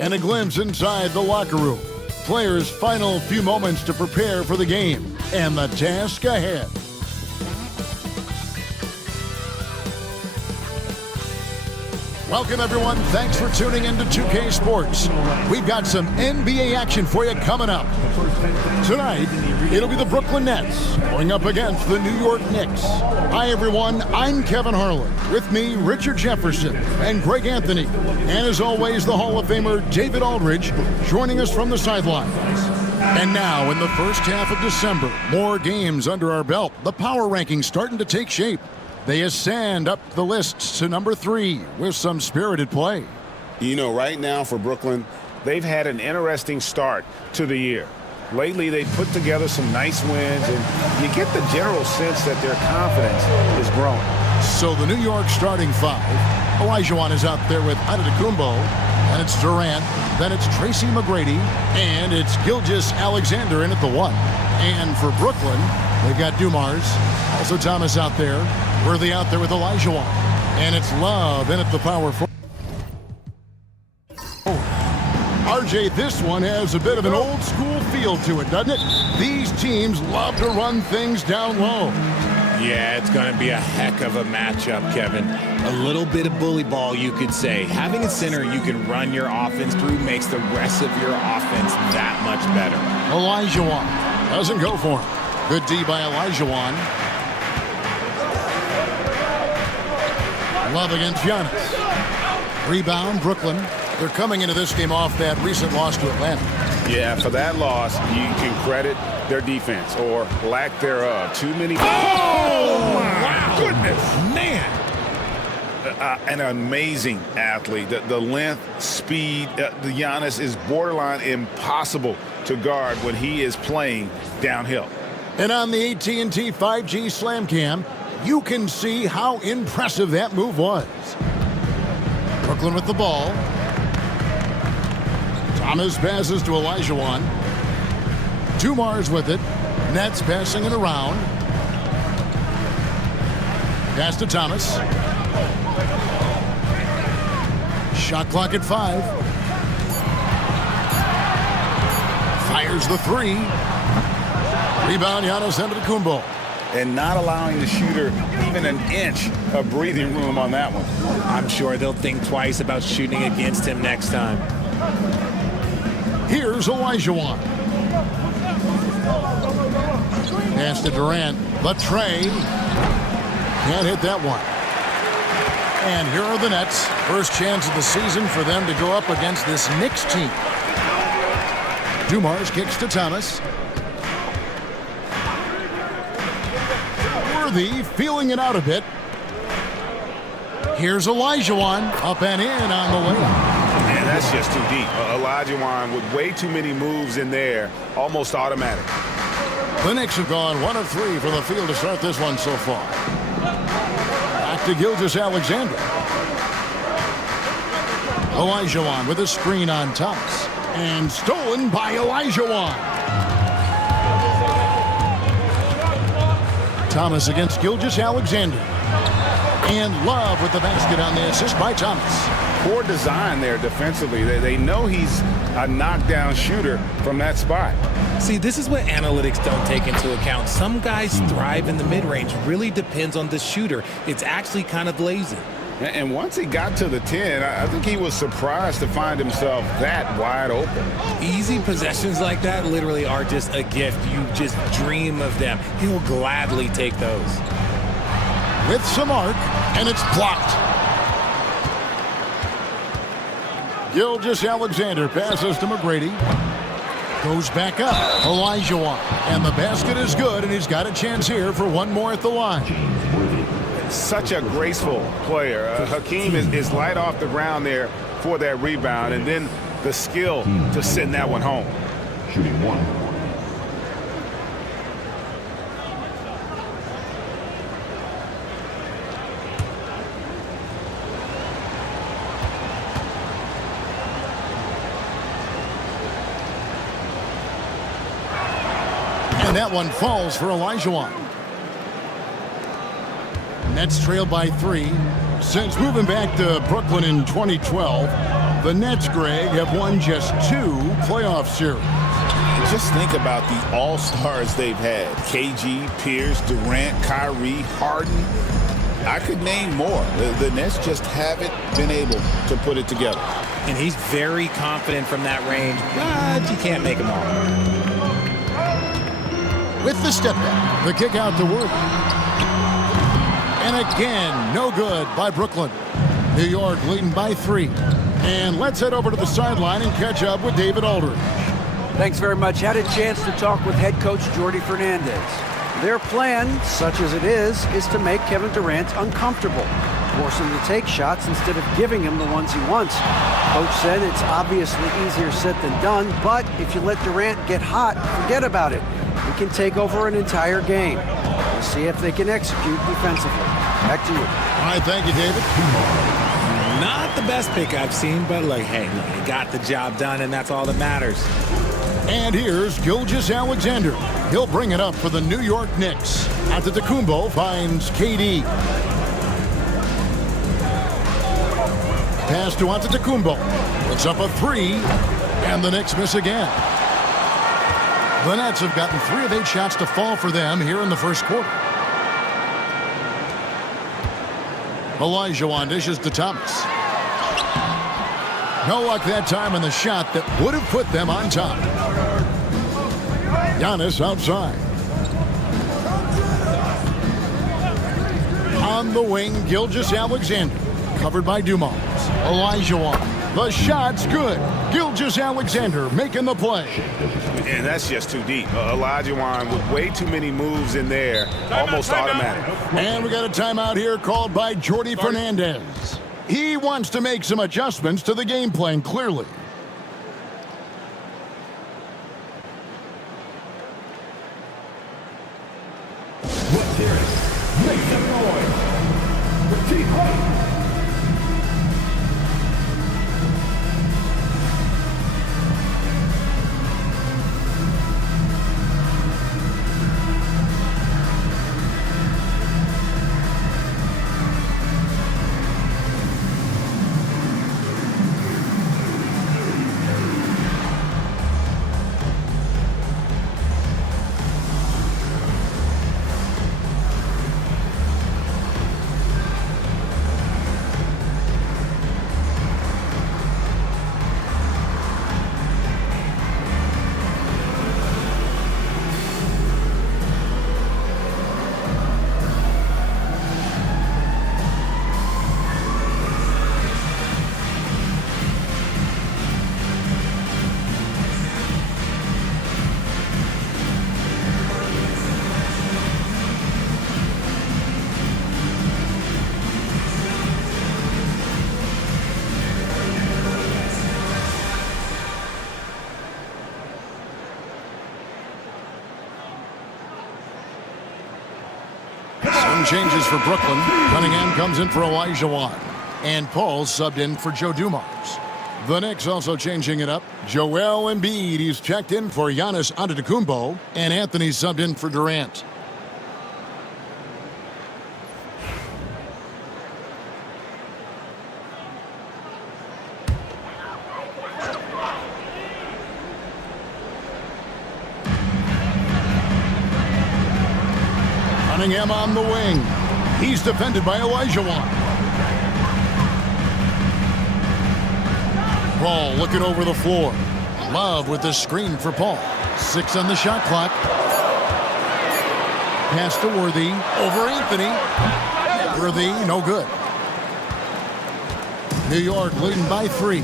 and a glimpse inside the locker room. Players' final few moments to prepare for the game and the task ahead. Welcome, everyone. Thanks for tuning into 2K Sports. We've got some NBA action for you coming up. Tonight, it'll be the Brooklyn Nets going up against the New York Knicks. Hi, everyone. I'm Kevin Harlan. With me, Richard Jefferson and Greg Anthony. And as always, the Hall of Famer David Aldridge joining us from the sidelines. And now, in the first half of December, more games under our belt. The power rankings starting to take shape. They ascend up the lists to number 3 with some spirited play. You know, right now for Brooklyn, they've had an interesting start to the year. Lately, they've put together some nice wins, and you get the general sense that their confidence is growing. So the New York starting 5, Olajuwon is out there with Antetokounmpo, and it's Durant, then it's Tracy McGrady, and it's Gilgeous-Alexander in at the 1. And for Brooklyn, they've got Dumars, also Thomas out there, Worthy out there with Olajuwon, and it's Love in at the power 4. RJ, this one has a bit of an old school feel to it, doesn't it? These teams love to run things down low. Yeah, it's going to be a heck of a matchup, Kevin. A little bit of bully ball, you could say. Having a center you can run your offense through makes the rest of your offense that much better. Olajuwon doesn't go for him. Good D by Olajuwon. Love against Giannis. Rebound, Brooklyn. They're coming into this game off that recent loss to Atlanta. Yeah, for that loss, you can credit their defense or lack thereof. Too many. Oh, wow. Goodness, man. An amazing athlete. The length, speed, the Giannis is borderline impossible to guard when he is playing downhill. And on the AT&T 5G Slam Cam, you can see how impressive that move was. Brooklyn with the ball. Thomas passes to Olajuwon. Dumars with it. Nets passing it around. Pass to Thomas. Shot clock at 5. Fires the 3. Rebound, Giannis Antetokounmpo. And not allowing the shooter even an inch of breathing room on that one. I'm sure they'll think twice about shooting against him next time. Here's Olajuwon. Pass to Durant. The tray. Can't hit that one. And here are the Nets. First chance of the season for them to go up against this Knicks team. Dumars kicks to Thomas. Worthy feeling it out a bit. Here's Olajuwon. Up and in on the way. Man, that's just too deep. Olajuwon with way too many moves in there. Almost automatic. The Knicks have gone 1 of 3 from the field to start this one so far. Back to Gilgeous-Alexander. Olajuwon with a screen on Thomas. And stolen by Olajuwon. Thomas against Gilgeous-Alexander. And Love with the basket on the assist by Thomas. Poor design there defensively. They know he's a knockdown shooter from that spot. See, this is what analytics don't take into account. Some guys thrive in the mid-range. Really depends on the shooter. It's actually kind of lazy. And once he got to the 10, I think he was surprised to find himself that wide open. Easy possessions like that literally are just a gift. You just dream of them. He will gladly take those. With some arc, and it's blocked. Gilgeous-Alexander passes to McGrady. Goes back up. Olajuwon. And the basket is good, and he's got a chance here for one more at the line. Such a graceful player. Hakeem is light off the ground there for that rebound, and then the skill to send that one home. Shooting 1. And that one falls for Olajuwon. Nets trail by 3. Since moving back to Brooklyn in 2012, The Nets, Greg, have won just 2 playoff series. Just think about the all-stars they've had. KG, Pierce, Durant, Kyrie, Harden. I could name more. The Nets just haven't been able to put it together. And he's very confident from that range, but you can't make him all. With the step back, the kick out to Worthy. And again, no good by Brooklyn. New York leading by 3. And let's head over to the sideline and catch up with David Aldridge. Thanks very much. Had a chance to talk with head coach Jordi Fernandez. Their plan, such as it is to make Kevin Durant uncomfortable, force him to take shots instead of giving him the ones he wants. Coach said it's obviously easier said than done, but if you let Durant get hot, forget about it. He can take over an entire game. We'll see if they can execute defensively. Back to you. All right, thank you, David. Not the best pick I've seen, but look, hey, he got the job done, and that's all that matters. And here's Gilgeous-Alexander. He'll bring it up for the New York Knicks. Antetokounmpo finds KD. Pass to Antetokounmpo. Puts up a 3, and the Knicks miss again. The Nets have gotten 3 of 8 shots to fall for them here in the first quarter. Olajuwon dishes to Thomas. No luck that time on the shot that would have put them on top. Giannis outside. On the wing, Gilgeous-Alexander. Covered by Dumars. Olajuwon. The shot's good. Gilgeous-Alexander making the play. And that's just too deep. Olajuwon with way too many moves in there. Almost automatic. And we got a timeout here called by Jordi Fernandez. He wants to make some adjustments to the game plan, clearly. Make some noise for T-White. Some changes for Brooklyn. Cunningham comes in for Olajuwon. And Paul subbed in for Joe Dumars. The Knicks also changing it up. Joel Embiid, he's checked in for Giannis Antetokounmpo. And Anthony subbed in for Durant. Cunningham on the wing. He's defended by Olajuwon. Paul looking over the floor. Love with the screen for Paul. 6 on the shot clock. Pass to Worthy. Over Anthony. Worthy, no good. New York leading by 3.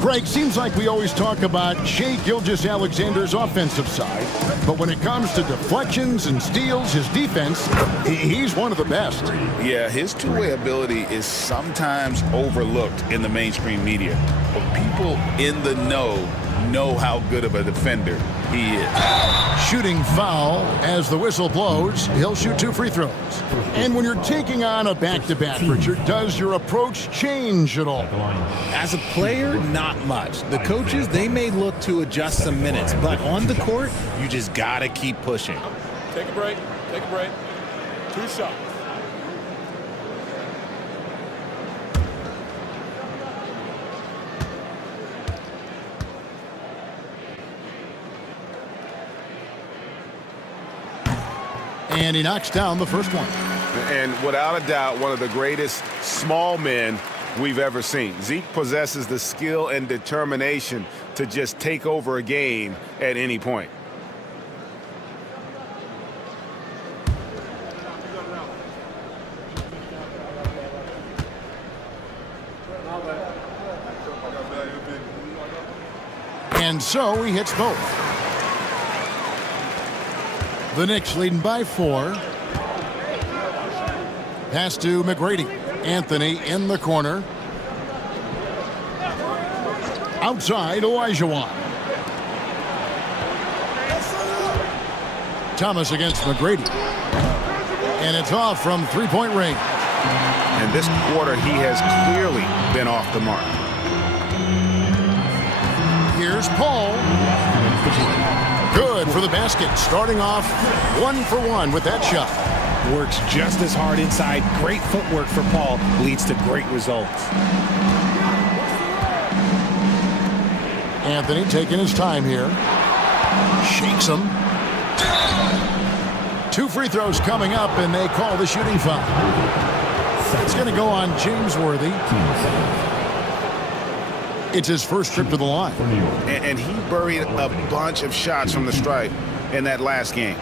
Greg, seems like we always talk about Shai Gilgeous-Alexander's offensive side, but when it comes to deflections and steals, his defense, he's one of the best. Yeah, his two-way ability is sometimes overlooked in the mainstream media, but people in the know how good of a defender he is. Shooting foul as the whistle blows. He'll shoot 2 free throws. And when you're taking on a back-to-back, Richard, does your approach change at all? As a player, not much. The coaches, they may look to adjust some minutes, but on the court, you just gotta keep pushing. Take a break. Take a break. 2 shots. And he knocks down the first one. And without a doubt, one of the greatest small men we've ever seen. Zeke possesses the skill and determination to just take over a game at any point. And so he hits both. The Knicks leading by 4. Pass to McGrady. Anthony in the corner. Outside, Olajuwon. Thomas against McGrady. And it's off from three-point range. And this quarter, he has clearly been off the mark. Here's Paul. Good for the basket. Starting off 1 for 1 with that shot. Works just as hard inside. Great footwork for Paul. Leads to great results. Anthony taking his time here. Shakes him. 2 free throws coming up, and they call the shooting foul. It's going to go on James Worthy. It's his first trip to the line. And he buried a bunch of shots from the stripe in that last game.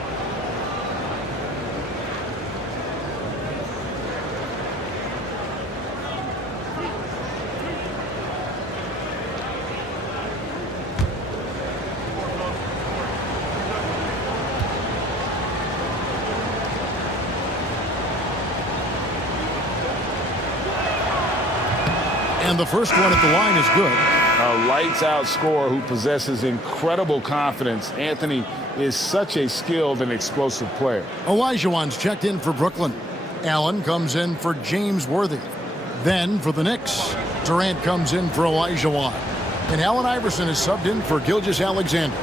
And the first one at the line is good. A lights-out scorer who possesses incredible confidence. Anthony is such a skilled and explosive player. Olajuwon's checked in for Brooklyn. Allen comes in for James Worthy. Then for the Knicks, Durant comes in for Olajuwon. And Allen Iverson is subbed in for Gilgeous-Alexander.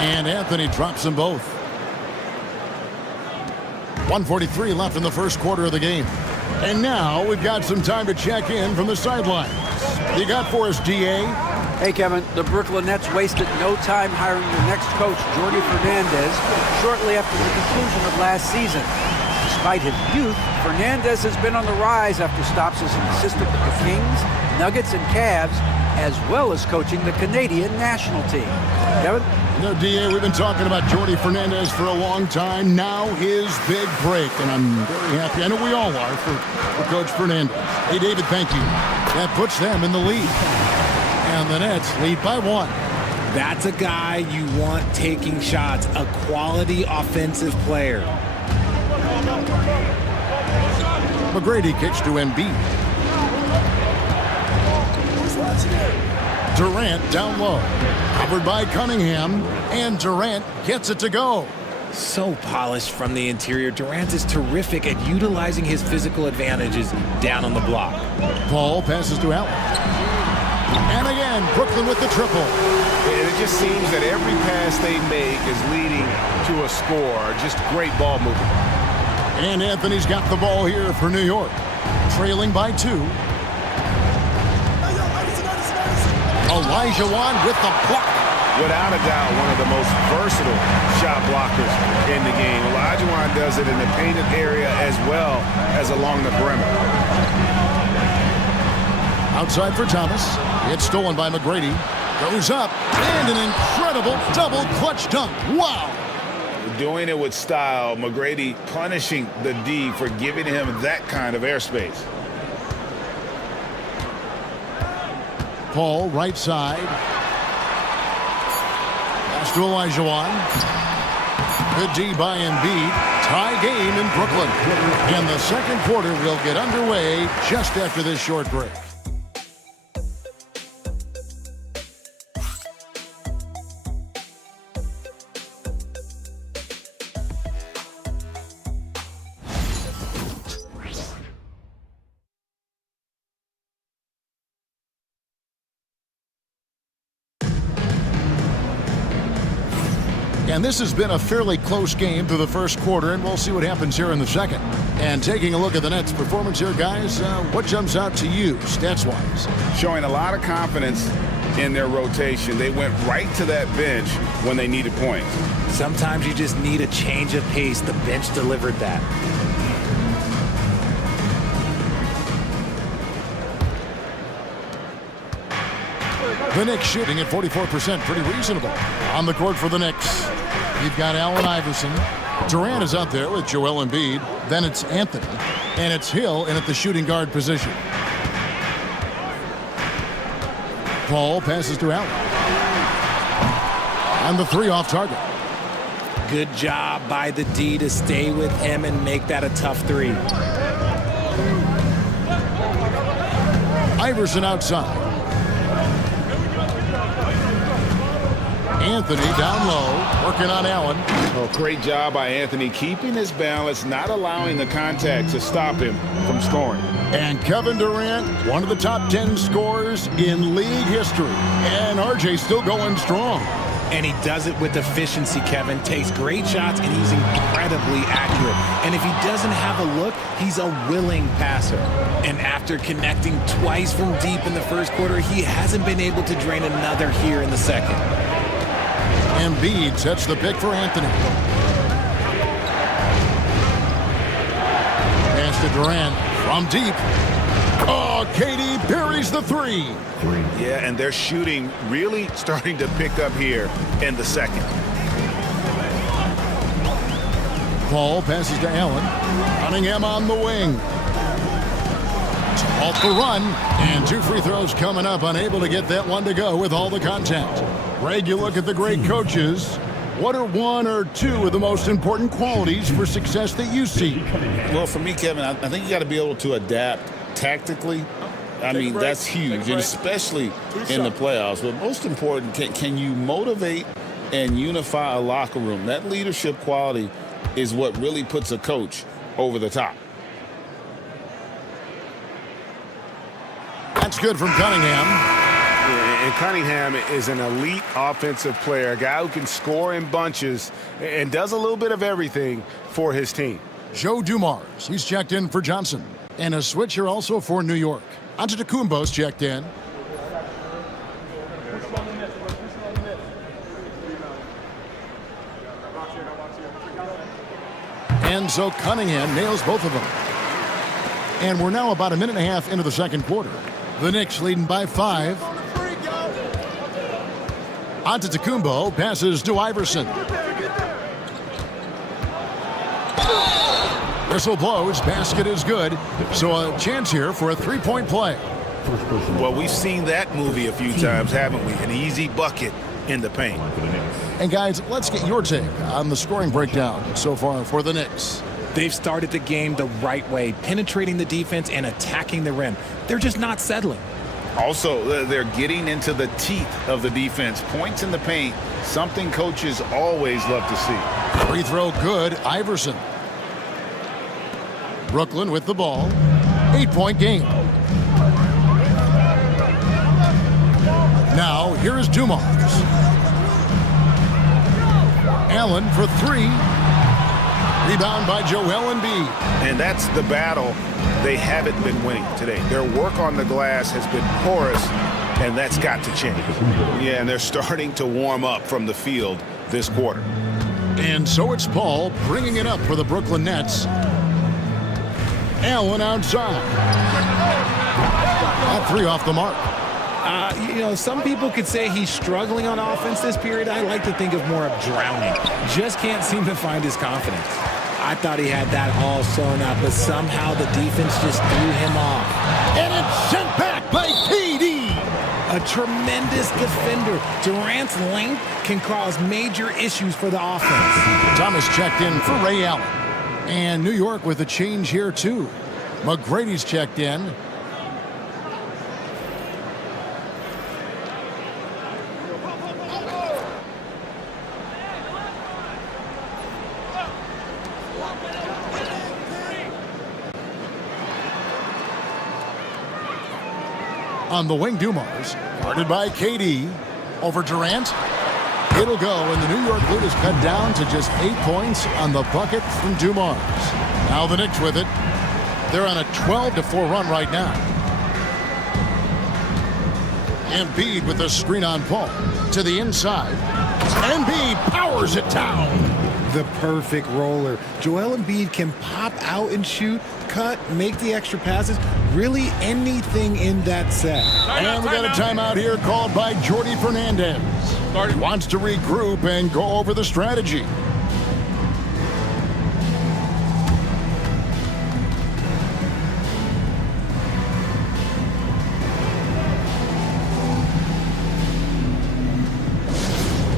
And Anthony drops them both. 1:43 left in the first quarter of the game. And now we've got some time to check in from the sidelines. You got for us, DA? Hey, Kevin, the Brooklyn Nets wasted no time hiring their next coach, Jordy Fernandez, shortly after the conclusion of last season. Despite his youth, Fernandez has been on the rise after stops as an assistant with the Kings, Nuggets, and Cavs, as well as coaching the Canadian national team. Kevin? You know, DA, we've been talking about Jordy Fernandez for a long time. Now his big break, and I'm very happy. I know we all are for Coach Fernandez. Hey, David, thank you. That puts them in the lead. And the Nets lead by 1. That's a guy you want taking shots, a quality offensive player. McGrady kicks to Embiid. Durant down low. Covered by Cunningham. And Durant gets it to go. So polished from the interior. Durant is terrific at utilizing his physical advantages down on the block. Paul passes to Allen. And again, Brooklyn with the triple. It just seems that every pass they make is leading to a score. Just great ball movement. And Anthony's got the ball here for New York. Trailing by 2. Olajuwon with the block. Without a doubt, one of the most versatile shot blockers in the game. Olajuwon does it in the painted area as well as along the perimeter. Outside for Thomas. It's stolen by McGrady. Goes up. And an incredible double clutch dunk. Wow. Doing it with style. McGrady punishing the D for giving him that kind of airspace. Paul, right side. Pass to Olajuwon. Good D by Embiid. Tie game in Brooklyn. And the second quarter will get underway just after this short break. And this has been a fairly close game through the first quarter, and we'll see what happens here in the second. And taking a look at the Nets' performance here, guys, what jumps out to you, stats-wise? Showing a lot of confidence in their rotation. They went right to that bench when they needed points. Sometimes you just need a change of pace. The bench delivered that. The Knicks shooting at 44%, pretty reasonable. On the court for the Knicks, you've got Allen Iverson. Durant is out there with Joel Embiid. Then it's Anthony. And it's Hill in at the shooting guard position. Paul passes to Allen. And the three off target. Good job by the D to stay with him and make that a tough three. Iverson outside. Anthony down low, working on Allen. Oh, great job by Anthony, keeping his balance, not allowing the contact to stop him from scoring. And Kevin Durant, one of the top 10 scorers in league history. And RJ's still going strong. And he does it with efficiency, Kevin. Takes great shots, and he's incredibly accurate. And if he doesn't have a look, he's a willing passer. And after connecting twice from deep in the first quarter, he hasn't been able to drain another here in the second. Embiid sets the pick for Anthony. Pass to Durant from deep. Oh, KD buries the three. Yeah, and their shooting really starting to pick up here in the second. Paul passes to Allen. Cunningham on the wing. Off the run, and two free throws coming up, unable to get that one to go with all the contact. Greg, you look at the great coaches. What are one or two of the most important qualities for success that you see? Well, for me, Kevin, I think you got to be able to adapt tactically. I mean, that's huge, and especially in the playoffs. But most important, can you motivate and unify a locker room? That leadership quality is what really puts a coach over the top. That's good from Cunningham. And Cunningham is an elite offensive player, a guy who can score in bunches and does a little bit of everything for his team. Joe Dumars, he's checked in for Johnson. And a switch here also for New York. Antetokounmpo's checked in. And so Cunningham nails both of them. And we're now about a minute and a half into the second quarter. The Knicks leading by 5. Antetokounmpo passes to Iverson. Whistle blows, basket is good. So a chance here for a three-point play. Well, we've seen that movie a few times, haven't we? An easy bucket in the paint. And guys, let's get your take on the scoring breakdown so far for the Knicks. They've started the game the right way, penetrating the defense and attacking the rim. They're just not settling. Also, they're getting into the teeth of the defense. Points in the paint, something coaches always love to see. Free throw good, Iverson. Brooklyn with the ball. 8-point game. Now, here is Dumars. Allen for three. Rebound by Joel Embiid. And that's the battle they haven't been winning today. Their work on the glass has been porous, and that's got to change. Yeah, and they're starting to warm up from the field this quarter. And so it's Paul bringing it up for the Brooklyn Nets. Allen outside. That three off the mark. Some people could say he's struggling on offense this period. I like to think of more of drowning. Just can't seem to find his confidence. I thought he had that all sewn up, but somehow the defense just threw him off. And it's sent back by KD. A tremendous defender. Durant's length can cause major issues for the offense. Thomas checked in for Ray Allen. And New York with a change here, too. McGrady's checked in. On the wing, Dumars, guarded by KD. Over Durant. It'll go, and the New York lead is cut down to just 8 points on the bucket from Dumars. Now the Knicks with it. They're on a 12-4 run right now. Embiid with the screen on Paul. To the inside. Embiid powers it down. The perfect roller. Joel Embiid can pop out and shoot, cut, make the extra passes, really anything in that set. And we got a timeout here called by Jordy Fernandez. He wants to regroup and go over the strategy.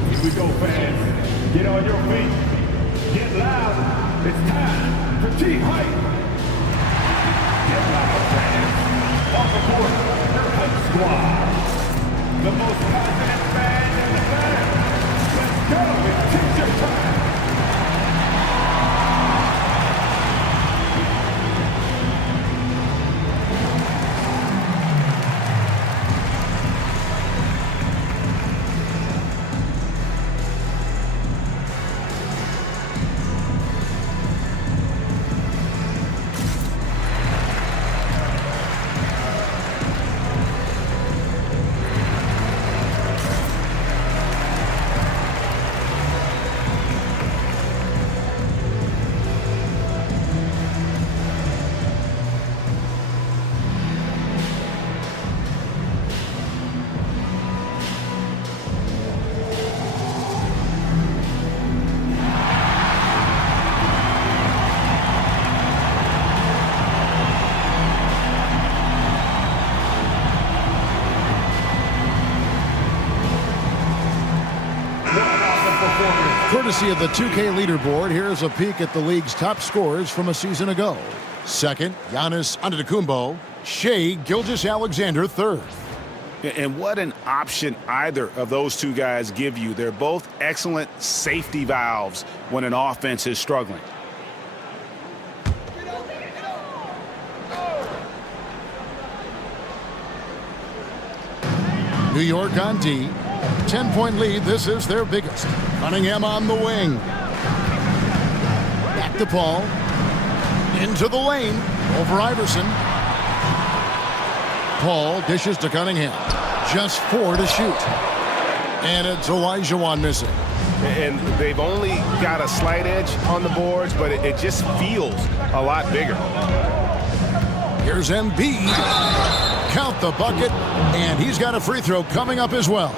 Here we go, fans. Get on your feet. Get loud. It's time for team hype. Get loud, fans. On the court, your hype squad. The most passionate fans in the planet. Let's go and take your time. Courtesy of the 2K leaderboard, here's a peek at the league's top scorers from a season ago. Second, Giannis Antetokounmpo. Shai Gilgeous-Alexander third. And what an option either of those two guys give you. They're both excellent safety valves when an offense is struggling. New York on D. 10-point lead. This is their biggest. Cunningham on the wing. Back to Paul. Into the lane. Over Iverson. Paul dishes to Cunningham. Just 4 to shoot. And it's Olajuwon missing. And they've only got a slight edge on the boards, but it just feels a lot bigger. Here's Embiid. Count the bucket. And he's got a free throw coming up as well.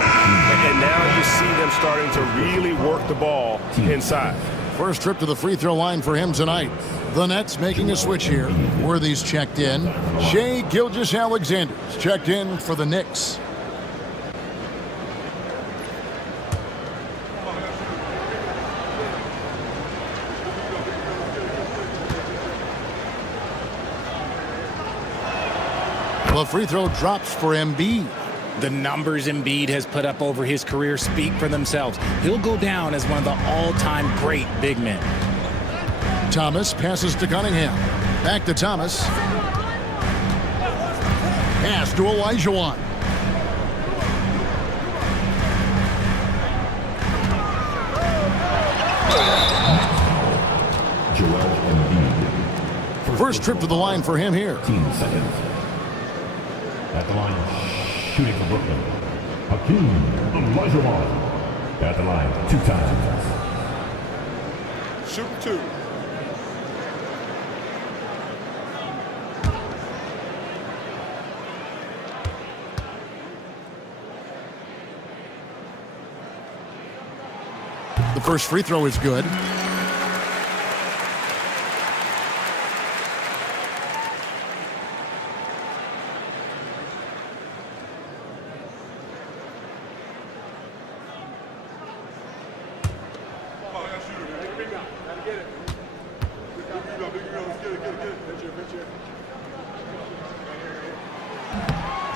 And now you see them starting to really work the ball inside. First trip to the free throw line for him tonight. The Nets making a switch here. Worthy's checked in. Shai Gilgeous-Alexander's checked in for the Knicks. The free throw drops for Embiid. The numbers Embiid has put up over his career speak for themselves. He'll go down as one of the all-time great big men. Thomas passes to Cunningham. Back to Thomas. Pass to Olajuwon. Joel Embiid. First trip to the line for him here. 15 seconds. At the line, shooting for Brooklyn. Hakeem Olajuwon. At the line 2 times. Shoot 2. The first free throw is good.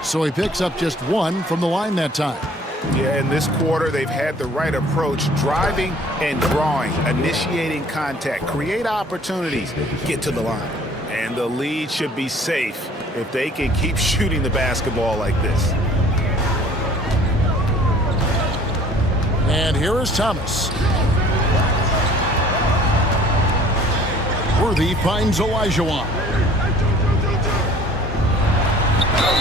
So he picks up just 1 from the line that time. Yeah, in this quarter, they've had the right approach, driving and drawing, initiating contact, create opportunities, get to the line. And the lead should be safe if they can keep shooting the basketball like this. And here is Thomas. Worthy finds Olajuwon.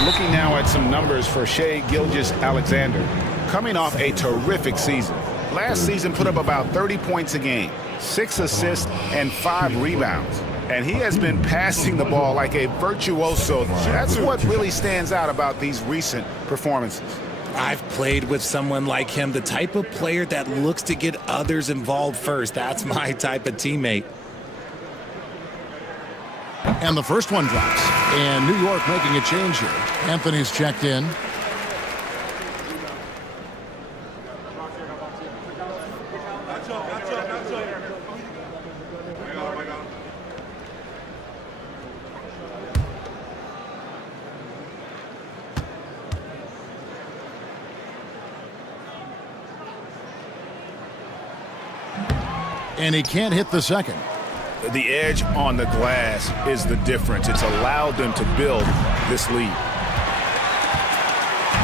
Looking now at some numbers for Shai Gilgeous-Alexander. Coming off a terrific season. Last season put up about 30 points a game, 6 assists, and 5 rebounds. And he has been passing the ball like a virtuoso. That's what really stands out about these recent performances. I've played with someone like him, the type of player that looks to get others involved first. That's my type of teammate. And the first one drops. And New York making a change here. Anthony's checked in. And he can't hit the second. The edge on the glass is the difference. It's allowed them to build this lead.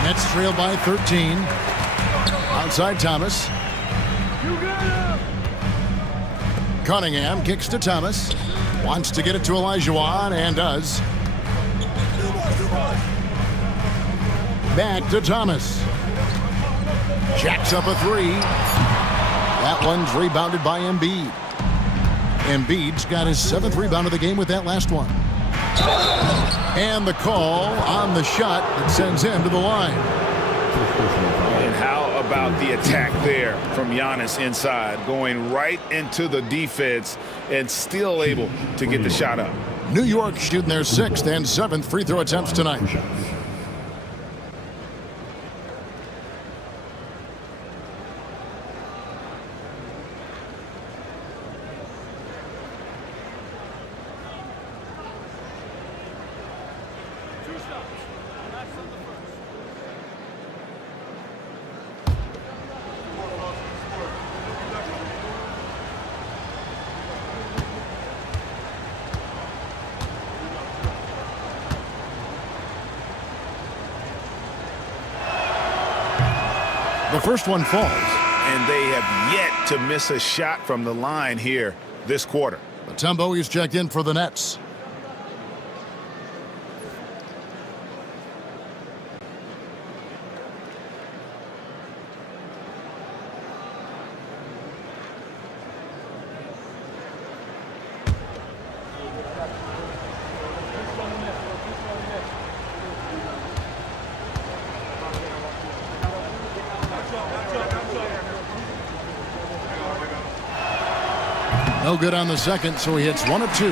Nets trail by 13. Outside Thomas. Cunningham kicks to Thomas. Wants to get it to Olajuwon and does. Back to Thomas. Jacks up a three. That one's rebounded by Embiid. Embiid's got his 7th rebound of the game with that last one. And the call on the shot that sends him to the line. And how about the attack there from Giannis inside, going right into the defense and still able to get the shot up. New York shooting their 6th and 7th free throw attempts tonight. The first one falls. And they have yet to miss a shot from the line here this quarter. Mutombo is checked in for the Nets. No good on the second, so he hits 1 of 2.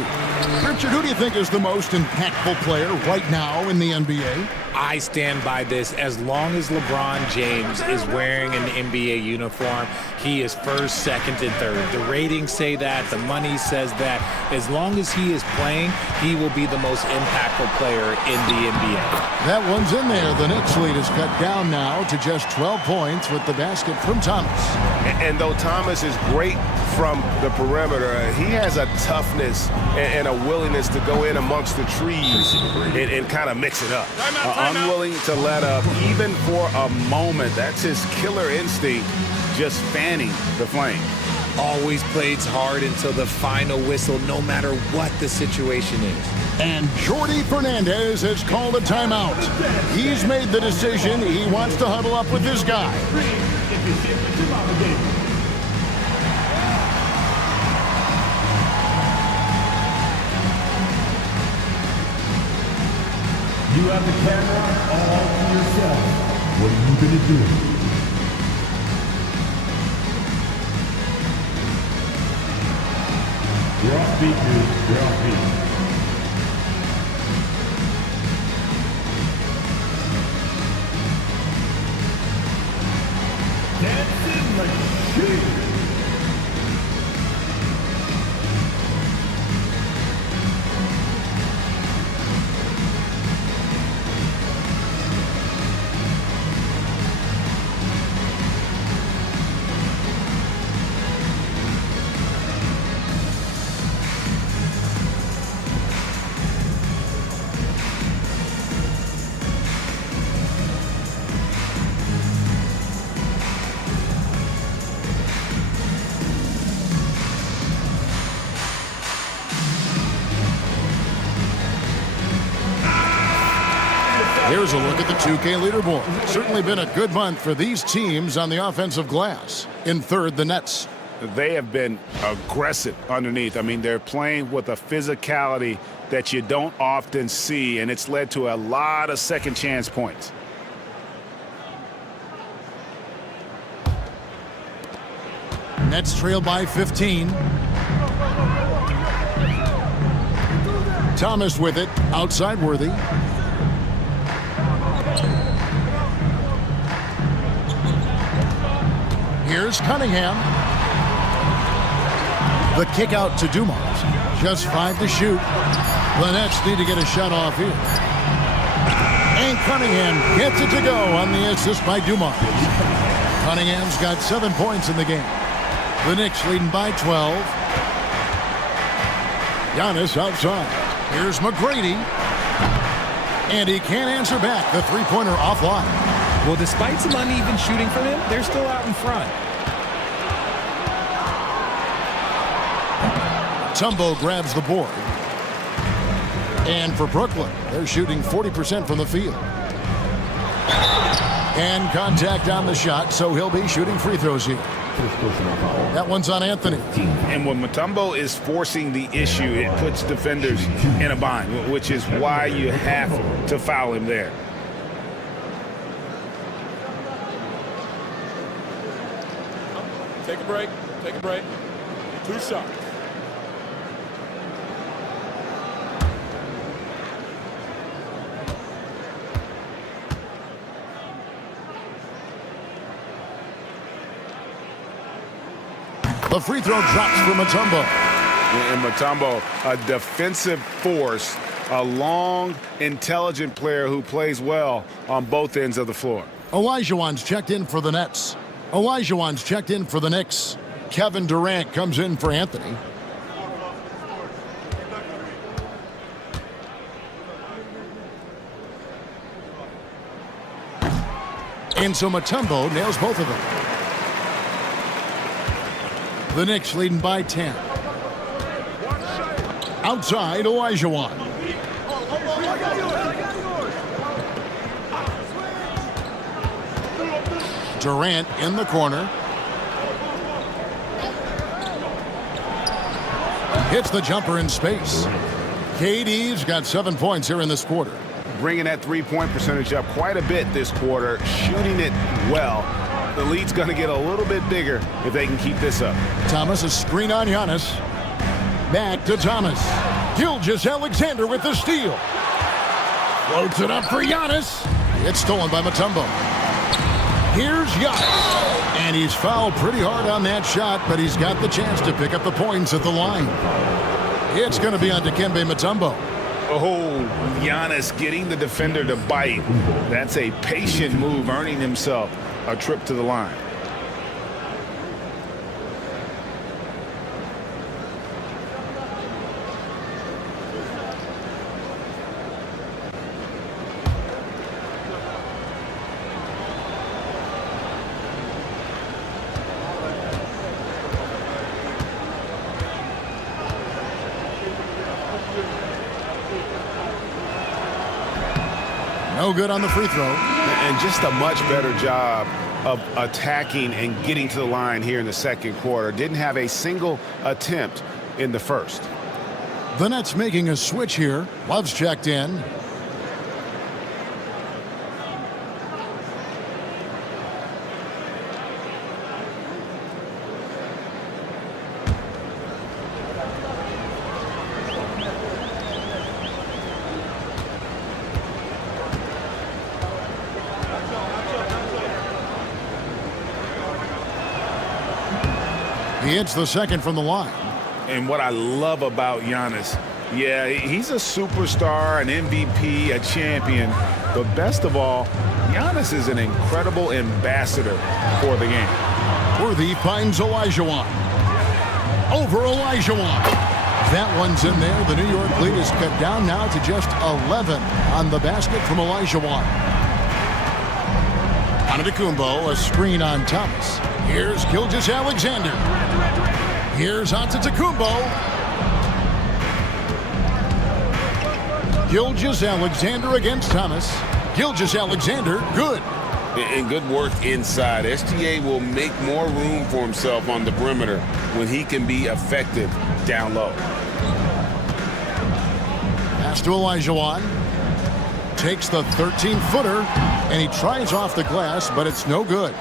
Richard, who do you think is the most impactful player right now in the NBA? I stand by this. As long as LeBron James is wearing an NBA uniform, he is first, second, and third. The ratings say that. The money says that. As long as he is playing, he will be the most impactful player in the NBA. That one's in there. The Knicks lead is cut down now to just 12 points with the basket from Thomas. And though Thomas is great from the perimeter, he has a toughness and a willingness to go in amongst the trees and kind of mix it up. Unwilling to let up even for a moment. That's his killer instinct, just fanning the flame. Always plays hard until the final whistle, no matter what the situation is. And Jordi Fernandez has called a timeout. He's made the decision. He wants to huddle up with this guy. You have the camera all to yourself. What are you going to do? You're off beat, dude. You're off beat. Dancing machine. a look at the 2K leaderboard. Certainly been a good month for these teams on the offensive glass. In third, the Nets. They have been aggressive underneath. I mean, they're playing with a physicality that you don't often see, and it's led to a lot of second chance points. Nets trail by 15. Thomas with it, outside Worthy. Here's Cunningham. The kick out to Dumas. Just 5 to shoot. The Nets need to get a shot off here. And Cunningham gets it to go on the assist by Dumas. Cunningham's got 7 points in the game. The Knicks leading by 12. Giannis outside. Here's McGrady. And he can't answer back. The three-pointer offline. Well, despite some uneven shooting from him, they're still out in front. Mutombo grabs the board. And for Brooklyn, they're shooting 40% from the field. And contact on the shot, so he'll be shooting free throws here. That one's on Anthony. And when Mutombo is forcing the issue, it puts defenders in a bind, which is why you have to foul him there. Take a break. Take a break. 2 shots. The free throw drops for Mutombo. And Mutombo, a defensive force, a long, intelligent player who plays well on both ends of the floor. Olajuwon's checked in for the Nets. Olajuwon's checked in for the Knicks. Kevin Durant comes in for Anthony. And so Mutombo nails both of them. The Knicks leading by 10. Outside, Olajuwon. Durant in the corner. Hits the jumper in space. KD's got 7 points here in this quarter. Bringing that three-point percentage up quite a bit this quarter, shooting it well. The lead's going to get a little bit bigger if they can keep this up. Thomas, a screen on Giannis. Back to Thomas. Gilgeous-Alexander with the steal. Floats it up for Giannis. It's stolen by Mutombo. Here's Giannis. And he's fouled pretty hard on that shot, but he's got the chance to pick up the points at the line. It's going to be on Dikembe Mutombo. Oh, Giannis getting the defender to bite. That's a patient move, earning himself a trip to the line. No good on the free throw. And just a much better job of attacking and getting to the line here in the second quarter. Didn't have a single attempt in the first. The Nets making a switch here. Love's checked in. He hits the second from the line. And what I love about Giannis, yeah, he's a superstar, an MVP, a champion. But best of all, Giannis is an incredible ambassador for the game. Worthy finds Olajuwon. Over Olajuwon. That one's in there. The New York lead is cut down now to just 11 on the basket from Olajuwon. Antetokounmpo, a screen on Thomas. Here's Gilgeous-Alexander. Here's Antetokounmpo. Gilgeous-Alexander against Thomas. Gilgeous-Alexander, good. And good work inside. SGA will make more room for himself on the perimeter when he can be effective down low. Pass to Olajuwon. Takes the 13-footer, and he tries off the glass, but it's no good.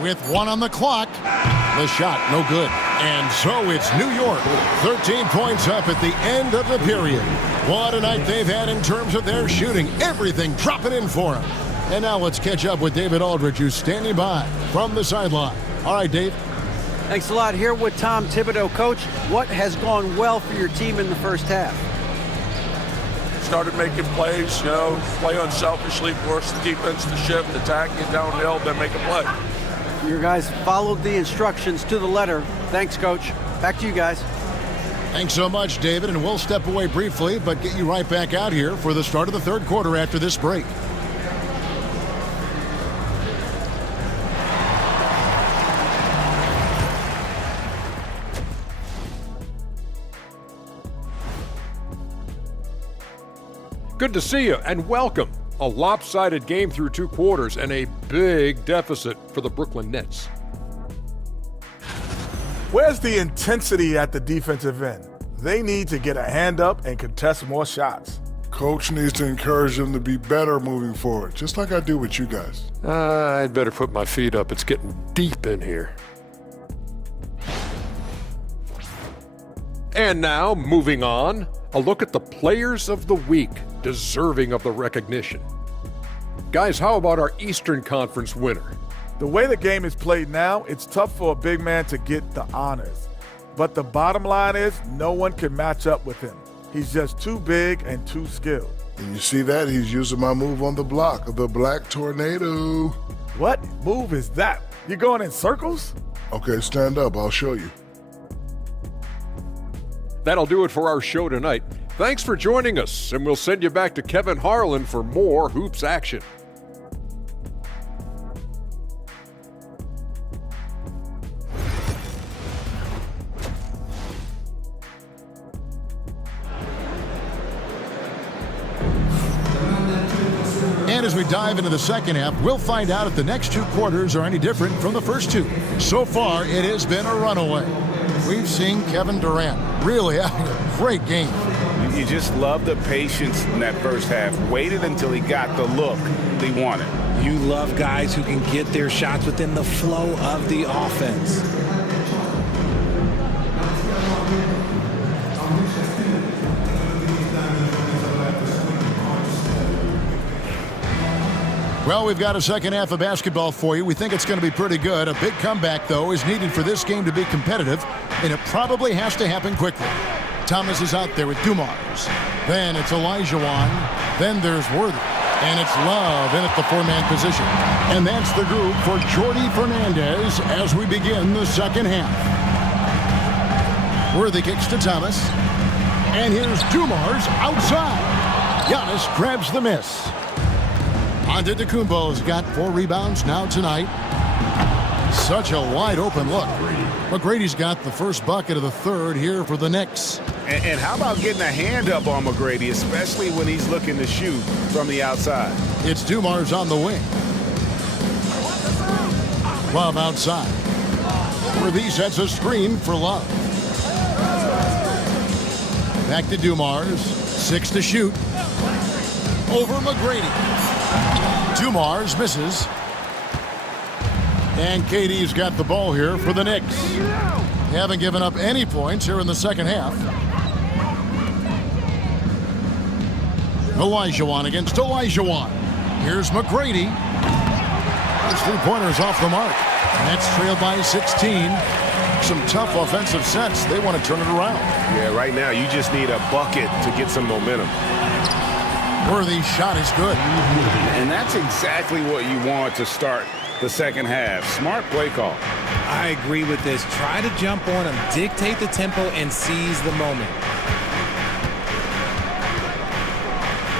With 1 on the clock, the shot no good. And so it's New York, 13 points up at the end of the period. What a night they've had in terms of their shooting. Everything dropping in for them. And now let's catch up with David Aldridge, who's standing by from the sideline. All right, Dave. Thanks a lot. Here with Tom Thibodeau. Coach, what has gone well for your team in the first half? Started making plays, play unselfishly, force the defense to shift, attack, get downhill, then make a play. Your guys followed the instructions to the letter. Thanks, Coach. Back to you guys. Thanks so much, David. And we'll step away briefly, but get you right back out here for the start of the third quarter after this break. Good to see you and welcome. A lopsided game through 2 quarters and a big deficit for the Brooklyn Nets. Where's the intensity at the defensive end? They need to get a hand up and contest more shots. Coach needs to encourage them to be better moving forward, just like I do with you guys. I'd better put my feet up. It's getting deep in here. And now, moving on, a look at the players of the week deserving of the recognition. Guys, how about our Eastern Conference winner? The way the game is played now, it's tough for a big man to get the honors. But the bottom line is no one can match up with him. He's just too big and too skilled. And you see that? He's using my move on the block, the Black Tornado. What move is that? You going in circles? Okay, stand up. I'll show you. That'll do it for our show tonight. Thanks for joining us, and we'll send you back to Kevin Harlan for more hoops action. And as we dive into the second half, we'll find out if the next 2 quarters are any different from the first 2. So far, it has been a runaway. We've seen Kevin Durant really having a great game. You just love the patience in that first half. Waited until he got the look he wanted. You love guys who can get their shots within the flow of the offense. Well, we've got a second half of basketball for you. We think it's going to be pretty good. A big comeback, though, is needed for this game to be competitive, and it probably has to happen quickly. Thomas is out there with Dumars. Then it's Olajuwon. Then there's Worthy. And it's Love in at the 4-man position. And that's the group for Jordy Fernandez as we begin the second half. Worthy kicks to Thomas. And here's Dumars outside. Giannis grabs the miss. Antetokounmpo's got 4 rebounds now tonight. Such a wide open look. McGrady's got the first bucket of the third here for the Knicks. And how about getting a hand up on McGrady, especially when he's looking to shoot from the outside? It's Dumars on the wing. Love outside. Worthy sets a screen for Love. Back to Dumars. 6 to shoot. Over McGrady. Dumars misses. And KD's got the ball here for the Knicks. They haven't given up any points here in the second half. Olajuwon against Olajuwon. Here's McGrady. His 3-pointers off the mark. Nets trailed by 16. Some tough offensive sets. They want to turn it around. Yeah, right now you just need a bucket to get some momentum. Worthy's shot is good. And that's exactly what you want to start the second half. Smart play call. I agree with this. Try to jump on him, dictate the tempo, and seize the moment.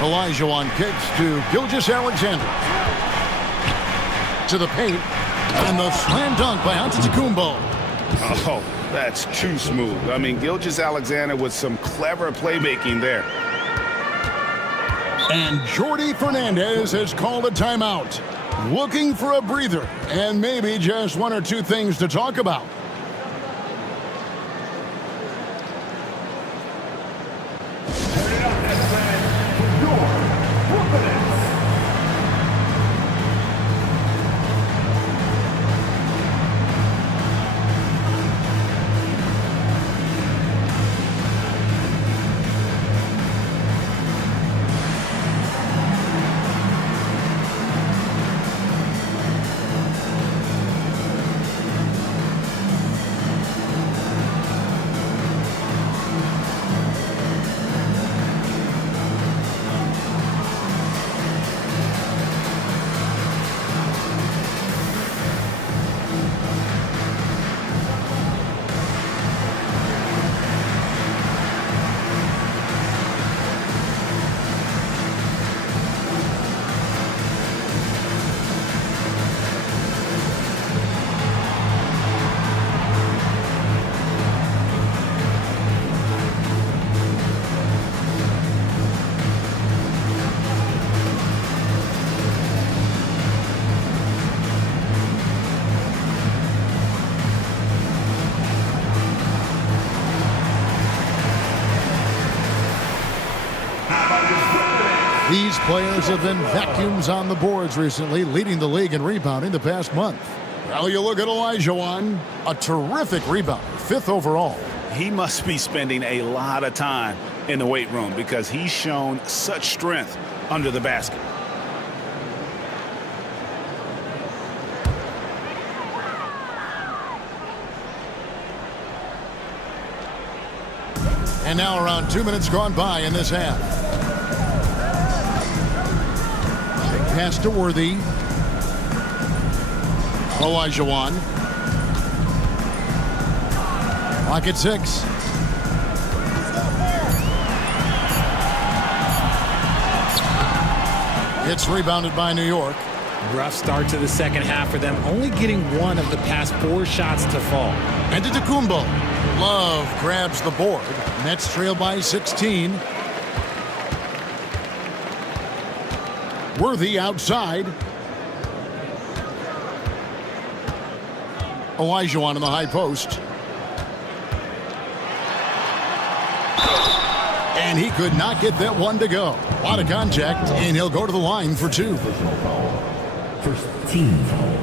Olajuwon kicks to Gilgeous-Alexander. To the paint. And the slam dunk by Antetokounmpo. Oh, that's too smooth. I mean, Gilgeous-Alexander with some clever playmaking there. And Jordy Fernandez has called a timeout. Looking for a breather and maybe just one or two things to talk about. Turn it up, that's man, for your Brooklyn Nets. These players have been vacuums on the boards recently, leading the league in rebounding the past month. Well, you look at Olajuwon, a terrific rebounder, 5th overall. He must be spending a lot of time in the weight room because he's shown such strength under the basket. And now around 2 minutes gone by in this half. Pass to Worthy. Olajuwon. Lock at 6. It's rebounded by New York. Rough start to the second half for them, only getting one of the past 4 shots to fall. And to Antetokounmpo. Love grabs the board. Nets trail by 16. Worthy outside. Olajuwon in the high post. And he could not get that one to go. A lot of contact, and he'll go to the line for 2. First team foul.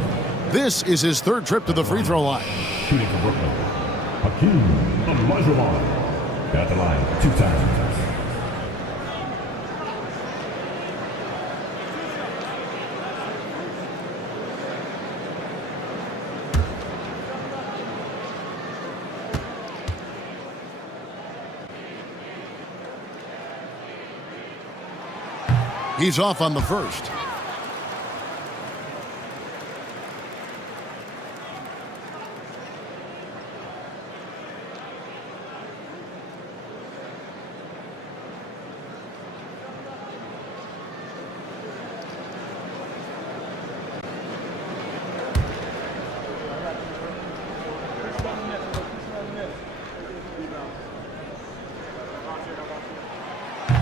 This is his 3rd trip to the free throw line. Shooting for Brooklyn. Hakeem Olajuwon. At the line 2 times. He's off on the first.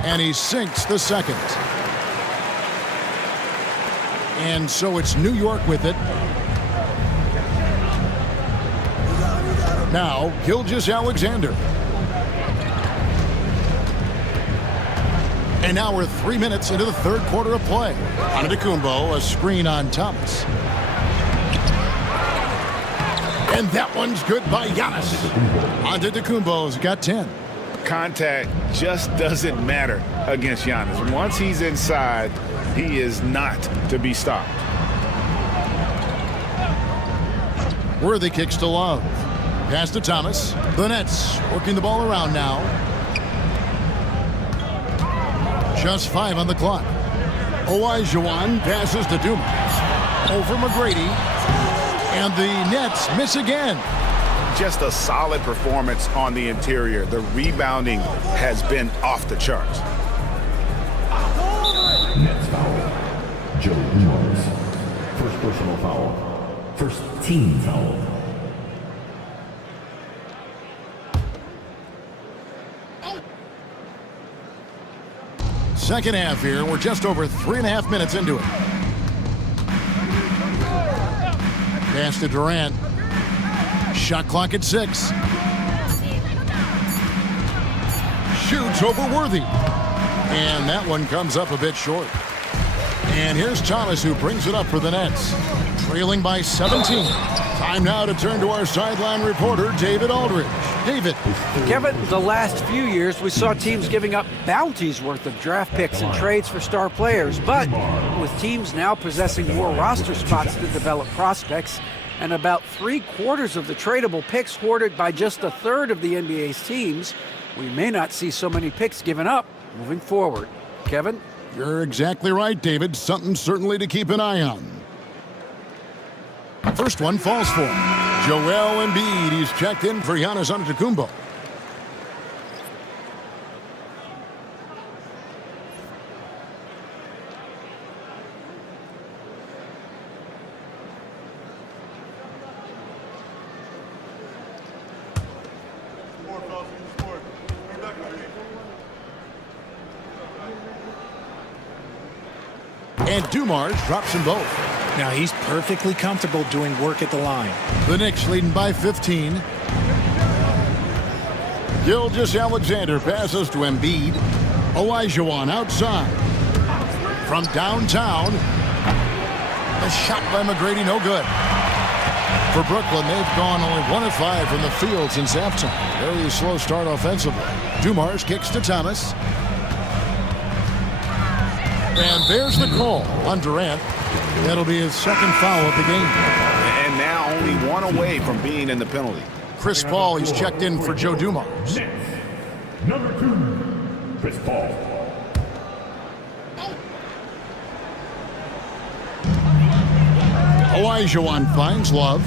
And he sinks the second. And so it's New York with it. Now, Gilgeous-Alexander. And now we're 3 minutes into the 3rd quarter of play. Antetokounmpo, a screen on Thomas. And that one's good by Giannis. Antetokounmpo's got 10. Contact just doesn't matter against Giannis. Once he's inside, he is not to be stopped. Worthy kicks to Love. Pass to Thomas. The Nets working the ball around now. Just 5 on the clock. Olajuwon passes to Dumas. Over McGrady. And the Nets miss again. Just a solid performance on the interior. The rebounding has been off the charts. Nets foul. Joe Dumars. First personal foul. First team foul. second half here. We're just over 3.5 minutes into it. Pass to Durant. Shot clock at 6. Shoots over Worthy. And that one comes up a bit short. And here's Thomas, who brings it up for the Nets. Trailing by 17. Time now to turn to our sideline reporter, David Aldridge. David. Kevin, the last few years we saw teams giving up bounties worth of draft picks and trades for star players. But with teams now possessing more roster spots to develop prospects and about 3/4 of the tradable picks hoarded by just a third of the NBA's teams, we may not see so many picks given up moving forward. Kevin? You're exactly right, David. Something certainly to keep an eye on. First one falls for him. Joel Embiid. He's checked in for Giannis Antetokounmpo. And Dumars drops them both. Now he's perfectly comfortable doing work at the line. The Knicks leading by 15. Gilgeous-Alexander passes to Embiid. Olajuwon outside. From downtown. A shot by McGrady, no good. For Brooklyn, they've gone only 1 of 5 from the field since halftime. Very slow start offensively. Dumars kicks to Thomas. And there's the call on Durant. That'll be his second foul of the game. And now only 1 away from being in the penalty. Chris Paul, he's checked in for Joe Dumars. Number 2, Chris Paul. Olajuwon finds Love.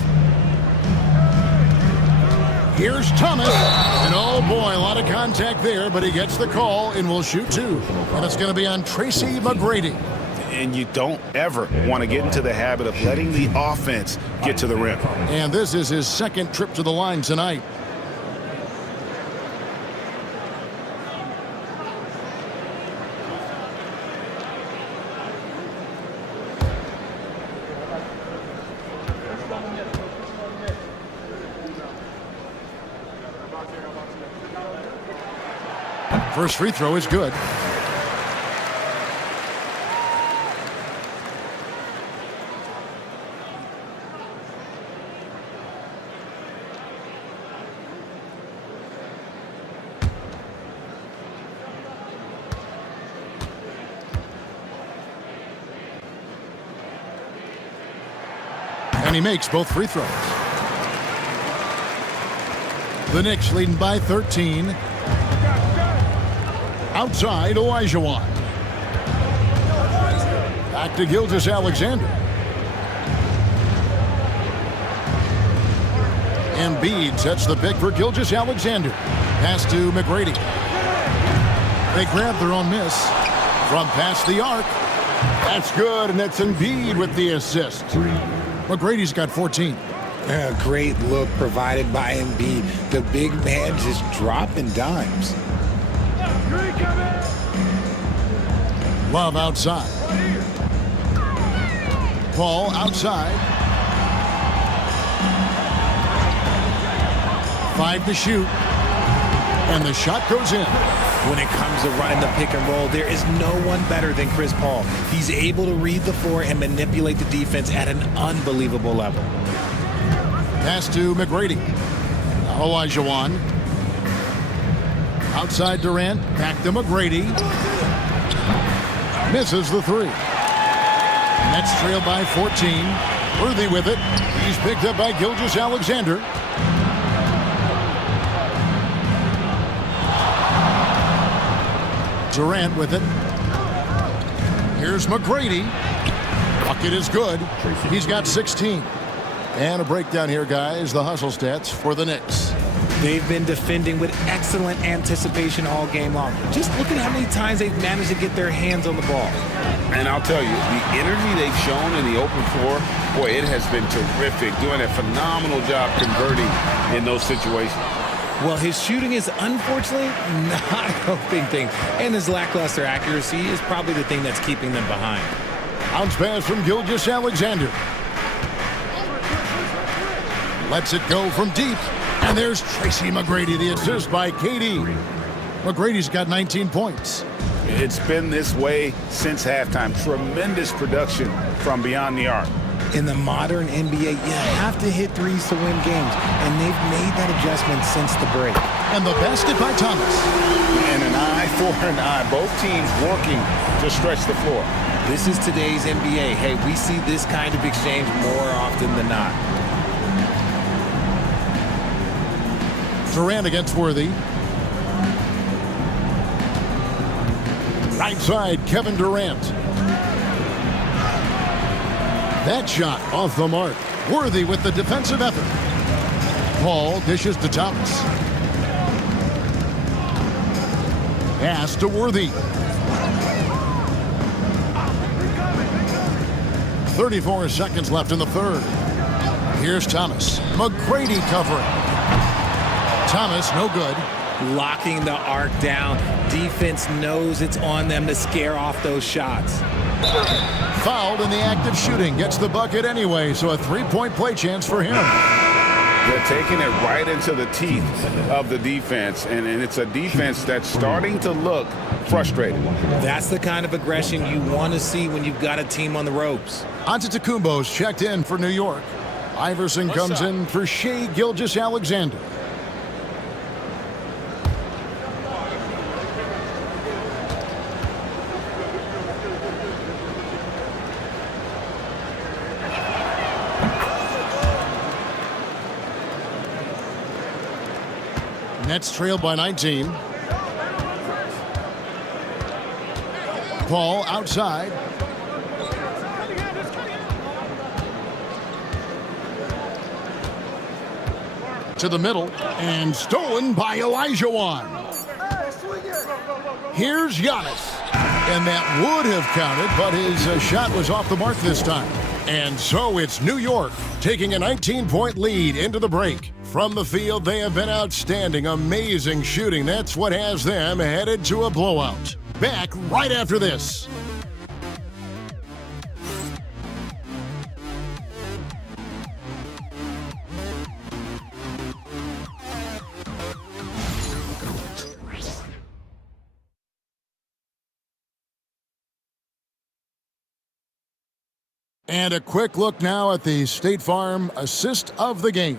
Here's Thomas. And oh boy, a lot of contact there, but he gets the call and will shoot 2. And it's going to be on Tracy McGrady. And you don't ever want to get into the habit of letting the offense get to the rim. And this is his second trip to the line tonight. First free throw is good. And he makes both free throws. The Knicks leading by 13. Outside, Olajuwon. Back to Gilgeous-Alexander. Embiid sets the pick for Gilgeous-Alexander. Pass to McGrady. They grab their own miss from past the arc. That's good, and that's Embiid with the assist. McGrady's got 14. A great look provided by Embiid. The big man just dropping dimes. Love outside. Paul outside. 5 to shoot. And the shot goes in. When it comes to running the pick and roll, there is no one better than Chris Paul. He's able to read the floor and manipulate the defense at an unbelievable level. Pass to McGrady. Olajuwon. Outside Durant. Back to McGrady. Misses the 3. Nets trail by 14. Worthy with it. He's picked up by Gilgeous-Alexander. Durant with it. Here's McGrady. Bucket is good. He's got 16. And a breakdown here, guys. The hustle stats for the Knicks. They've been defending with excellent anticipation all game long. Just look at how many times they've managed to get their hands on the ball. And I'll tell you, the energy they've shown in the open floor, boy, it has been terrific. Doing a phenomenal job converting in those situations. Well, his shooting is unfortunately not helping things, and his lackluster accuracy is probably the thing that's keeping them behind. Bounce pass from Gilgeous-Alexander. Lets it go from deep. And there's Tracy McGrady, the assist by KD. McGrady's got 19 points. It's been this way since halftime. Tremendous production from beyond the arc. In the modern NBA, you have to hit threes to win games, and they've made that adjustment since the break. And the basket by Thomas. And an eye for an eye. Both teams working to stretch the floor. This is today's NBA. Hey, we see this kind of exchange more often than not. Durant against Worthy. Right side, Kevin Durant. That shot off the mark. Worthy with the defensive effort. Paul dishes to Thomas. Pass to Worthy. 34 seconds left in the third. Here's Thomas. McGrady covering. Thomas, no good. Locking the arc down. Defense knows it's on them to scare off those shots. Fouled in the act of shooting. Gets the bucket anyway, so a three-point play chance for him. They're taking it right into the teeth of the defense, and it's a defense that's starting to look frustrated. That's the kind of aggression you want to see when you've got a team on the ropes. Antetokounmpo's checked in for New York. Iverson comes in for Shai Gilgeous-Alexander. Nets trailed by 19. Paul outside. To the middle, and stolen by Elijah Wan. Here's Giannis. And that would have counted, but his shot was off the mark this time. And so it's New York taking a 19-point lead into the break. From the field, they have been outstanding, amazing shooting. That's what has them headed to a blowout. Back right after this. And a quick look now at the State Farm assist of the game.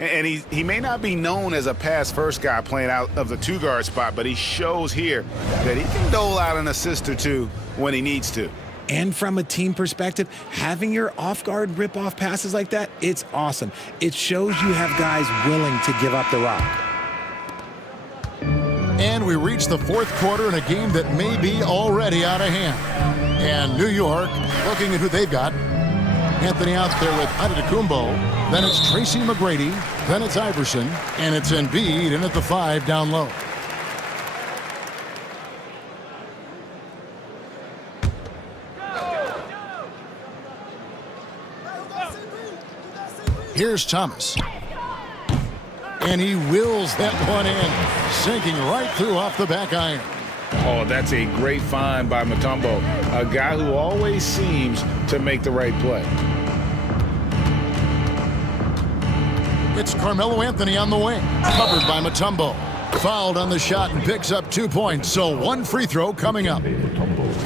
And he may not be known as a pass-first guy playing out of the two-guard spot, but he shows here that he can dole out an assist or two when he needs to. And from a team perspective, having your off-guard rip-off passes like that, it's awesome. It shows you have guys willing to give up the rock. And we reach the fourth quarter in a game that may be already out of hand. And New York, looking at who they've got. Anthony out there with Antetokounmpo. Then it's Tracy McGrady. Then it's Iverson. And it's Embiid in at the 5 down low. Here's Thomas. And he wills that one in, sinking right through off the back iron. Oh, that's a great find by Mutombo, a guy who always seems to make the right play. It's Carmelo Anthony on the wing, covered by Mutombo. Fouled on the shot and picks up 2 points, so one free throw coming up.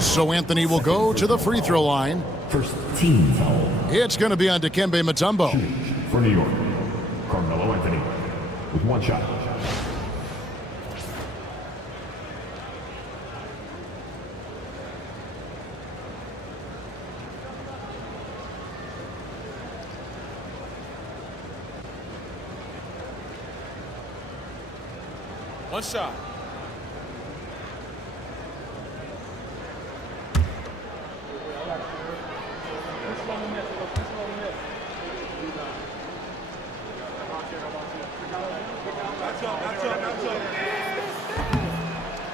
So Anthony will go to the free throw line. First team foul. It's going to be on Dikembe Mutombo. For New York, Carmelo Anthony with one shot. One shot.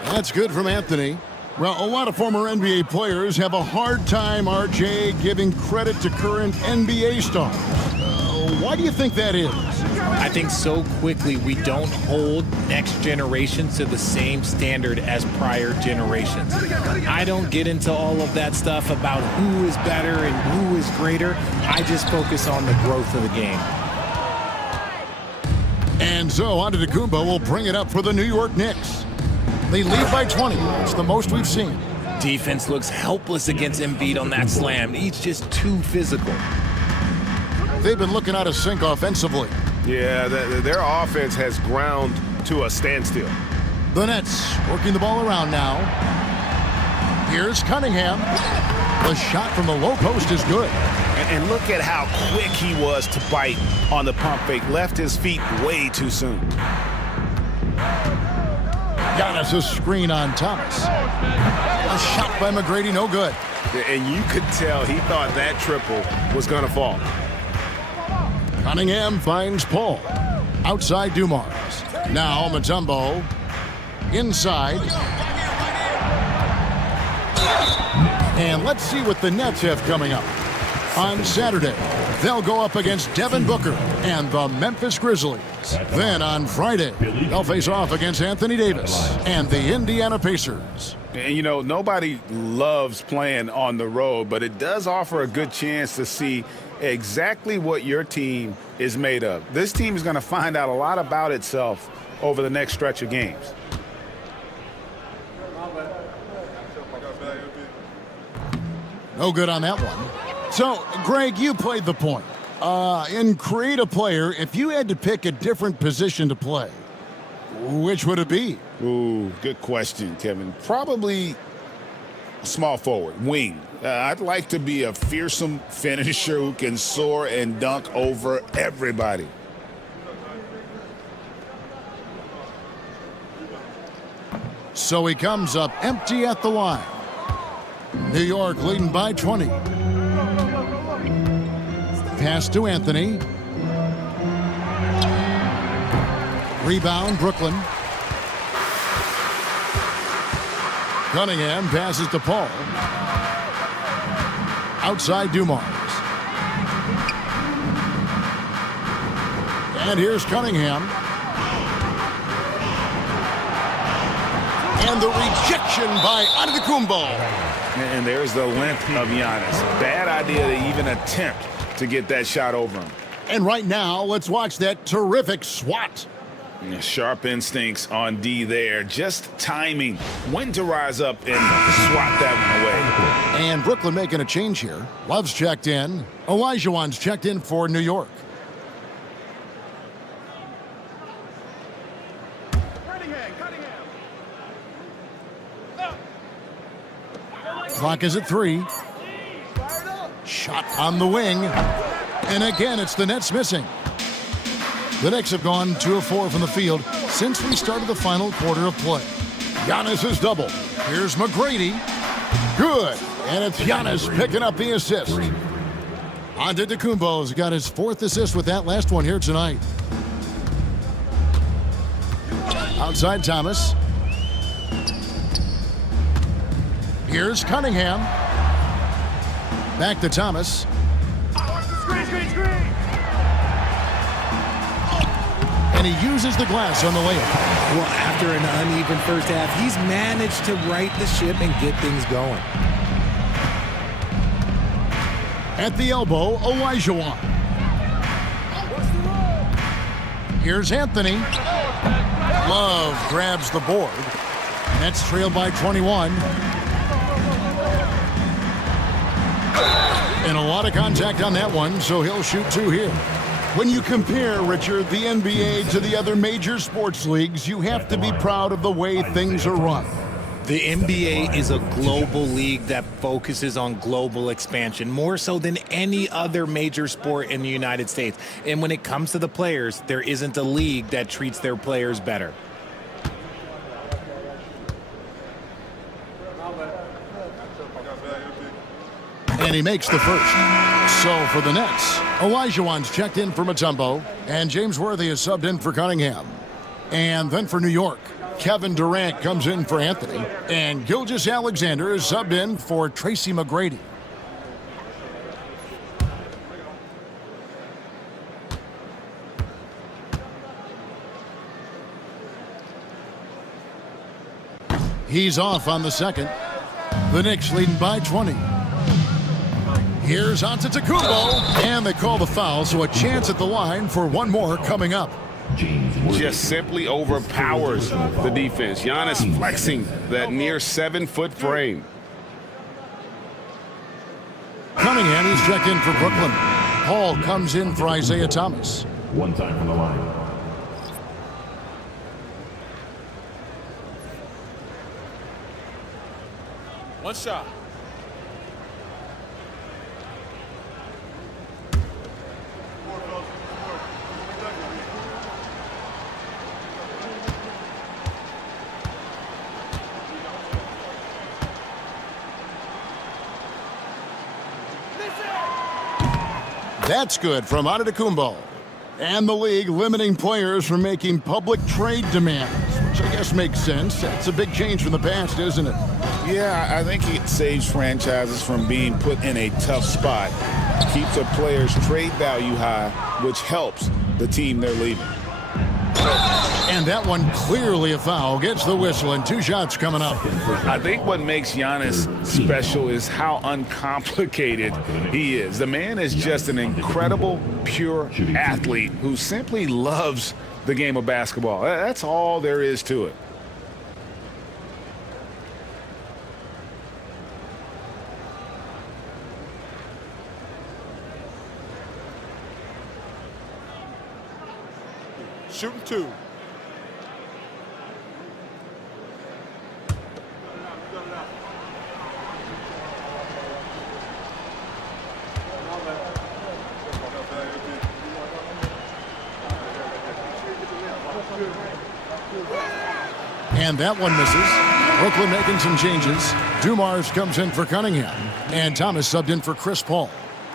That's good from Anthony. Well, a lot of former NBA players have a hard time, RJ, giving credit to current NBA stars. Why do you think that is? I think so quickly we don't hold next generations to the same standard as prior generations. I don't get into all of that stuff about who is better and who is greater. I just focus on the growth of the game. And so Antetokounmpo will bring it up for the New York Knicks. They lead by 20. It's the most we've seen. Defense looks helpless against Embiid on that slam. He's just too physical. They've been looking out of sync offensively. Yeah, their offense has ground to a standstill. The Nets working the ball around now. Here's Cunningham. The shot from the low post is good. And look at how quick he was to bite on the pump fake. Left his feet way too soon. Giannis' screen on Thomas. A shot by McGrady, no good. And you could tell he thought that triple was going to fall. Cunningham finds Paul. Outside Dumars. Now Mutombo. Inside. And let's see what the Nets have coming up. On Saturday, they'll go up against Devin Booker and the Memphis Grizzlies. Then on Friday, they'll face off against Anthony Davis and the Indiana Pacers. And, you know, nobody loves playing on the road, but it does offer a good chance to see exactly what your team is made of. This team is going to find out a lot about itself over the next stretch of games. No good on that one. So, Greg, you played the point. In Create a Player, if you had to pick a different position to play, which would it be? Ooh, good question, Kevin. Probably small forward, wing. I'd like to be a fearsome finisher who can soar and dunk over everybody. So he comes up empty at the line. New York leading by 20. Pass to Anthony. Rebound, Brooklyn. Cunningham passes to Paul. Outside Dumars. And here's Cunningham. And the rejection by Antetokounmpo. And there's the length of Giannis. Bad idea to even attempt to get that shot over him. And right now, let's watch that terrific swat. Sharp instincts on D there. Just timing when to rise up and swat that one away. And Brooklyn making a change here. Love's checked in. Olajuwon's checked in for New York. Clock is at 3. Shot on the wing. And again, it's the Nets missing. The Knicks have gone 2 of 4 from the field since we started the final quarter of play. Giannis is double. Here's McGrady. Good. And it's Giannis picking up the assist. Antetokounmpo's got his 4th assist with that last one here tonight. Outside Thomas. Here's Cunningham. Back to Thomas. And he uses the glass on the layup. Well, after an uneven first half, he's managed to right the ship and get things going. At the elbow, Olajuwon. Here's Anthony. Love grabs the board. Nets trailed by 21. And a lot of contact on that one, so he'll shoot 2 here. When you compare, Richard, the NBA to the other major sports leagues, you have to be proud of the way things are run. The NBA is a global league that focuses on global expansion, more so than any other major sport in the United States. And when it comes to the players, there isn't a league that treats their players better. And he makes the first. So for the Nets, Olajuwon's checked in for Mutombo, and James Worthy is subbed in for Cunningham. And then for New York, Kevin Durant comes in for Anthony, and Gilgeous-Alexander is subbed in for Tracy McGrady. He's off on the second. The Knicks leading by 20. Here's Antetokounmpo, and they call the foul, so a chance at the line for one more coming up. Just simply overpowers the defense. Giannis flexing that near 7-foot frame. Cunningham, he's checked in for Brooklyn. Hall comes in for Isaiah Thomas. One time from the line. One shot. That's good from Antetokounmpo. And the league limiting players from making public trade demands, which I guess makes sense. That's a big change from the past, isn't it? Yeah, I think it saves franchises from being put in a tough spot. Keeps a player's trade value high, which helps the team they're leaving. And that one clearly a foul. Gets the whistle, and 2 shots coming up. I think what makes Giannis special is how uncomplicated he is. The man is just an incredible, pure athlete who simply loves the game of basketball. That's all there is to it. Shooting 2. And that one misses. Brooklyn making some changes. Dumars comes in for Cunningham. And Thomas subbed in for Chris Paul.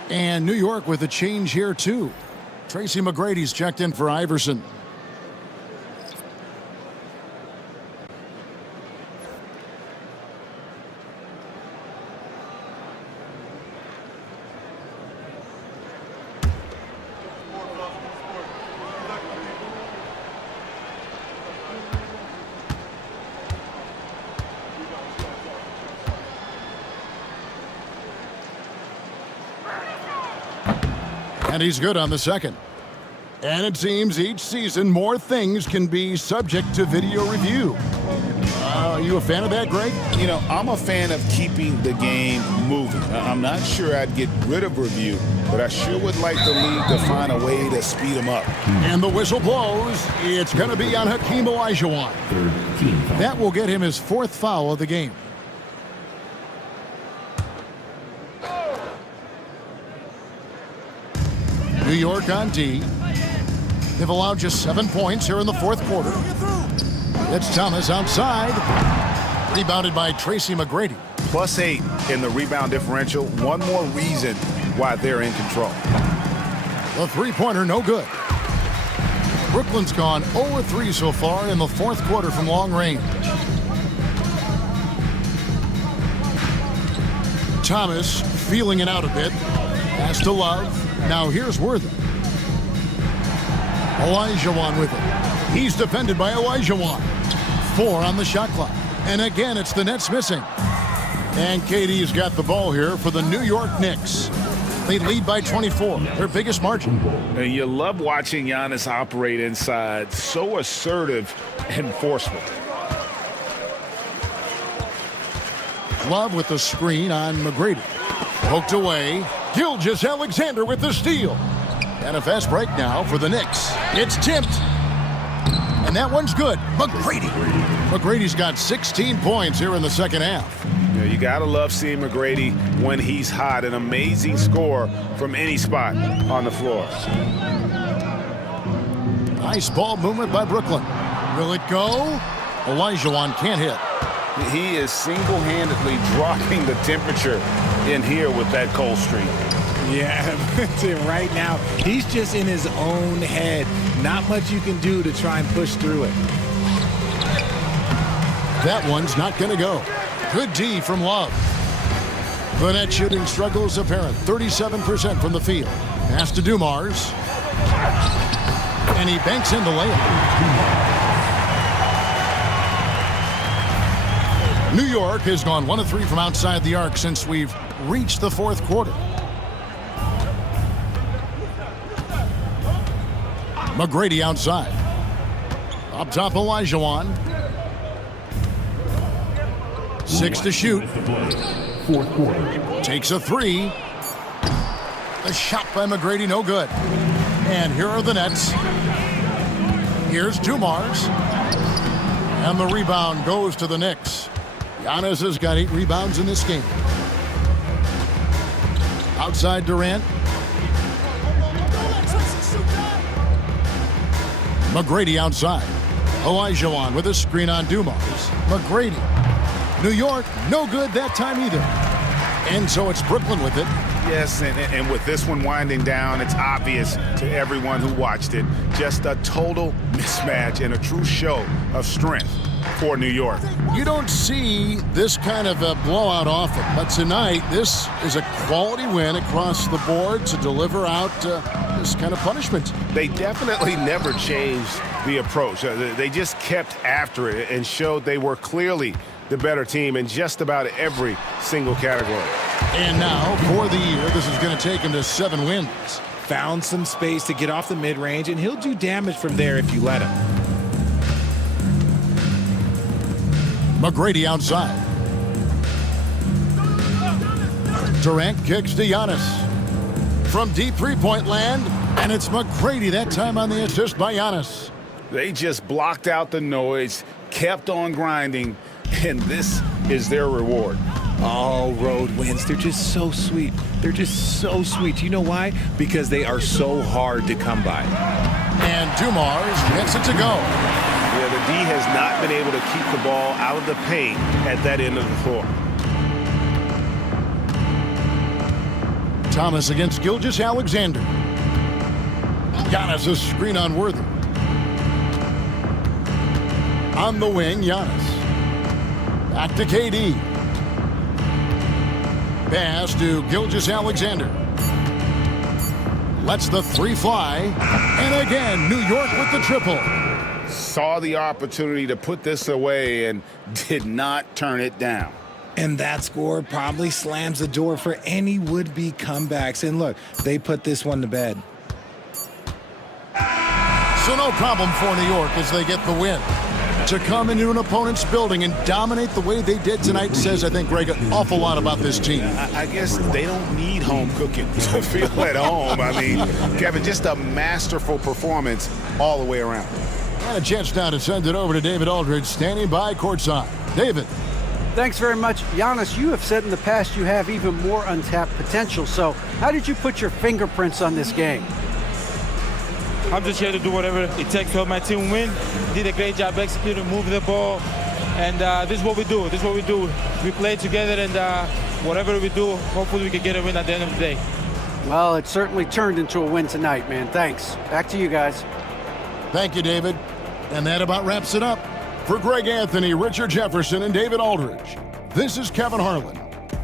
And New York with a change here, too. Tracy McGrady's checked in for Iverson. And he's good on the second. And it seems each season more things can be subject to video review. Are you a fan of that, Greg? You know, I'm a fan of keeping the game moving. I'm not sure I'd get rid of review, but I sure would like the league to find a way to speed them up. And the whistle blows. It's going to be on Hakeem Olajuwon. That will get him his 4th foul of the game. New York on D. They've allowed just 7 points here in the 4th quarter. It's Thomas outside. Rebounded by Tracy McGrady. +8 in the rebound differential. One more reason why they're in control. The three-pointer no good. Brooklyn's gone 0-3 so far in the 4th quarter from long range. Thomas feeling it out a bit. Pass to Love. Now here's Worthy. Olajuwon with it. He's defended by Olajuwon. 4 on the shot clock. And again, it's the Nets missing. And KD's got the ball here for the New York Knicks. They lead by 24, their biggest margin. And you love watching Giannis operate inside. So assertive and forceful. Love with the screen on McGrady. Poked away. Gilgeous-Alexander with the steal. And a fast break now for the Knicks. It's tipped. And that one's good. McGrady. McGrady's got 16 points here in the second half. Yeah, you got to love seeing McGrady when he's hot. An amazing score from any spot on the floor. Nice ball movement by Brooklyn. Will it go? Olajuwon can't hit. He is single-handedly dropping the temperature in here with that cold streak. Yeah, right now, he's just in his own head. Not much you can do to try and push through it. That one's not going to go. Good D from Love. The net shooting struggles apparent. 37% from the field. Pass to Dumars. And he banks in the layup. New York has gone 1 of 3 from outside the arc since we've reached the fourth quarter. McGrady outside. Up top, Olajuwon. 6 to shoot. Fourth quarter. Takes a 3. The shot by McGrady, no good. And here are the Nets. Here's Dumars. And the rebound goes to the Knicks. Giannis has got 8 rebounds in this game. Outside Durant. McGrady outside. Olajuwon with a screen on Dumars. McGrady. New York, no good that time either. And so it's Brooklyn with it. Yes, and with this one winding down, it's obvious to everyone who watched it. Just a total mismatch and a true show of strength for New York. You don't see this kind of a blowout often, but tonight this is a quality win across the board to deliver out this kind of punishment. They definitely never changed the approach. They just kept after it and showed they were clearly the better team in just about every single category. And now, for the year, this is going to take him to 7 wins. Found some space to get off the mid-range, and he'll do damage from there if you let him. McGrady outside. Durant kicks to Giannis. From deep three-point land, and it's McGrady that time on the assist by Giannis. They just blocked out the noise, kept on grinding, and this is their reward. All road wins. They're just so sweet. They're just so sweet. You know why? Because they are so hard to come by. And Dumars gets it to go. Yeah, the D has not been able to keep the ball out of the paint at that end of the floor. Thomas against Gilgeous-Alexander. Giannis a screen on Worthy. On the wing, Giannis. Back to KD. Pass to Gilgeous-Alexander. Lets the 3 fly. And again, New York with the triple. Saw the opportunity to put this away and did not turn it down. And that score probably slams the door for any would-be comebacks. And look, they put this one to bed. So no problem for New York as they get the win. To come into an opponent's building and dominate the way they did tonight says, I think, Greg, an awful lot about this team. I guess they don't need home cooking to feel at home. I mean, Kevin, just a masterful performance all the way around. And a chance now to send it over to David Aldridge, standing by courtside. David. Thanks very much. Giannis, you have said in the past you have even more untapped potential. So how did you put your fingerprints on this game? I'm just here to do whatever it takes to help my team win. Did a great job executing, moving the ball, and this is what we do. This is what we do. We play together, and whatever we do, hopefully we can get a win at the end of the day. Well, it certainly turned into a win tonight, man. Thanks. Back to you guys. Thank you, David. And that about wraps it up. For Greg Anthony, Richard Jefferson, and David Aldridge, this is Kevin Harlan.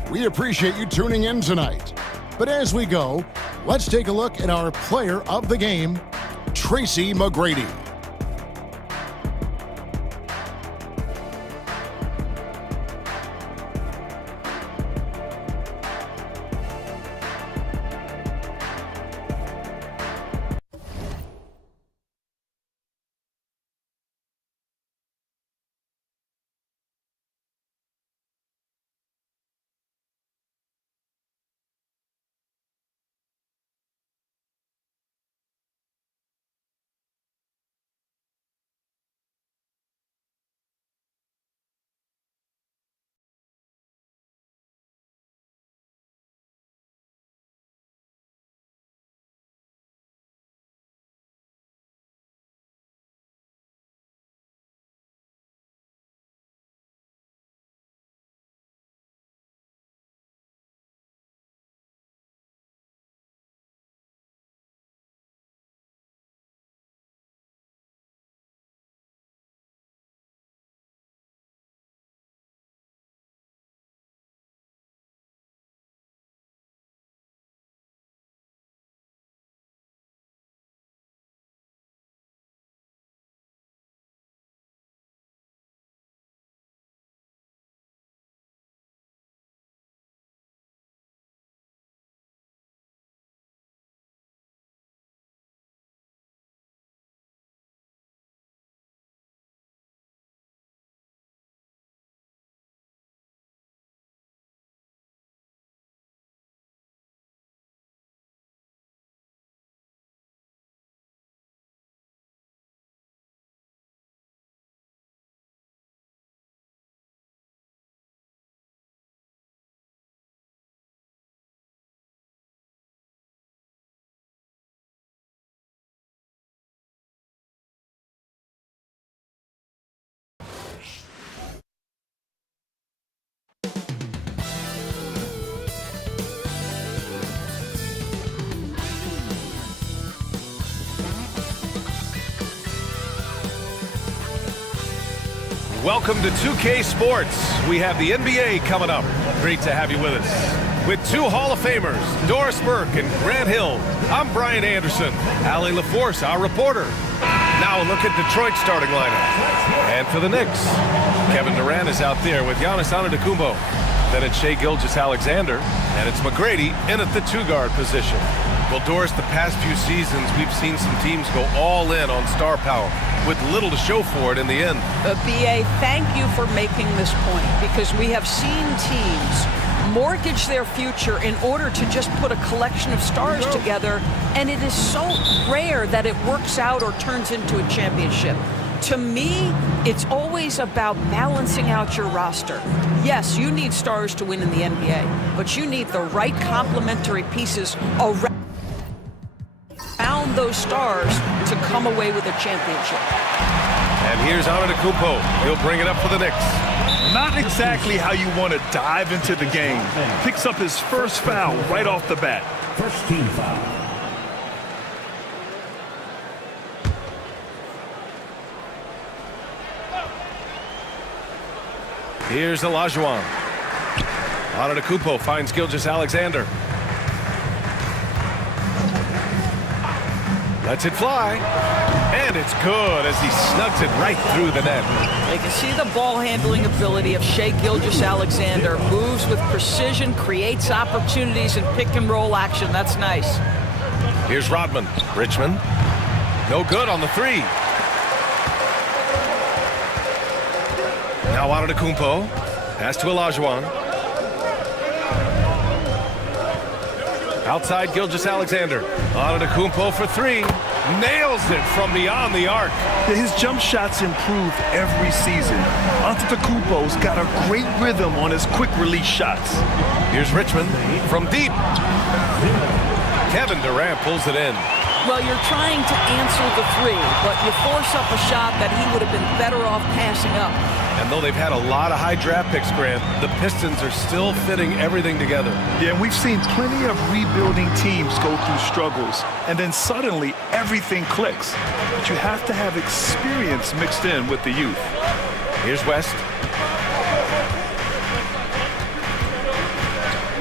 We appreciate you tuning in tonight. But as we go, let's take a look at our player of the game, Tracy McGrady. Welcome to 2K Sports. We have the NBA coming up. Great to have you with us. With two Hall of Famers, Doris Burke and Grant Hill, I'm Brian Anderson. Allie LaForce, our reporter. Now a look at Detroit's starting lineup. And for the Knicks, Kevin Durant is out there with Giannis Antetokounmpo. Then it's Shai Gilgeous-Alexander, and it's McGrady in at the two-guard position. Well, Doris, the past few seasons, we've seen some teams go all in on star power with little to show for it in the end. BA, thank you for making this point, because we have seen teams mortgage their future in order to just put a collection of stars together, and it is so rare that it works out or turns into a championship. To me, it's always about balancing out your roster. Yes, you need stars to win in the NBA, but you need the right complementary pieces around those stars to come away with a championship. And here's Antetokounmpo. He'll bring it up for the Knicks. Not exactly how you want to dive into the game. Picks up his first foul right off the bat. First team foul. Here's Olajuwon. Antetokounmpo finds Gilgeous-Alexander. Lets it fly. And it's good as he snugs it right through the net. You can see the ball handling ability of Shai Gilgeous-Alexander. Moves with precision, creates opportunities in pick and roll action. That's nice. Here's Rodman. Richmond. No good on the three. Now Antetokounmpo. Pass to Olajuwon. Outside Gilgeous-Alexander. Antetokounmpo for three. Nails it from beyond the arc. His jump shots improve every season. Antetokounmpo's got a great rhythm on his quick release shots. Here's Richmond from deep. Kevin Durant pulls it in. Well, you're trying to answer the three, but you force up a shot that he would have been better off passing up. And though they've had a lot of high draft picks, Grant, the Pistons are still fitting everything together. Yeah, and we've seen plenty of rebuilding teams go through struggles, and then suddenly everything clicks. But you have to have experience mixed in with the youth. Here's West.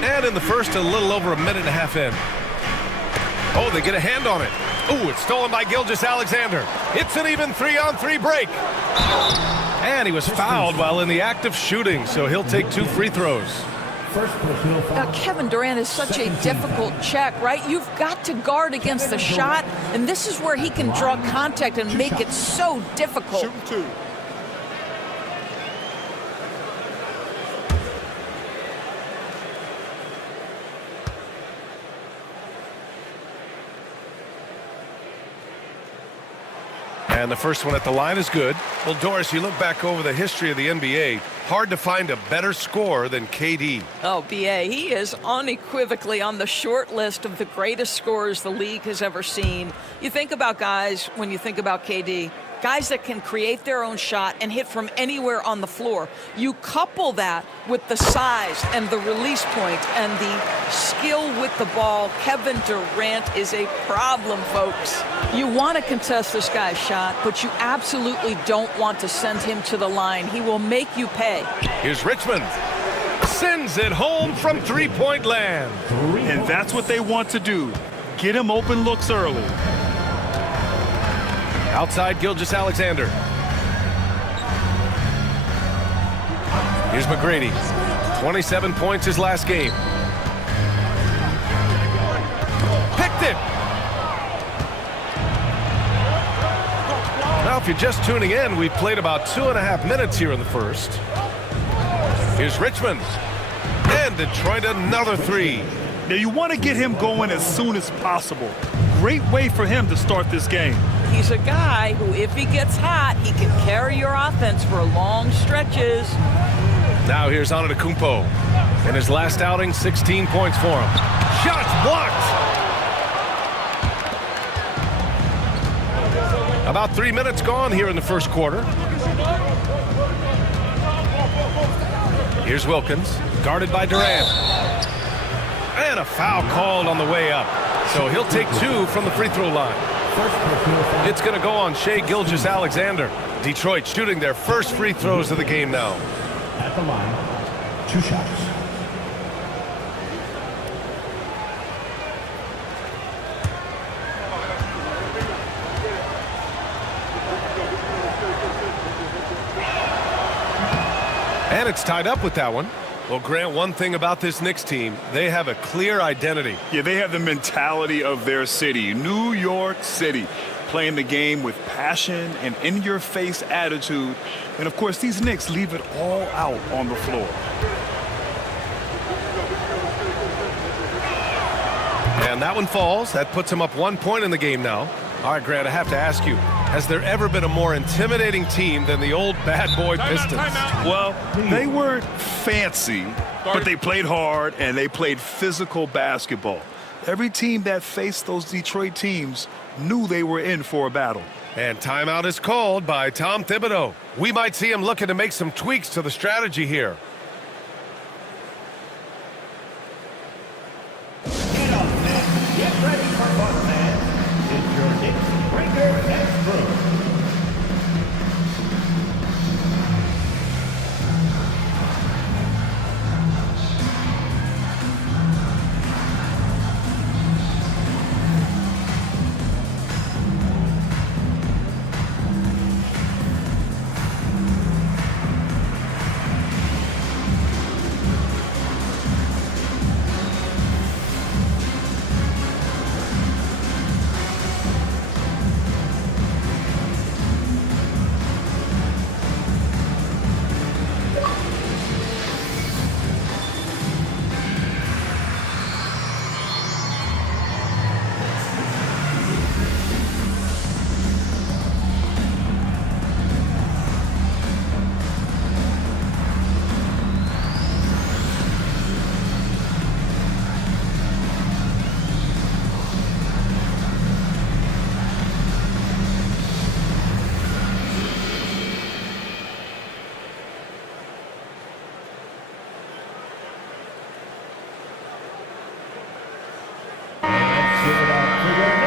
And in the first, a little over a minute and a half in. Oh, they get a hand on it. Oh, it's stolen by Gilgeous-Alexander. It's an even 3-on-3 break. And he was fouled while in the act of shooting, so he'll take two free throws. Kevin Durant is such a difficult check, right? You've got to guard against the shot, and this is where he can draw contact and make it so difficult. Shooting two. And the first one at the line is good. Well, Doris, you look back over the history of the NBA, hard to find a better scorer than KD. Oh, BA, he is unequivocally on the short list of the greatest scorers the league has ever seen. You think about guys, when you think about KD, guys that can create their own shot and hit from anywhere on the floor. You couple that with the size and the release point and the skill with the ball. Kevin Durant is a problem, folks. You want to contest this guy's shot, but you absolutely don't want to send him to the line. He will make you pay. Here's Richmond. Sends it home from three-point land. And that's what they want to do. Get him open looks early. Outside Gilgeous-Alexander. Here's McGrady. 27 points his last game. Picked it. Now, if you're just tuning in, we've played about 2.5 minutes here in the first. Here's Richmond. And Detroit another three. Now, you want to get him going as soon as possible. Great way for him to start this game. He's a guy who, if he gets hot, he can carry your offense for long stretches. Now here's Antetokounmpo. In his last outing, 16 points for him. Shots blocked. About 3 minutes gone here in the first quarter. Here's Wilkins, guarded by Durant. And a foul called on the way up. So he'll take two from the free throw line. It's going to go on Shai Gilgeous-Alexander. Detroit shooting their first free throws of the game now. At the line, 2 shots. And it's tied up with that one. Well, Grant, one thing about this Knicks team, they have a clear identity. Yeah, they have the mentality of their city, New York City, playing the game with passion and in-your-face attitude. And, of course, these Knicks leave it all out on the floor. And that one falls. That puts them up 1 point in the game now. All right, Grant, I have to ask you, has there ever been a more intimidating team than the old bad boy Pistons? Well, they weren't fancy, but they played hard and they played physical basketball. Every team that faced those Detroit teams knew they were in for a battle. And timeout is called by Tom Thibodeau. We might see him looking to make some tweaks to the strategy here. Get ready for fun, fans. It's your Knicks Breaker and Brew.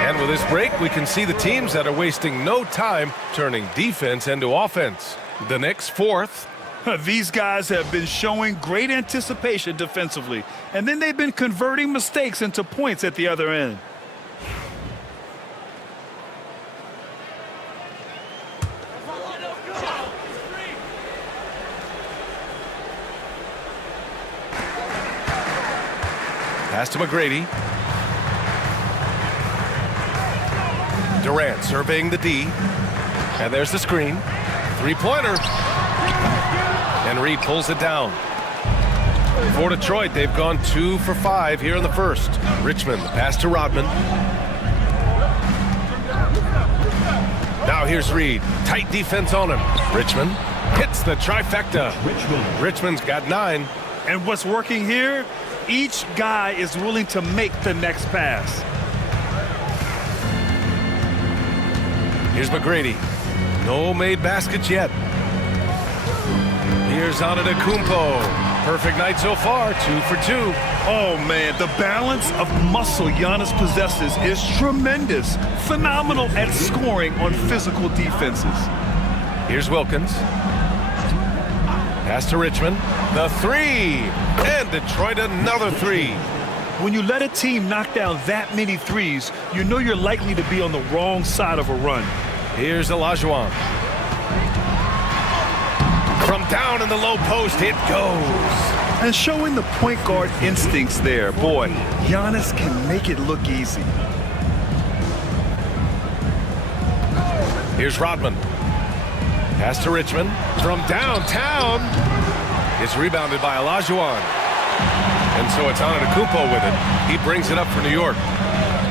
And with this break, we can see the teams that are wasting no time turning defense into offense. The Knicks fourth. These guys have been showing great anticipation defensively, and then they've been converting mistakes into points at the other end. Pass to McGrady. Durant surveying the D. And there's the screen. Three-pointer. And Reed pulls it down. For Detroit, they've gone 2 for 5 here in the first. Richmond, pass to Rodman. Now here's Reed. Tight defense on him. Richmond hits the trifecta. Richmond's got 9. And what's working here? Each guy is willing to make the next pass. Here's McGrady. No made baskets yet. Here's Antetokounmpo. Perfect night so far, 2 for 2. Oh, man, the balance of muscle Giannis possesses is tremendous. Phenomenal at scoring on physical defenses. Here's Wilkins. Pass to Richmond. The 3. And Detroit another 3. When you let a team knock down that many threes, you know you're likely to be on the wrong side of a run. Here's Olajuwon. From down in the low post, it goes. And showing the point guard instincts there. Boy, Giannis can make it look easy. Here's Rodman. Pass to Richmond. From downtown. It's rebounded by Olajuwon. And so it's Antetokounmpo with it. He brings it up for New York.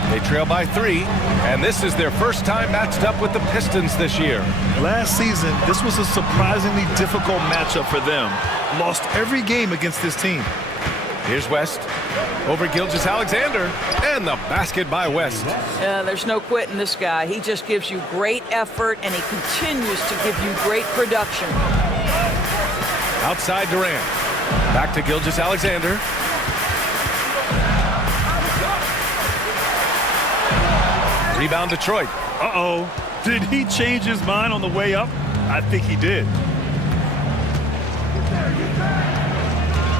They trail by 3, and this is their first time matched up with the Pistons this year. Last season, this was a surprisingly difficult matchup for them. Lost every game against this team. Here's West. Over Gilgeous-Alexander, and the basket by West. There's no quitting this guy. He just gives you great effort, and he continues to give you great production. Outside Durant. Back to Gilgeous-Alexander. Rebound Detroit. Uh-oh. Did he change his mind on the way up? I think he did.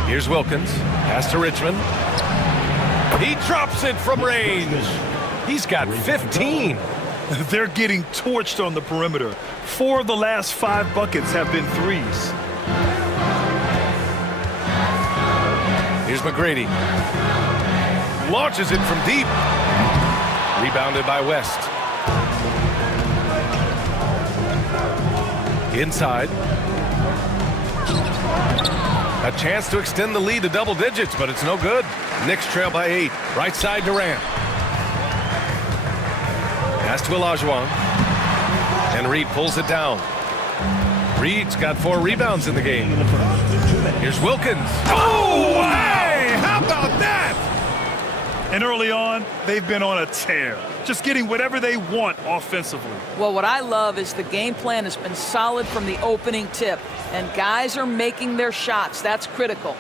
Here's Wilkins. Pass to Richmond. He drops it from range. He's got 15. They're getting torched on the perimeter. 4 of the last 5 buckets have been threes. Here's McGrady. Launches it from deep. Rebounded by West. Inside. A chance to extend the lead to double digits, but it's no good. Knicks trail by 8. Right side Durant. Pass to Olajuwon. And Reed pulls it down. Reed's got 4 rebounds in the game. Here's Wilkins. Oh, hey! How about that? And early on, they've been on a tear. Just getting whatever they want offensively. Well, what I love is the game plan has been solid from the opening tip, and guys are making their shots. That's critical.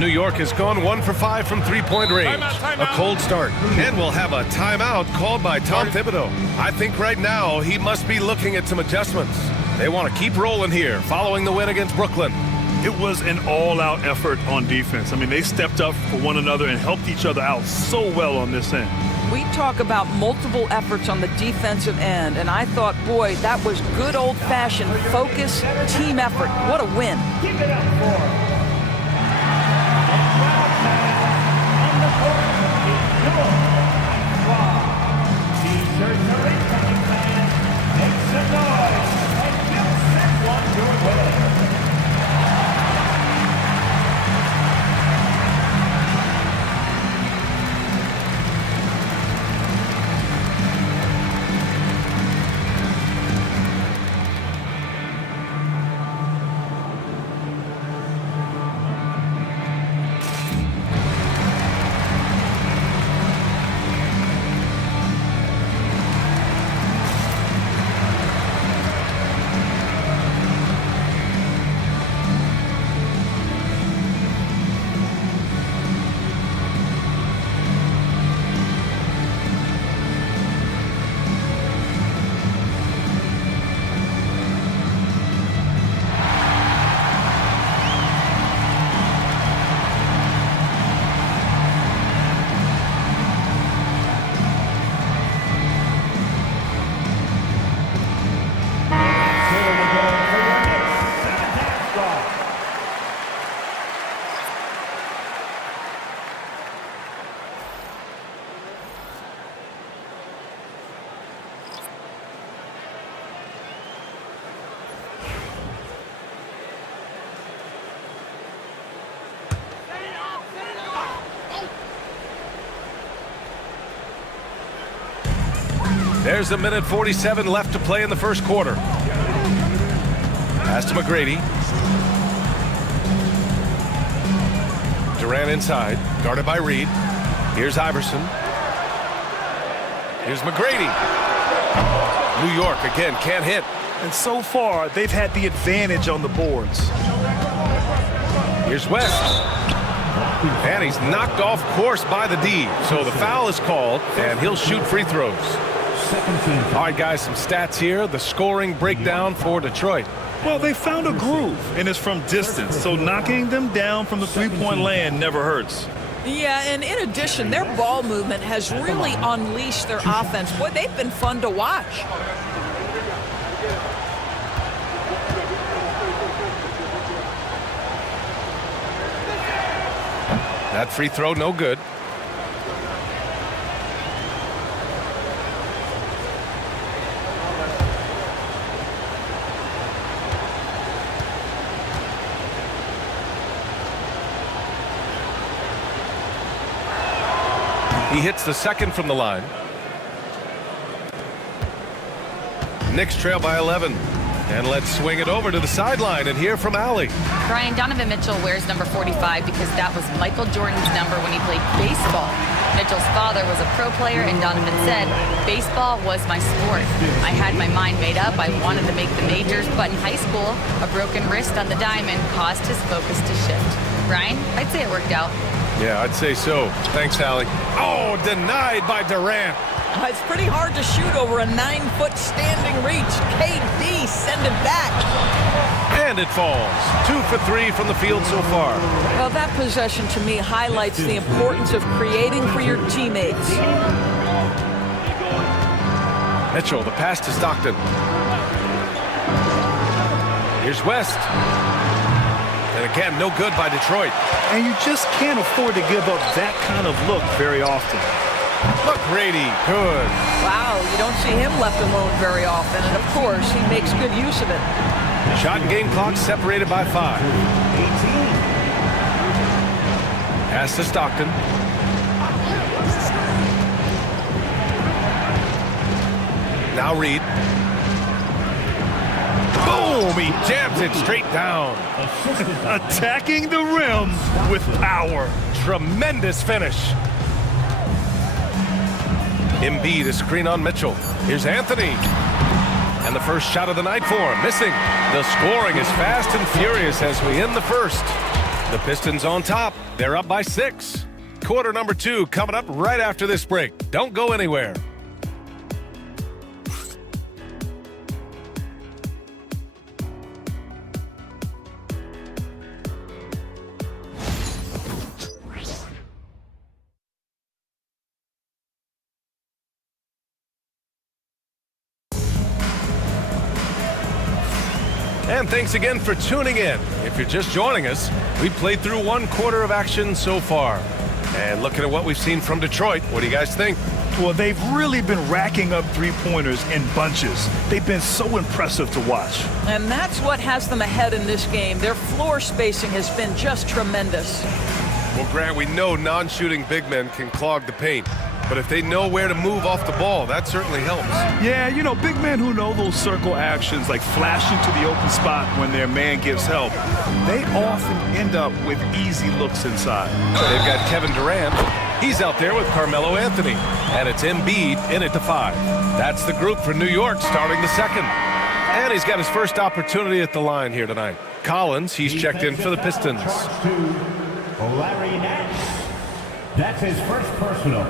New York has gone 1 for 5 from three-point range. A cold start. And we'll have a timeout called by Tom Thibodeau. I think right now he must be looking at some adjustments. They want to keep rolling here following the win against Brooklyn. It was an all-out effort on defense. I mean, they stepped up for one another and helped each other out so well on this end. We talk about multiple efforts on the defensive end, and I thought, boy, that was good old-fashioned focus, team effort. What a win. Keep it up for T-shirts are incoming, fans. Make some noise and give someone your way. There's a minute 47 left to play in the first quarter. Pass to McGrady. Durant inside, guarded by Reed. Here's Iverson. Here's McGrady. New York again can't hit. And so far, they've had the advantage on the boards. Here's West. And he's knocked off course by the D. So the foul is called, and he'll shoot free throws. All right, guys, some stats here. The scoring breakdown for Detroit. Well, they found a groove, and it's from distance. So knocking them down from the three-point land never hurts. Yeah, and in addition, their ball movement has really unleashed their offense. Boy, they've been fun to watch. That free throw, no good. He hits the second from the line. Knicks trail by 11. And let's swing it over to the sideline and hear from Allie. Brian, Donovan Mitchell wears number 45 because that was Michael Jordan's number when he played baseball. Mitchell's father was a pro player, and Donovan said, baseball was my sport. I had my mind made up. I wanted to make the majors, but in high school, a broken wrist on the diamond caused his focus to shift. Brian, I'd say it worked out. Yeah, I'd say so. Thanks, Allie. Oh, denied by Durant. It's pretty hard to shoot over a 9-foot standing reach. KD send it back. And it falls. 2 for 3 from the field so far. Well, that possession to me highlights the importance of creating for your teammates. Mitchell, the pass to Stockton. Here's West. And again, no good by Detroit. And you just can't afford to give up that kind of look very often. McGrady, good. Wow, you don't see him left alone very often, and of course, he makes good use of it. Shot and game clock separated by 5. Pass to Stockton. Now Reed. Boom! He jams it straight down. Attacking the rim with power. Tremendous finish. Embiid, a screen on Mitchell. Here's Anthony. And the first shot of the night for him, missing. The scoring is fast and furious as we end the first. The Pistons on top. They're up by 6. Quarter number 2 coming up right after this break. Don't go anywhere. And thanks again for tuning in. If you're just joining us, we played through 1 quarter of action so far. And looking at what we've seen from Detroit, what do you guys think? Well, they've really been racking up three-pointers in bunches. They've been so impressive to watch. And that's what has them ahead in this game. Their floor spacing has been just tremendous. Well, Grant, we know non-shooting big men can clog the paint. But if they know where to move off the ball, that certainly helps. Yeah, you know, big men who know those circle actions, like flashing to the open spot when their man gives help, they often end up with easy looks inside. They've got Kevin Durant. He's out there with Carmelo Anthony. And it's Embiid in at the 5. That's the group for New York starting the second. And he's got his first opportunity at the line here tonight. Collins, he's checked in for the Pistons. Larry Nance. That's his first personal.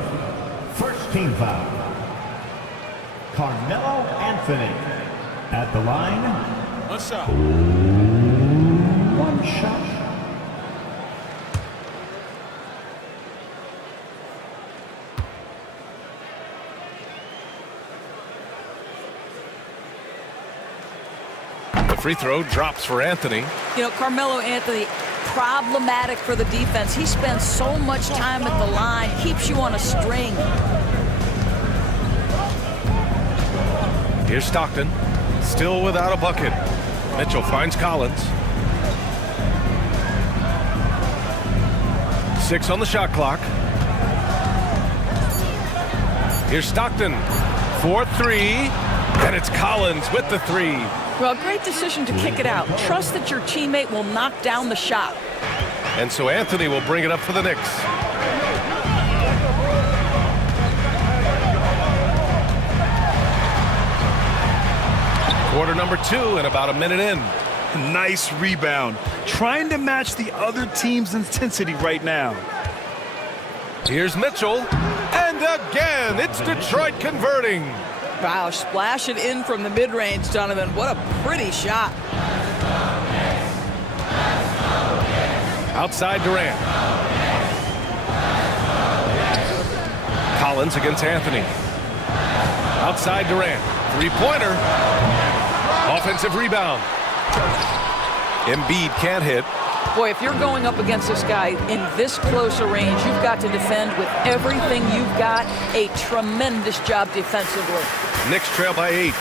First team foul. Carmelo Anthony at the line. What's up? 1 shot. The free throw drops for Anthony. You know, Carmelo Anthony, problematic for the defense. He spends so much time at the line, keeps you on a string. Here's Stockton, still without a bucket. Mitchell finds Collins. 6 on the shot clock. Here's Stockton, 4-3, and it's Collins with the 3. Well, great decision to kick it out. Trust that your teammate will knock down the shot. And so Anthony will bring it up for the Knicks. Quarter number 2 and about a minute in. Nice rebound. Trying to match the other team's intensity right now. Here's Mitchell. And again, it's Detroit converting. Wow, splash it in from the mid-range, Donovan. What a pretty shot. Outside Durant. Collins against Anthony. Outside Durant. 3-pointer. Offensive rebound. Embiid can't hit. Boy, if you're going up against this guy in this close a range, you've got to defend with everything you've got. A tremendous job defensively. Knicks trail by 8.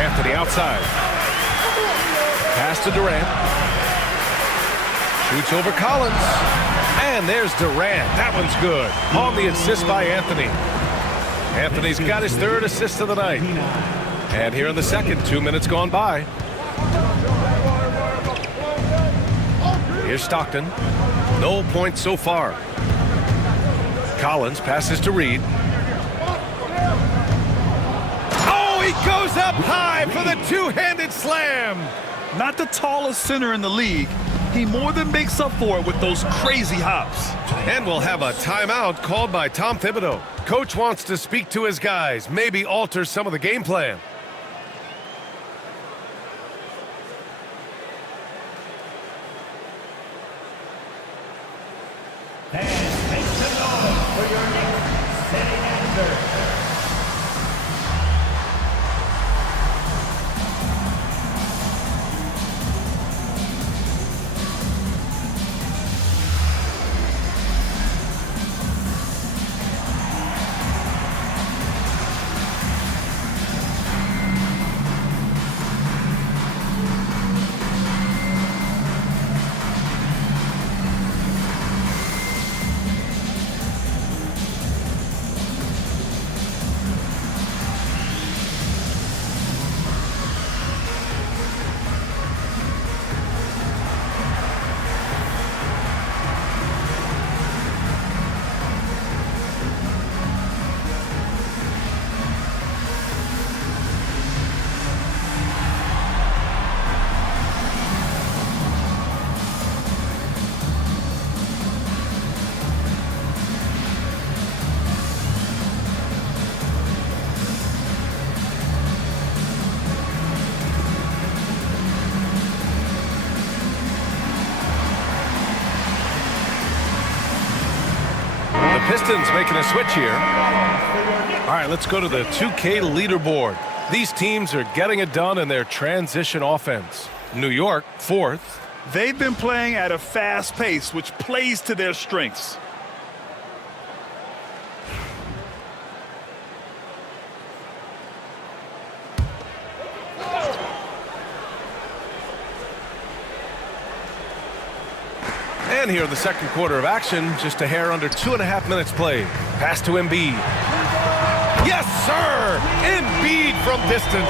Anthony outside. Pass to Durant. Shoots over Collins. And there's Durant. That one's good. On the assist by Anthony. Anthony's got his 3rd assist of the night. And here in the second, 2 minutes gone by. Here's Stockton. No points so far. Collins passes to Reed. Oh, he goes up high for the 2-handed slam. Not the tallest center in the league, he more than makes up for it with those crazy hops. And we'll have a timeout called by Tom Thibodeau. Coach wants to speak to his guys, maybe alter some of the game plan. And make some noise for your next setting answer. Pistons making a switch here. All right, let's go to the 2K leaderboard. These teams are getting it done in their transition offense. New York, 4th. They've been playing at a fast pace, which plays to their strengths. And here in the second quarter of action, just a hair under 2.5 minutes played. Pass to Embiid. Yes, sir! Embiid from distance.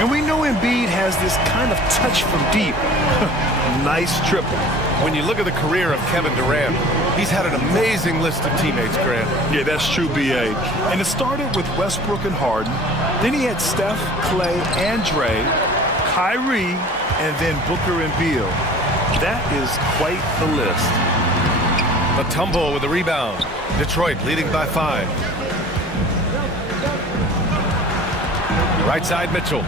And we know Embiid has this kind of touch from deep. Nice triple. When you look at the career of Kevin Durant, he's had an amazing list of teammates, Grant. Yeah, that's true, B.A. And it started with Westbrook and Harden. Then he had Steph, Clay, and Dre, Kyrie, and then Booker and Beal. That is quite the list. Mutombo with the rebound. Detroit leading by 5. Right side, Mitchell.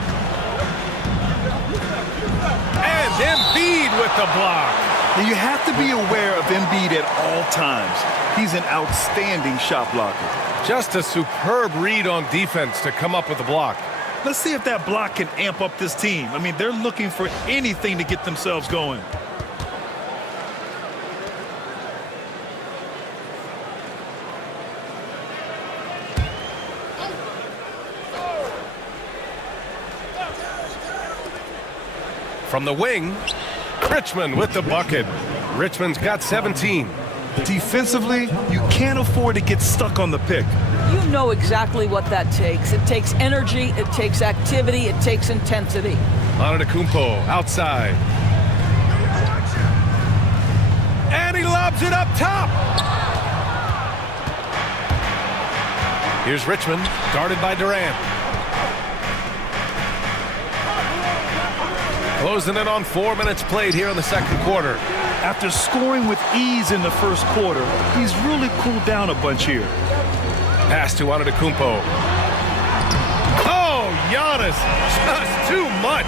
And Embiid with the block. Now you have to be aware of Embiid at all times. He's an outstanding shot blocker. Just a superb read on defense to come up with the block. Let's see if that block can amp up this team. I mean, they're looking for anything to get themselves going. From the wing, Richmond with the bucket. Richmond's got 17. Defensively, you can't afford to get stuck on the pick. You know exactly what that takes. It takes energy, it takes activity, it takes intensity. Antetokounmpo outside. And he lobs it up top. Here's Richmond, guarded by Durant. Closing in on 4 minutes played here in the second quarter. After scoring with ease in the first quarter, he's really cooled down a bunch here. Pass to Antetokounmpo. Oh, Giannis, just too much.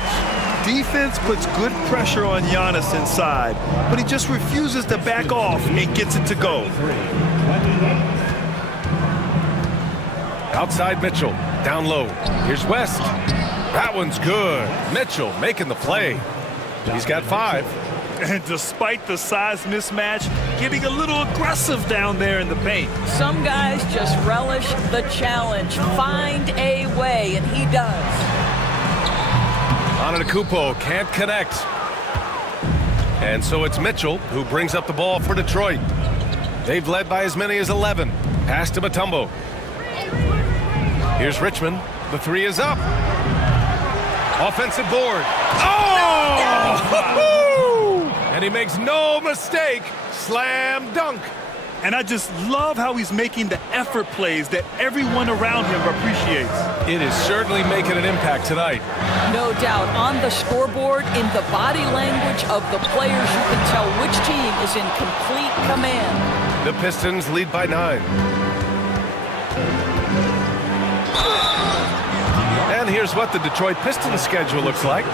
Defense puts good pressure on Giannis inside, but he just refuses to back off and gets it to go. Outside Mitchell, down low. Here's West. That one's good. Mitchell making the play. He's got 5. And despite the size mismatch, getting a little aggressive down there in the paint. Some guys just relish the challenge. Find a way, and he does. Antetokounmpo can't connect. And so it's Mitchell who brings up the ball for Detroit. They've led by as many as 11. Pass to Mutombo. Here's Richmond. The 3 is up. Offensive board. Oh! And he makes no mistake. Slam dunk. And I just love how he's making the effort plays that everyone around him appreciates. It is certainly making an impact tonight. No doubt. On the scoreboard, in the body language of the players, you can tell which team is in complete command. The Pistons lead by 9. And here's what the Detroit Pistons schedule looks like.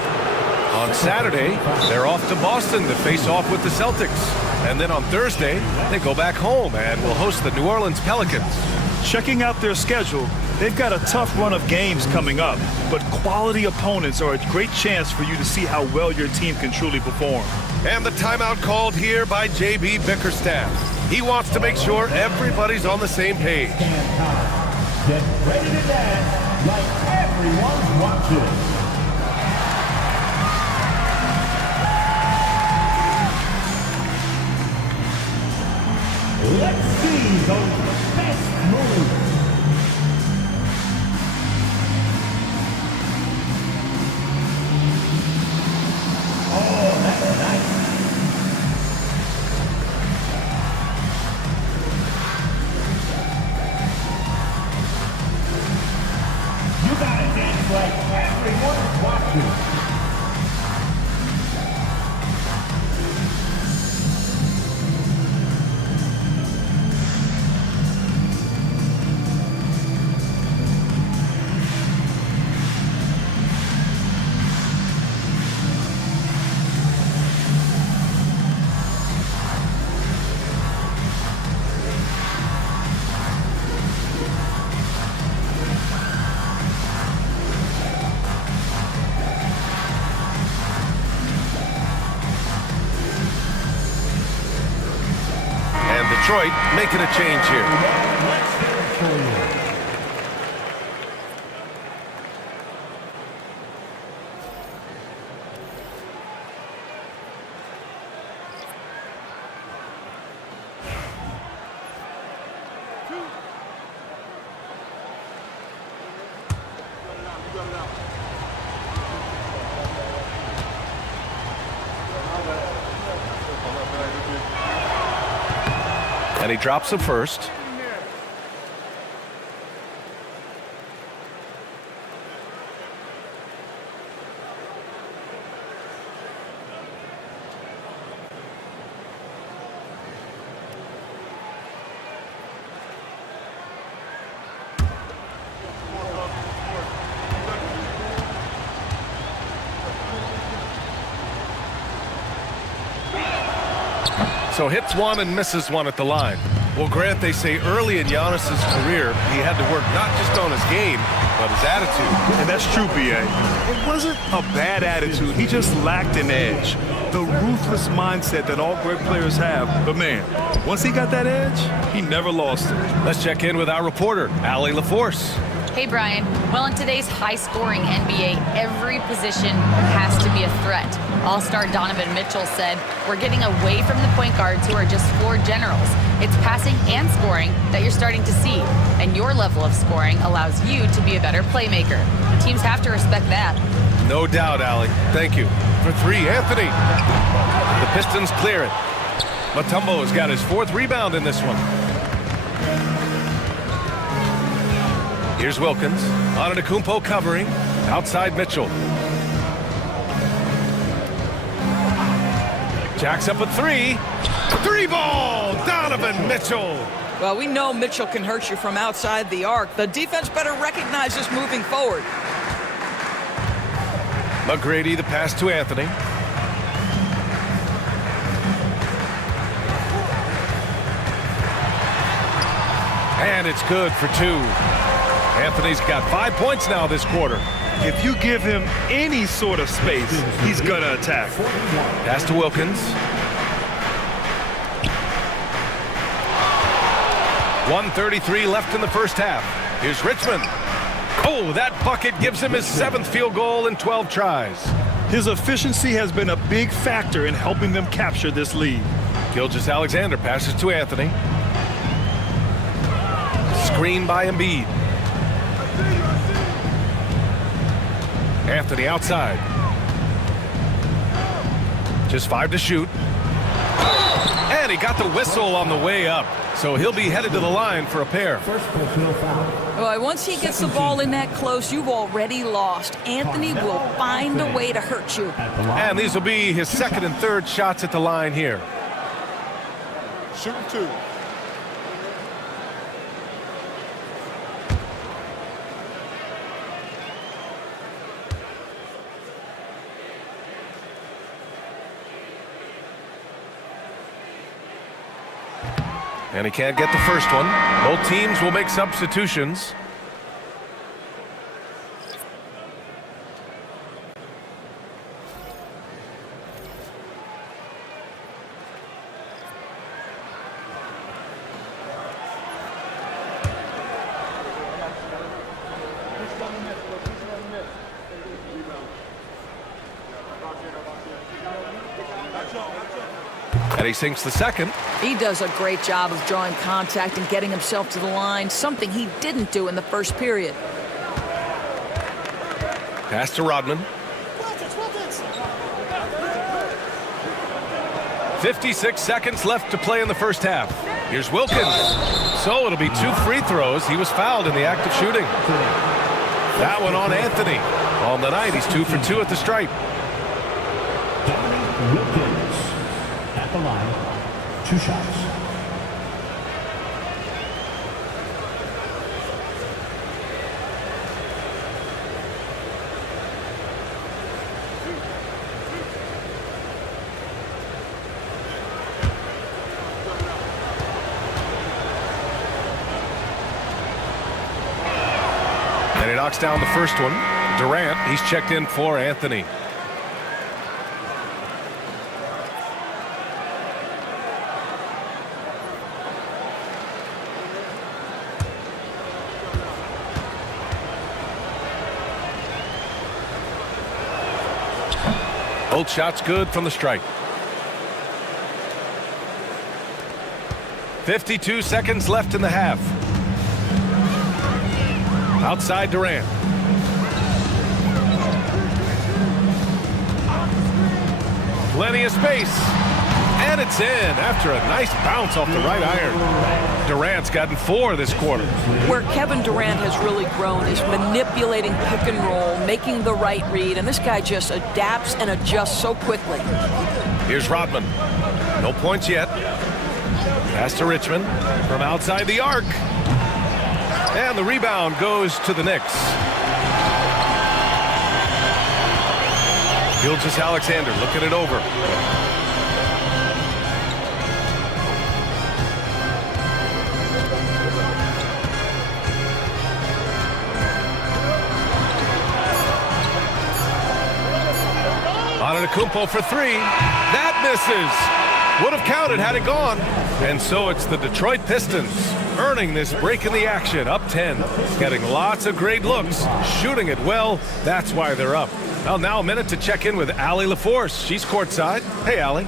On Saturday, they're off to Boston to face off with the Celtics. And then on Thursday, they go back home and will host the New Orleans Pelicans. Checking out their schedule, they've got a tough run of games coming up, but quality opponents are a great chance for you to see how well your team can truly perform. And the timeout called here by J.B. Bickerstaff. He wants to make sure everybody's on the same page. Get ready to dance like everyone's watching. Let's see those best moves. Oh, that's nice. You gotta dance like everyone's watching. Detroit making a change here. And he drops it first. So hits one and misses one at the line. Well, Grant, they say early in Giannis's career, he had to work not just on his game, but his attitude. And that's true, B.A. It wasn't a bad attitude. He just lacked an edge. The ruthless mindset that all great players have. But, man, once he got that edge, he never lost it. Let's check in with our reporter, Allie LaForce. Hey, Brian. Well, in today's high-scoring NBA, every position has to be a threat. All-star Donovan Mitchell said, "We're getting away from the point guards who are just floor generals. It's passing and scoring that you're starting to see, and your level of scoring allows you to be a better playmaker. Teams have to respect that." No doubt, Allie. Thank you. For three, Anthony. The Pistons clear it. Mutombo's got his fourth rebound in this one. Here's Wilkins. Antetokounmpo covering. Outside Mitchell. Jacks up a three. Three ball! Donovan Mitchell. Well, we know Mitchell can hurt you from outside the arc. The defense better recognize this moving forward. McGrady, the pass to Anthony. And it's good for two. Anthony's got 5 points now this quarter. If you give him any sort of space, he's going to attack. Pass to Wilkins. 1:33 left in the first half. Here's Richmond. Oh, that bucket gives him his 7th field goal in 12 tries. His efficiency has been a big factor in helping them capture this lead. Gilgeous-Alexander passes to Anthony. Screen by Embiid. Anthony outside. Just 5 to shoot. And he got the whistle on the way up. So he'll be headed to the line for a pair. Well, once he gets the ball in that close, you've already lost. Anthony will find a way to hurt you. And these will be his second and third shots at the line here. Shooting 2. And he can't get the first one. Both teams will make substitutions. And he sinks the second. He does a great job of drawing contact and getting himself to the line, something he didn't do in the first period. Pass to Rodman. 56 seconds left to play in the first half. Here's Wilkins. So it'll be 2 free throws. He was fouled in the act of shooting. That one on Anthony. On the night, he's 2 for 2 at the stripe. Wilkins at the line, 2 shots. And he knocks down the first one. Durant, he's checked in for Anthony. Both shots good from the stripe. 52 seconds left in the half. Outside Durant. Plenty of space. And it's in after a nice bounce off the right iron. Durant's gotten 4 this quarter. Where Kevin Durant has really grown is manipulating pick and roll, making the right read, and this guy just adapts and adjusts so quickly. Here's Rodman. No points yet. Pass to Richmond from outside the arc. And the rebound goes to the Knicks. Gilgeous-Alexander looking it over. Antetokounmpo for 3. That misses. Would have counted had it gone. And so it's the Detroit Pistons earning this break in the action, up 10. Getting lots of great looks, shooting it well. That's why they're up. Well, now a minute to check in with Allie LaForce. She's courtside. Hey, Allie.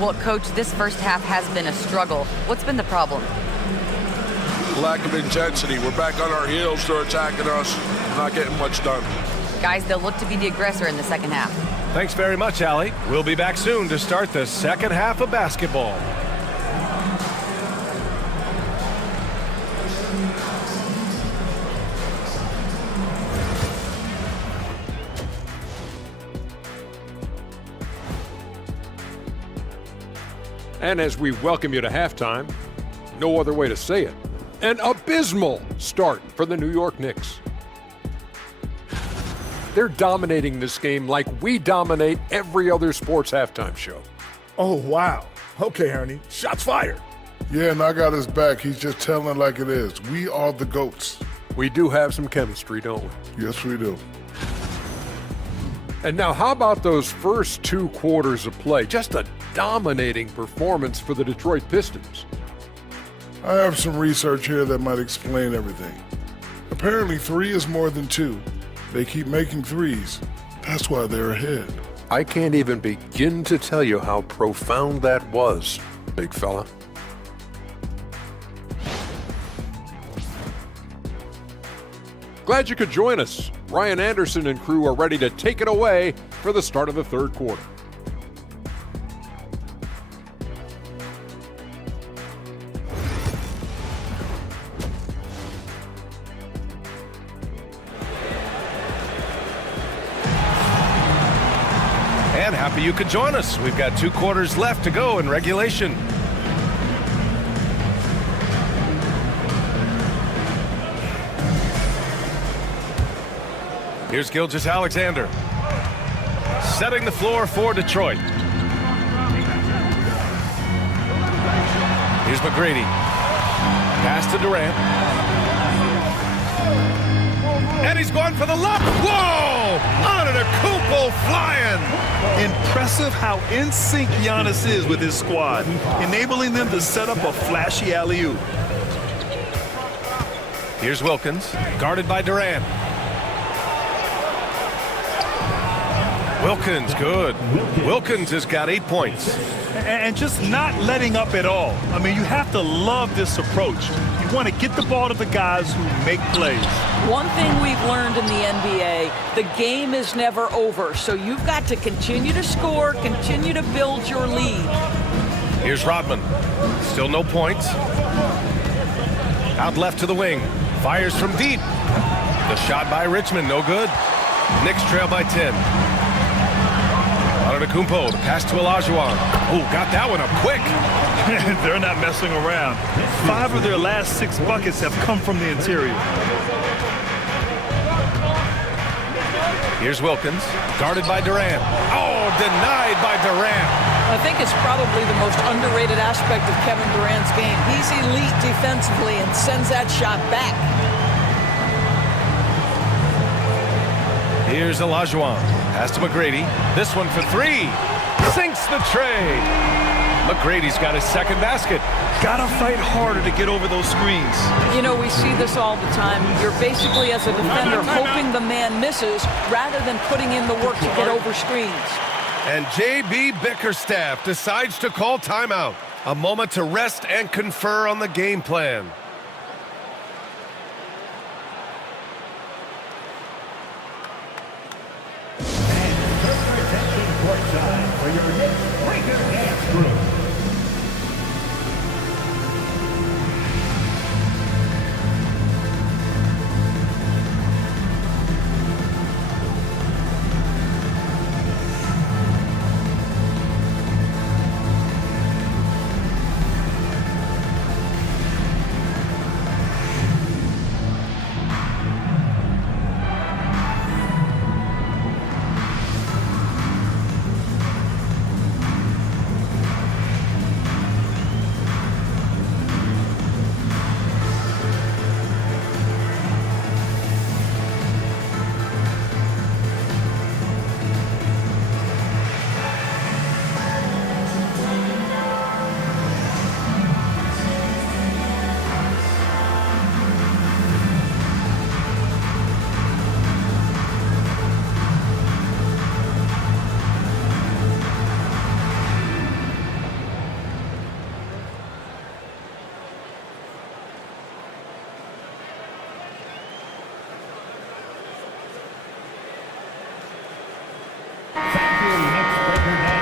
Well, Coach, this first half has been a struggle. What's been the problem? Lack of intensity. We're back on our heels. They're attacking us. Not getting much done. Guys, they'll look to be the aggressor in the second half. Thanks very much, Allie. We'll be back soon to start the second half of basketball. And as we welcome you to halftime, no other way to say it, an abysmal start for the New York Knicks. They're dominating this game like we dominate every other sports halftime show. Oh, wow. Okay, Ernie. Shots fired. Yeah, and I got his back. He's just telling it like it is. We are the GOATs. We do have some chemistry, don't we? Yes, we do. And now how about those first 2 quarters of play? Just a dominating performance for the Detroit Pistons. I have some research here that might explain everything. Apparently 3 is more than 2. They keep making threes. That's why they're ahead. I can't even begin to tell you how profound that was, big fella. Glad you could join us. Ryan Anderson and crew are ready to take it away for the start of the third quarter. and happy you could join us. We've got 2 quarters left to go in regulation. Here's Gilgeous-Alexander, setting the floor for Detroit. Here's McGrady. Pass to Durant. And he's going for the lob. Whoa! Antetokounmpo flying. Impressive how in sync Giannis is with his squad, enabling them to set up a flashy alley-oop. Here's Wilkins, guarded by Durant. Wilkins, good. Wilkins has got 8 points. And just not letting up at all. I mean, you have to love this approach. You want to get the ball to the guys who make plays. One thing we've learned in the NBA, the game is never over. So you've got to continue to score, continue to build your lead. Here's Rodman. Still no points. Out left to the wing. Fires from deep. The shot by Richmond, no good. Knicks trail by 10. Antetokounmpo, the pass to Olajuwon. Oh, got that one up quick. They're not messing around. 5 of their last 6 buckets have come from the interior. Here's Wilkins, guarded by Durant. Oh, denied by Durant. I think it's probably the most underrated aspect of Kevin Durant's game. He's elite defensively and sends that shot back. Here's Olajuwon. Pass to McGrady. This one for 3. Sinks the tray. McGrady's got his second basket. Gotta fight harder to get over those screens. You know, we see this all the time. You're basically, as a defender, hoping the man misses rather than putting in the work to get over screens. And J.B. Bickerstaff decides to call timeout. A moment to rest and confer on the game plan. For your next breaker dance group.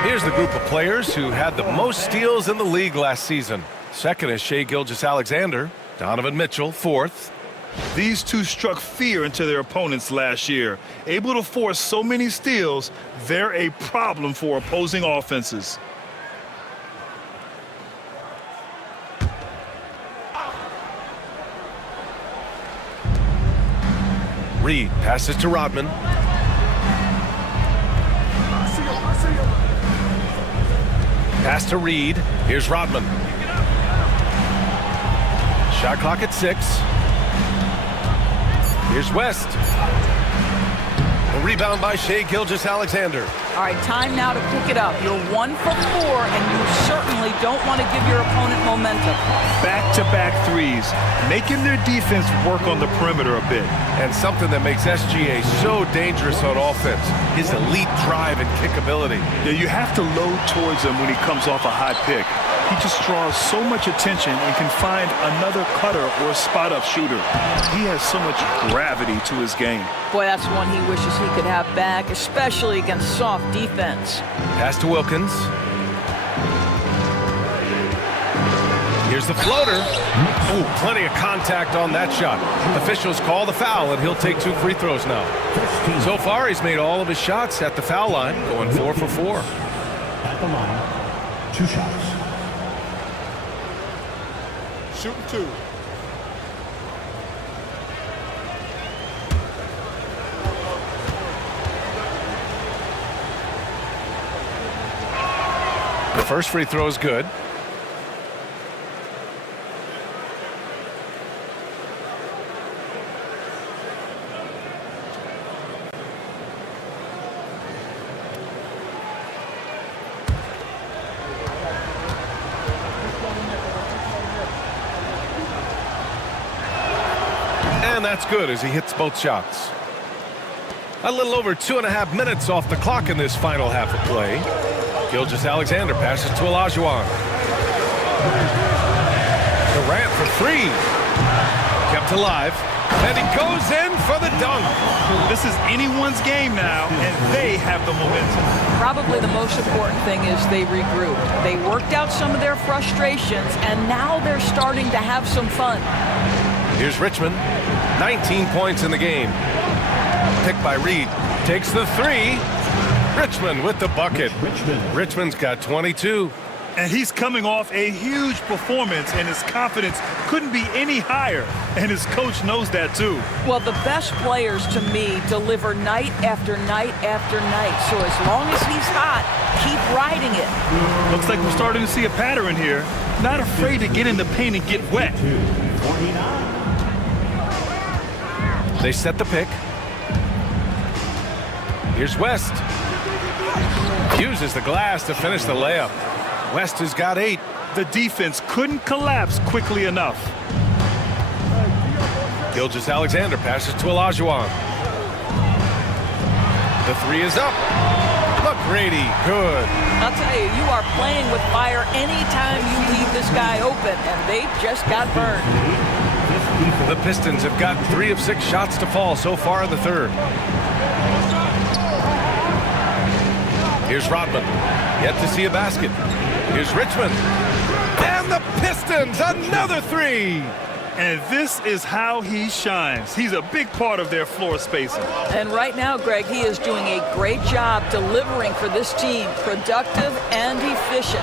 Here's the group of players who had the most steals in the league last season. Second is Shai Gilgeous-Alexander. Donovan Mitchell, 4th. These two struck fear into their opponents last year. Able to force so many steals, they're a problem for opposing offenses. Reed passes to Rodman. Pass to Reed. Here's Rodman. Shot clock at 6. Here's West. A rebound by Shai Gilgeous-Alexander. All right, time now to pick it up. You're 1 for 4, and you certainly don't want to give your opponent momentum. Back-to-back threes, making their defense work on the perimeter a bit. And something that makes SGA so dangerous on offense, his elite drive and kick ability. Yeah, you have to load towards him when he comes off a high pick. He just draws so much attention and can find another cutter or spot-up shooter. He has so much gravity to his game. Boy, that's one he wishes he could have back, especially against soft defense. Pass to Wilkins. Here's the floater. Ooh, plenty of contact on that shot. Officials call the foul, and he'll take 2 free throws now. So far, he's made all of his shots at the foul line, going 4 for 4. At the line, 2 shots. Shooting 2. The first free throw is good. And that's good as he hits both shots. A little over 2.5 minutes off the clock in this final half of play. Gilgeous-Alexander passes to Olajuwon. Durant for 3. Kept alive. And he goes in for the dunk. This is anyone's game now, and they have the momentum. Probably the most important thing is they regrouped. They worked out some of their frustrations, and now they're starting to have some fun. Here's Richmond. 19 points in the game. Picked by Reed. Takes the 3. Richmond with the bucket. Richmond's got 22. And he's coming off a huge performance, and his confidence couldn't be any higher. And his coach knows that, too. Well, the best players, to me, deliver night after night after night. So as long as he's hot, keep riding it. Looks like we're starting to see a pattern here. Not afraid to get in the paint and get wet. They set the pick. Here's West. Uses the glass to finish the layup. West has got 8. The defense couldn't collapse quickly enough. Gilgeous-Alexander passes to Olajuwon. The 3 is up. McGrady, good. I'll tell you, you are playing with fire anytime you leave this guy open, and they just got burned. The Pistons have got 3 of 6 shots to fall so far in the third. Here's Rodman. Yet to see a basket. Here's Richmond. And the Pistons, another 3. And this is how he shines. He's a big part of their floor spacing. And right now, Greg, he is doing a great job delivering for this team. Productive and efficient.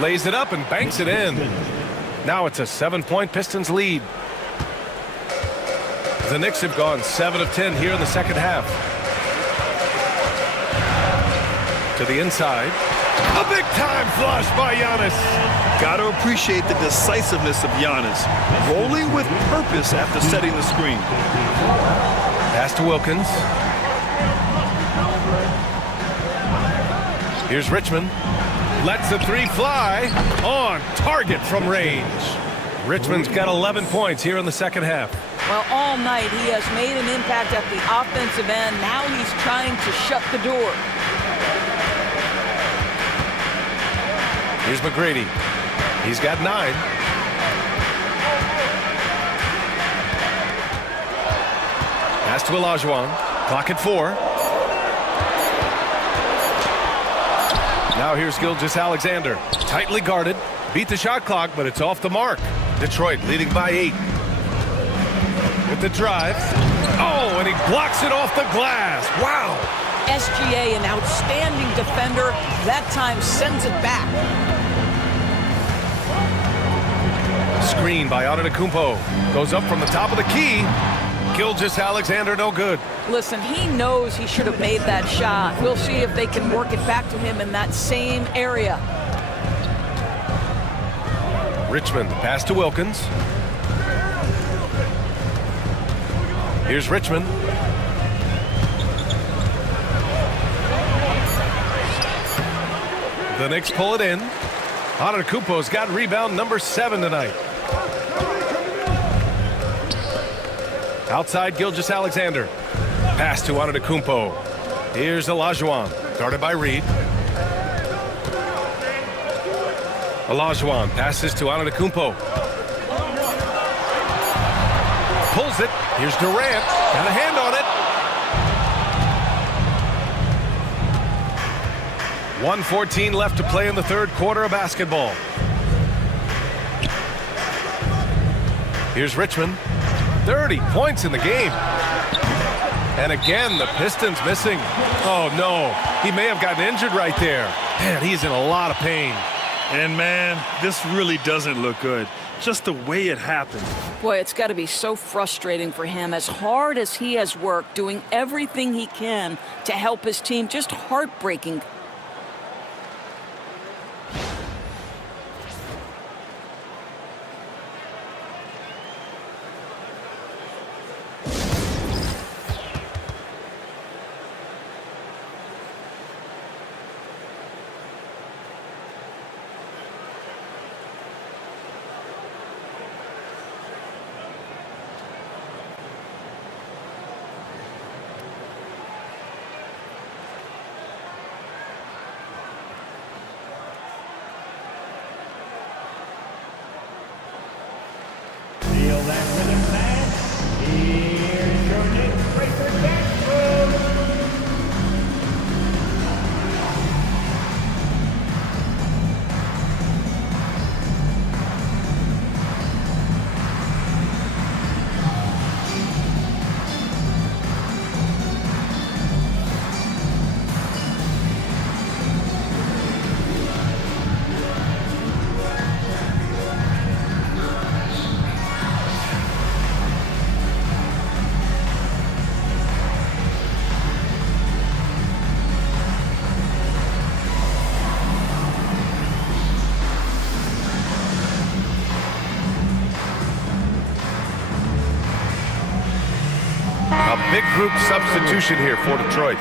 Lays it up and banks it in. Now it's a 7-point Pistons lead. The Knicks have gone 7 of 10 here in the second half. To the inside. A big-time flush by Giannis. Got to appreciate the decisiveness of Giannis. Rolling with purpose after setting the screen. Pass to Wilkins. Here's Richmond. Lets the 3 fly. On target from range. Richmond's got 11 points here in the second half. Well, all night he has made an impact at the offensive end. Now he's trying to shut the door. Here's McGrady. He's got 9. Pass to Olajuwon. Clock at 4. Now here's Gilgeous-Alexander. Tightly guarded. Beat the shot clock, but it's off the mark. Detroit leading by 8. With the drive. Oh, and he blocks it off the glass. Wow. SGA, an outstanding defender, that time sends it back. Screen by Antetokounmpo. Goes up from the top of the key. Gilgeous-Alexander, no good. Listen, he knows he should have made that shot. We'll see if they can work it back to him in that same area. Richmond, pass to Wilkins. Here's Richmond. The Knicks pull it in. Antetokounmpo's got rebound number 7 tonight. Outside Gilgeous-Alexander. Pass to Antetokounmpo. Here's Olajuwon. Guarded by Reed. Olajuwon passes to Antetokounmpo. Pulls it. Here's Durant. Got a hand on it. 1:14 left to play in the third quarter of basketball. Here's Richmond. 30 points in the game. And again, the Pistons missing. Oh, no. He may have gotten injured right there. Man, he's in a lot of pain. And, man, this really doesn't look good. Just the way it happened. Boy, it's got to be so frustrating for him. As hard as he has worked, doing everything he can to help his team, just heartbreaking. Big group substitution here for Detroit.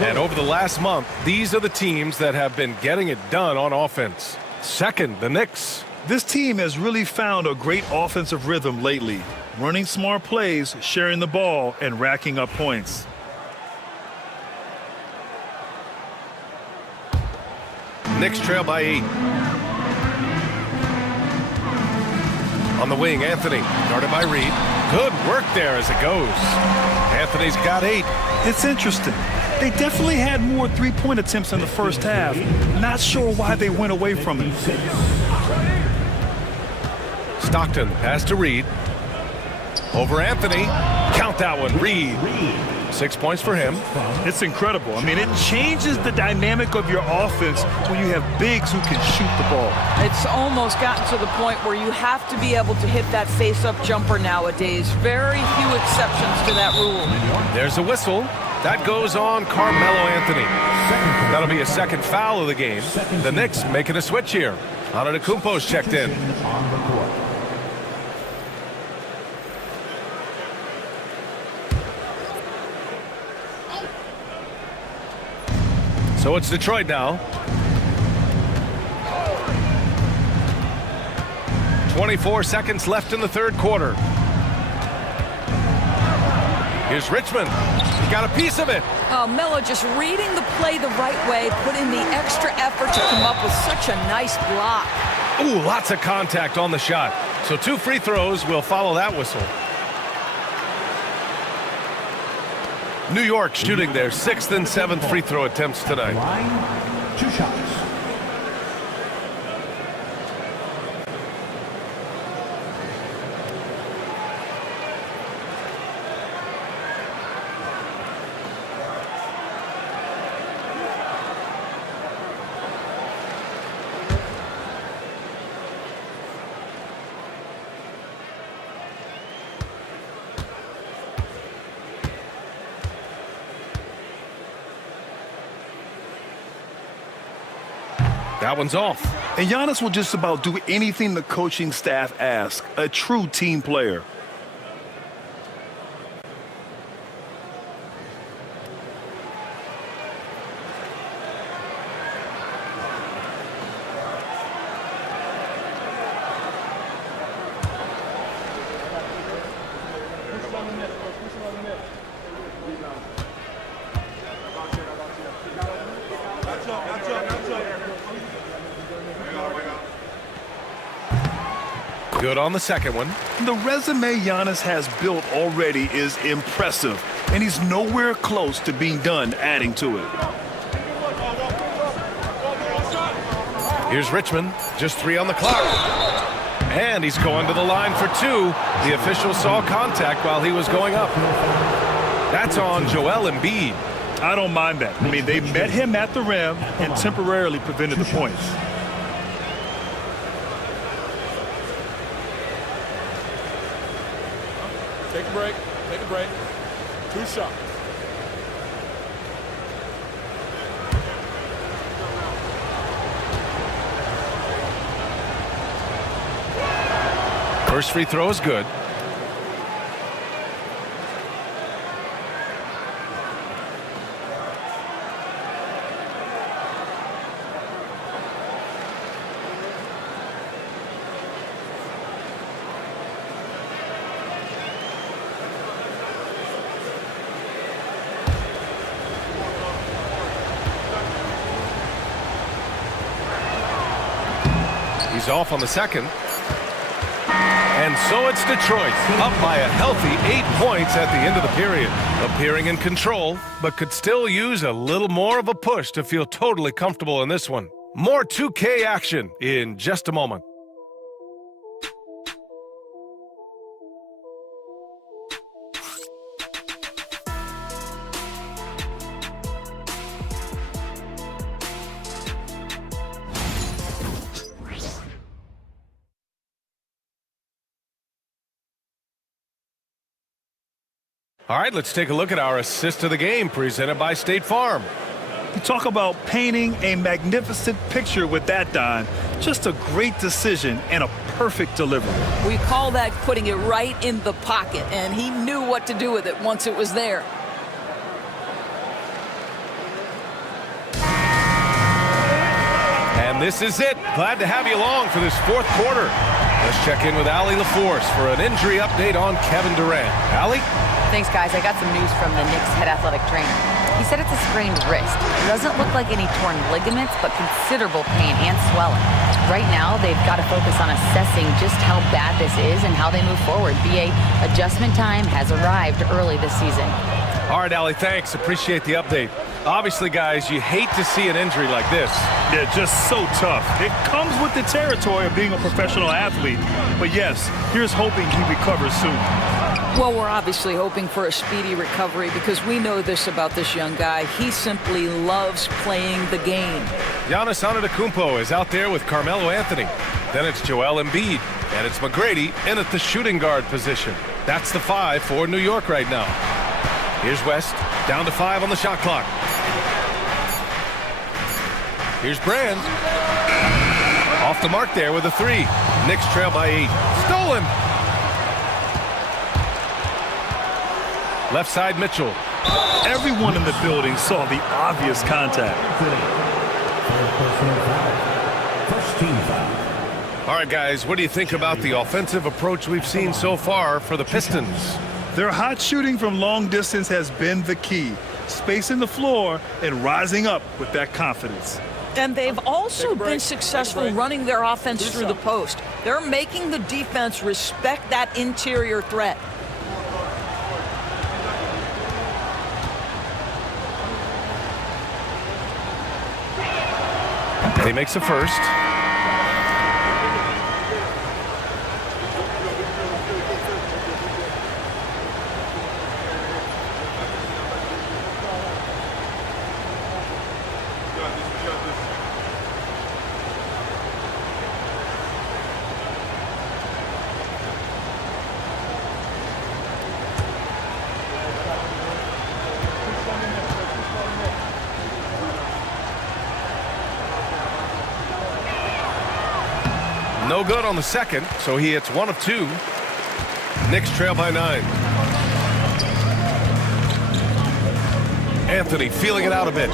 And over the last month, these are the teams that have been getting it done on offense. Second, the Knicks. This team has really found a great offensive rhythm lately. Running smart plays, sharing the ball, and racking up points. Knicks trail by 8. On the wing, Anthony, guarded by Reed. Good work there as it goes. Anthony's got 8. It's interesting. They definitely had more three-point attempts in the first half. Not sure why they went away from it. Stockton, pass to Reed. Over Anthony. Count that one, Reed. 6 points for him. It's incredible. I mean, it changes the dynamic of your offense when you have bigs who can shoot the ball. It's almost gotten to the point where you have to be able to hit that face-up jumper nowadays. Very few exceptions to that rule. There's a whistle. That goes on Carmelo Anthony. That'll be a second foul of the game. The Knicks making a switch here. Antetokounmpo's checked in. So it's Detroit now. 24 seconds left in the third quarter. Here's Richmond. He got a piece of it. Oh, Melo just reading the play the right way, put in the extra effort to come up with such a nice block. Ooh, lots of contact on the shot. So 2 free throws will follow that whistle. New York shooting their 6th and 7th free throw attempts tonight. 2 shots. That one's off. And Giannis will just about do anything the coaching staff asks. A true team player. Good on the second one. The resume Giannis has built already is impressive, and he's nowhere close to being done adding to it. Here's Richmond, just 3 on the clock. And he's going to the line for 2. The official saw contact while he was going up. That's on Joel Embiid. I don't mind that. I mean, they met him at the rim and temporarily prevented the points. Take a break. Take a break. 2 shots. First free throw is good. He's off on the second. And so it's Detroit, up by a healthy 8 points at the end of the period. Appearing in control, but could still use a little more of a push to feel totally comfortable in this one. More 2K action in just a moment. All right, let's take a look at our assist of the game presented by State Farm. You talk about painting a magnificent picture with that, Don. Just a great decision and a perfect delivery. We call that putting it right in the pocket, and he knew what to do with it once it was there. And this is it. Glad to have you along for this 4th quarter. Let's check in with Allie LaForce for an injury update on Kevin Durant. Allie? Thanks, guys. I got some news from the Knicks head athletic trainer. He said it's a sprained wrist. It doesn't look like any torn ligaments, but considerable pain and swelling. Right now, they've got to focus on assessing just how bad this is and how they move forward. BA adjustment time has arrived early this season. All right, Allie, thanks. Appreciate the update. Obviously, guys, you hate to see an injury like this. Yeah, just so tough. It comes with the territory of being a professional athlete. But yes, here's hoping he recovers soon. Well, we're obviously hoping for a speedy recovery because we know this about this young guy. He simply loves playing the game. Giannis Antetokounmpo is out there with Carmelo Anthony. Then it's Joel Embiid, and it's McGrady in at the shooting guard position. That's the 5 for New York right now. Here's West, down to 5 on the shot clock. Here's Brand. Off the mark there with a 3. Knicks trail by 8. Stolen. Left side, Mitchell. Everyone in the building saw the obvious contact. First team foul. All right, guys, what do you think about the offensive approach we've seen so far for the Pistons? Their hot shooting from long distance has been the key. Spacing the floor and rising up with that confidence. And they've also been successful running their offense through the post. They're making the defense respect that interior threat. He makes a first. No good on the second, so he hits 1 of 2. Knicks trail by 9. Anthony feeling it out a bit.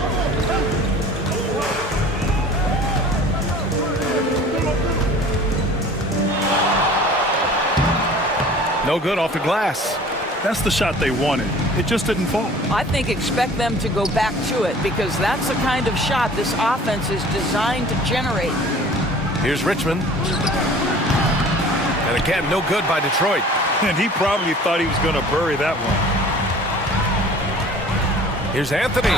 No good off the glass. That's the shot they wanted. It just didn't fall. I think expect them to go back to it because that's the kind of shot this offense is designed to generate. Here's Richmond. And again, no good by Detroit. And he probably thought he was going to bury that one. Here's Anthony.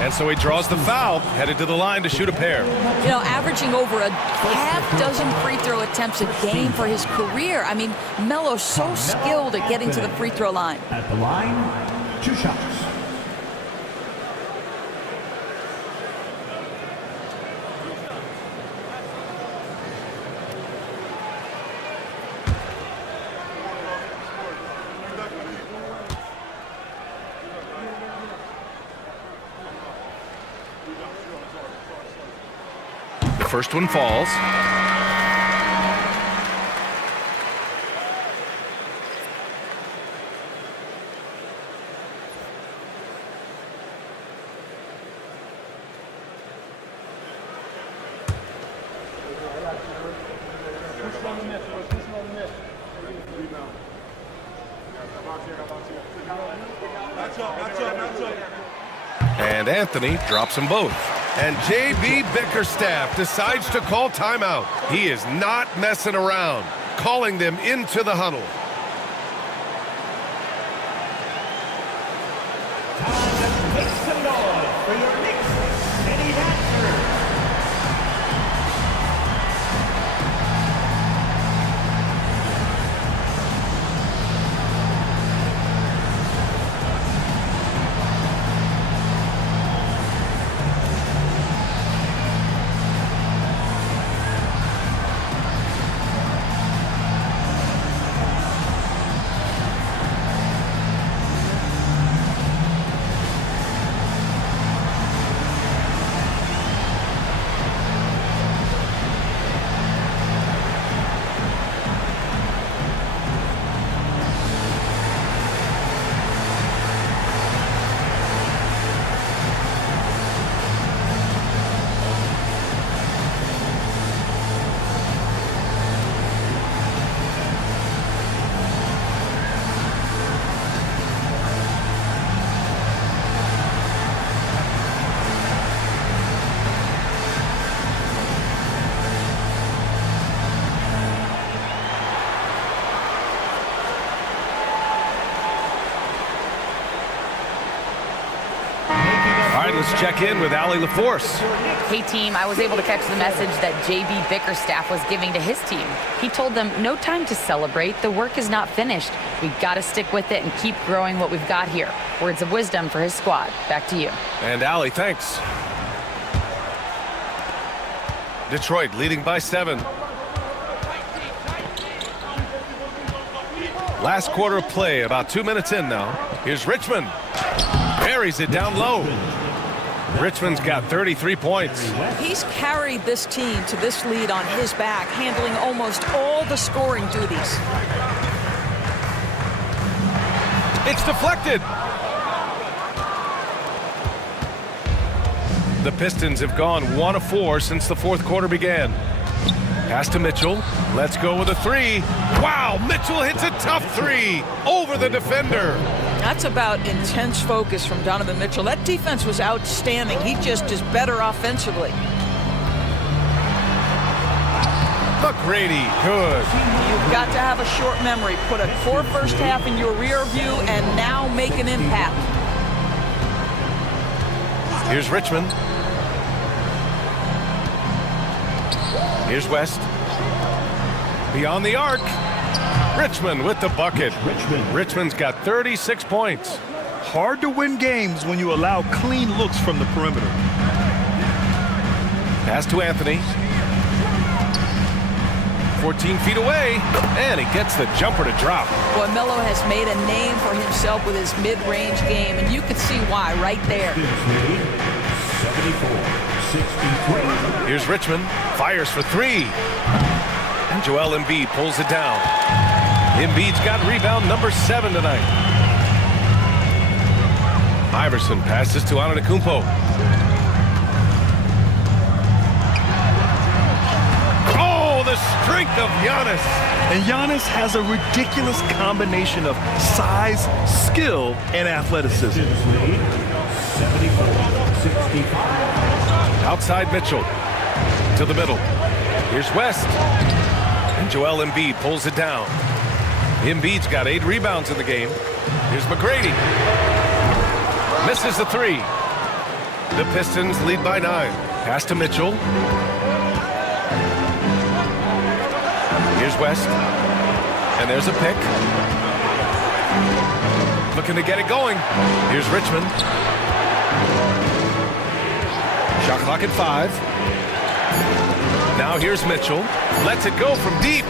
And so he draws the foul, headed to the line to shoot a pair. You know, averaging over a half dozen free throw attempts a game for his career. I mean, Melo's so skilled at getting to the free throw line. At the line, 2 shots. The first one falls. And Anthony drops them both. And J.B. Bickerstaff decides to call timeout. He is not messing around, calling them into the huddle. Make some noise for your Knicks, Kenny Hatcher. Let's check in with Allie LaForce. Hey team, I was able to catch the message that J.B. Bickerstaff was giving to his team. He told them, no time to celebrate, the work is not finished. We've got to stick with it and keep growing what we've got here. Words of wisdom for his squad. Back to you. And Allie, thanks. Detroit leading by 7. Last quarter of play, about 2 minutes in now. Here's Richmond. Buries it down low. Richmond's got 33 points. He's carried this team to this lead on his back, handling almost all the scoring duties. It's deflected. The Pistons have gone 1 of 4 since the fourth quarter began. Pass to Mitchell. Let's go with a 3. Wow, Mitchell hits a tough 3 over the defender. That's about intense focus from Donovan Mitchell. That defense was outstanding. He just is better offensively. McGrady, good. You've got to have a short memory. Put a poor first half in your rear view and now make an impact. Here's Richmond. Here's West. Beyond the arc. Richmond with the bucket. Richmond's got 36 points. Hard to win games when you allow clean looks from the perimeter. Pass to Anthony. 14 feet away, and he gets the jumper to drop. Boy, Melo has made a name for himself with his mid-range game, and you can see why right there. 74-63. Here's Richmond, fires for 3. And Joel Embiid pulls it down. Embiid's got rebound number 7 tonight. Iverson passes to Antetokounmpo. Oh, the strength of Giannis. And Giannis has a ridiculous combination of size, skill, and athleticism. 74-65. Outside Mitchell. To the middle. Here's West. And Joel Embiid pulls it down. Embiid's got 8 rebounds in the game. Here's McGrady. Misses the 3. The Pistons lead by 9. Pass to Mitchell. Here's West. And there's a pick. Looking to get it going. Here's Richmond. Shot clock at 5. Now here's Mitchell. Lets it go from deep.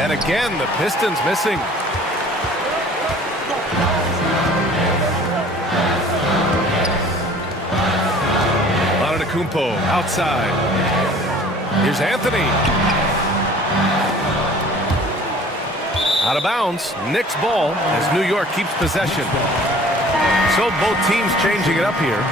And again, the Pistons missing. Kumpo outside. Here's Anthony. Out of bounds. Knicks ball as New York keeps possession. So both teams changing it up here.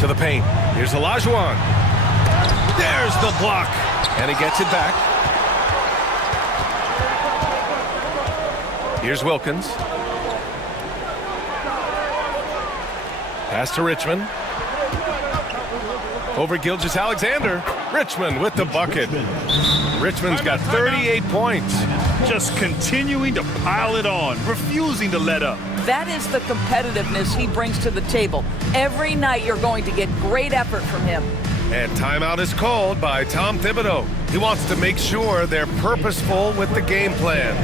To the paint. Here's Olajuwon. There's the block. And he gets it back. Here's Wilkins. Pass to Richmond. Over Gilgeous-Alexander. Richmond with the bucket. Richmond's got 38 points. Just continuing to pile it on, refusing to let up. That is the competitiveness he brings to the table. Every night you're going to get great effort from him. And timeout is called by Tom Thibodeau. He wants to make sure they're purposeful with the game plan.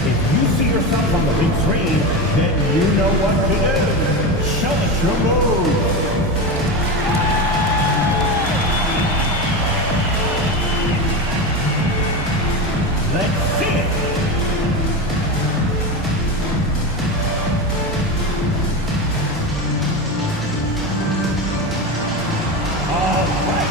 If you see yourself on the big screen, then you know what to do. Show us your moves. Let's see it. All right.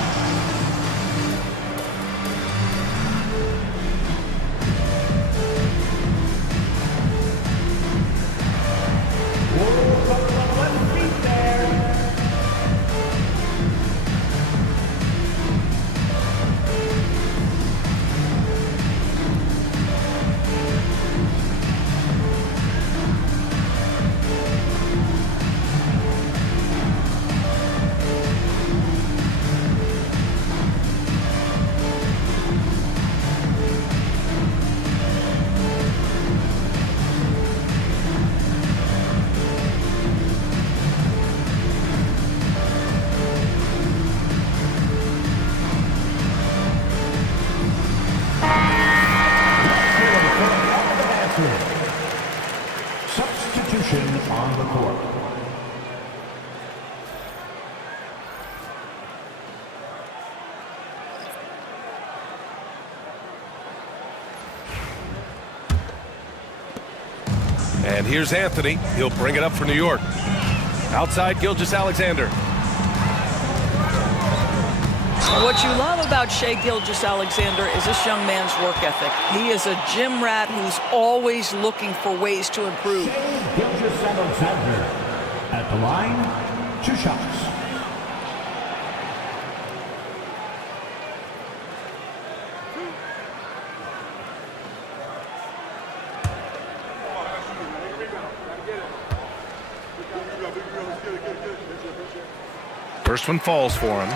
Substitution on the court. And here's Anthony. He'll bring it up for New York. Outside Gilgeous-Alexander. What you love about Shai Gilgeous-Alexander is this young man's work ethic. He is a gym rat who's always looking for ways to improve. Shai Gilgeous-Alexander at the line, 2 shots. First one falls for him.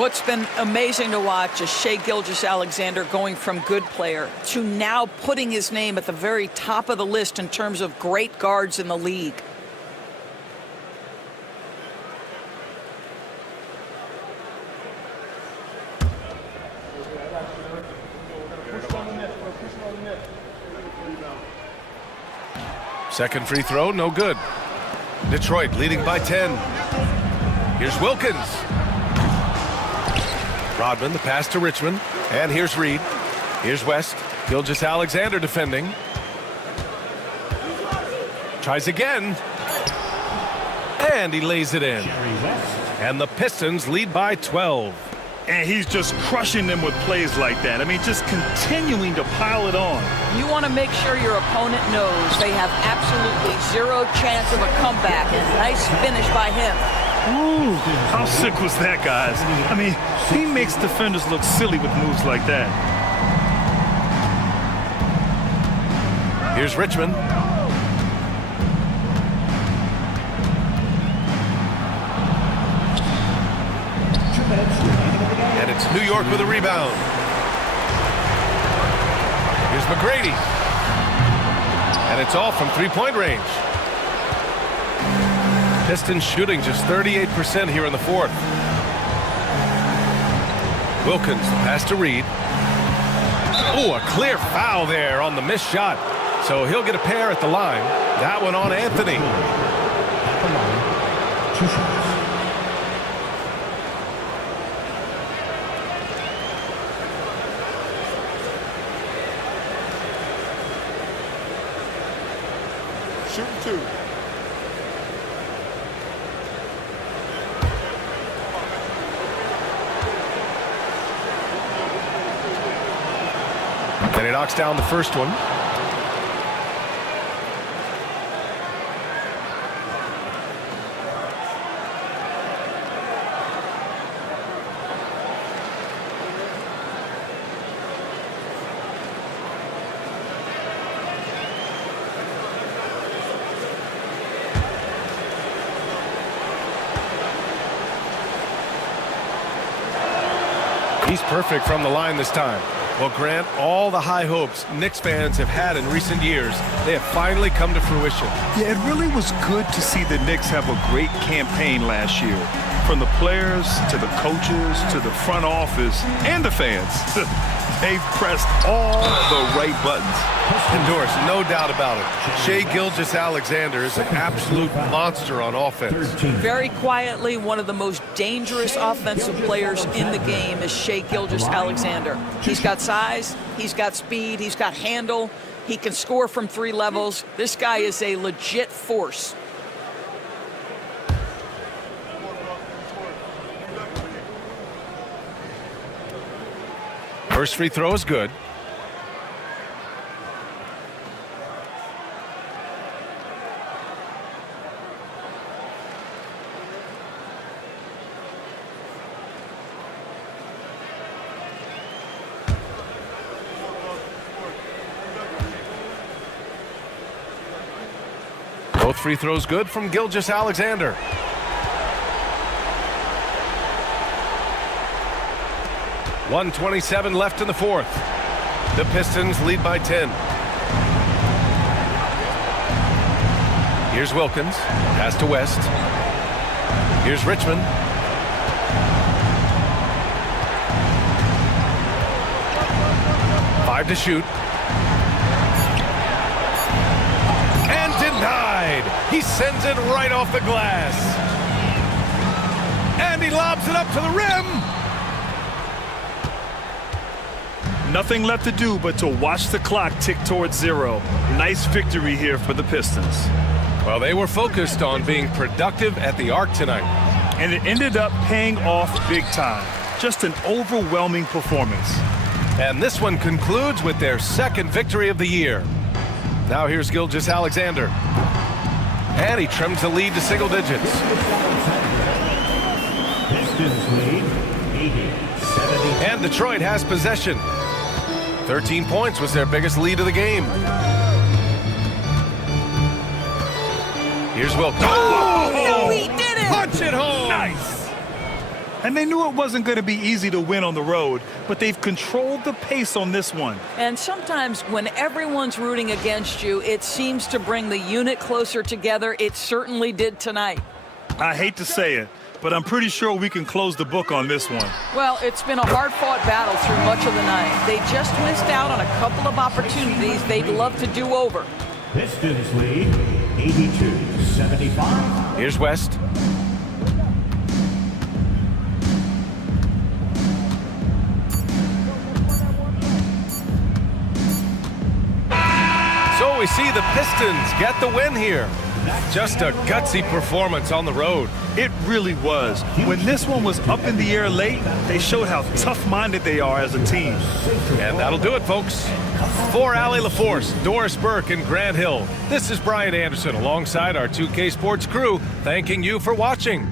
What's been amazing to watch is Shai Gilgeous-Alexander going from good player to now putting his name at the very top of the list in terms of great guards in the league. Second free throw, no good. Detroit leading by 10. Here's Wilkins. Rodman, the pass to Richmond. And here's Reed. Here's West. Gilgeous-Alexander defending. Tries again. And he lays it in. And the Pistons lead by 12. And he's just crushing them with plays like that. I mean, just continuing to pile it on. You want to make sure your opponent knows they have absolutely zero chance of a comeback. And nice finish by him. Ooh, how sick was that, guys? I mean, he makes defenders look silly with moves like that. Here's Richmond. points. New York with a rebound. Here's McGrady. And it's all from three-point range. Pistons shooting just 38% here in the fourth. Wilkins, the pass to Reed. Oh, a clear foul there on the missed shot. So he'll get a pair at the line. That one on Anthony. Two shots. Shooting two. Then he knocks down the first one. He's perfect from the line this time. Well, Grant, all the high hopes Knicks fans have had in recent years, they have finally come to fruition. Yeah, it really was good to see the Knicks have a great campaign last year. From the players to the coaches to the front office and the fans. They've pressed all the right buttons. And Doris, no doubt about it, Shai Gilgeous-Alexander is an absolute monster on offense. Very quietly, one of the most dangerous offensive players in the game is Shai Gilgeous-Alexander. He's got size, he's got speed, he's got handle, he can score from three levels. This guy is a legit force. First free throw is good. Both free throws good from Gilgeous-Alexander. .127 left in the fourth. The Pistons lead by 10. Here's Wilkins. Pass to West. Here's Richmond. Five to shoot. And denied. He sends it right off the glass. And he lobs it up to the rim. Nothing left to do but to watch the clock tick towards zero. Nice victory here for the Pistons. Well, they were focused on being productive at the arc tonight. And it ended up paying off big time. Just an overwhelming performance. And this one concludes with their second victory of the year. Now here's Gilgeous-Alexander. And he trims the lead to single digits. Pistons lead 80-70. And Detroit has possession. 13 points was their biggest lead of the game. Here's Wilkins. Oh, no, he did it! Punch it home! Nice! And they knew it wasn't going to be easy to win on the road, but they've controlled the pace on this one. And sometimes when everyone's rooting against you, it seems to bring the unit closer together. It certainly did tonight. I hate to say it, but I'm pretty sure we can close the book on this one. Well, it's been a hard-fought battle through much of the night. They just missed out on a couple of opportunities they'd love to do over. Pistons lead 82-75. Here's West. So we see the Pistons get the win here. Just a gutsy performance on the road. It really was. When this one was up in the air late, they showed how tough-minded they are as a team. And that'll do it, folks. For Allie LaForce, Doris Burke, and Grant Hill, this is Brian Anderson alongside our 2K Sports crew, thanking you for watching.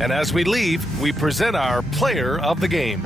And as we leave, we present our player of the game.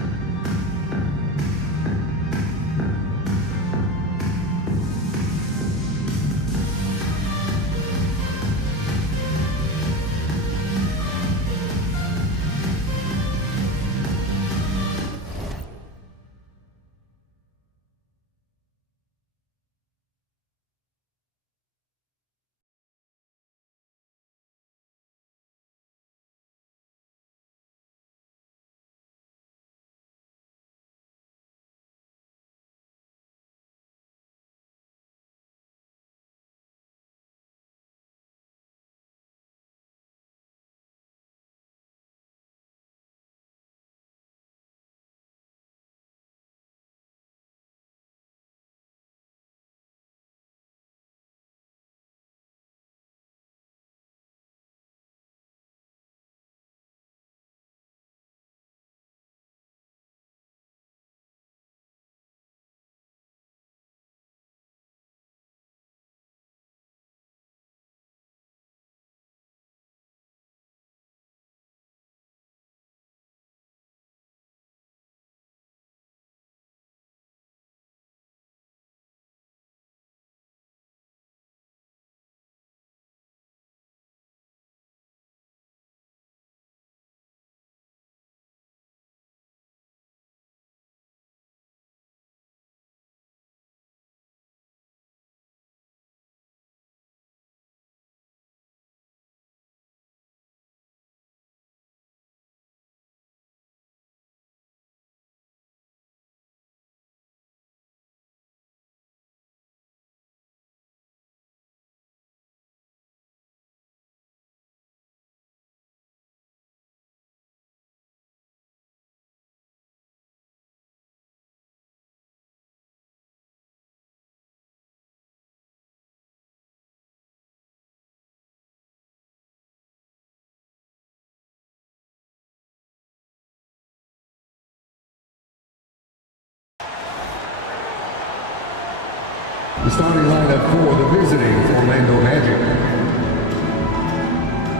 The starting lineup for the visiting Orlando Magic.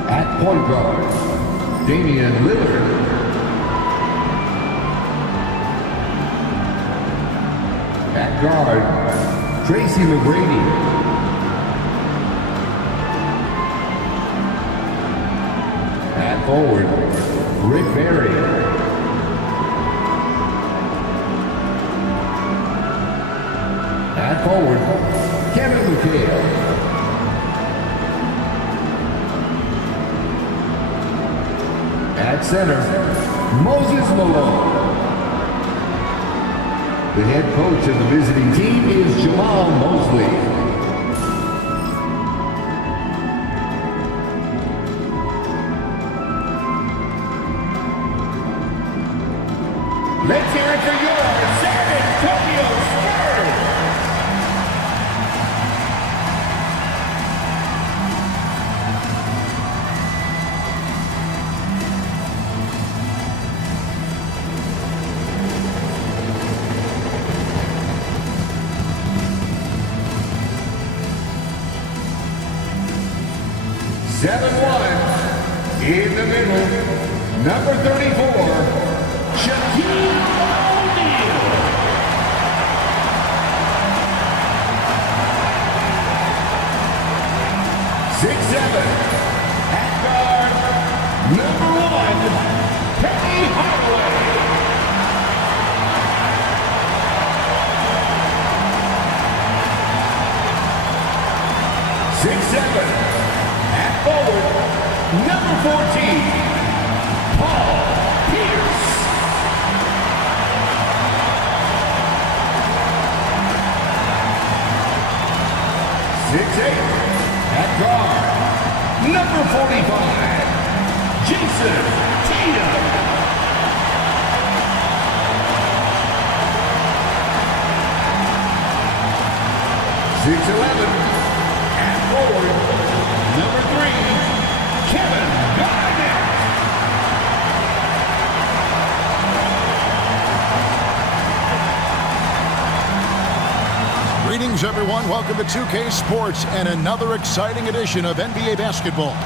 At point guard, Damian Lillard. At guard, Tracy McGrady. At forward, Rick Barry. At forward, Kevin McHale. At center, Moses Malone. The head coach of the visiting team is Jamal Mosley. Let's hear it for your San Antonio Spurs. In the middle, number 34, Shaquille O'Neal. 6'7", at guard, number 1, Penny Hardaway. 6'7", at forward, number 14, Paul Pierce. 6'8", at guard, number 45, Jason Tatum. 6'11", at forward, number 3, Kevin Garnett. Greetings, everyone. Welcome to 2K Sports and another exciting edition of NBA basketball.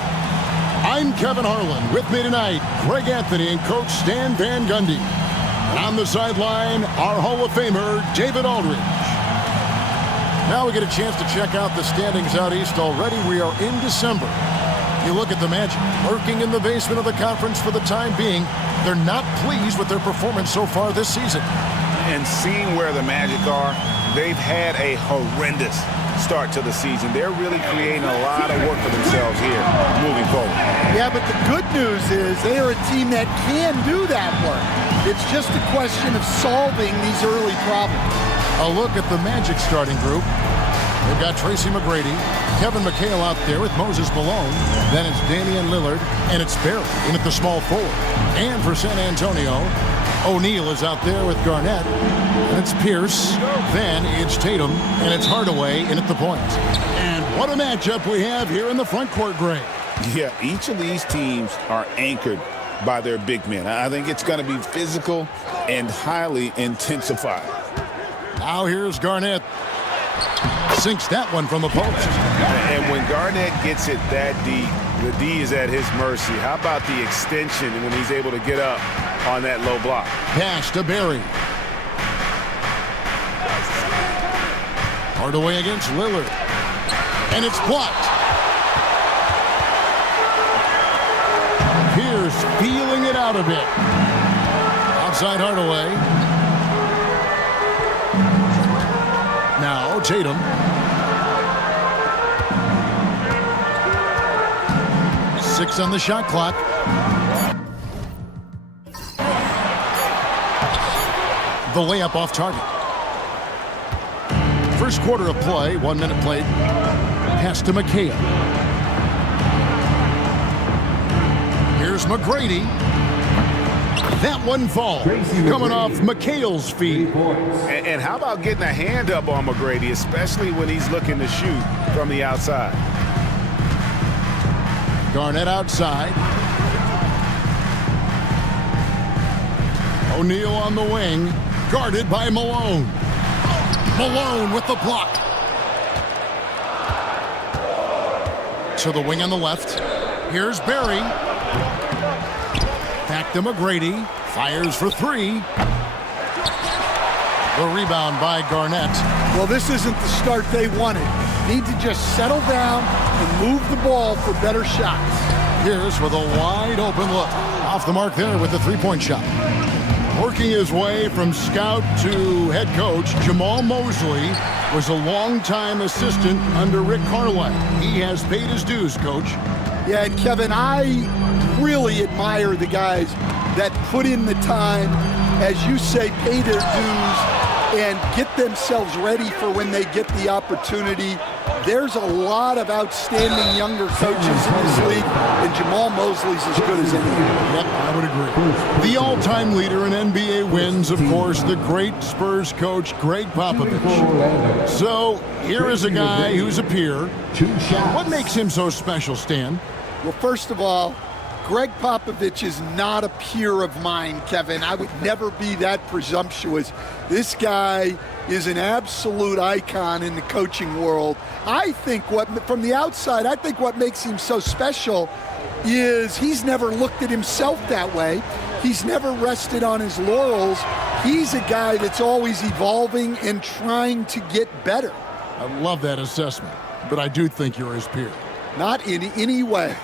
I'm Kevin Harlan. With me tonight, Greg Anthony and Coach Stan Van Gundy. And on the sideline, our Hall of Famer, David Aldridge. Now we get a chance to check out the standings out east already. We are in December. You look at the Magic, lurking in the basement of the conference for the time being. They're not pleased with their performance so far this season. And seeing where the Magic are, they've had a horrendous start to the season. They're really creating a lot of work for themselves here moving forward. Yeah, but the good news is they are a team that can do that work. It's just a question of solving these early problems. A look at the Magic starting group. They've got Tracy McGrady, Kevin McHale out there with Moses Malone. Then it's Damian Lillard, and it's Barry in at the small forward. And for San Antonio, O'Neal is out there with Garnett, and it's Pierce. Then it's Tatum, and it's Hardaway in at the point. And what a matchup we have here in the front court, Greg. Yeah, each of these teams are anchored by their big men. I think it's going to be physical and highly intensified. Now here's Garnett. Sinks that one from the post. And when Garnett gets it that deep, the D is at his mercy. How about the extension when he's able to get up on that low block? Pass to Barry. Hardaway against Lillard. And it's blocked. Pierce feeling it out a bit. Outside Hardaway. Now Tatum. Six on the shot clock. The layup off target. First quarter of play, 1 minute played. Pass to McHale. Here's McGrady. That one falls. Coming off McHale's feet. And how about getting a hand up on McGrady, especially when he's looking to shoot from the outside? Garnett outside. O'Neal on the wing. Guarded by Malone. Malone with the block. To the wing on the left. Here's Barry. Back to McGrady. Fires for three. The rebound by Garnett. Well, this isn't the start they wanted. Need to just settle down and move the ball for better shots. Here's with a wide open look. Off the mark there with the three-point shot. Working his way from scout to head coach, Jamal Mosley was a longtime assistant under Rick Carlisle. He has paid his dues, Coach. Yeah, and Kevin, I really admire the guys that put in the time, as you say, pay their dues, and get themselves ready for when they get the opportunity. There's a lot of outstanding younger coaches in this league, and Jamal Mosley's as good as any. Yep, I would agree. The all-time leader in NBA wins, of course, the great Spurs coach, Greg Popovich. So here is a guy who's a peer. What makes him so special, Stan? Well, first of all, Greg Popovich is not a peer of mine, Kevin. I would never be that presumptuous. This guy is an absolute icon in the coaching world. I think from the outside, I think what makes him so special is he's never looked at himself that way. He's never rested on his laurels. He's a guy that's always evolving and trying to get better. I love that assessment, but I do think you're his peer. Not in any way.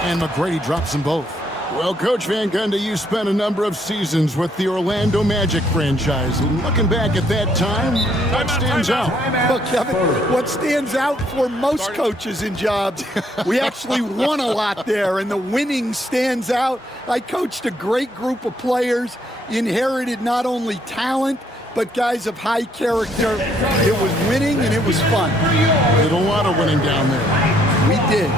And McGrady drops them both. Well, Coach Van Gundy, you spent a number of seasons with the Orlando Magic franchise. And looking back at that time, what stands out? Well, Kevin, what stands out for most coaches in jobs, we actually won a lot there, and the winning stands out. I coached a great group of players, inherited not only talent, but guys of high character. It was winning, and it was fun. Did a lot of winning down there. We did.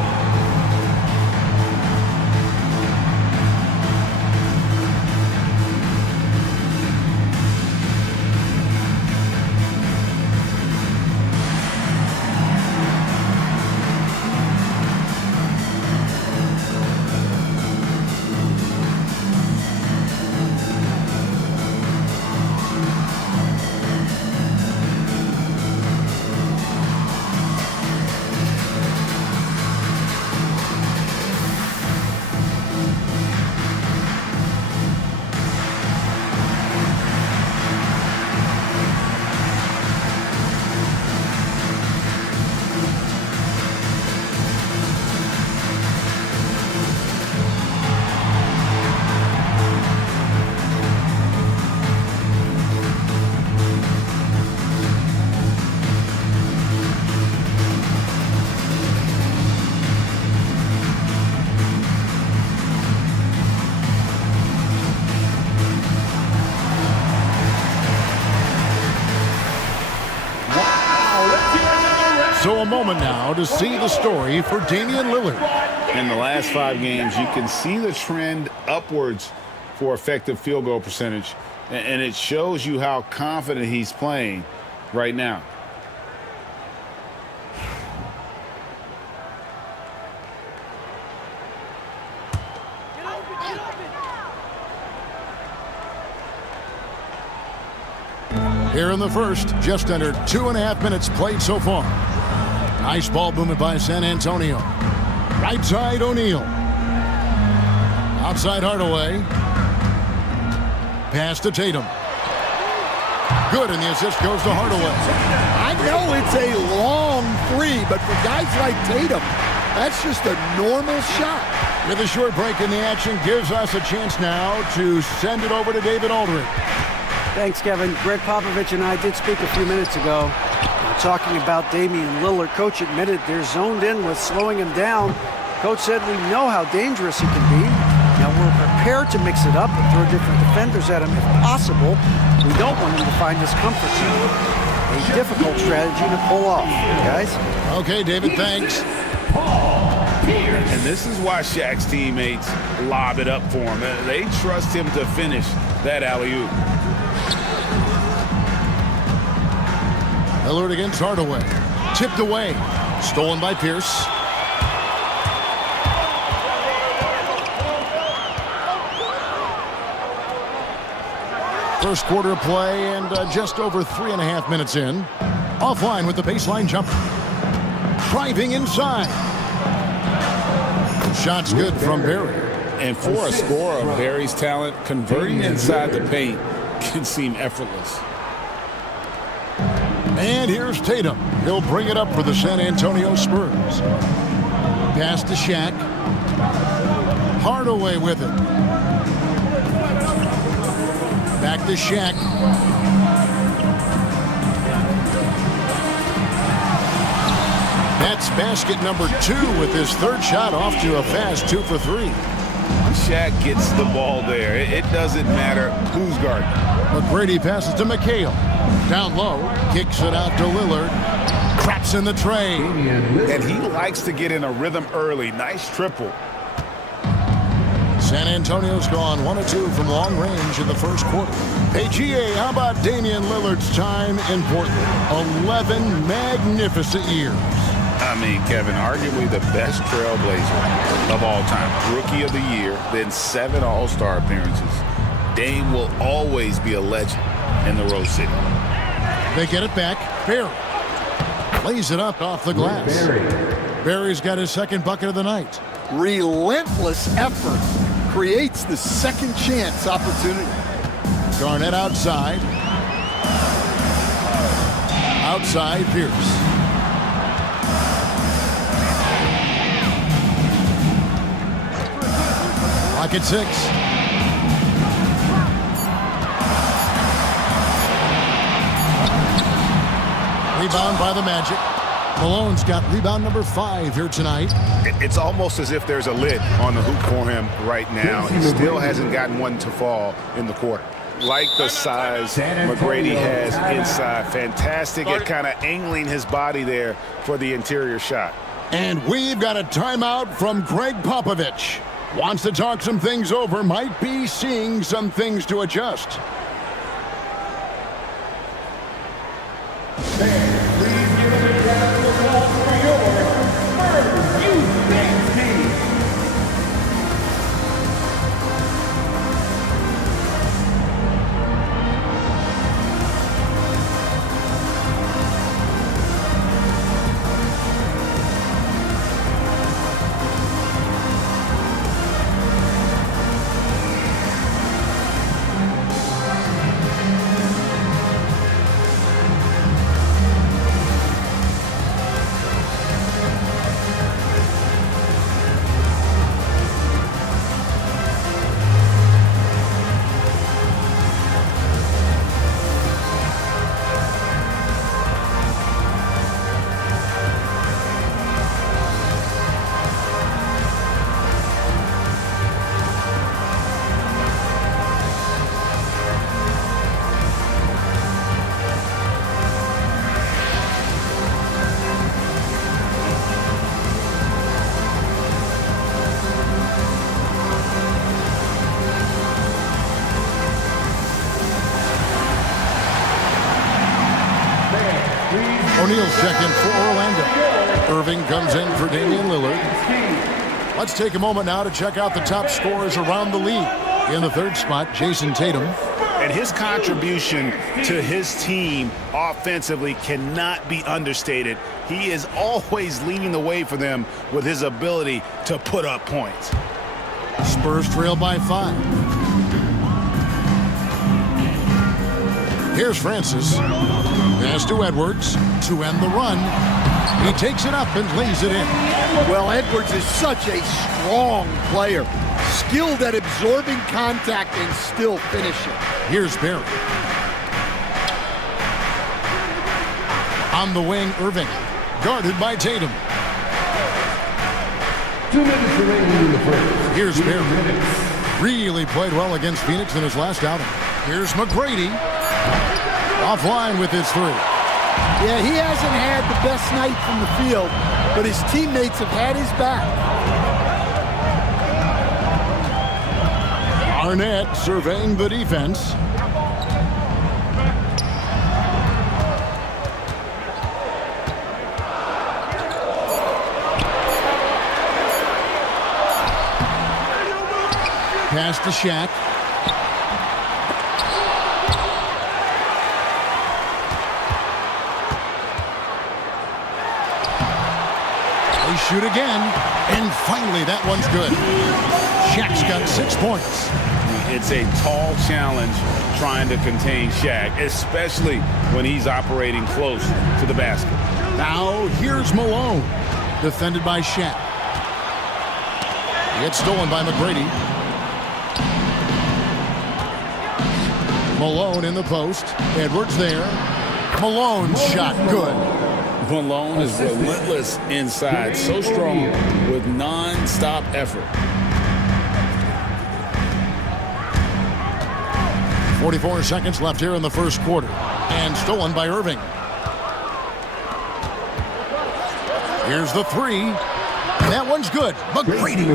So a moment now to see the story for Damian Lillard. In the last 5 games, you can see the trend upwards for effective field goal percentage, and it shows you how confident he's playing right now. Here in the first, just under 2.5 minutes played so far. Nice ball movement by San Antonio. Right side, O'Neal. Outside, Hardaway. Pass to Tatum. Good, and the assist goes to Hardaway. I know it's a long three, but for guys like Tatum, that's just a normal shot. With a short break in the action, gives us a chance now to send it over to David Aldridge. Thanks, Kevin. Greg Popovich and I did speak a few minutes ago talking about Damian Lillard. Coach admitted they're zoned in with slowing him down. Coach said we know how dangerous he can be. Now we're prepared to mix it up and throw different defenders at him if possible. We don't want him to find his comfort zone. A difficult strategy to pull off, guys. Okay, David, thanks. And this is why Shaq's teammates lob it up for him. They trust him to finish that alley-oop. Lillard against Hardaway. Tipped away. Stolen by Pierce. First quarter of play and just over 3.5 minutes in. Offline with the baseline jumper. Driving inside. Shot's good from Barry. And for a scorer of Barry's talent, converting inside the paint can seem effortless. And here's Tatum. He'll bring it up for the San Antonio Spurs. Pass to Shaq. Hardaway with it. Back to Shaq. That's basket number 2 with his third shot off to a fast 2 for 3. Shaq gets the ball there. It doesn't matter who's guarding. McGrady passes to McHale. Down low, kicks it out to Lillard. Traps in the tray. And he likes to get in a rhythm early. Nice triple. San Antonio's gone 1 of 2 from long range in the first quarter. Hey, GA, how about Damian Lillard's time in Portland? 11 magnificent years. I mean, Kevin, arguably the best trailblazer of all time. Rookie of the year, then 7 All-Star appearances. Dame will always be a legend in the Rose City. They get it back. Barry lays it up off the glass. Barry's got his second bucket of the night. Relentless effort creates the second chance opportunity. Garnett outside. Outside, Pierce. Lock at 6. Rebound by the Magic. Malone's got rebound number 5 here tonight. It's almost as if there's a lid on the hoop for him right now. He still hasn't gotten one to fall in the quarter. Like the size McGrady has inside. Fantastic at kind of angling his body there for the interior shot. And we've got a timeout from Greg Popovich. Wants to talk some things over. Might be seeing some things to adjust. O'Neal's checking for Orlando. Irving comes in for Damian Lillard. Let's take a moment now to check out the top scorers around the league. In the third spot, Jason Tatum. And his contribution to his team offensively cannot be understated. He is always leading the way for them with his ability to put up points. Spurs trail by 5. Here's Francis. Pass to Edwards to end the run. He takes it up and lays it in. Well, Edwards is such a strong player. Skilled at absorbing contact and still finishing. Here's Barry. On the wing, Irving. Guarded by Tatum. 2 minutes remaining in the first. Here's Barry. Really played well against Phoenix in his last outing. Here's McGrady. Offline with his 3. Yeah, he hasn't had the best night from the field, but his teammates have had his back. Arnett surveying the defense. Pass to Shaq. They shoot again, and finally that one's good. Shaq's got 6 points. It's a tall challenge trying to contain Shaq, especially when he's operating close to the basket. Now here's Malone, defended by Shaq. It's stolen by McGrady. Malone in the post. Edwards there. Malone's shot good. Malone is relentless inside, so strong with non-stop effort. 44 seconds left here in the first quarter. And stolen by Irving. Here's the three. And that one's good. McGrady.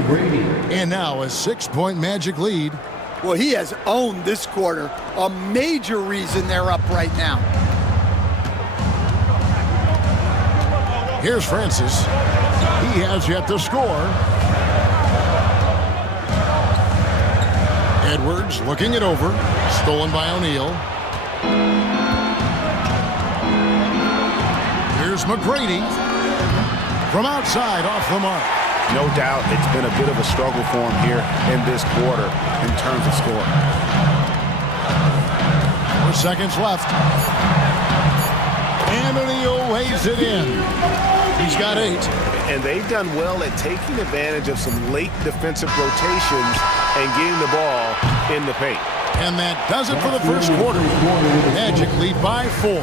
And now a 6-point Magic lead. Well, he has owned this quarter. A major reason they're up right now. Here's Francis. He has yet to score. Edwards looking it over. Stolen by O'Neal. Here's McGrady. From outside, off the mark. No doubt it's been a bit of a struggle for him here in this quarter in terms of scoring. 4 seconds left. And O'Neal weighs it in. He's got 8. And they've done well at taking advantage of some late defensive rotations and getting the ball in the paint. And that does it for the first quarter. Magic lead by 4.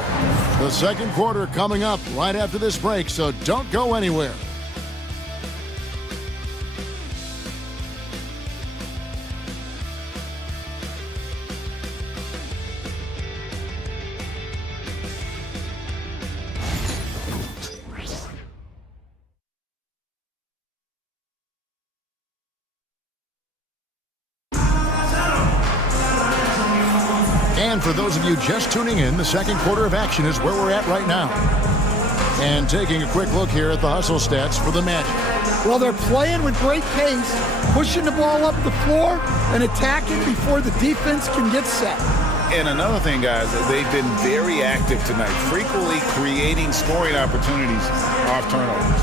The second quarter coming up right after this break, so don't go anywhere. And for those of you just tuning in, the second quarter of action is where we're at right now. And taking a quick look here at the hustle stats for the Magic. Well, they're playing with great pace, pushing the ball up the floor and attacking before the defense can get set. And another thing, guys, they've been very active tonight, frequently creating scoring opportunities off turnovers.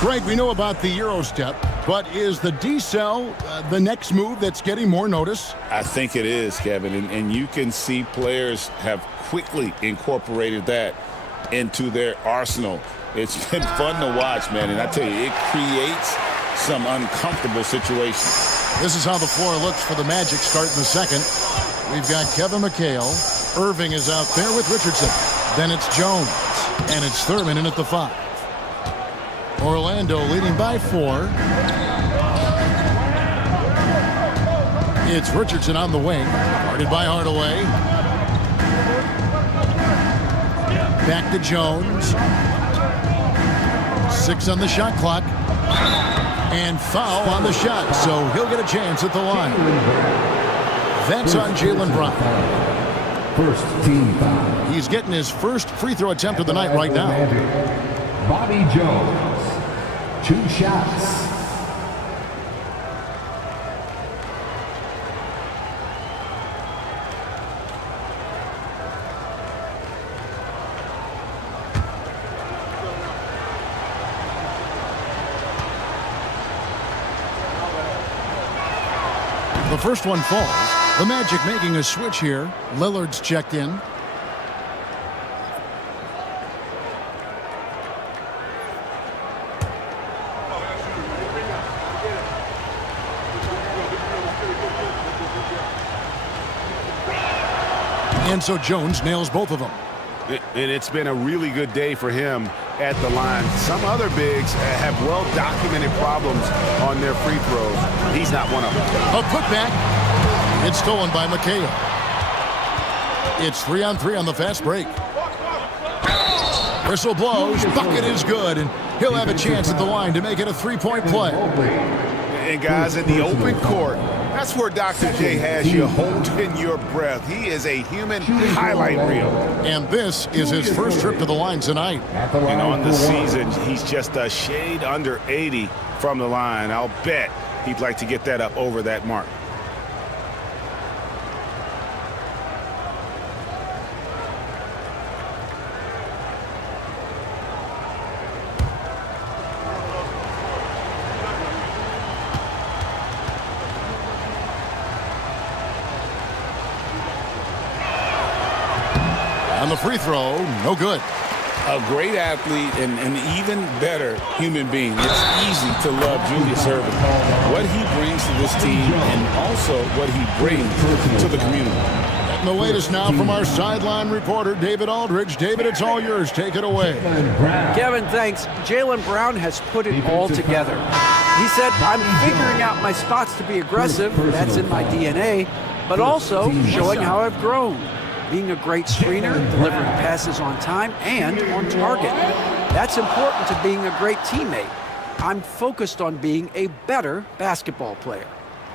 Greg, we know about the Euro step, but is the decel the next move that's getting more notice? I think it is, Kevin, and you can see players have quickly incorporated that into their arsenal. It's been fun to watch, man, and I tell you, it creates some uncomfortable situations. This is how the floor looks for the Magic starting the second. We've got Kevin McHale. Irving is out there with Richardson. Then it's Jones, and it's Thurman in at the 5. Orlando leading by 4. It's Richardson on the wing, guarded by Hardaway. Back to Jones. 6 on the shot clock. And foul on the shot, so he'll get a chance at the line. That's on Jaylen Brown. First team foul. He's getting his first free throw attempt of the night right now. Bobby Jones, 2 shots. The first one falls. The Magic making a switch here. Lillard's checked in. And so Jones nails both of them. And it's been a really good day for him at the line. Some other bigs have well-documented problems on their free throws. He's not one of them. A putback. It's stolen by McHale. It's 3-on-3 on the fast break. Whistle blows. Bucket is good, and he'll have a chance at the line to make it a 3-point play. And guys, in the open court, that's where Dr. J has you holding your breath. He is a human highlight reel. And this is his first trip to the line tonight. And on the season, he's just a shade under 80 from the line. I'll bet he'd like to get that up over that mark. And the free throw, no good. A great athlete and an even better human being. It's easy to love Julius Erving. What he brings to this team and also what he brings to the community. And the latest now from our sideline reporter, David Aldridge. David, it's all yours. Take it away. Kevin, thanks. Jaylen Brown has put it all together. He said, I'm figuring out my spots to be aggressive. That's in my DNA. But also showing how I've grown. Being a great screener, delivering passes on time and on target. That's important to being a great teammate. I'm focused on being a better basketball player.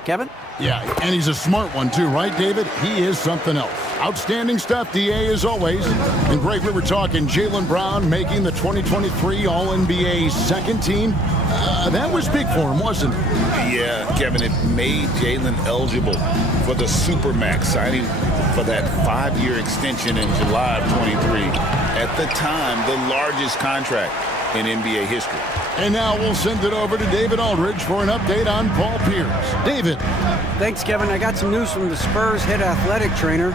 Kevin? Yeah, and he's a smart one too, right, David? He is something else. Outstanding stuff, DA, as always. And Greg, we were talking Jaylen Brown making the 2023 All-NBA second team. That was big for him, wasn't it? Yeah, Kevin, it made Jaylen eligible for the Supermax, signing for that 5-year extension in July of 23. At the time, the largest contract in NBA history. And now we'll send it over to David Aldridge for an update on Paul Pierce. David. Thanks, Kevin. I got some news from the Spurs head athletic trainer.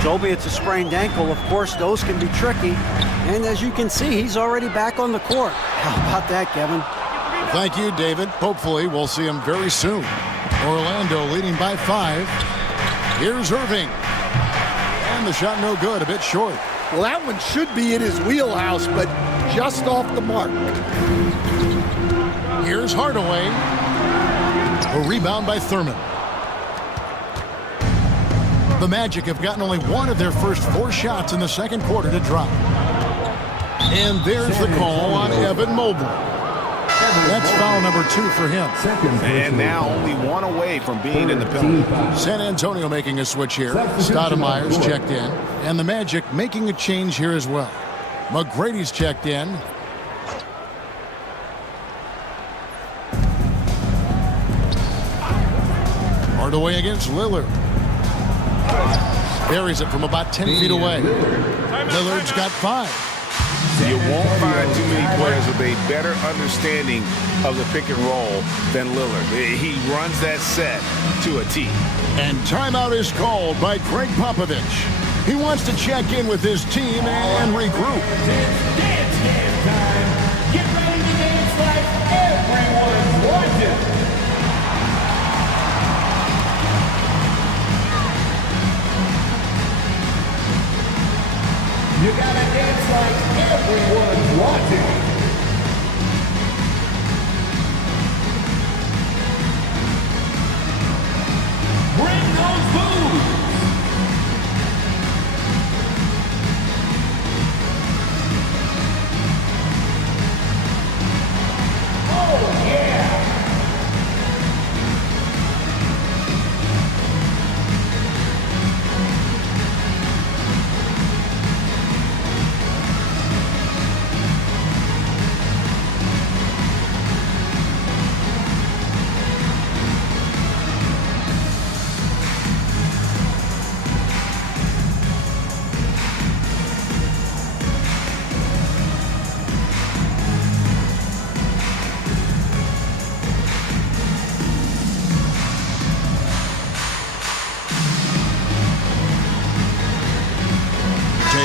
Told me it's a sprained ankle. Of course, those can be tricky. And as you can see, he's already back on the court. How about that, Kevin? Thank you, David. Hopefully, we'll see him very soon. Orlando leading by 5. Here's Irving. And the shot no good, a bit short. Well, that one should be in his wheelhouse, but just off the mark. Here's Hardaway. A rebound by Thurman. The Magic have gotten only one of their first 4 shots in the second quarter to drop. And there's the call on Evan Mobley. That's foul number 2 for him. And now only 1 away from being in the penalty. San Antonio making a switch here. Stoudemire's checked in. And the Magic making a change here as well. McGrady's checked in. Hardaway against Lillard. Buries it from about 10 feet away. Lillard's got 5. You won't find too many players with a better understanding of the pick and roll than Lillard. He runs that set to a T. And timeout is called by Greg Popovich. He wants to check in with his team and regroup. Dance time. Get ready to dance like everyone's watching. You gotta dance like everyone's watching. Bring those boots. Oh yeah.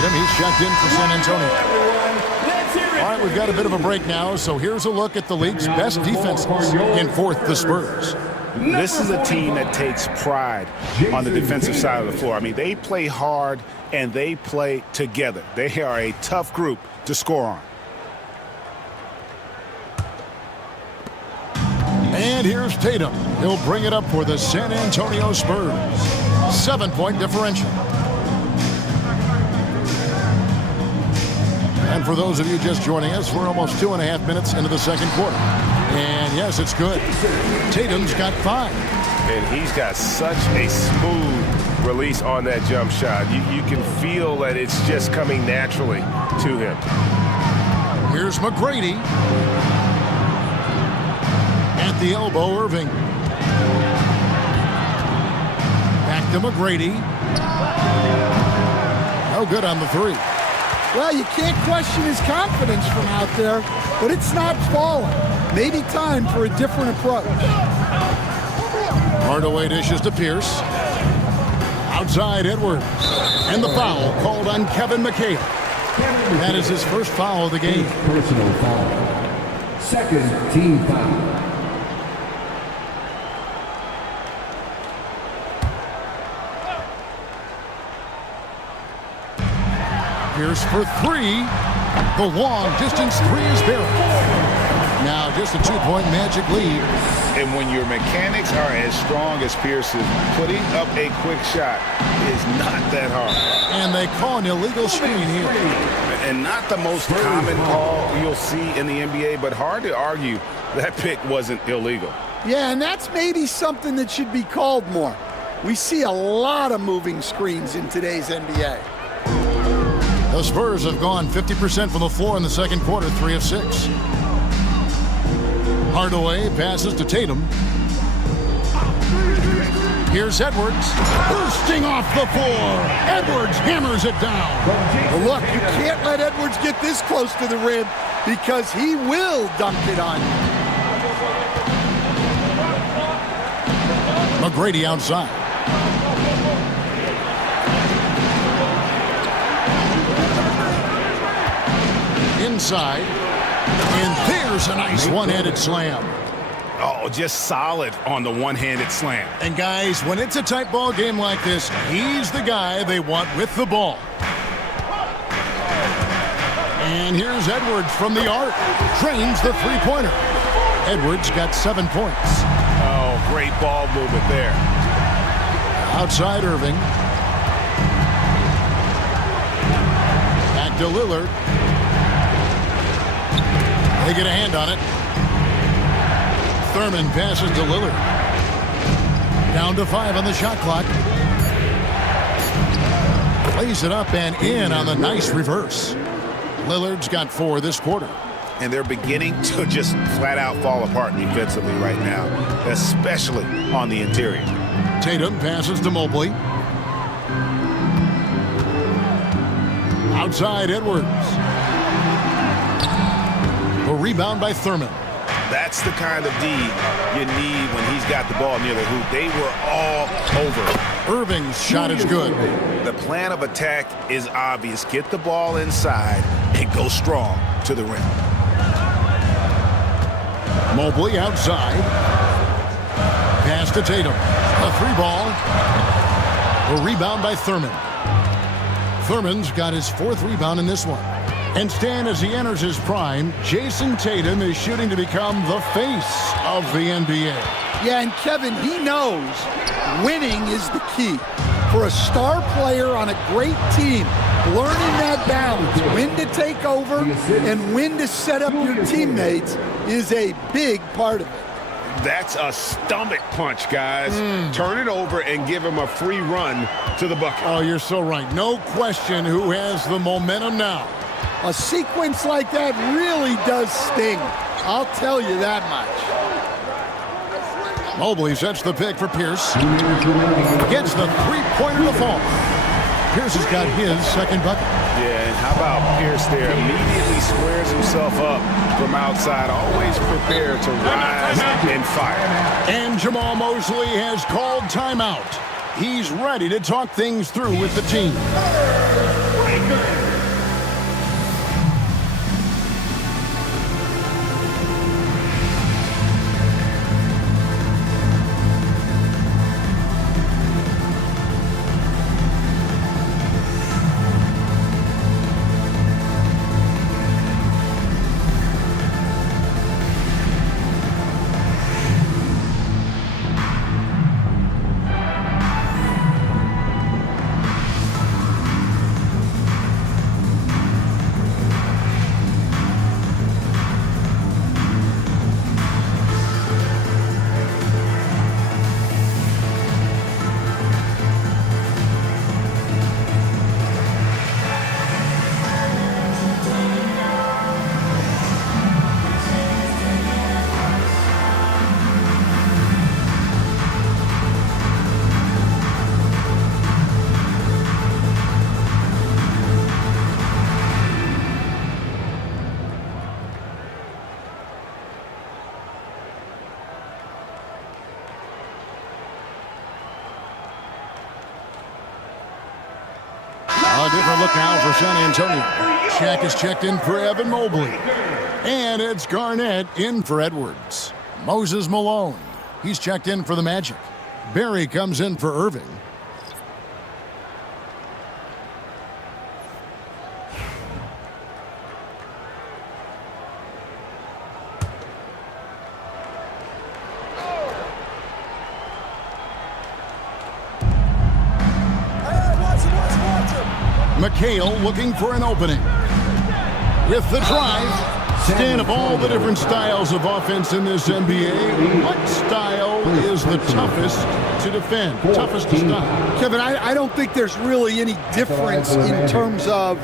He's checked in for San Antonio. All right, we've got a bit of a break now, so here's a look at the league's best defenses. In fourth, the Spurs. This is a team that takes pride on the defensive side of the floor. I mean, they play hard and they play together. They are a tough group to score on. And here's Tatum. He'll bring it up for the San Antonio Spurs. 7-point differential. And for those of you just joining us, we're almost 2.5 minutes into the second quarter. And yes, it's good. Tatum's got 5. And he's got such a smooth release on that jump shot. You can feel that it's just coming naturally to him. Here's McGrady. At the elbow, Irving. Back to McGrady. No good on the 3. Well, you can't question his confidence from out there, but it's not falling. Maybe time for a different approach. Hardaway dishes to Pierce. Outside Edwards. And the foul called on Kevin McHale. That is his first foul of the game. Personal foul. Second team foul. Pierce for three. The long distance three is buried. Now just a 2-point Magic lead. And when your mechanics are as strong as Pierce's, putting up a quick shot is not that hard. And they call an illegal screen here. And not the most common call you'll see in the NBA, but hard to argue that pick wasn't illegal. Yeah, and that's maybe something that should be called more. We see a lot of moving screens in today's NBA. The Spurs have gone 50% from the floor in the second quarter, 3 of 6. Hardaway passes to Tatum. Here's Edwards, bursting off the floor. Edwards hammers it down. Well, look, you can't let Edwards get this close to the rim because he will dunk it on you. McGrady outside. Inside. And there's a nice one-handed slam. Oh, just solid on the one-handed slam. And guys, when it's a tight ball game like this, he's the guy they want with the ball. And here's Edwards from the arc. Drains the three-pointer. Edwards got 7 points. Oh, great ball movement there. Outside Irving. Back to Lillard. They get a hand on it. Thurman passes to Lillard. Down to 5 on the shot clock. Plays it up and in on the nice reverse. Lillard's got 4 this quarter. And they're beginning to just flat out fall apart defensively right now, especially on the interior. Tatum passes to Mobley. Outside Edwards. A rebound by Thurman. That's the kind of D you need when he's got the ball near the hoop. They were all over. Irving's shot is good. The plan of attack is obvious. Get the ball inside and go strong to the rim. Mobley outside. Pass to Tatum. A 3-ball. A rebound by Thurman. Thurman's got his 4th rebound in this one. And Stan, as he enters his prime, Jason Tatum is shooting to become the face of the NBA. Yeah, and Kevin, he knows winning is the key. For a star player on a great team, learning that balance, when to take over and when to set up your teammates is a big part of it. That's a stomach punch, guys. Turn it over and give him a free run to the bucket. Oh, you're so right. No question who has the momentum now. A sequence like that really does sting. I'll tell you that much. Mobley sets the pick for Pierce. Gets the three-pointer to fall. Pierce has got his second bucket. Yeah, and how about Pierce there? Immediately squares himself up from outside. Always prepared to rise and fire. And Jamal Mosley has called timeout. He's ready to talk things through with the team. different look now for San Antonio. Shaq is checked in for Evan Mobley. And it's Garnett in for Edwards. Moses Malone, he's checked in for the Magic. Barry comes in for Irving. McHale looking for an opening. With the drive, Stan, of all the different styles of offense in this NBA, what style is the toughest to defend, toughest to stop? Kevin, I don't think there's really any difference in terms of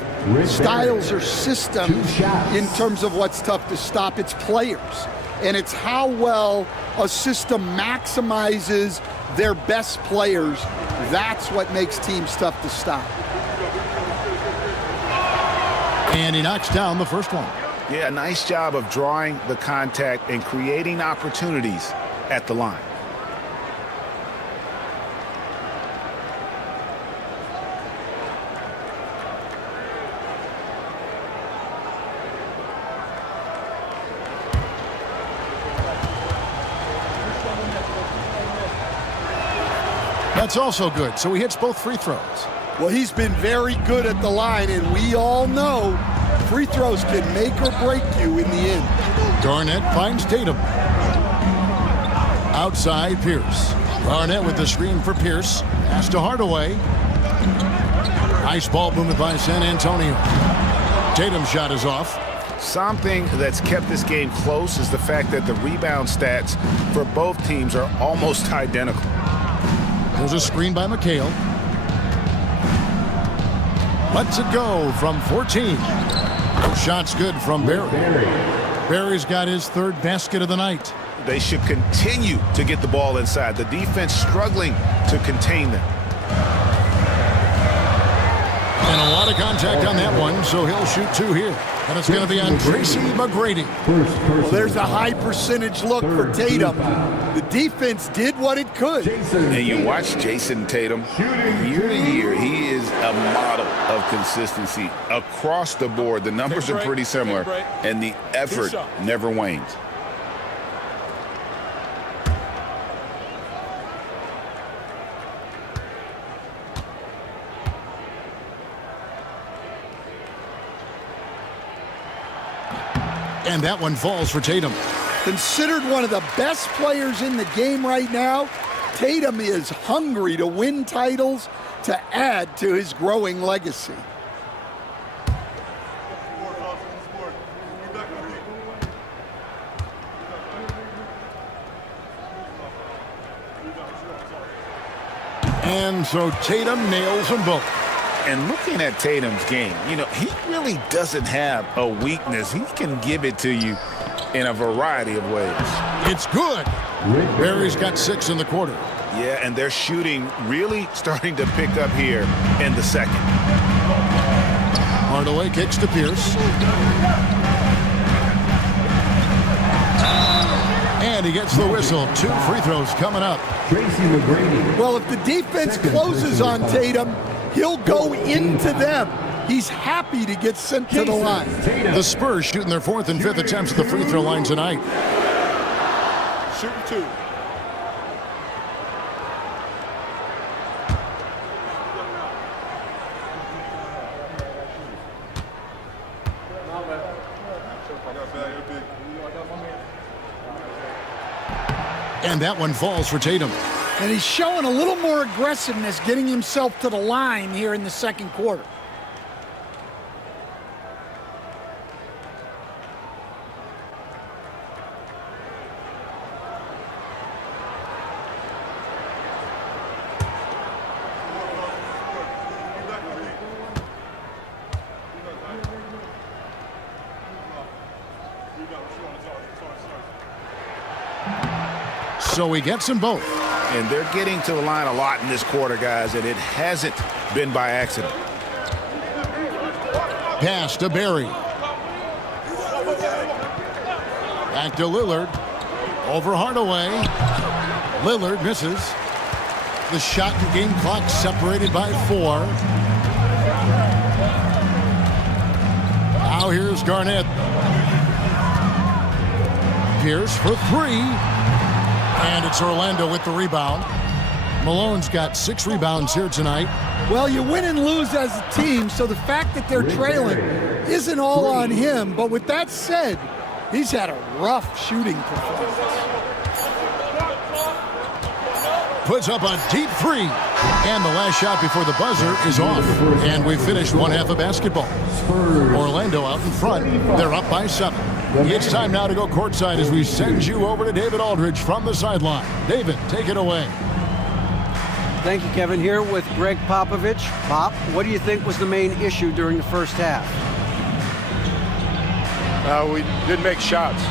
styles or systems in terms of what's tough to stop. It's players. And it's how well a system maximizes their best players. That's what makes teams tough to stop. And he knocks down the first one. Yeah, nice job of drawing the contact and creating opportunities at the line. That's also good, so he hits both free throws. Well, he's been very good at the line, and we all know free throws can make or break you in the end. Garnett finds Tatum. Outside, Pierce. Garnett with the screen for Pierce. Pass to Hardaway. Nice ball movement by San Antonio. Tatum's shot is off. Something that's kept this game close is the fact that the rebound stats for both teams are almost identical. There's a screen by McHale. Lets it go from 14. Shot's good from Barry. Barry's got his third basket of the night. They should continue to get the ball inside. The defense struggling to contain them. And a lot of contact on that one, so he'll shoot two here. And it's going to be on Tracy McGrady. Well, there's a high percentage look for Tatum. The defense did what it could. And you watch Jason Tatum, year to year, he is a model of consistency across the board. The numbers are pretty similar, and the effort never wanes. And that one falls for Tatum. Considered one of the best players in the game right now, Tatum is hungry to win titles to add to his growing legacy. And so Tatum nails them both. And looking at Tatum's game, you know, he really doesn't have a weakness. He can give it to you in a variety of ways. It's good. Barry's got 6 in the quarter. Yeah, and they're shooting really starting to pick up here in the second. Hardaway kicks to Pierce. And he gets the whistle. 2 free throws coming up. Well, if the defense closes on Tatum, he'll go into them. He's happy to get sent to the line. The Spurs shooting their 4th and 5th attempts at the free throw line tonight. Shooting 2. And that one falls for Tatum. And he's showing a little more aggressiveness, getting himself to the line here in the second quarter. So he gets them both. And they're getting to the line a lot in this quarter, guys, and it hasn't been by accident. Pass to Barry. Back to Lillard. Over Hardaway. Lillard misses. The shot and game clock separated by 4. Now here's Garnett. Pierce for three. And it's Orlando with the rebound. Malone's got 6 rebounds here tonight. Well, you win and lose as a team, so the fact that they're trailing isn't all on him. But with that said, he's had a rough shooting performance. Puts up a deep three. And the last shot before the buzzer is off. And we've finished one half of basketball. Orlando out in front. They're up by 7. It's time now to go courtside as we send you over to David Aldridge from the sideline. David, take it away. Thank you, Kevin. Here with Greg Popovich. Pop, what do you think was the main issue during the first half? We didn't make shots.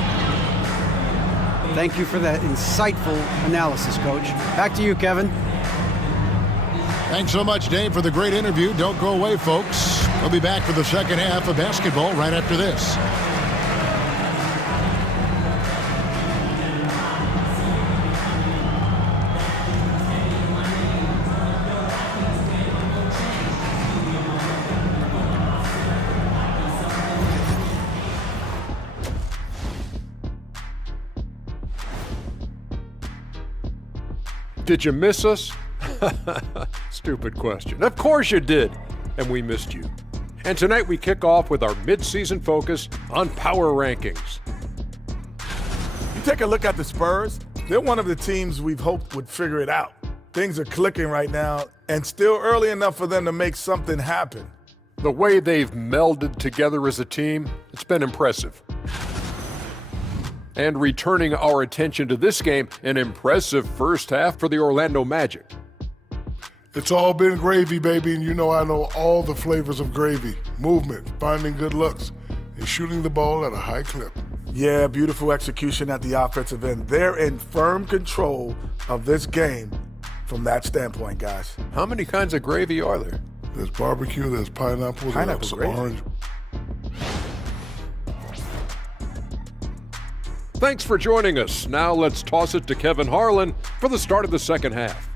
Thank you for that insightful analysis, Coach. Back to you, Kevin. Thanks so much, Dave, for the great interview. Don't go away, folks. We'll be back for the second half of basketball right after this. Did you miss us? Stupid question. Of course you did, and we missed you. And tonight we kick off with our mid-season focus on power rankings. You take a look at the Spurs, they're one of the teams we've hoped would figure it out. Things are clicking right now, and still early enough for them to make something happen. The way they've melded together as a team, it's been impressive. And returning our attention to this game, an impressive first half for the Orlando Magic. It's all been gravy, baby, and you know I know all the flavors of gravy. Movement, finding good looks, and shooting the ball at a high clip. Yeah, beautiful execution at the offensive end. They're in firm control of this game from that standpoint, guys. How many kinds of gravy are there? There's barbecue, there's pineapple, there's orange. Thanks for joining us. Now let's toss it to Kevin Harlan for the start of the second half.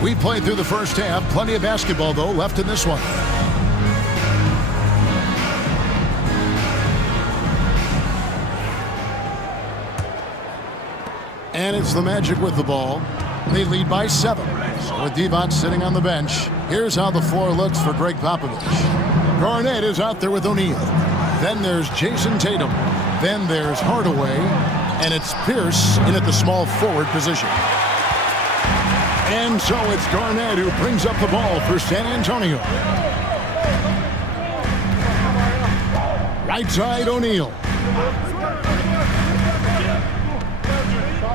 We played through the first half. Plenty of basketball, though, left in this one. And it's the Magic with the ball. They lead by 7. So with Divac sitting on the bench, here's how the floor looks for Greg Popovich. Garnett is out there with O'Neal. Then there's Jason Tatum. Then there's Hardaway. And it's Pierce in at the small forward position. And so it's Garnett who brings up the ball for San Antonio. Right side, O'Neal.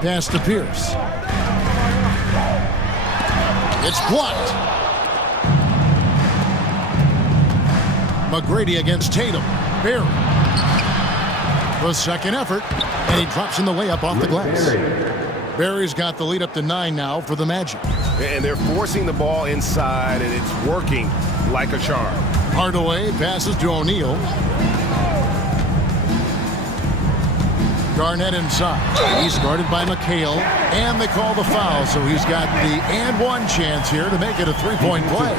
Pass to Pierce. It's blocked. McGrady against Tatum. Barry. The second effort, and he drops in the layup off the glass. Barry's got the lead up to 9 now for the Magic. And they're forcing the ball inside, and it's working like a charm. Hardaway passes to O'Neal. Garnett inside. He's guarded by McHale, and they call the foul, so he's got the and one chance here to make it a three-point play.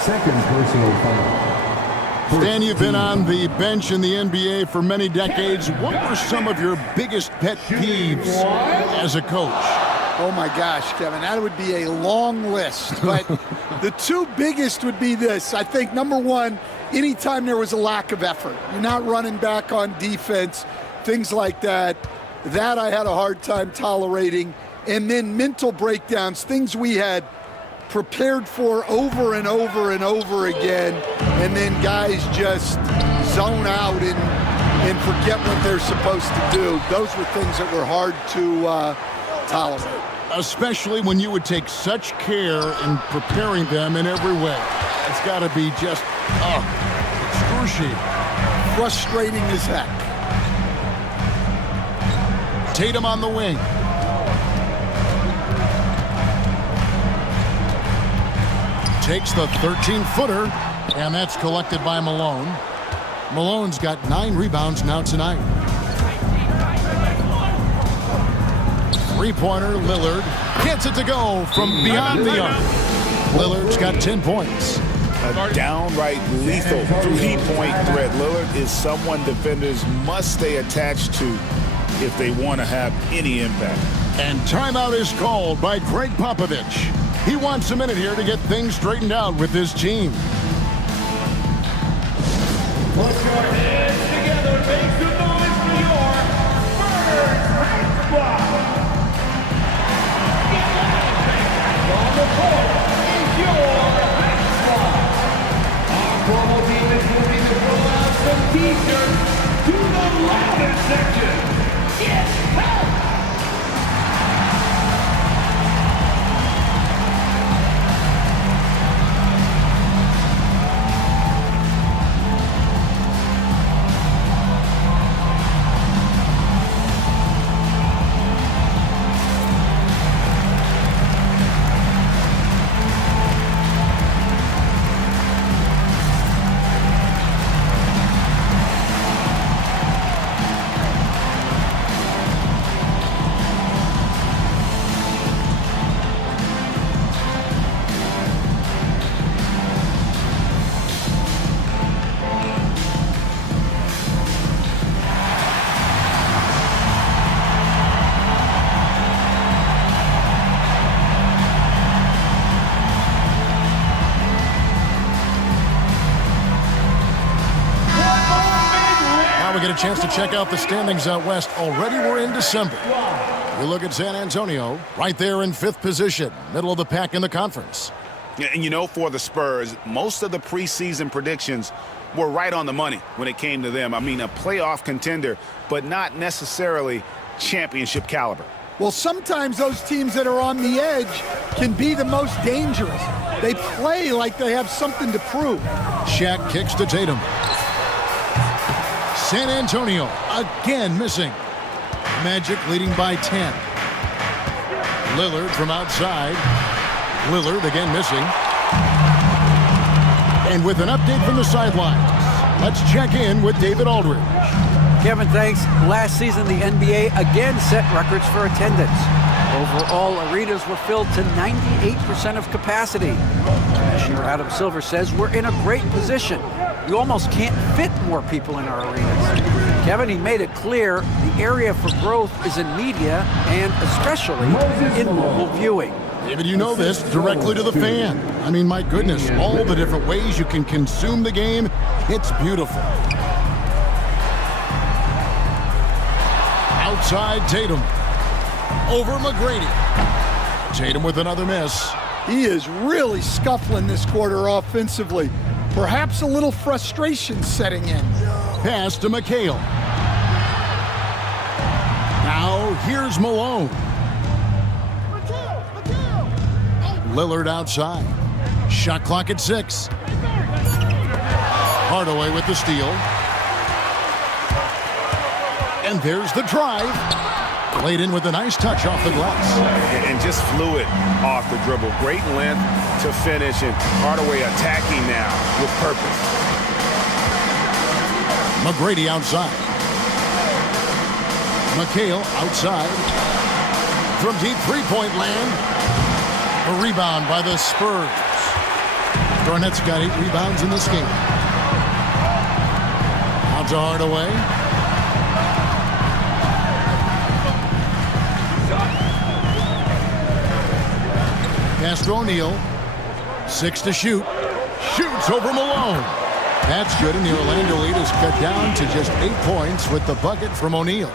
Second personal foul. Stan, you've been on the bench in the NBA for many decades. What were some of your biggest pet peeves as a coach? Oh my gosh, Kevin, that would be a long list. But the two biggest would be this. I think number one, anytime there was a lack of effort, you're not running back on defense, things like that. That I had a hard time tolerating. And then mental breakdowns, things we had prepared for over and over and over again, and then guys just zone out and forget what they're supposed to do. Those were things that were hard to tolerate. Especially when you would take such care in preparing them in every way. It's got to be just excruciating. Frustrating as heck. Tatum on the wing. Takes the 13-footer, and that's collected by Malone. Malone's got 9 rebounds now tonight. Three-pointer, Lillard gets it to go from beyond the arc. Lillard's got 10 points. A downright lethal three-point threat. Lillard is someone defenders must stay attached to if they want to have any impact. And timeout is called by Greg Popovich. He wants a minute here to get things straightened out with his team. Put your hands together, make some noise for your Spurs High Squad. On the court is your High Squad. Our promo team is moving to roll out some t-shirts to the loudest section. Get help! We get a chance to check out the standings out west. Already we're in December. We look at San Antonio, right there in 5th position, middle of the pack in the conference. And you know, for the Spurs, most of the preseason predictions were right on the money when it came to them. I mean, a playoff contender, but not necessarily championship caliber. Well, sometimes those teams that are on the edge can be the most dangerous. They play like they have something to prove. Shaq kicks to Tatum. San Antonio again missing. Magic leading by 10. Lillard from outside. Lillard again missing. And with an update from the sidelines, let's check in with David Aldridge. Kevin, thanks. Last season, the NBA again set records for attendance. Overall, arenas were filled to 98% of capacity. Commissioner Adam Silver says we're in a great position. You almost can't fit more people in our arenas. Kevin, he made it clear the area for growth is in media and especially in mobile viewing. David, you know this, directly to the fan. I mean, my goodness, all the different ways you can consume the game, it's beautiful. Outside Tatum. Over McGrady. Tatum with another miss. He is really scuffling this quarter offensively. Perhaps a little frustration setting in. Pass to McHale. Now here's Malone. Lillard outside. Shot clock at 6. Hardaway with the steal. And there's the drive. Laid in with a nice touch off the glass. And just fluid off the dribble. Great length to finish, and Hardaway attacking now with purpose. McGrady outside. McHale outside. From deep three-point land. A rebound by the Spurs. Garnett's got 8 rebounds in this game. Out to Hardaway. Pass to O'Neal. 6 to shoot. Shoots over Malone. That's good, and the Orlando lead is cut down to just 8 points with the bucket from O'Neal.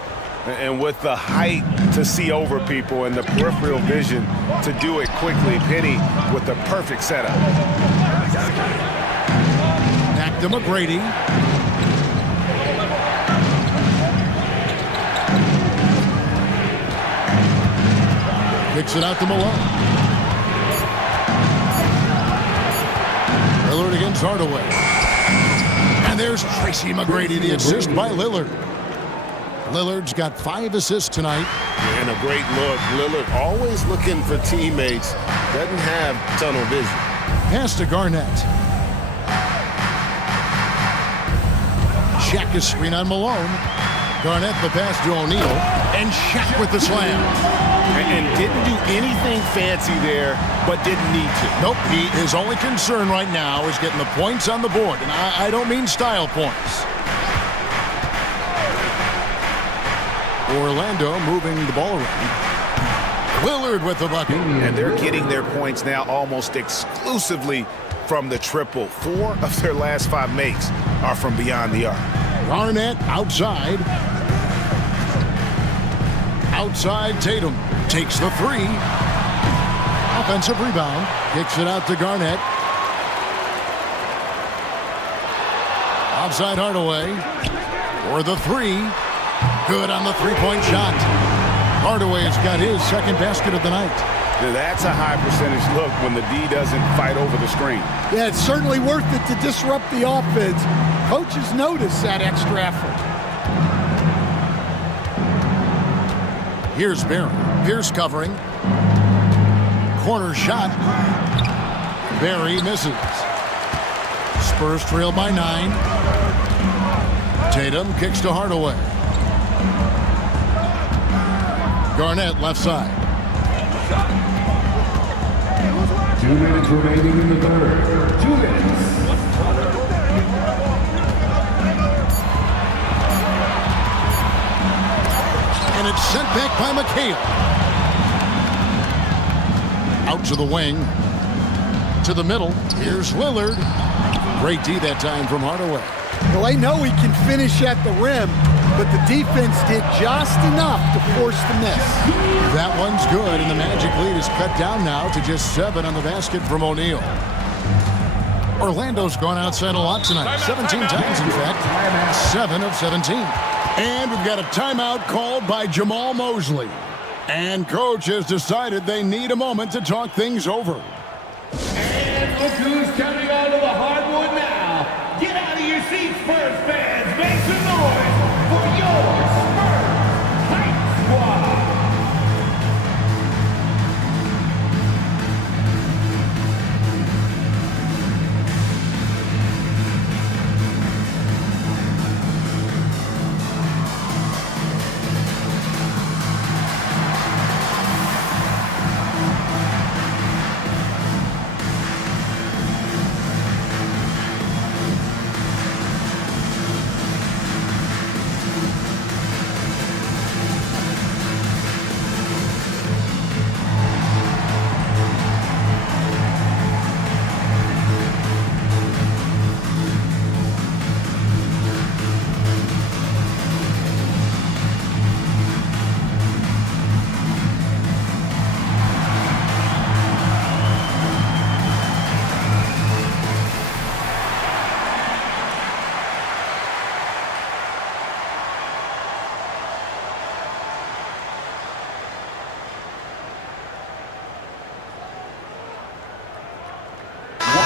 And with the height to see over people and the peripheral vision to do it quickly, Penny with the perfect setup. Back to McGrady. Kicks it out to Malone. Lillard against Hardaway. And there's Tracy McGrady, the assist by Lillard. Lillard's got 5 assists tonight. And a great look. Lillard always looking for teammates. Doesn't have tunnel vision. Pass to Garnett. Shaq is screen on Malone. Garnett the pass to O'Neal. And Shaq with the slam. And didn't do anything fancy there, but didn't need to. Nope, his only concern right now is getting the points on the board. And I don't mean style points. Orlando moving the ball around. Lillard with the bucket. And they're getting their points now almost exclusively from the triple. 4 of their last 5 makes are from beyond the arc. Garnett outside. Outside Tatum. Takes the 3. Offensive rebound. Kicks it out to Garnett. Outside Hardaway. For the 3. Good on the three-point shot. Hardaway's got his second basket of the night. That's a high percentage look when the D doesn't fight over the screen. Yeah, it's certainly worth it to disrupt the offense. Coaches notice that extra effort. Here's Barry. Pierce covering. Corner shot. Barry misses. Spurs trail by 9. Tatum kicks to Hardaway. Garnett left side. 2 minutes remaining in the third. 2 minutes. And it's sent back by McHale. Out to the wing. To the middle. Here's Lillard. Great D that time from Hardaway. Well, they know he can finish at the rim, but the defense did just enough to force the miss. That one's good, and the Magic lead is cut down now to just 7 on the basket from O'Neal. Orlando's gone outside a lot tonight. 17 times, in fact. 7 of 17. And we've got a timeout called by Jamal Mosley. And coach has decided they need a moment to talk things over. And look who's coming onto the hardwood now. Get out of your seats, Spurs fans. Make some noise for your Spurs Hype Squad.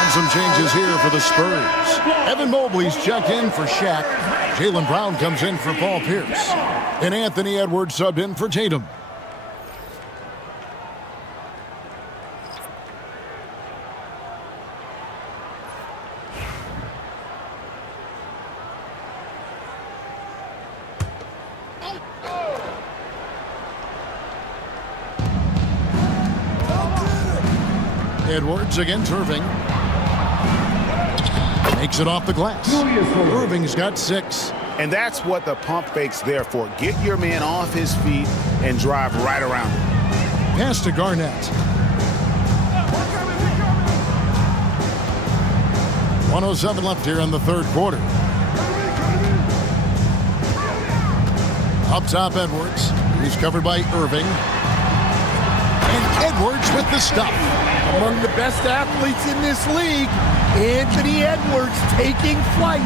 Some changes here for the Spurs. Evan Mobley's checked in for Shaq. Jaylen Brown comes in for Paul Pierce. And Anthony Edwards subbed in for Tatum. Edwards against Irving. Makes it off the glass. Irving's got 6. And that's what the pump fake's there for. Get your man off his feet and drive right around him. Pass to Garnett. 1:07 left here in the third quarter. Up top, Edwards. He's covered by Irving. And Edwards with the stop. Among the best athletes in this league, Anthony Edwards taking flight.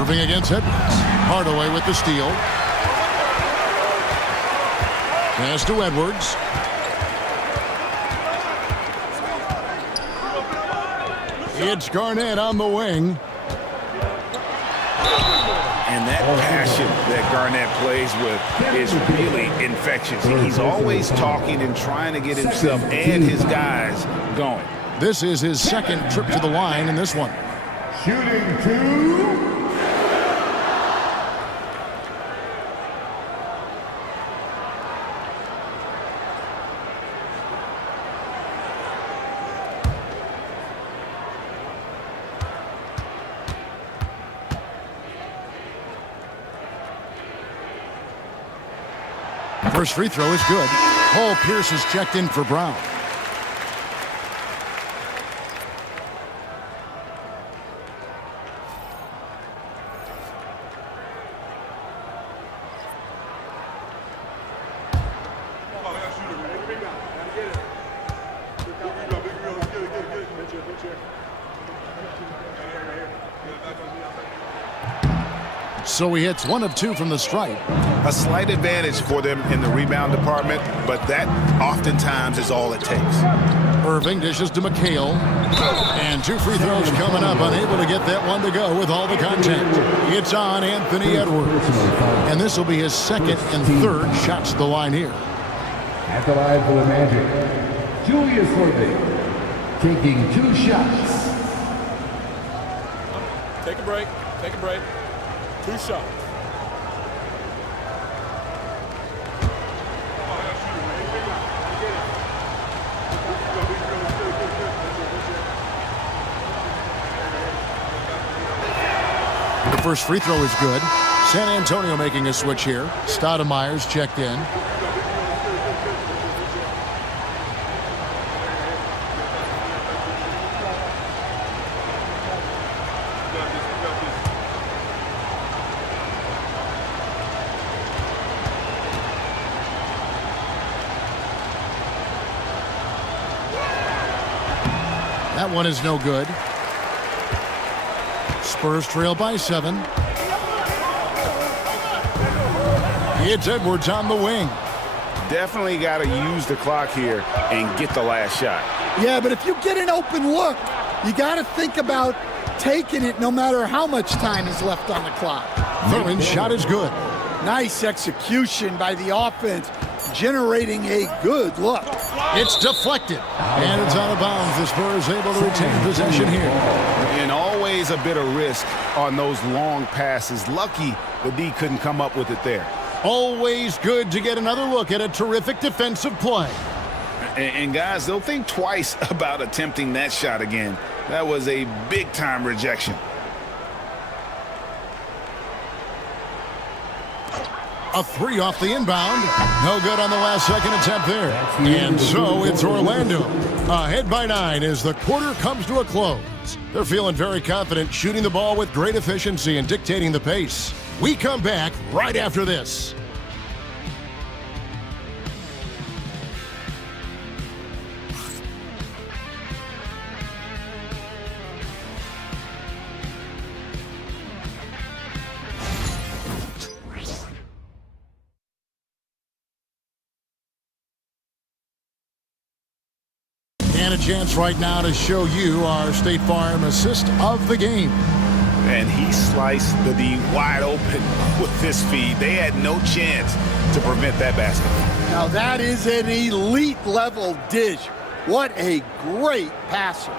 Irving against Edwards. Hardaway with the steal. Pass to Edwards. It's Garnett on the wing. And that passion that Garnett plays with is really infectious. He's always talking and trying to get himself and his guys going. This is his second trip to the line in this one. Shooting 2. First free throw is good. Paul Pierce is checked in for Brown. So he hits 1 of 2 from the stripe. A slight advantage for them in the rebound department, but that oftentimes is all it takes. Irving dishes to McHale. And 2 free throws coming up. Unable to get that one to go with all the contact. It's on Anthony Edwards. And this will be his second and third shots to the line here. At the line for the Magic, Julius Irving taking 2 shots. Take a break. Take a break. 2 shots. The first free throw is good. San Antonio making a switch here. Stoudemire's checked in. That one is no good. Spurs trail by 7. It's Edwards on the wing. Definitely got to use the clock here and get the last shot. Yeah, but if you get an open look, you got to think about taking it no matter how much time is left on the clock. Thurman's shot is good. Nice execution by the offense, generating a good look. It's deflected, and it's out of bounds. The Spurs able to retain possession here. And always a bit of risk on those long passes. Lucky the D couldn't come up with it there. Always good to get another look at a terrific defensive play. And guys, they'll think twice about attempting that shot again. That was a big-time rejection. A 3 off the inbound. No good on the last second attempt there. And so it's Orlando ahead by 9 as the quarter comes to a close. They're feeling very confident, shooting the ball with great efficiency and dictating the pace. We come back right after this. And a chance right now to show you our State Farm assist of the game. And he sliced the D wide open with his feed. They had no chance to prevent that basket. Now that is an elite level dish. What a great passer.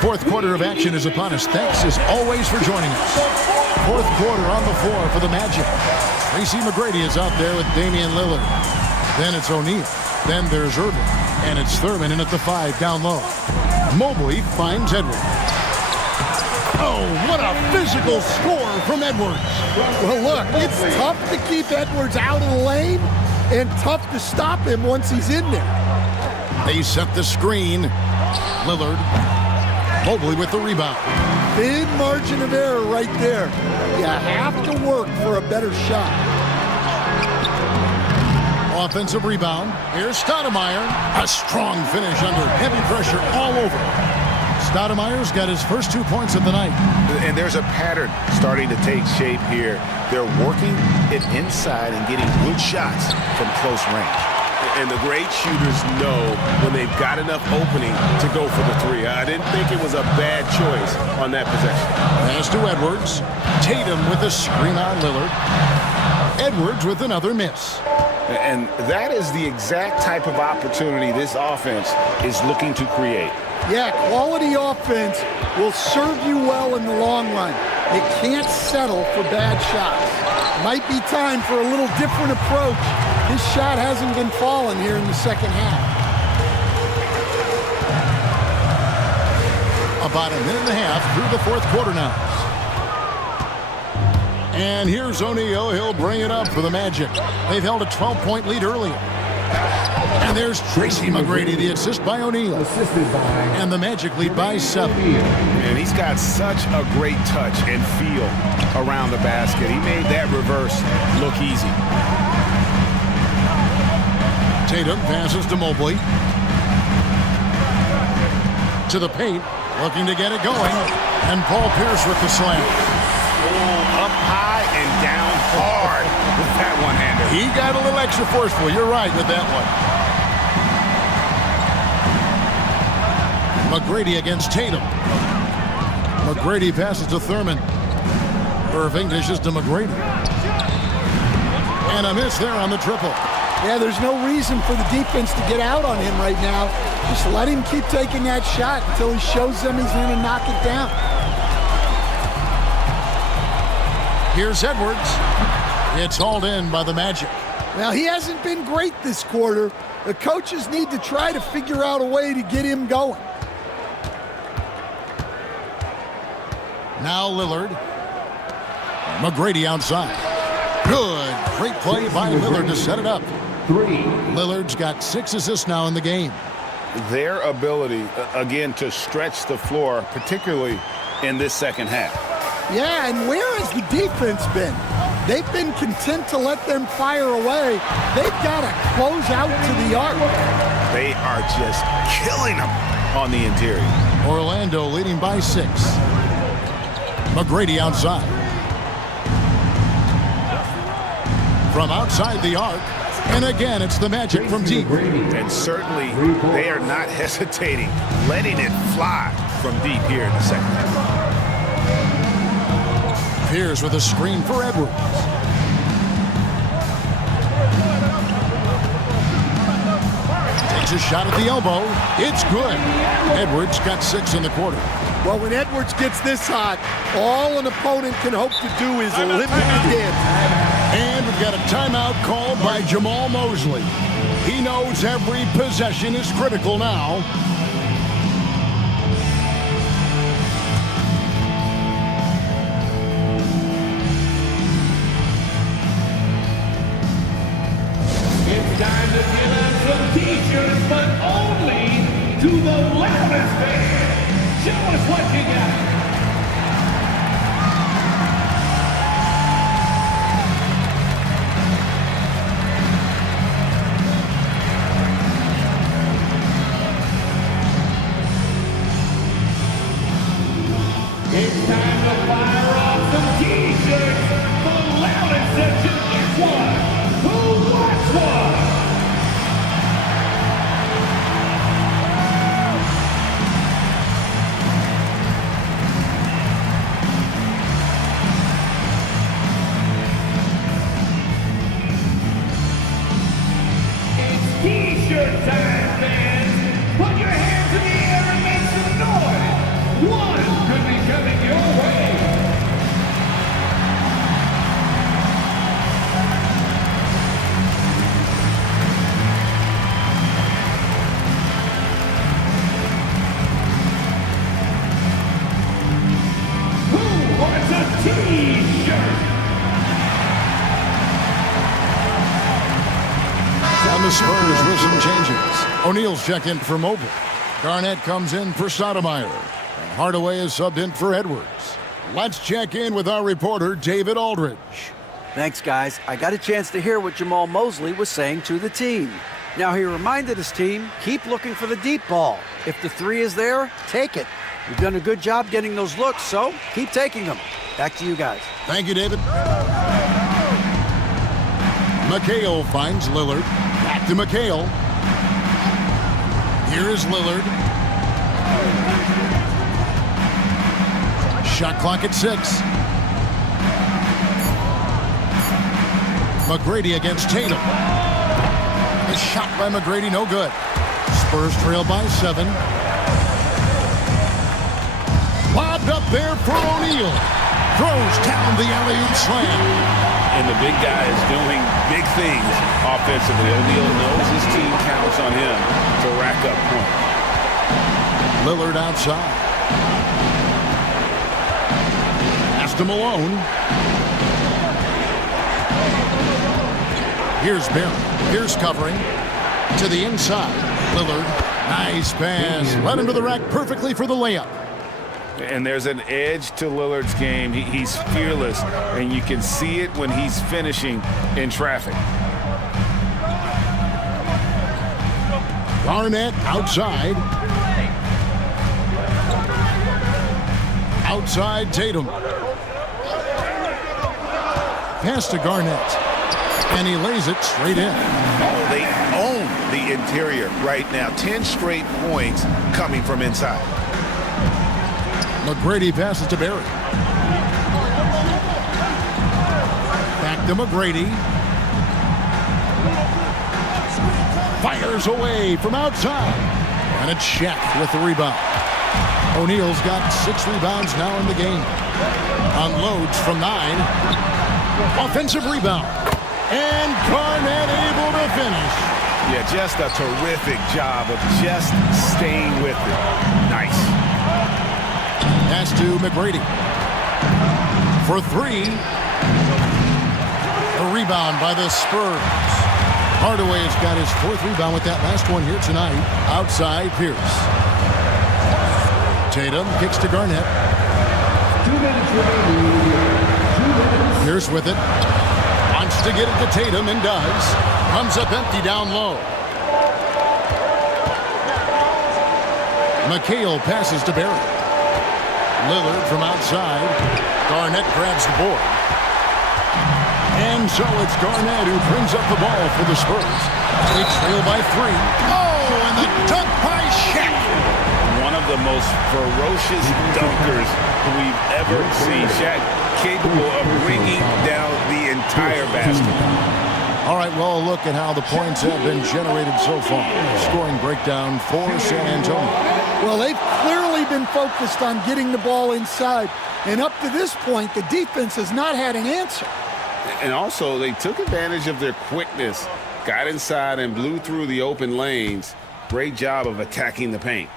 Fourth quarter of action is upon us. Thanks as always for joining us. Fourth quarter on the floor for the Magic. Tracy McGrady is out there with Damian Lillard. Then it's O'Neal. Then there's Irving. And it's Thurman in at the 5 down low. Mobley finds Edwards. Oh, what a physical score from Edwards. Well, look, it's tough to keep Edwards out of the lane and tough to stop him once he's in there. They set the screen. Lillard. Mobley with the rebound. Thin margin of error right there. You have to work for a better shot. Offensive rebound. Here's Stoudemire. A strong finish under heavy pressure all over. Stoudemire's got his first 2 points of the night. And there's a pattern starting to take shape here. They're working it inside and getting good shots from close range. And the great shooters know when they've got enough opening to go for the 3. I didn't think it was a bad choice on that possession. Pass to Edwards. Tatum with a screen on Lillard. Edwards with another miss. And that is the exact type of opportunity this offense is looking to create. Yeah, quality offense will serve you well in the long run. You can't settle for bad shots. Might be time for a little different approach. His shot hasn't been falling here in the second half. About a minute and a half through the fourth quarter now. And here's O'Neal. He'll bring it up for the Magic. They've held a 12-point lead earlier. And there's Tracy McGrady, the assist by O'Neal. And the Magic lead by 7. And he's got such a great touch and feel around the basket. He made that reverse look easy. Tatum passes to Mobley. To the paint, looking to get it going. And Paul Pierce with the slam. Up high and down hard with that one-hander. He got a little extra forceful. You're right with that one. McGrady against Tatum. McGrady passes to Thurman. Irving dishes to McGrady. And a miss there on the triple. Yeah, there's no reason for the defense to get out on him right now. Just let him keep taking that shot until he shows them he's going to knock it down. Here's Edwards. It's hauled in by the Magic. Now, he hasn't been great this quarter. The coaches need to try to figure out a way to get him going. Now Lillard. McGrady outside. Good. Great play by Lillard to set it up. Lillard's got 6 assists now in the game. Their ability, again, to stretch the floor, particularly in this second half. Yeah, and where has the defense been? They've been content to let them fire away. They've got to close out to the arc. They are just killing them on the interior. Orlando leading by 6. McGrady outside. From outside the arc. And again, it's the Magic from deep. And certainly, they are not hesitating, letting it fly from deep here in the second half. Pierce with a screen for Edwards. Takes a shot at the elbow. It's good. Edwards got 6 in the quarter. Well, when Edwards gets this hot, all an opponent can hope to do is limit the dance. And we've got a timeout called by Jamal Mosley. He knows every possession is critical now. It's time to give out some t-shirts, but only to the loudest fan. Show us what you got. It's time to fire off some t-shirts for the loudest section. It's one. Who wants one? It's t-shirt time, fans. Put your hands in the air and make some noise. One could be coming your way. Who wants a t-shirt? And the Spurs with some changes. O'Neal's checked in for Mobley. Garnett comes in for Sotomayor. And Hardaway is subbed in for Edwards. Let's check in with our reporter, David Aldridge. Thanks, guys. I got a chance to hear what Jamal Mosley was saying to the team. Now, he reminded his team, keep looking for the deep ball. If the 3 is there, take it. You've done a good job getting those looks, so keep taking them. Back to you guys. Thank you, David. McHale finds Lillard. Back to McHale. Here is Lillard. Shot clock at 6. McGrady against Tatum. The shot by McGrady, no good. Spurs trail by 7. Lobbed up there for O'Neal. Throws down the alley-oop slam. And the big guy is doing big things offensively. O'Neal knows his team counts on him to rack up points. Lillard outside. Pass to Malone. Here's Barry. Here's covering. To the inside. Lillard. Nice pass. Led him to the rack perfectly for the layup. And there's an edge to Lillard's game. He's fearless, and you can see it when he's finishing in traffic. Garnett outside. Outside Tatum. Pass to Garnett. And he lays it straight in. Oh, they own the interior right now. 10 straight points coming from inside. McGrady passes to Barry. Back to McGrady. Fires away from outside. And it's Shaq with the rebound. O'Neal's got 6 rebounds now in the game. Unloads from 9. Offensive rebound. And Garnett able to finish. Yeah, just a terrific job of just staying with it. Nice. Pass to McGrady. For 3. A rebound by the Spurs. Hardaway's got his 4th rebound with that last one here tonight. Outside Pierce. Tatum kicks to Garnett. 2 minutes remaining. Pierce with it. Wants to get it to Tatum and does. Comes up empty down low. McHale passes to Barry. Lillard from outside. Garnett grabs the board. And so it's Garnett who brings up the ball for the Spurs. They trail by 3. Oh, and the dunk by Shaq. One of the most ferocious dunkers we've ever seen. Shaq capable of bringing down the entire basket. All right, well, look at how the points have been generated so far. Scoring breakdown for San Antonio. Well, they've clearly been focused on getting the ball inside. And up to this point, the defense has not had an answer. And also, they took advantage of their quickness, got inside and blew through the open lanes. Great job of attacking the paint.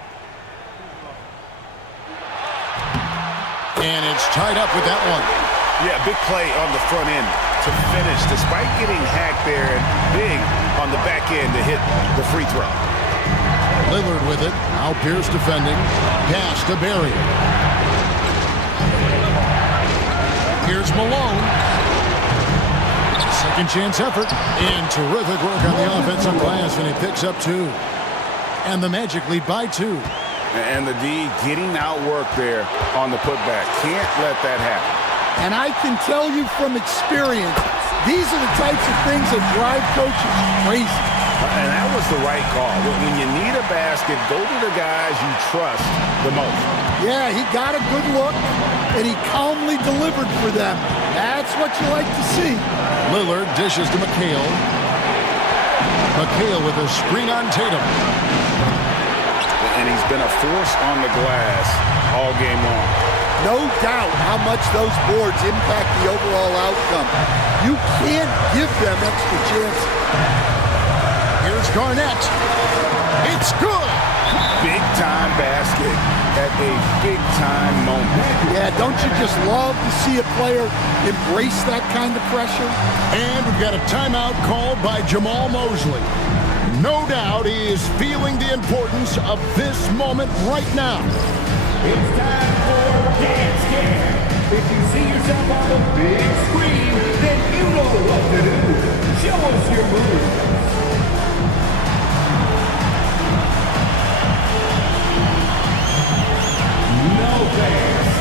And it's tied up with that one. Yeah, big play on the front end to finish, despite getting hacked there, and big on the back end to hit the free throw. Lillard with it. Now Pierce defending. Pass to Barry. Here's Malone. Second chance effort. And terrific work on the offensive glass, and he picks up 2. And the Magic lead by 2. And the D getting outworked there on the putback. Can't let that happen. And I can tell you from experience, these are the types of things that drive coaches crazy. And that was the right call. When you need a basket, go to the guys you trust the most. Yeah, he got a good look, and he calmly delivered for them. That's what you like to see. Lillard dishes to McHale. McHale with a screen on Tatum. And he's been a force on the glass all game long. No doubt how much those boards impact the overall outcome. You can't give them extra chances. Here's Garnett. It's good. Big-time basket at a big-time moment. Yeah, don't you just love to see a player embrace that kind of pressure? And we've got a timeout called by Jamal Mosley. No doubt he is feeling the importance of this moment right now. It's time for Dance Cam. If you see yourself on the big screen, then you know what to do. Show us your moves. No thanks.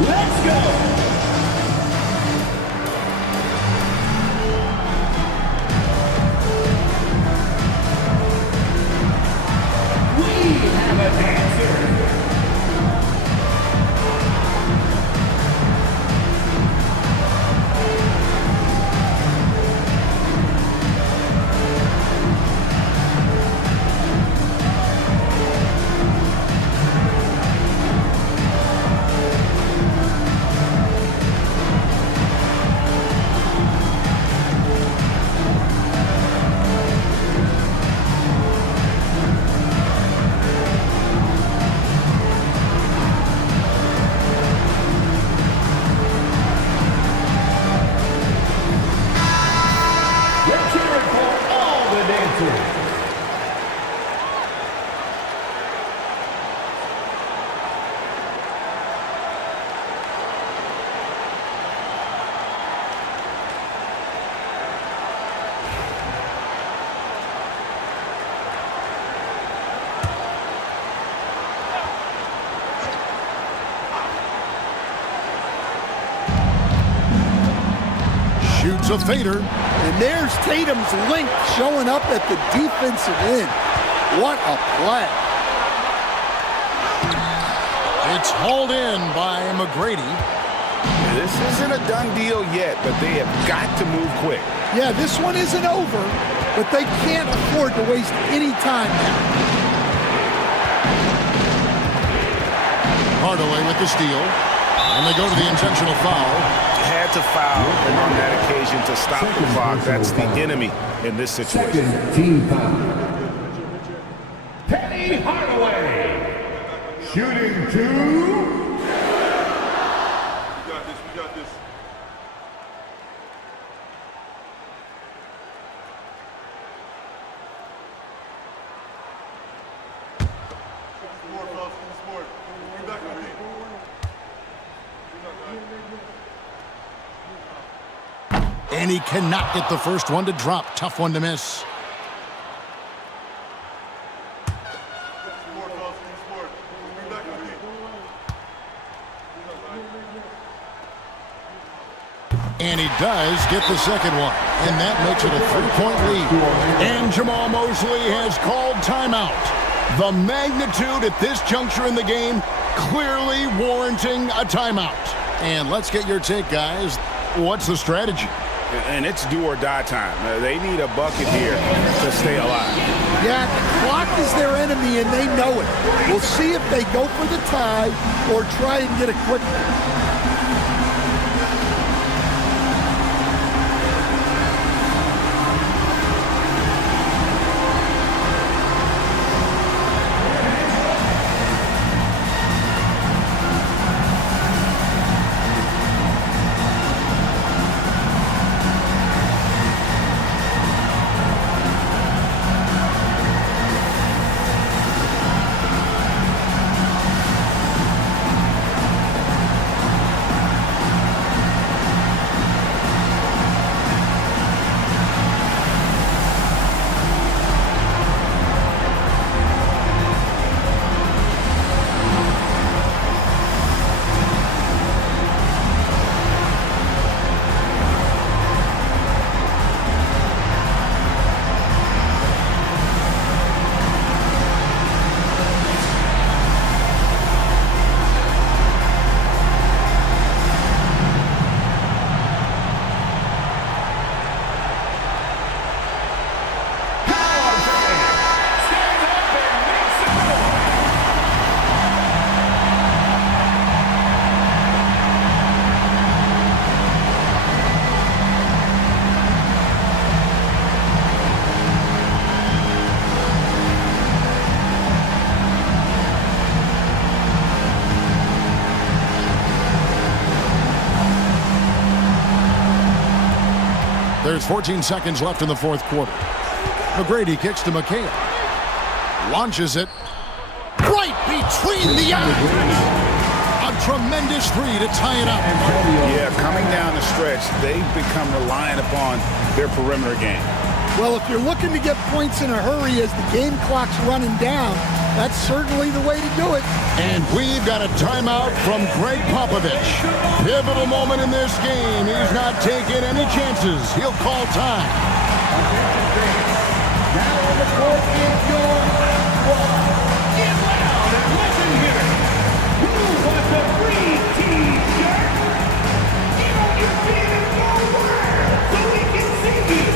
Let's go. We have a dancer. It's a fader. And there's Tatum's length showing up at the defensive end. What a play. It's hauled in by McGrady. This isn't a done deal yet, but they have got to move quick. Yeah, this one isn't over, but they can't afford to waste any time now. Hardaway with the steal. And they go to the intentional foul. Had to foul, and on that occasion to stop the clock. That's the enemy in this situation. Team foul. Penny Hardaway. Shooting 2. We got this. And he cannot get the first one to drop. Tough one to miss. And he does get the second one. And that makes it a 3-point lead. And Jamal Mosley has called timeout. The magnitude at this juncture in the game clearly warranting a timeout. And let's get your take, guys. What's the strategy? And it's do or die time. They need a bucket here to stay alive. Yeah, the clock is their enemy, and they know it. We'll see if they go for the tie or try and get a quick one. There's 14 seconds left in the fourth quarter. McGrady kicks to McHale. Launches it. Right between the eyes. A tremendous three to tie it up. Yeah, coming down the stretch, they've become reliant upon their perimeter game. Well, if you're looking to get points in a hurry as the game clock's running down, that's certainly the way to do it. And we've got a timeout from Greg Popovich. Pivotal moment in this game. He's not taking any chances. He'll call time. Now on the court is your squad. Get loud and listen here. Who wants a free T-shirt? Get on your feet and go wild so we can see you.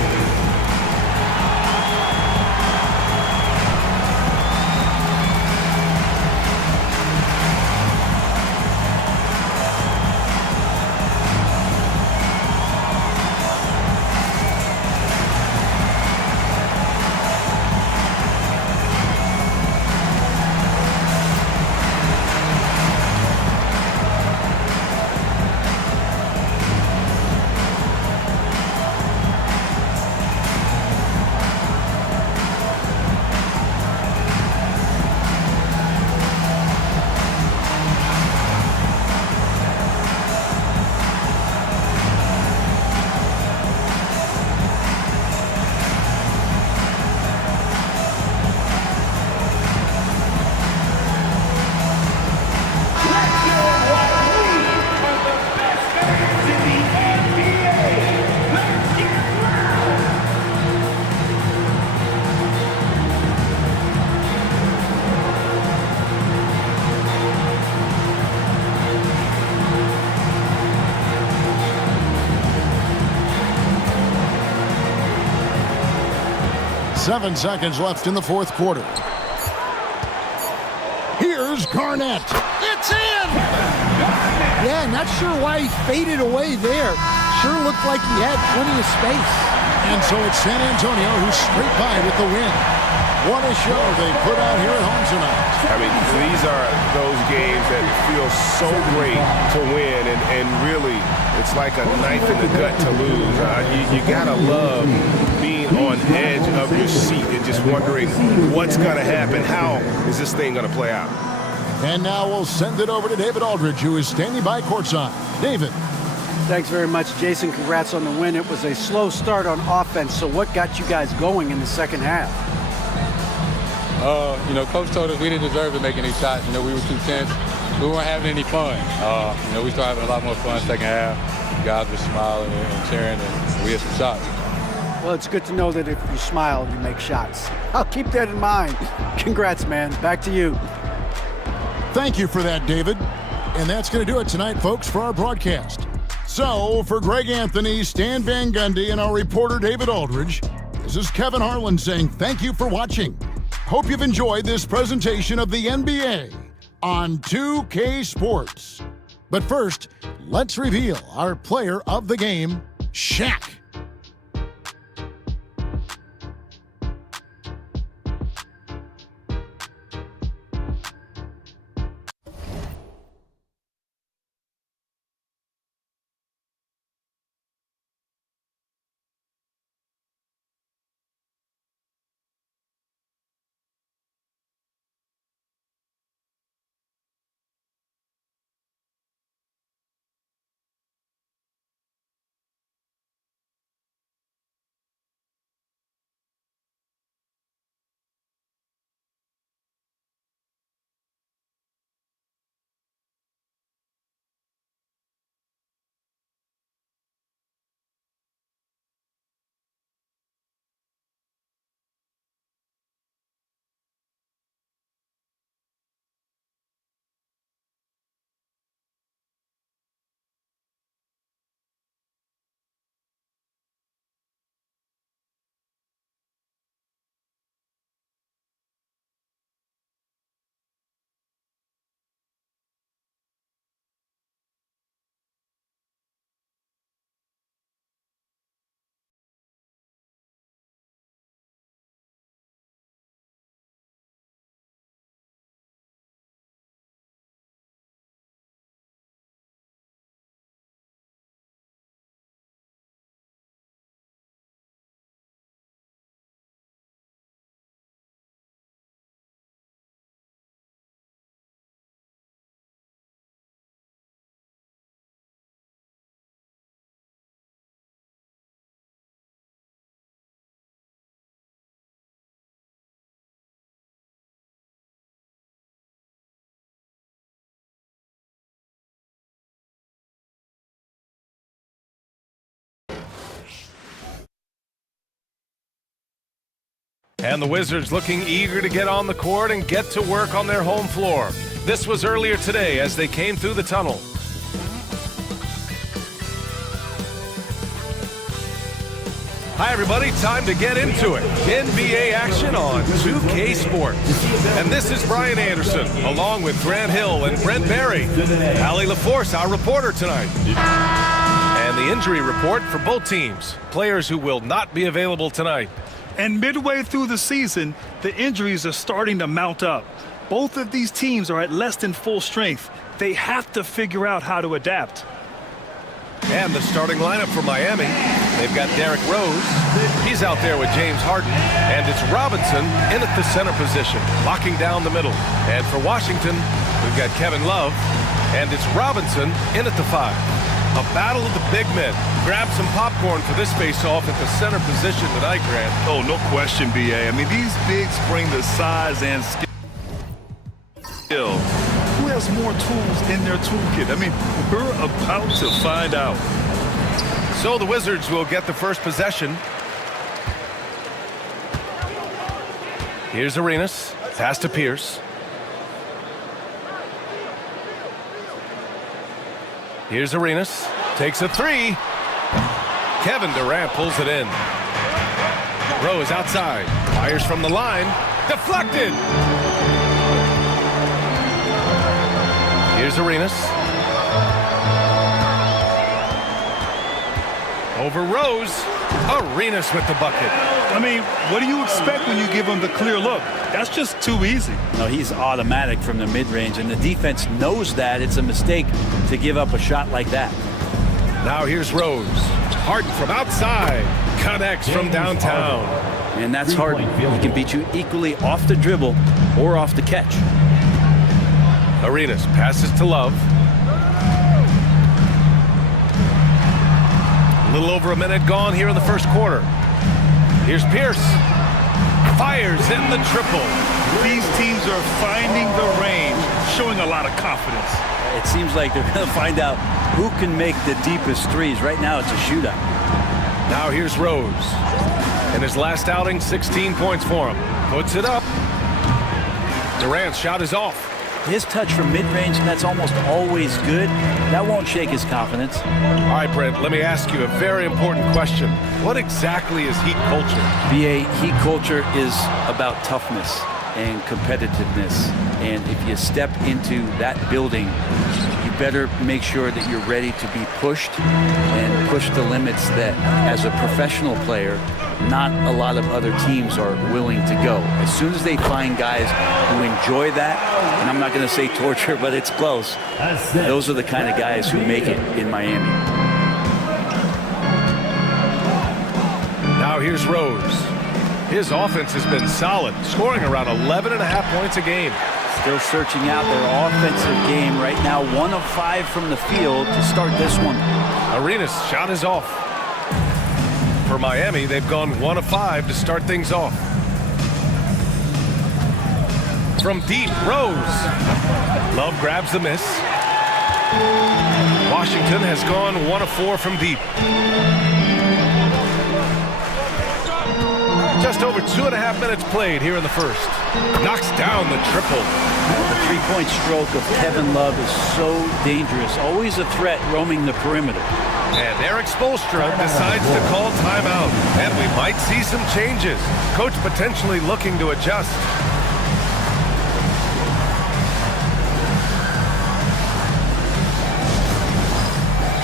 7 seconds left in the fourth quarter. Here's Garnett. It's in! Yeah, not sure why he faded away there. Sure looked like he had plenty of space. And so it's San Antonio who's straight by with the win. What a show they put out here at home tonight. I mean, these are those games that feel so great to win, and really, it's like a knife in the gut to lose. You gotta love being on edge of your seat and just wondering what's gonna happen. How is this thing gonna play out? And now we'll send it over to David Aldridge, who is standing by courtside. David. Thanks very much, Jason. Congrats on the win. It was a slow start on offense, so what got you guys going in the second half? Coach told us we didn't deserve to make any shots. We were too tense. We weren't having any fun. We started having a lot more fun second half. Guys were smiling and cheering, and we had some shots. Well, it's good to know that if you smile, you make shots. I'll keep that in mind. Congrats, man. Back to you. Thank you for that, David. And that's going to do it tonight, folks, for our broadcast. So, for Greg Anthony, Stan Van Gundy, and our reporter, David Aldridge, this is Kevin Harlan saying thank you for watching. Hope you've enjoyed this presentation of the NBA on 2K Sports. But first, let's reveal our player of the game, Shaq. And the Wizards looking eager to get on the court and get to work on their home floor. This was earlier today as they came through the tunnel. Hi everybody, time to get into it. NBA action on 2K Sports. And this is Brian Anderson, along with Grant Hill and Brent Barry. Allie LaForce, our reporter tonight. And the injury report for both teams. Players who will not be available tonight. And midway through the season, the injuries are starting to mount up. Both of these teams are at less than full strength. They have to figure out how to adapt. And the starting lineup for Miami. They've got Derrick Rose. He's out there with James Harden. And it's Robinson in at the center position, locking down the middle. And for Washington, we've got Kevin Love. And it's Robinson in at the 5. A battle of the big men. Grab some popcorn for this face-off at the center position tonight, Grant. Oh, no question, B.A. I mean, these bigs bring the size and skill. Who has more tools in their toolkit? I mean, we're about to find out. So the Wizards will get the first possession. Here's Arenas. Pass to Pierce. Here's Arenas. Takes a 3. Kevin Durant pulls it in. Rose outside. Fires from the line. Deflected. Here's Arenas. Over Rose. Arenas with the bucket. I mean, what do you expect when you give him the clear look? That's just too easy. No, he's automatic from the mid-range, and the defense knows that. It's a mistake to give up a shot like that. Now here's Rose. Harden from outside. Connects from downtown. And that's Harden. He can beat you equally off the dribble or off the catch. Arenas passes to Love. A little over a minute gone here in the first quarter. Here's Pierce. Fires in the triple. These teams are finding the range, showing a lot of confidence. It seems like they're going to find out who can make the deepest threes. Right now, it's a shootout. Now here's Rose. In his last outing, 16 points for him. Puts it up. Durant's shot is off. His touch from mid-range, that's almost always good. That won't shake his confidence. All right, Brent, let me ask you a very important question. What exactly is Heat culture? BA, Heat culture is about toughness and competitiveness. And if you step into that building, you better make sure that you're ready to be pushed and push the limits that, as a professional player, not a lot of other teams are willing to go. As soon as they find guys who enjoy that, and I'm not going to say torture, but it's close, those are the kind of guys who make it in Miami. Now here's Rose. His offense has been solid, scoring around 11.5 points a game. Still searching out their offensive game right now. 1 of 5 from the field to start this one. Arenas' shot is off. For Miami, they've gone 1 of 5 to start things off. From deep, Rose. Love grabs the miss. Washington has gone 1 of 4 from deep. Just over 2.5 minutes played here in the first. Knocks down the triple. The three-point stroke of Kevin Love is so dangerous. Always a threat roaming the perimeter. And Eric Spoelstra decides to call timeout. And we might see some changes. Coach potentially looking to adjust.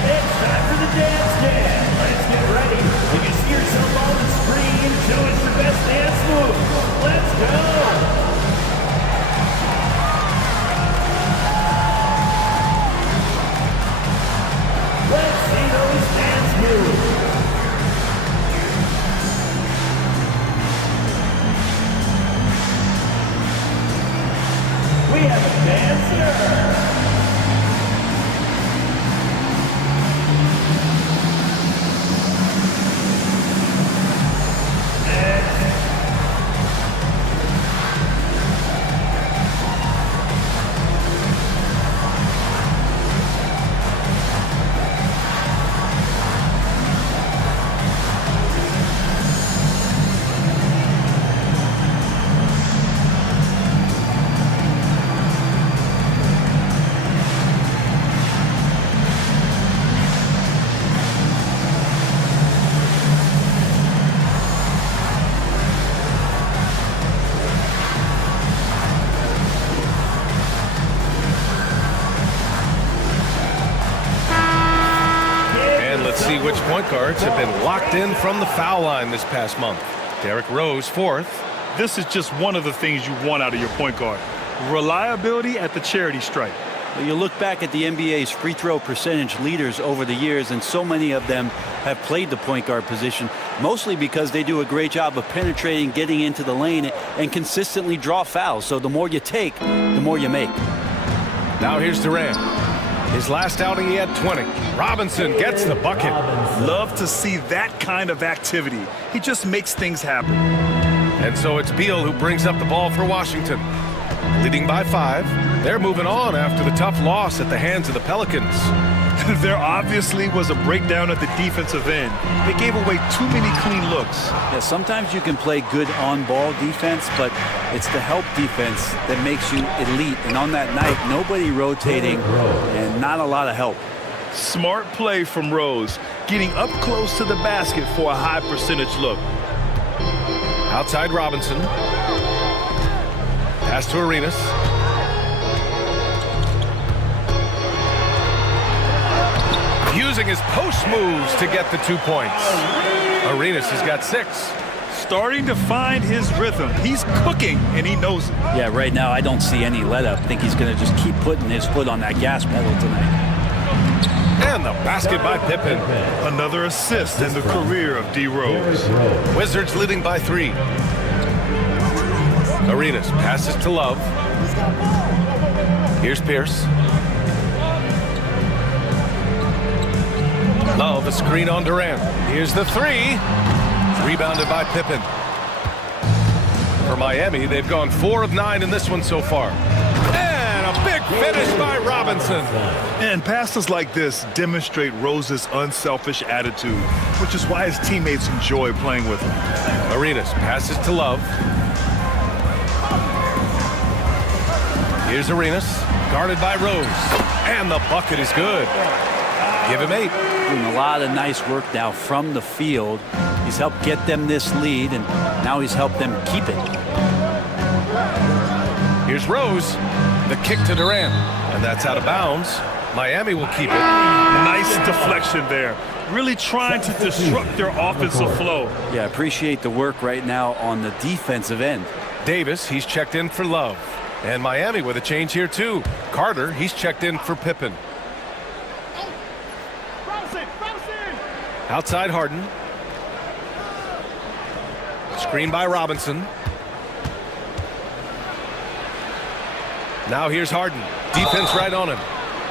It's time for the dance jam. Let's get ready. If you see yourself on the screen, show us your best dance move. Let's go. Let's see those dance moves. We have a dancer. See which point guards have been locked in from the foul line this past month. Derrick Rose, 4th. This is just one of the things you want out of your point guard. Reliability at the charity stripe. You look back at the NBA's free throw percentage leaders over the years, and so many of them have played the point guard position, mostly because they do a great job of penetrating, getting into the lane, and consistently draw fouls. So the more you take, the more you make. Now here's Durant. His last outing, he had 20. Robinson gets the bucket. Love to see that kind of activity. He just makes things happen. And so it's Beal who brings up the ball for Washington. Leading by 5. They're moving on after the tough loss at the hands of the Pelicans. There obviously was a breakdown at the defensive end. They gave away too many clean looks. Yeah, sometimes you can play good on-ball defense, but it's the help defense that makes you elite. And on that night, nobody rotating and not a lot of help. Smart play from Rose, getting up close to the basket for a high percentage look. Outside Robinson. Pass to Arenas. Using his post moves to get the 2 points. Arenas has got 6. Starting to find his rhythm. He's cooking, and he knows it. Yeah, right now I don't see any let-up. I think he's going to just keep putting his foot on that gas pedal tonight. And the basket by Pippen. Another assist in the career of D. Rose. Wizards leading by 3. Arenas passes to Love. Here's Pierce. Love, a screen on Durant. Here's the 3. Rebounded by Pippen. For Miami, they've gone 4 of 9 in this one so far. And a big finish by Robinson. And passes like this demonstrate Rose's unselfish attitude, which is why his teammates enjoy playing with him. Arenas passes to Love. Here's Arenas, guarded by Rose. And the bucket is good. Give him 8. Doing a lot of nice work now from the field. He's helped get them this lead, and now he's helped them keep it. Here's Rose. The kick to Durant. And that's out of bounds. Miami will keep it. Nice deflection there. Really trying to disrupt their offensive flow. Yeah, appreciate the work right now on the defensive end. Davis, he's checked in for Love. And Miami with a change here too. Carter, he's checked in for Pippen. Outside Harden. Screen by Robinson. Now here's Harden. Defense right on him.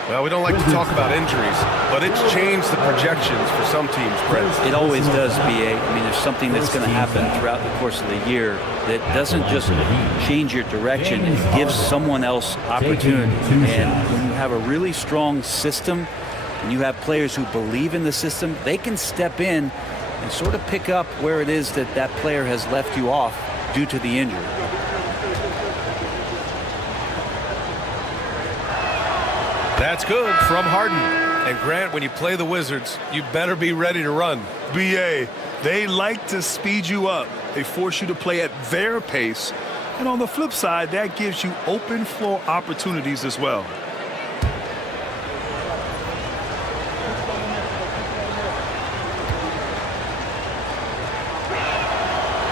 Well, we don't like to talk about injuries, but it's changed the projections for some teams, Prince. It always does, B.A. I mean, there's something that's going to happen throughout the course of the year that doesn't just change your direction. It gives someone else opportunity. And when you have a really strong system and you have players who believe in the system, they can step in and sort of pick up where it is that that player has left you off due to the injury. That's good from Harden. And Grant, when you play the Wizards, you better be ready to run. B.A., they like to speed you up. They force you to play at their pace. And on the flip side, that gives you open floor opportunities as well.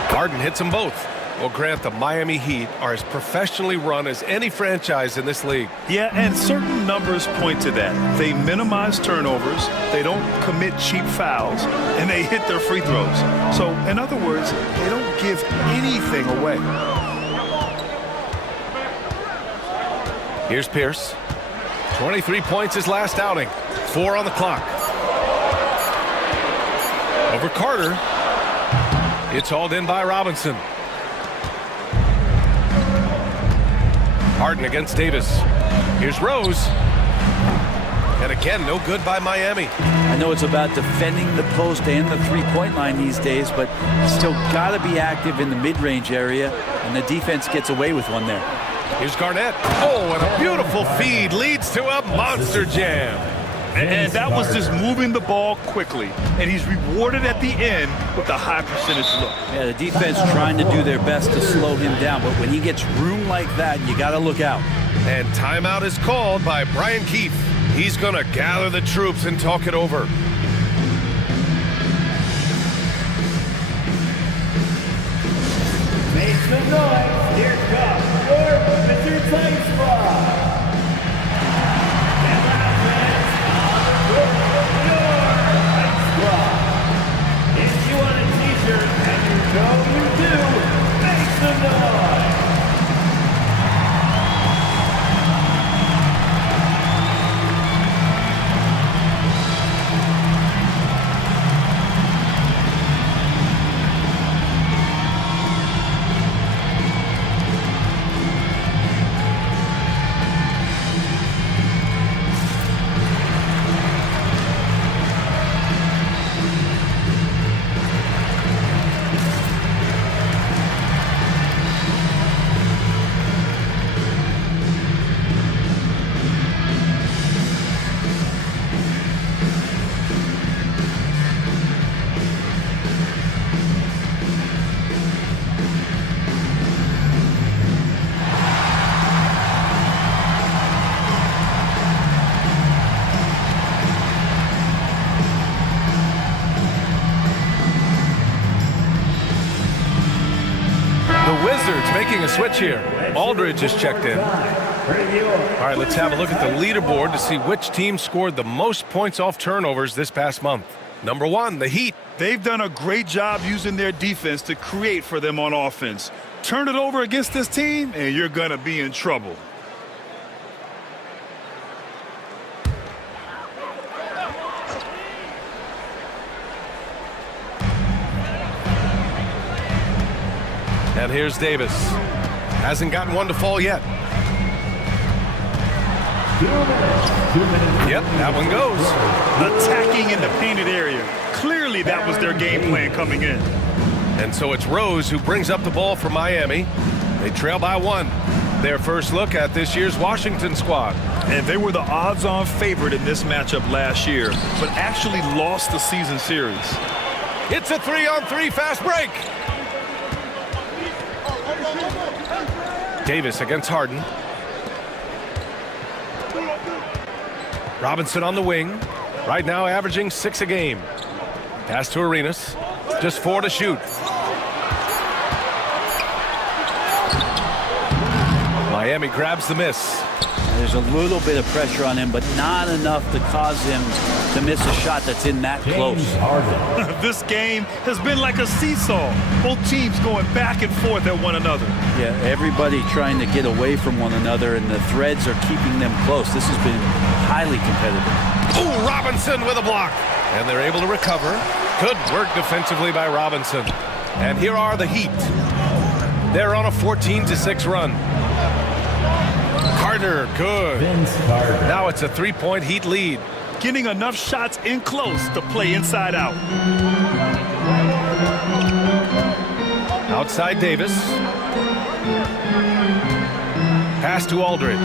Harden hits them both. Well, Grant, the Miami Heat are as professionally run as any franchise in this league. Yeah, and certain numbers point to that. They minimize turnovers, they don't commit cheap fouls, and they hit their free throws. So, in other words, they don't give anything away. Here's Pierce. 23 points his last outing. 4 on the clock. Over Carter. It's hauled in by Robinson. Harden against Davis. Here's Rose. And again, no good by Miami. I know it's about defending the post and the three-point line these days, but still got to be active in the mid-range area, and the defense gets away with one there. Here's Garnett. Oh, and a beautiful feed leads to a monster jam. And that was just moving the ball quickly. And he's rewarded at the end with a high percentage look. Yeah, the defense trying to do their best to slow him down, but when he gets room like that, you got to look out. And timeout is called by Brian Keefe. He's going to gather the troops and talk it over. Make some noise. Here comes your Wizards Ice Squad. If you want a t-shirt, and you know you do, make some noise! making a switch here. Aldridge is checked in. All right, let's have a look at the leaderboard to see which team scored the most points off turnovers this past month. Number 1, the Heat. They've done a great job using their defense to create for them on offense. Turn it over against this team, and you're going to be in trouble. And here's Davis. Hasn't gotten one to fall yet. Yep, that one goes. Attacking in the painted area. Clearly that was their game plan coming in. And so it's Rose who brings up the ball for Miami. They trail by 1. Their first look at this year's Washington squad. And they were the odds-on favorite in this matchup last year, but actually lost the season series. It's a 3-on-3 fast break. Davis against Harden. Robinson on the wing. Right now averaging 6 a game. Pass to Arenas. Just 4 to shoot. Miami grabs the miss. There's a little bit of pressure on him, but not enough to cause him to miss a shot that's in that close. This game has been like a seesaw. Both teams going back and forth at one another. Yeah, everybody trying to get away from one another, and the threads are keeping them close. This has been highly competitive. Ooh, Robinson with a block. And they're able to recover. Good work defensively by Robinson. And here are the Heat. They're on a 14-6 run. Carter, good. Now it's a 3-point Heat lead. Getting enough shots in close to play inside out. Outside Davis. Pass to Aldridge.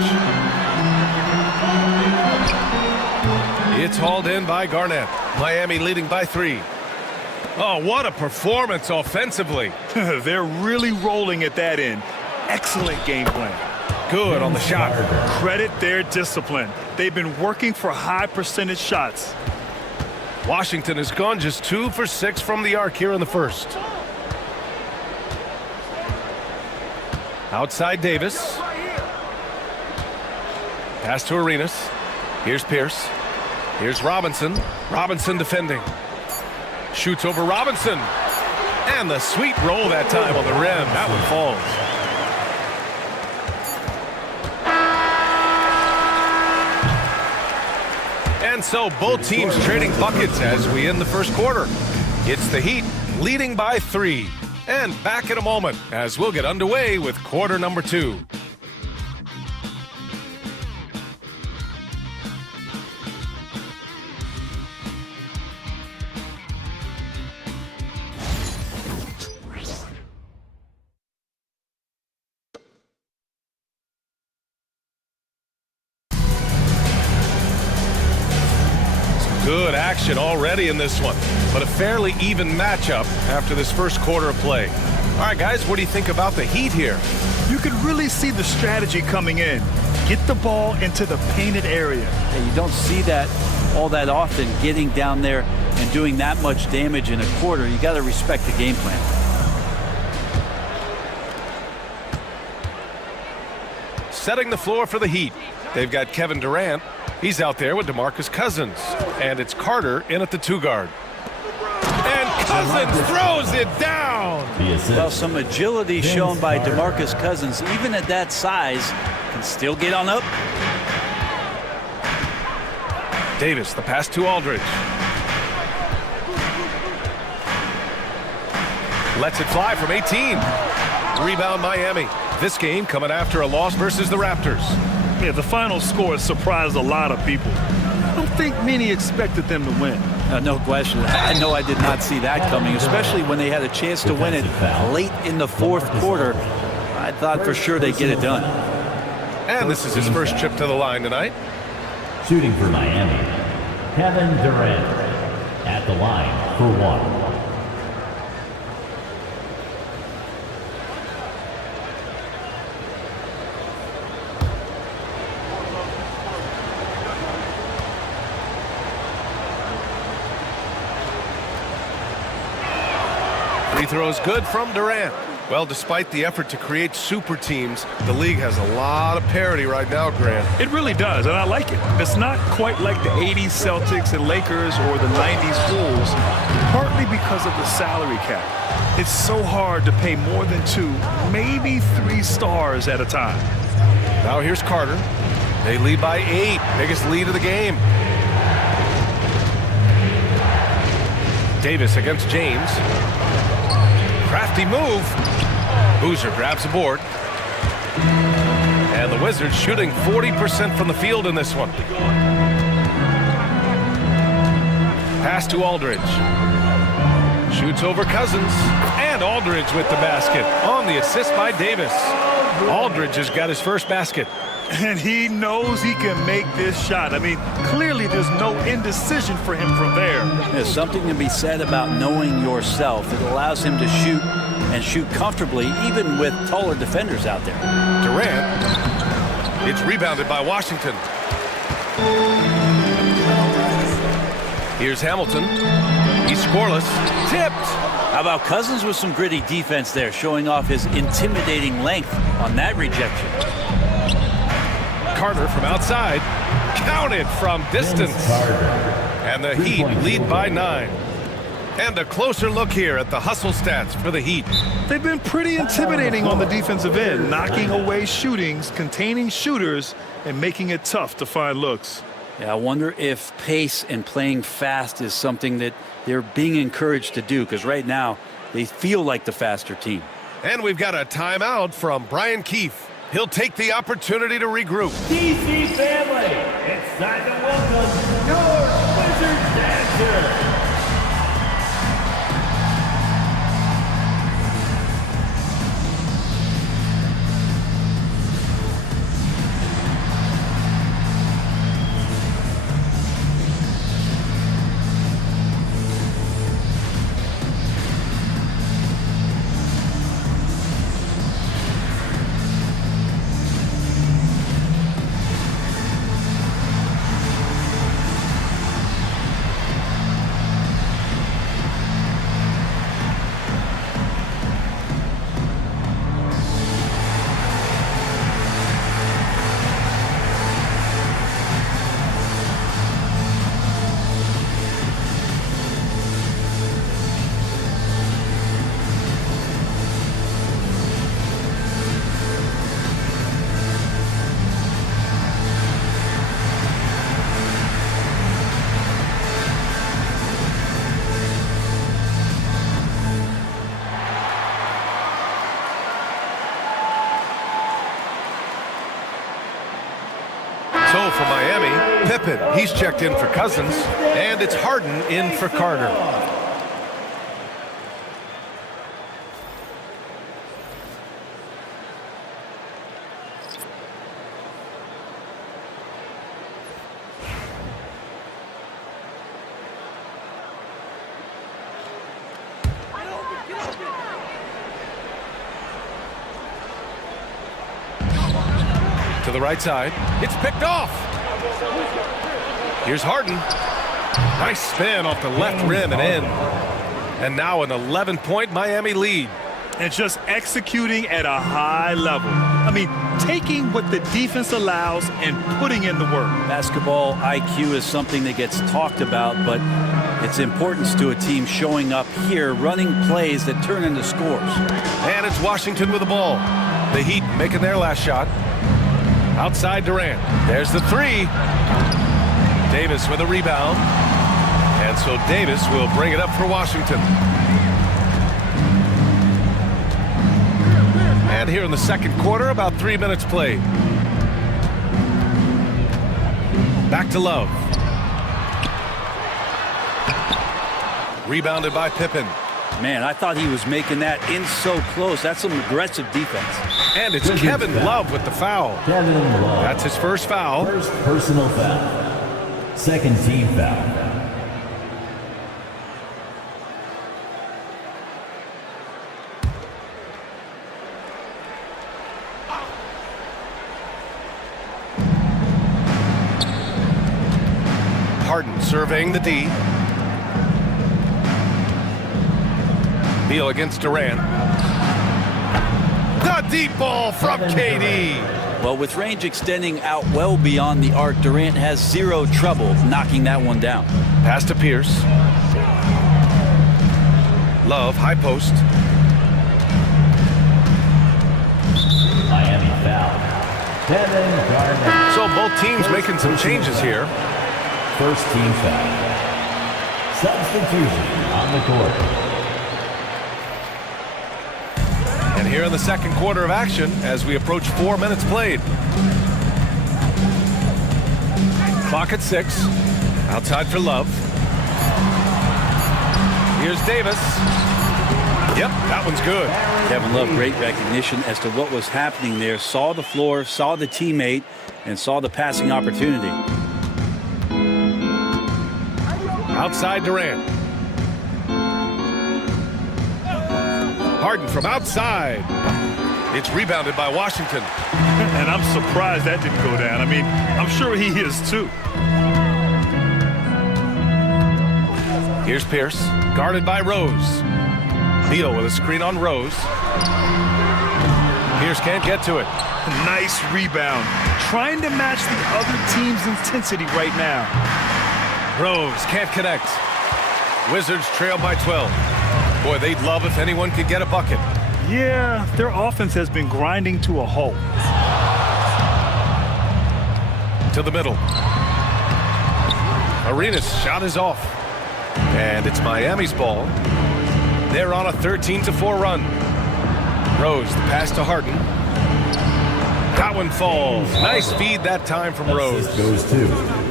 It's hauled in by Garnett. Miami leading by 3. Oh, what a performance offensively. They're really rolling at that end. Excellent game plan. Good on the shot. Credit their discipline. They've been working for high percentage shots. Washington has gone just 2 for 6 from the arc here in the first. Outside Davis. Pass to Arenas. Here's Pierce. Here's Robinson. Robinson defending. Shoots over Robinson. And the sweet roll that time on the rim. That one falls. And so both teams trading buckets as we end the first quarter. It's the Heat leading by 3. And back in a moment as we'll get underway with quarter number 2. Good action already in this one, but a fairly even matchup after this first quarter of play. All right, guys, what do you think about the Heat here? You can really see the strategy coming in. Get the ball into the painted area. Yeah, you don't see that all that often, getting down there and doing that much damage in a quarter. You got to respect the game plan. Setting the floor for the Heat. They've got Kevin Durant. He's out there with DeMarcus Cousins. And it's Carter in at the 2 guard. And Cousins throws it down. Well, some agility shown by DeMarcus Cousins, even at that size, can still get on up. Davis, the pass to Aldridge. Lets it fly from 18. Rebound Miami. This game coming after a loss versus the Raptors. Yeah, the final score surprised a lot of people. I don't think many expected them to win. No question. I know I did not see that coming, especially when they had a chance to win it late in the fourth quarter. I thought for sure they'd get it done. And this is his first trip to the line tonight. Shooting for Miami, Kevin Durant at the line for 1. Free throws good from Durant. Well, despite the effort to create super teams, the league has a lot of parity right now, Grant. It really does, and I like it. It's not quite like the 80s Celtics and Lakers or the 90s Bulls, partly because of the salary cap. It's so hard to pay more than 2, maybe 3 stars at a time. Now here's Carter. They lead by 8, biggest lead of the game. Davis against James. Crafty move. Boozer grabs the board. And the Wizards shooting 40% from the field in this one. Pass to Aldridge. Shoots over Cousins. And Aldridge with the basket on the assist by Davis. Aldridge has got his first basket. And he knows he can make this shot. I mean, clearly there's no indecision for him from there. There's something to be said about knowing yourself. It allows him to shoot and shoot comfortably, even with taller defenders out there. Durant. It's rebounded by Washington. Here's Hamilton. He's scoreless. Tipped. How about Cousins with some gritty defense there, showing off his intimidating length on that rejection. Carter from outside. Counted from distance. And the Heat lead by 9. And a closer look here at the hustle stats for the Heat. They've been pretty intimidating on the defensive end, knocking away shootings, containing shooters, and making it tough to find looks. Yeah, I wonder if pace and playing fast is something that they're being encouraged to do, because right now they feel like the faster team. And we've got a timeout from Brian Keefe. He'll take the opportunity to regroup. DC family, it's time to welcome your Wizards dancer. So for Miami, Pippen, he's checked in for Cousins, and it's Harden in for Carter. To the right side. It's picked off. Here's Harden. Nice spin off the left rim and in. And now an 11-point Miami lead. And just executing at a high level. I mean, taking what the defense allows and putting in the work. Basketball IQ is something that gets talked about, but its importance to a team showing up here, running plays that turn into scores. And it's Washington with the ball. The Heat making their last shot. Outside Durant. There's the three. Davis with a rebound. And so Davis will bring it up for Washington. And here in the second quarter, about 3 minutes played. Back to Love. Rebounded by Pippen. Man, I thought he was making that in so close. That's some aggressive defense. And it's Kevin Love with the foul. Kevin Love. That's his first foul. First personal foul. Second team foul. Harden surveying the D. Beal against Durant. A deep ball from KD. Well, with range extending out well beyond the arc, Durant has zero trouble knocking that one down. Pass to Pierce. Love, high post. Miami foul. Kevin Garnett. So both teams making some changes here. First team foul. Substitution on the court. And here in the second quarter of action as we approach 4 minutes played. Clock at 6. Outside for Love. Here's Davis. Yep, that one's good. Kevin Love, great recognition as to what was happening there. Saw the floor, saw the teammate, and saw the passing opportunity. Outside Durant. Harden from outside. It's rebounded by Washington. And I'm surprised that didn't go down. I mean, I'm sure he is too. Here's Pierce, guarded by Rose. Beal with a screen on Rose. Pierce can't get to it. Nice rebound. Trying to match the other team's intensity right now. Rose can't connect. Wizards trail by 12. Boy, they'd love if anyone could get a bucket. Yeah, their offense has been grinding to a halt. To the middle. Arenas' shot is off. And it's Miami's ball. They're on a 13-4 run. Rose, the pass to Harden. That one falls. Nice feed that time from Rose.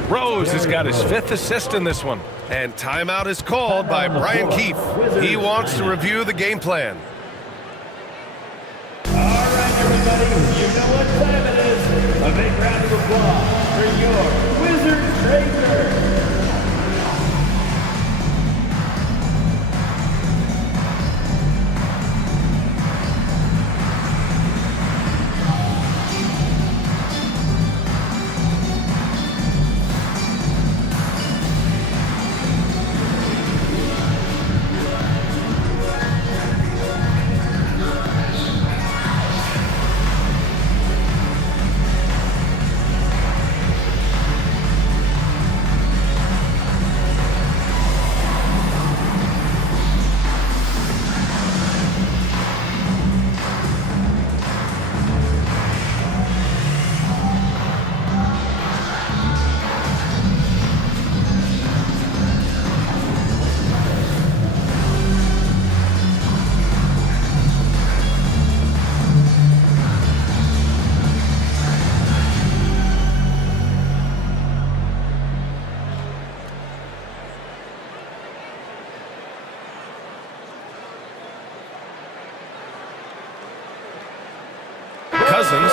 Rose has got his 5th assist in this one. And timeout is called by Brian Keefe. He wants to review the game plan. All right, everybody, you know what time it is. A big round of applause for your Wizards Rangers.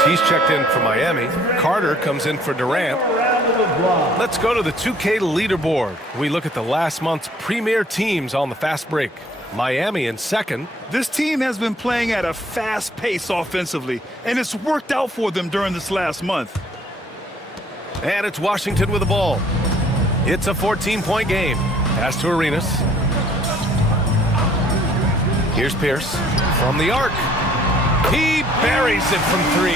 He's checked in for Miami. Carter comes in for Durant. Let's go to the 2K leaderboard. We look at the last month's premier teams on the fast break. Miami in second. This team has been playing at a fast pace offensively, and it's worked out for them during this last month. And it's Washington with the ball. It's a 14-point game. Pass to Arenas. Here's Pierce from the arc. He buries it from 3.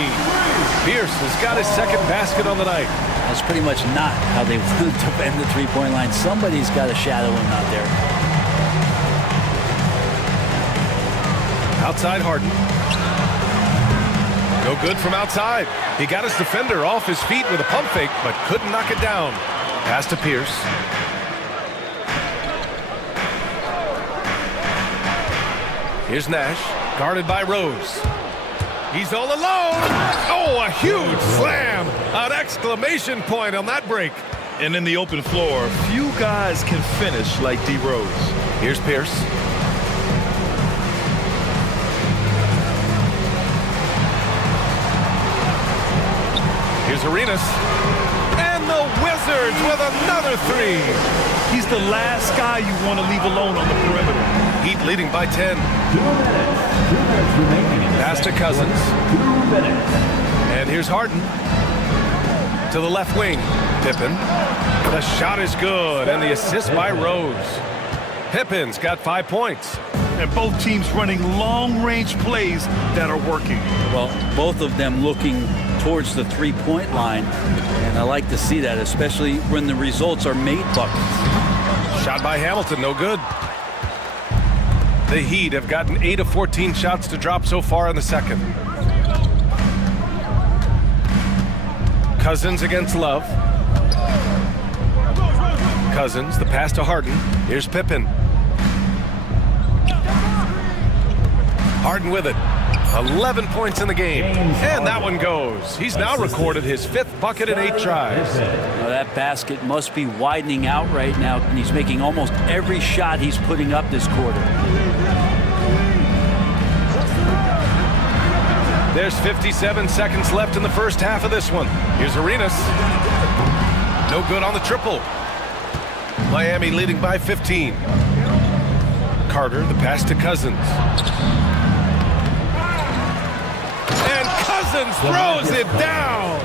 Pierce has got his 2nd basket on the night. That's pretty much not how they want to bend the three-point line. Somebody's got to shadow him out there. Outside Harden. No good from outside. He got his defender off his feet with a pump fake, but couldn't knock it down. Pass to Pierce. Here's Nash, guarded by Rose. He's all alone. Oh, a huge slam. An exclamation point on that break. And in the open floor, few guys can finish like D. Rose. Here's Pierce. Here's Arenas. And the Wizards with another 3. He's the last guy you want to leave alone on the perimeter. Heat leading by 10. 2 minutes. 2 minutes remaining in the Pass to Cousins. 2 minutes. And here's Harden. To the left wing. Pippen. The shot is good. And the assist by Rose. Pippen's got 5 points. and both teams running long-range plays that are working. Well, both of them looking towards the three-point line, and I like to see that, especially when the results are made buckets. Shot by Hamilton, no good. The Heat have gotten 8 of 14 shots to drop so far in the second. Cousins against Love. Cousins, the pass to Harden. Here's Pippen. Harden with it. 11 points in the game. And that one goes. He's now recorded his 5th bucket in 8 tries. Now that basket must be widening out right now, and he's making almost every shot he's putting up this quarter. There's 57 seconds left in the first half of this one. Here's Arenas. No good on the triple. Miami leading by 15. Carter, the pass to Cousins. And Cousins throws it down.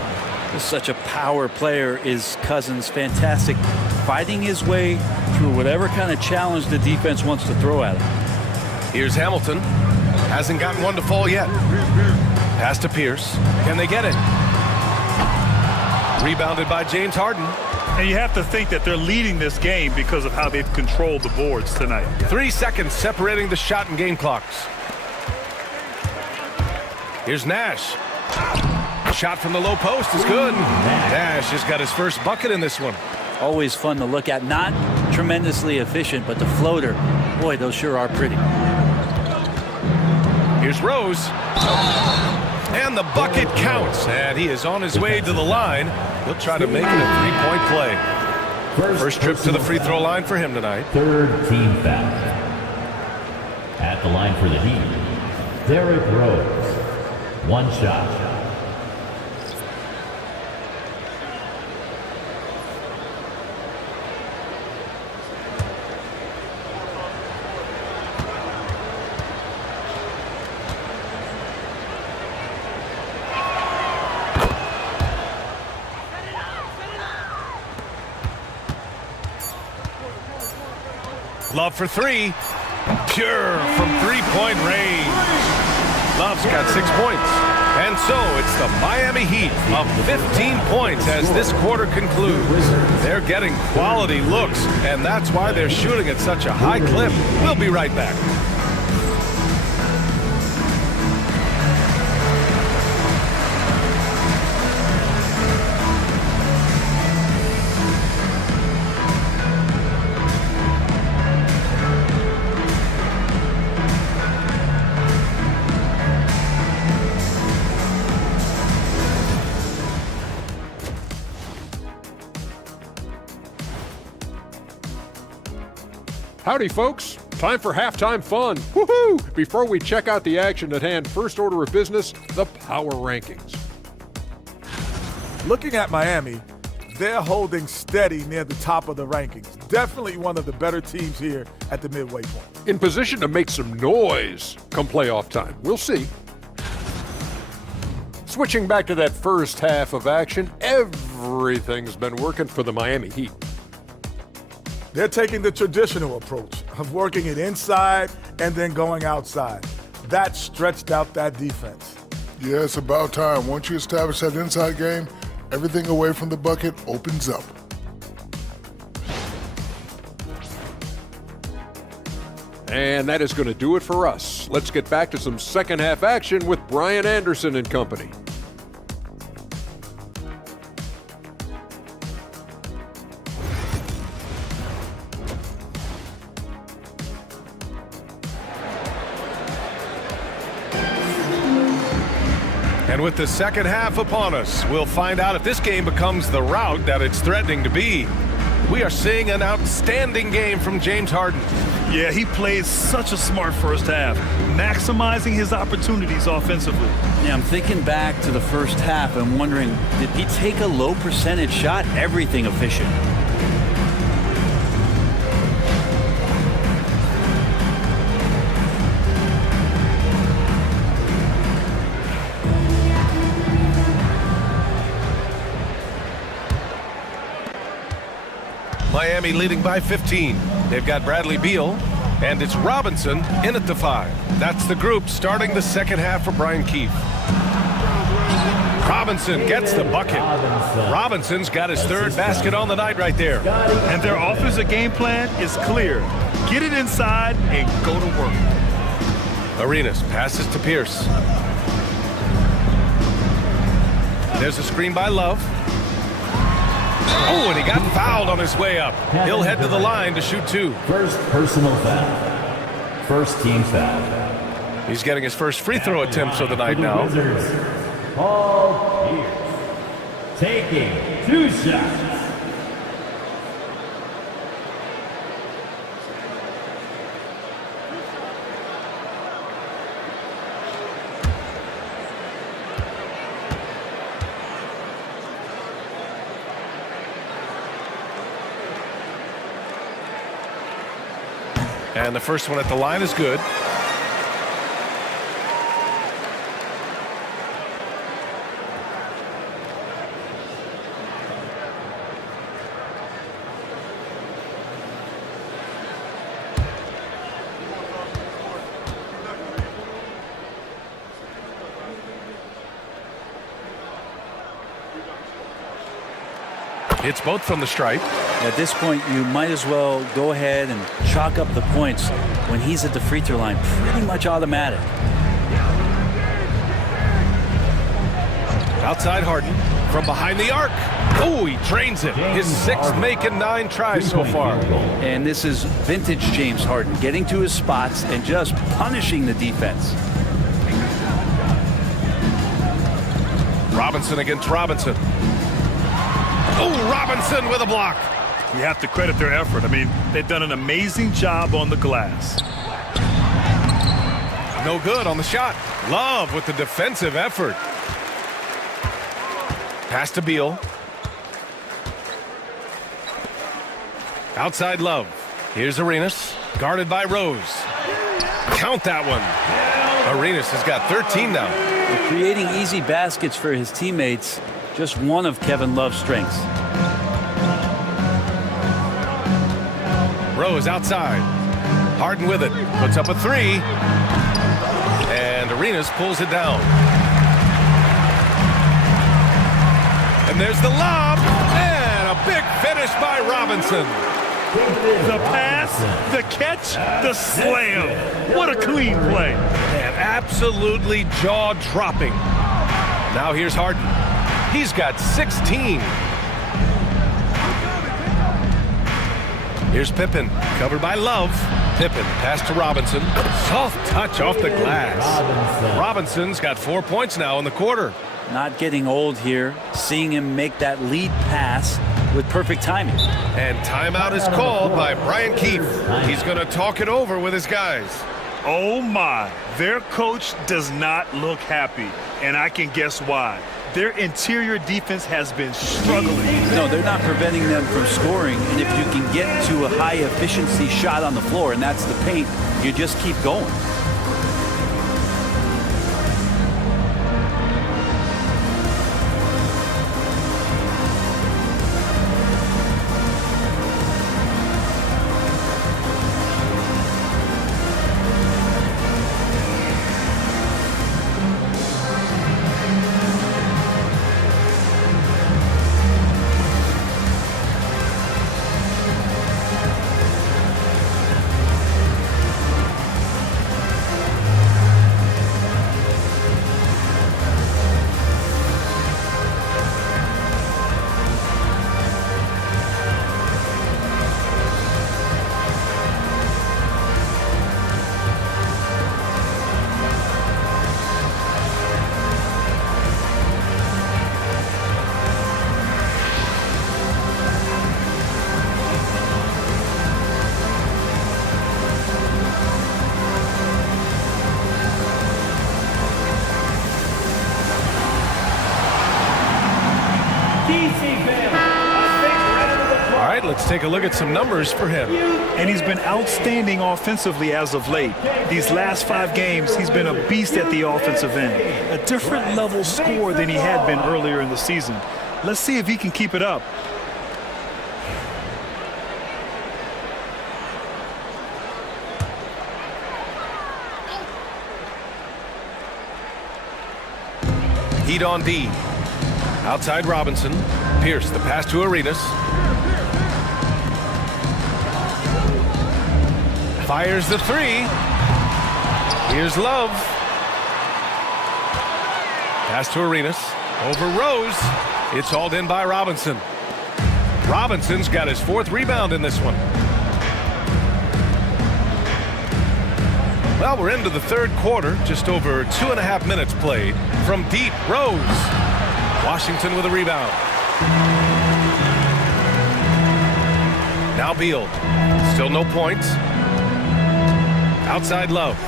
Such a power player is Cousins. Fantastic, fighting his way through whatever kind of challenge the defense wants to throw at him. Here's Hamilton. Hasn't gotten one to fall yet. Pass to Pierce. Can they get it? Rebounded by James Harden. And you have to think that they're leading this game because of how they've controlled the boards tonight. 3 seconds separating the shot and game clocks. Here's Nash. Shot from the low post is good. Nash has got his first bucket in this one. Always fun to look at. Not tremendously efficient, but the floater, boy, those sure are pretty. Here's Rose. And the bucket counts. And he is on his way to the line. He'll try to make it a three-point play. First trip to the free throw line for him tonight. Third team foul. At the line for the Heat, Derrick Rose. One shot. Love for three. Pure from three-point range. Love's got 6 points. And so it's the Miami Heat up 15 points as this quarter concludes. They're getting quality looks, and that's why they're shooting at such a high clip. We'll be right back. Howdy, folks. Time for halftime fun. Woohoo! Before we check out the action at hand, first order of business, the power rankings. Looking at Miami, they're holding steady near the top of the rankings. Definitely one of the better teams here at the midway point. In position to make some noise come playoff time. We'll see. Switching back to that first half of action, everything's been working for the Miami Heat. They're taking the traditional approach of working it inside and then going outside. That stretched out that defense. Yeah, it's about time. Once you establish that inside game, everything away from the bucket opens up. And that is going to do it for us. Let's get back to some second half action with Brian Anderson and company. And with the second half upon us, we'll find out if this game becomes the rout that it's threatening to be. We are seeing an outstanding game from James Harden. Yeah, he played such a smart first half, maximizing his opportunities offensively. Yeah, I'm thinking back to the first half and wondering, did he take a low percentage shot? Everything efficient. Miami leading by 15. They've got Bradley Beal. And it's Robinson in at the 5. That's the group starting the second half for Brian Keefe. Robinson gets the bucket. Robinson's got his third basket on the night right there. And their offensive game plan is clear. Get it inside and go to work. Arenas passes to Pierce. There's a screen by Love. Oh, and he got fouled on his way up. He'll head to the line to shoot 2. First personal foul. First team foul. He's getting his first free throw attempts of the night now. Paul Pierce taking 2 shots. And the first one at the line is good. It's both from the stripe. At this point, you might as well go ahead and chalk up the points when he's at the free throw line. Pretty much automatic. Outside Harden from behind the arc. Oh, he drains it. His 6th make in 9 tries so far. And this is vintage James Harden, getting to his spots and just punishing the defense. Robinson against Robinson. Oh, Robinson with a block. You have to credit their effort. I mean, they've done an amazing job on the glass. No good on the shot. Love with the defensive effort. Pass to Beal. Outside Love. Here's Arenas. Guarded by Rose. Count that one. Arenas has got 13 now. Creating easy baskets for his teammates, just one of Kevin Love's strengths. Rose outside. Harden with it. Puts up a 3. And Arenas pulls it down. And there's the lob. And a big finish by Robinson. The pass, the catch, the slam. What a clean play. And absolutely jaw-dropping. Now here's Harden. He's got 16. Here's Pippen, covered by Love. Pippen, pass to Robinson. Soft touch off the glass. Robinson's got 4 points now in the quarter. Not getting old here, seeing him make that lead pass with perfect timing. And timeout is called by Brian Keefe. He's going to talk it over with his guys. Oh my, their coach does not look happy, and I can guess why. Their interior defense has been struggling. No, they're not preventing them from scoring, and if you can get to a high efficiency shot on the floor, and that's the paint, you just keep going. Let's take a look at some numbers for him. And he's been outstanding offensively as of late. These last 5 games, he's been a beast at the offensive end. A different level scorer than he had been earlier in the season. Let's see if he can keep it up. Heat on D. Outside Robinson. Pierce, the pass to Arenas. Fires the three. Here's Love. Pass to Arenas. Over Rose. It's hauled in by Robinson. Robinson's got his 4th rebound in this one. Well, we're into the 3rd quarter. Just over 2.5 minutes played. From deep, Rose. Washington with a rebound. Now Beal. Still no points. Outside Love.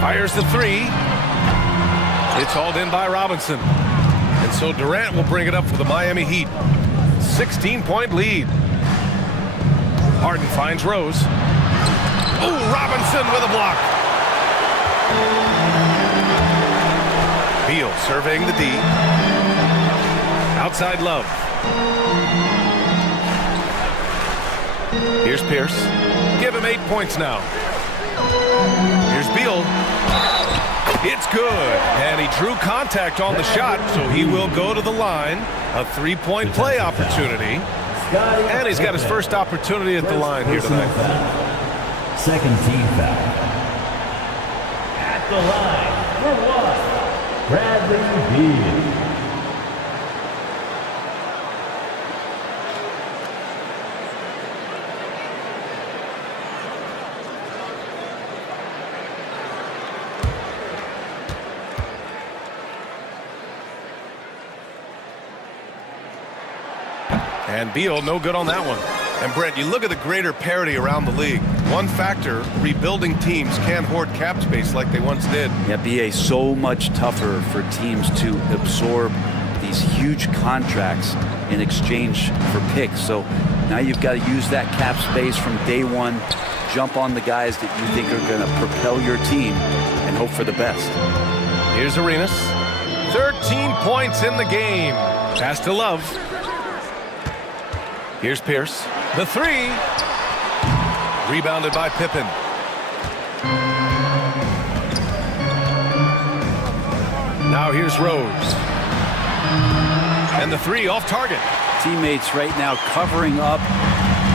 Fires the three. It's hauled in by Robinson. And so Durant will bring it up for the Miami Heat. 16-point lead. Harden finds Rose. Oh, Robinson with a block. Beal surveying the D. Outside Love. Here's Pierce. Give him 8 points now. Here's Beal. It's good. And he drew contact on the shot, so he will go to the line. A 3-point play opportunity. And he's got his first opportunity at the line here tonight. Second team foul. At the line for 1, Bradley Beal. And Beal, no good on that one. And Brent, you look at the greater parity around the league. One factor, rebuilding teams can't hoard cap space like they once did. Yeah, BA, so much tougher for teams to absorb these huge contracts in exchange for picks. So now you've got to use that cap space from day one, jump on the guys that you think are going to propel your team and hope for the best. Here's Arenas. 13 points in the game. Pass to Love. Here's Pierce. The three. Rebounded by Pippen. Now here's Rose. And the three off target. Teammates right now covering up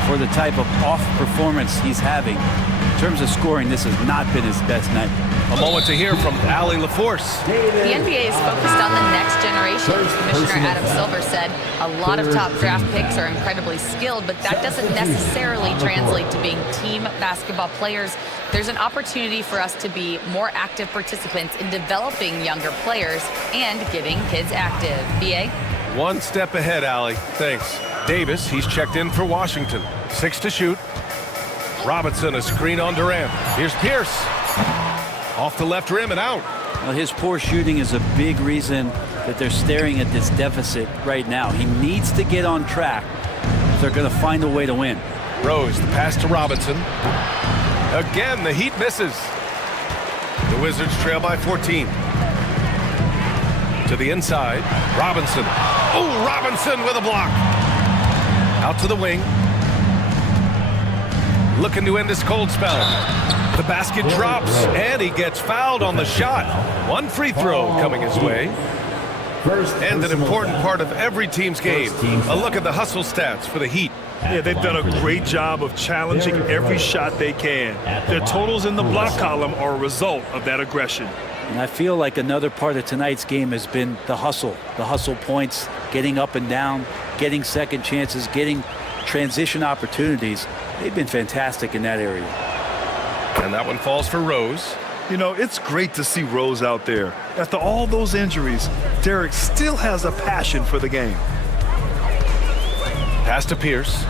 for the type of off performance he's having. In terms of scoring, this has not been his best night. A moment to hear from Allie LaForce. The NBA is focused on the next generation. Commissioner Adam Silver said a lot of top draft picks are incredibly skilled, but that doesn't necessarily translate to being team basketball players. There's an opportunity for us to be more active participants in developing younger players and getting kids active. BA? One step ahead, Allie. Thanks. Davis, he's checked in for Washington. 6 to shoot. Robinson, a screen on Durant. Here's Pierce. Off the left rim and out. Well, his poor shooting is a big reason that they're staring at this deficit right now. He needs to get on track if they're going to find a way to win. Rose, the pass to Robinson. Again, the Heat misses. The Wizards trail by 14. To the inside, Robinson. Oh, Robinson with a block. Out to the wing. Looking to end his cold spell. The basket drops, and he gets fouled on the shot. One free throw coming his way. And an important part of every team's game. A look at the hustle stats for the Heat. Yeah, they've done a great job of challenging every shot they can. Their totals in the block column are a result of that aggression. And I feel like another part of tonight's game has been the hustle points, getting up and down, getting second chances, getting transition opportunities. They've been fantastic in that area. And that one falls for Rose. You know, it's great to see Rose out there. After all those injuries, Derek still has a passion for the game. Pass to Pierce.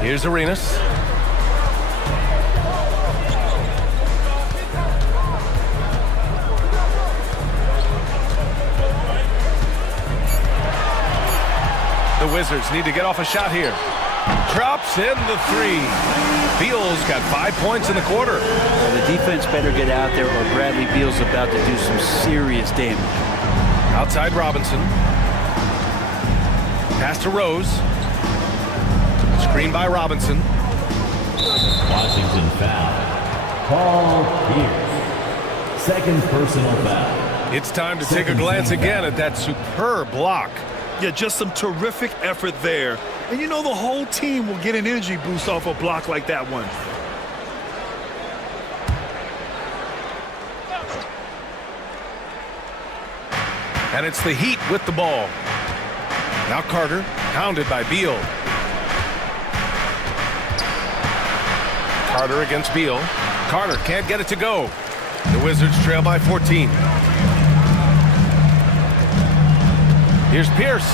Here's Arenas. The Wizards need to get off a shot here. Drops in the three. Beal's got 5 points in the quarter. Well, the defense better get out there or Bradley Beal's about to do some serious damage. Outside Robinson. Pass to Rose. Screen by Robinson. Washington foul. Paul Pierce. Second personal foul. It's time to take a glance again at that superb block. Yeah, just some terrific effort there. And you know the whole team will get an energy boost off a block like that one. And it's the Heat with the ball. Now Carter, pounded by Beal. Carter against Beal. Carter can't get it to go. The Wizards trail by 14. Here's Pierce.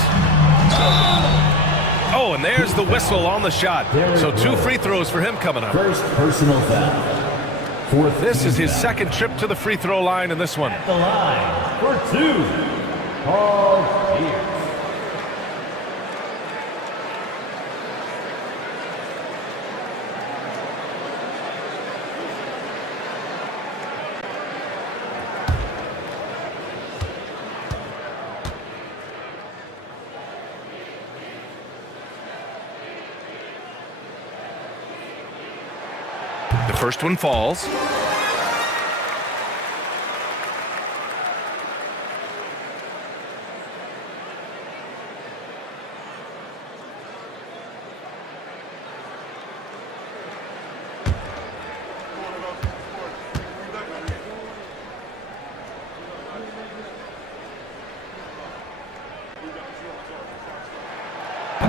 Oh, and there's the whistle on the shot. So 2 free throws for him coming up. First personal foul. This is his second trip to the free throw line in this one. At the line for 2, Paul Pierce. The first one falls.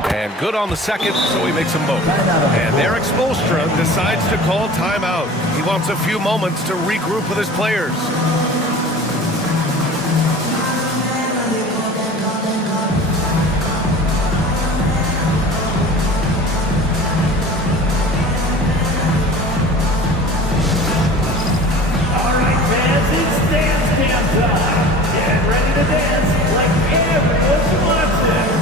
And good on the second, so he makes them both. And Eric Spoelstra decides to call timeout. He wants a few moments to regroup with his players. All right, fans, it's dance cam time. Get ready to dance like everyone's watching.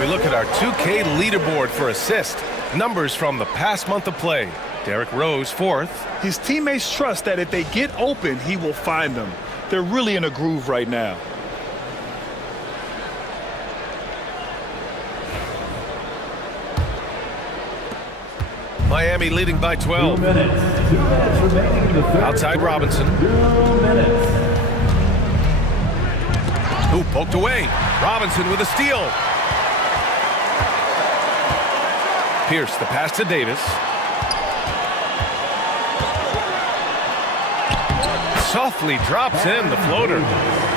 We look at our 2K leaderboard for assist. Numbers from the past month of play. Derrick Rose, 4th. His teammates trust that if they get open, he will find them. They're really in a groove right now. Miami leading by 12. 2 minutes. 2 minutes remaining in the third. Outside Robinson. 2 minutes. Who poked away. Robinson with a steal. Pierce, the pass to Davis. Softly drops in the floater.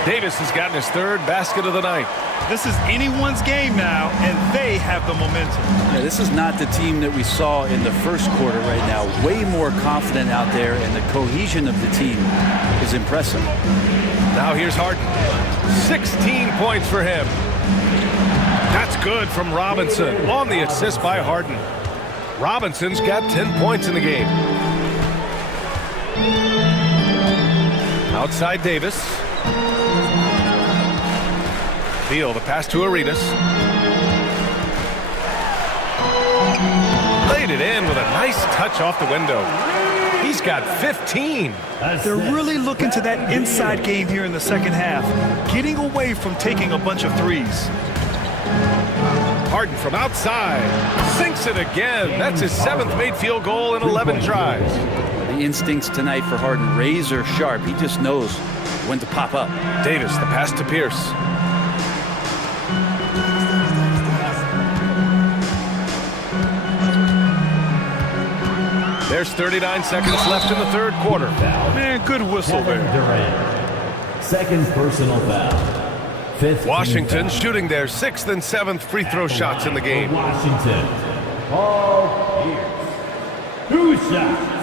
Davis has gotten his 3rd basket of the night. This is anyone's game now, and they have the momentum. Yeah, this is not the team that we saw in the first quarter right now. Way more confident out there, and the cohesion of the team is impressive. Now here's Harden. 16 points for him. That's good from Robinson on the assist by Harden. Robinson's got 10 points in the game. Outside Davis. Beal, the pass to Arenas. Laid it in with a nice touch off the window. He's got 15. They're really looking to that inside game here in the second half, getting away from taking a bunch of threes. Harden from outside. Sinks it again. That's his 7th made field goal in 11 tries. The instincts tonight for Harden, razor sharp. He just knows when to pop up. Davis, the pass to Pierce. There's 39 seconds left in the third quarter. Man, good whistle Kevin there. Durant. Second personal foul. Fifth Washington foul. shooting their 6th and 7th free throw shots in the game. Washington. Paul Pierce. 2 shots.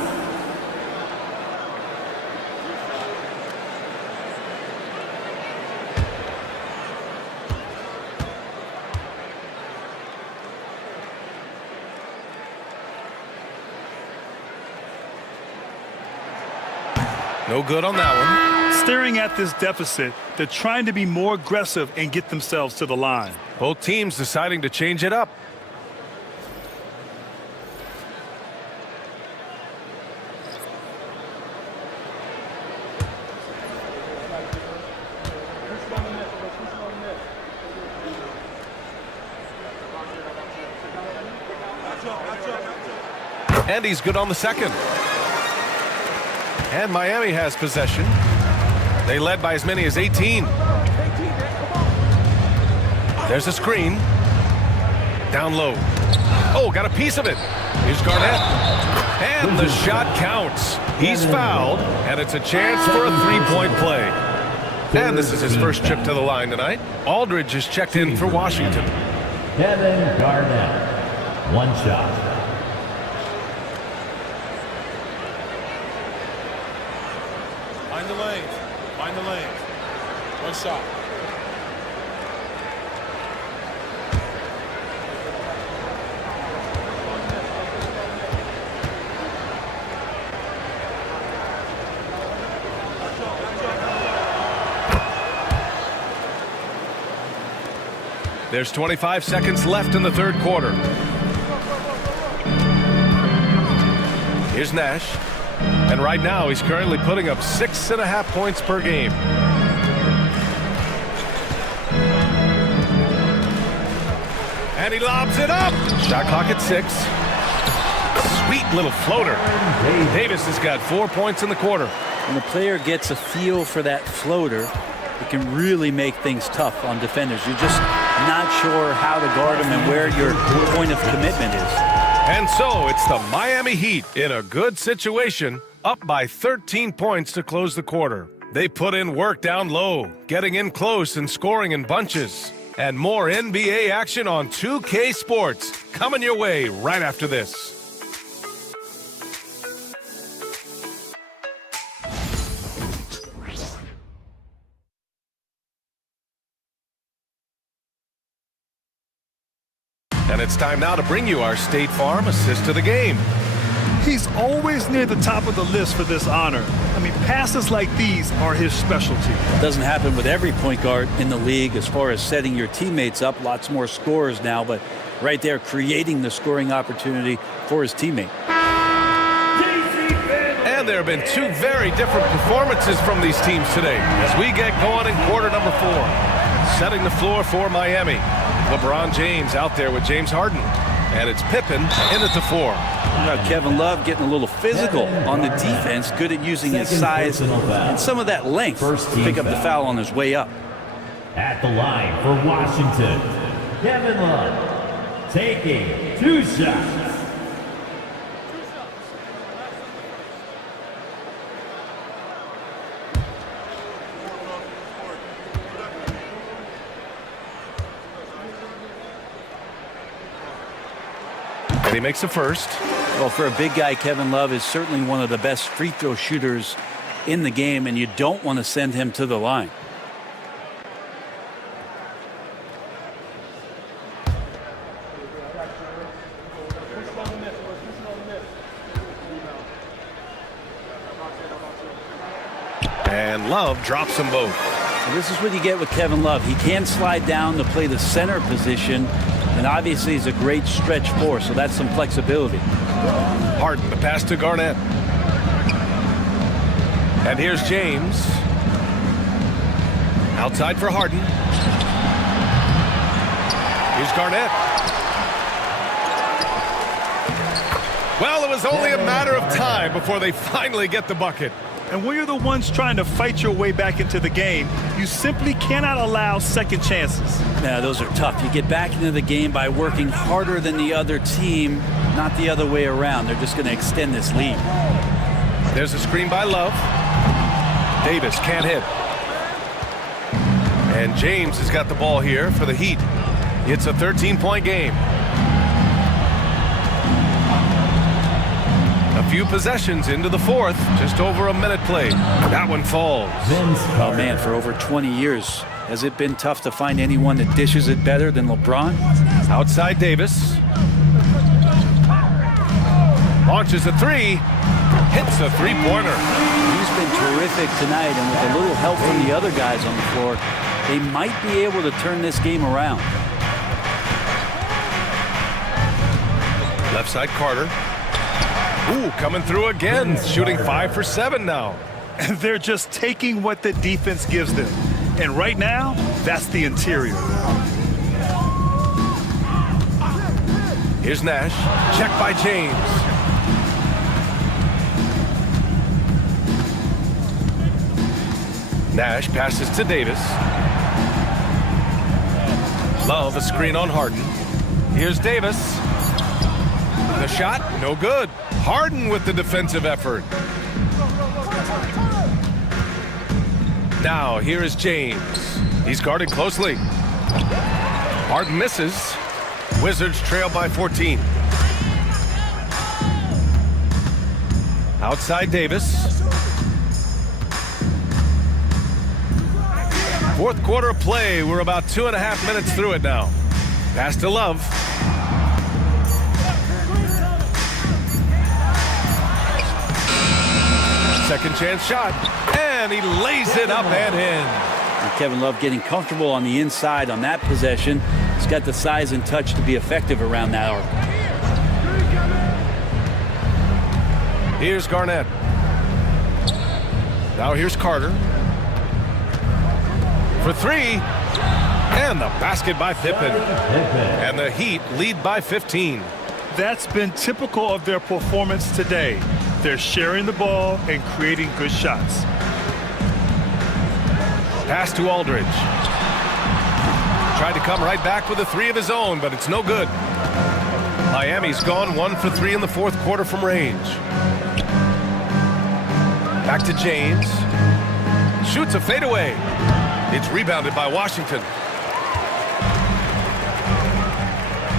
No good on that one. Staring at this deficit, they're trying to be more aggressive and get themselves to the line. Both teams deciding to change it up. And he's good on the second. And Miami has possession. They led by as many as 18. There's a screen. Down low. Oh, got a piece of it. Here's Garnett. And the shot counts. He's fouled, and it's a chance for a three-point play. And this is his first trip to the line tonight. Aldridge is checked in for Washington. Kevin Garnett. 1 shot. Find the lane. Find the lane. 1 shot. There's 25 seconds left in the third quarter. Here's Nash. And right now, he's currently putting up 6.5 points per game. And he lobs it up. Shot clock at 6. Sweet little floater. Davis has got 4 points in the quarter. When the player gets a feel for that floater, it can really make things tough on defenders. You're just not sure how to guard them and where your point of commitment is. And so it's the Miami Heat in a good situation, up by 13 points to close the quarter. They put in work down low, getting in close and scoring in bunches. And more NBA action on 2K Sports coming your way right after this. And it's time now to bring you our State Farm assist to the game. He's always near the top of the list for this honor. I mean, passes like these are his specialty. It doesn't happen with every point guard in the league as far as setting your teammates up. Lots more scorers now, but right there creating the scoring opportunity for his teammate. And there have been 2 very different performances from these teams today as we get going in quarter number 4. Setting the floor for Miami. LeBron James out there with James Harden. And it's Pippen in at the 4. Kevin Love getting a little physical on the defense, good at using his size and some of that length to pick up the foul on his way up. At the line for Washington, Kevin Love taking 2 shots. He makes the first. Well, for a big guy, Kevin Love is certainly one of the best free throw shooters in the game, and you don't want to send him to the line. And Love drops them both. And this is what you get with Kevin Love. He can slide down to play the center position, and obviously he's a great stretch 4, so that's some flexibility. Harden, the pass to Garnett. And here's James. Outside for Harden. Here's Garnett. Well, it was only a matter of time before they finally get the bucket. And when you're the ones trying to fight your way back into the game, you simply cannot allow second chances. Yeah, those are tough. You get back into the game by working harder than the other team, not the other way around. They're just going to extend this lead. There's a screen by Love. Davis can't hit. And James has got the ball here for the Heat. It's a 13-point game. A few possessions into the fourth, just over a minute played. That one falls. Oh man, for over 20 years, has it been tough to find anyone that dishes it better than LeBron? Outside Davis. Launches a three. Hits a three-pointer. He's been terrific tonight, and with a little help from the other guys on the floor, they might be able to turn this game around. Left side Carter. Ooh, coming through again, shooting 5 for 7 now. And they're just taking what the defense gives them. And right now, that's the interior. Here's Nash. Check by James. Nash passes to Davis. Love a screen on Harden. Here's Davis. The shot, no good. Harden with the defensive effort. Now, here is James. He's guarded closely. Harden misses. Wizards trail by 14. Outside Davis. Fourth quarter of play. We're about 2.5 minutes through it now. Pass to Love. Second chance shot, and he lays it up and in. And Kevin Love getting comfortable on the inside on that possession. He's got the size and touch to be effective around that arc. Here's Garnett. Now here's Carter. For three, and the basket by Pippen. And the Heat lead by 15. That's been typical of their performance today. They're sharing the ball and creating good shots. Pass to Aldridge. Tried to come right back with a three of his own, but it's no good. Miami's gone 1 for 3 in the fourth quarter from range. Back to James. Shoots a fadeaway. It's rebounded by Washington.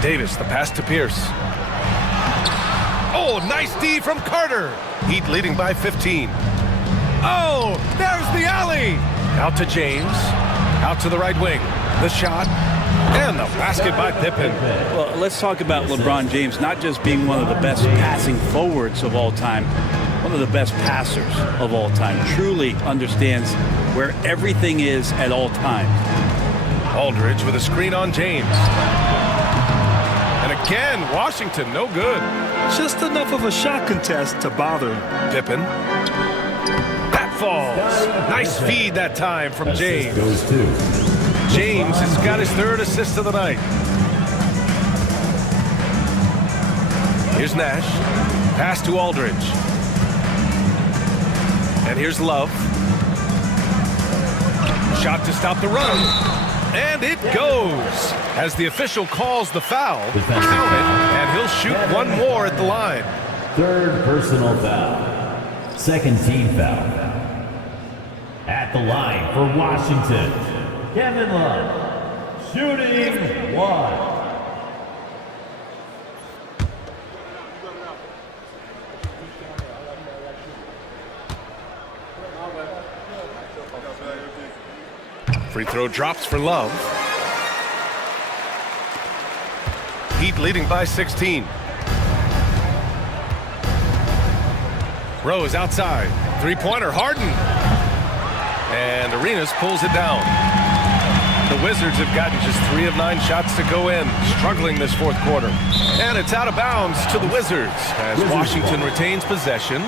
Davis, the pass to Pierce. Oh, nice D from Carter. Heat leading by 15. Oh, there's the alley. Out to James. Out to the right wing. The shot. And the basket by Pippen. Well, let's talk about LeBron James not just being one of the best passing forwards of all time, one of the best passers of all time. Truly understands where everything is at all times. Aldridge with a screen on James. And again, Washington, no good. Just enough of a shot contest to bother him. Pippen. That falls. Nice feed that time from James. James has got his third assist of the night. Here's Nash. Pass to Aldridge. And here's Love. Shot to stop the run. And it goes. As the official calls the foul, count it, and he'll shoot one more at the line. Third personal foul. Second team foul. At the line for Washington, Kevin Love, shooting one. Free throw drops for Love. Heat leading by 16. Rose outside. Three-pointer, Harden. And Arenas pulls it down. The Wizards have gotten just 3 of 9 shots to go in, struggling this fourth quarter. And it's out of bounds to the Wizards as Washington retains possession.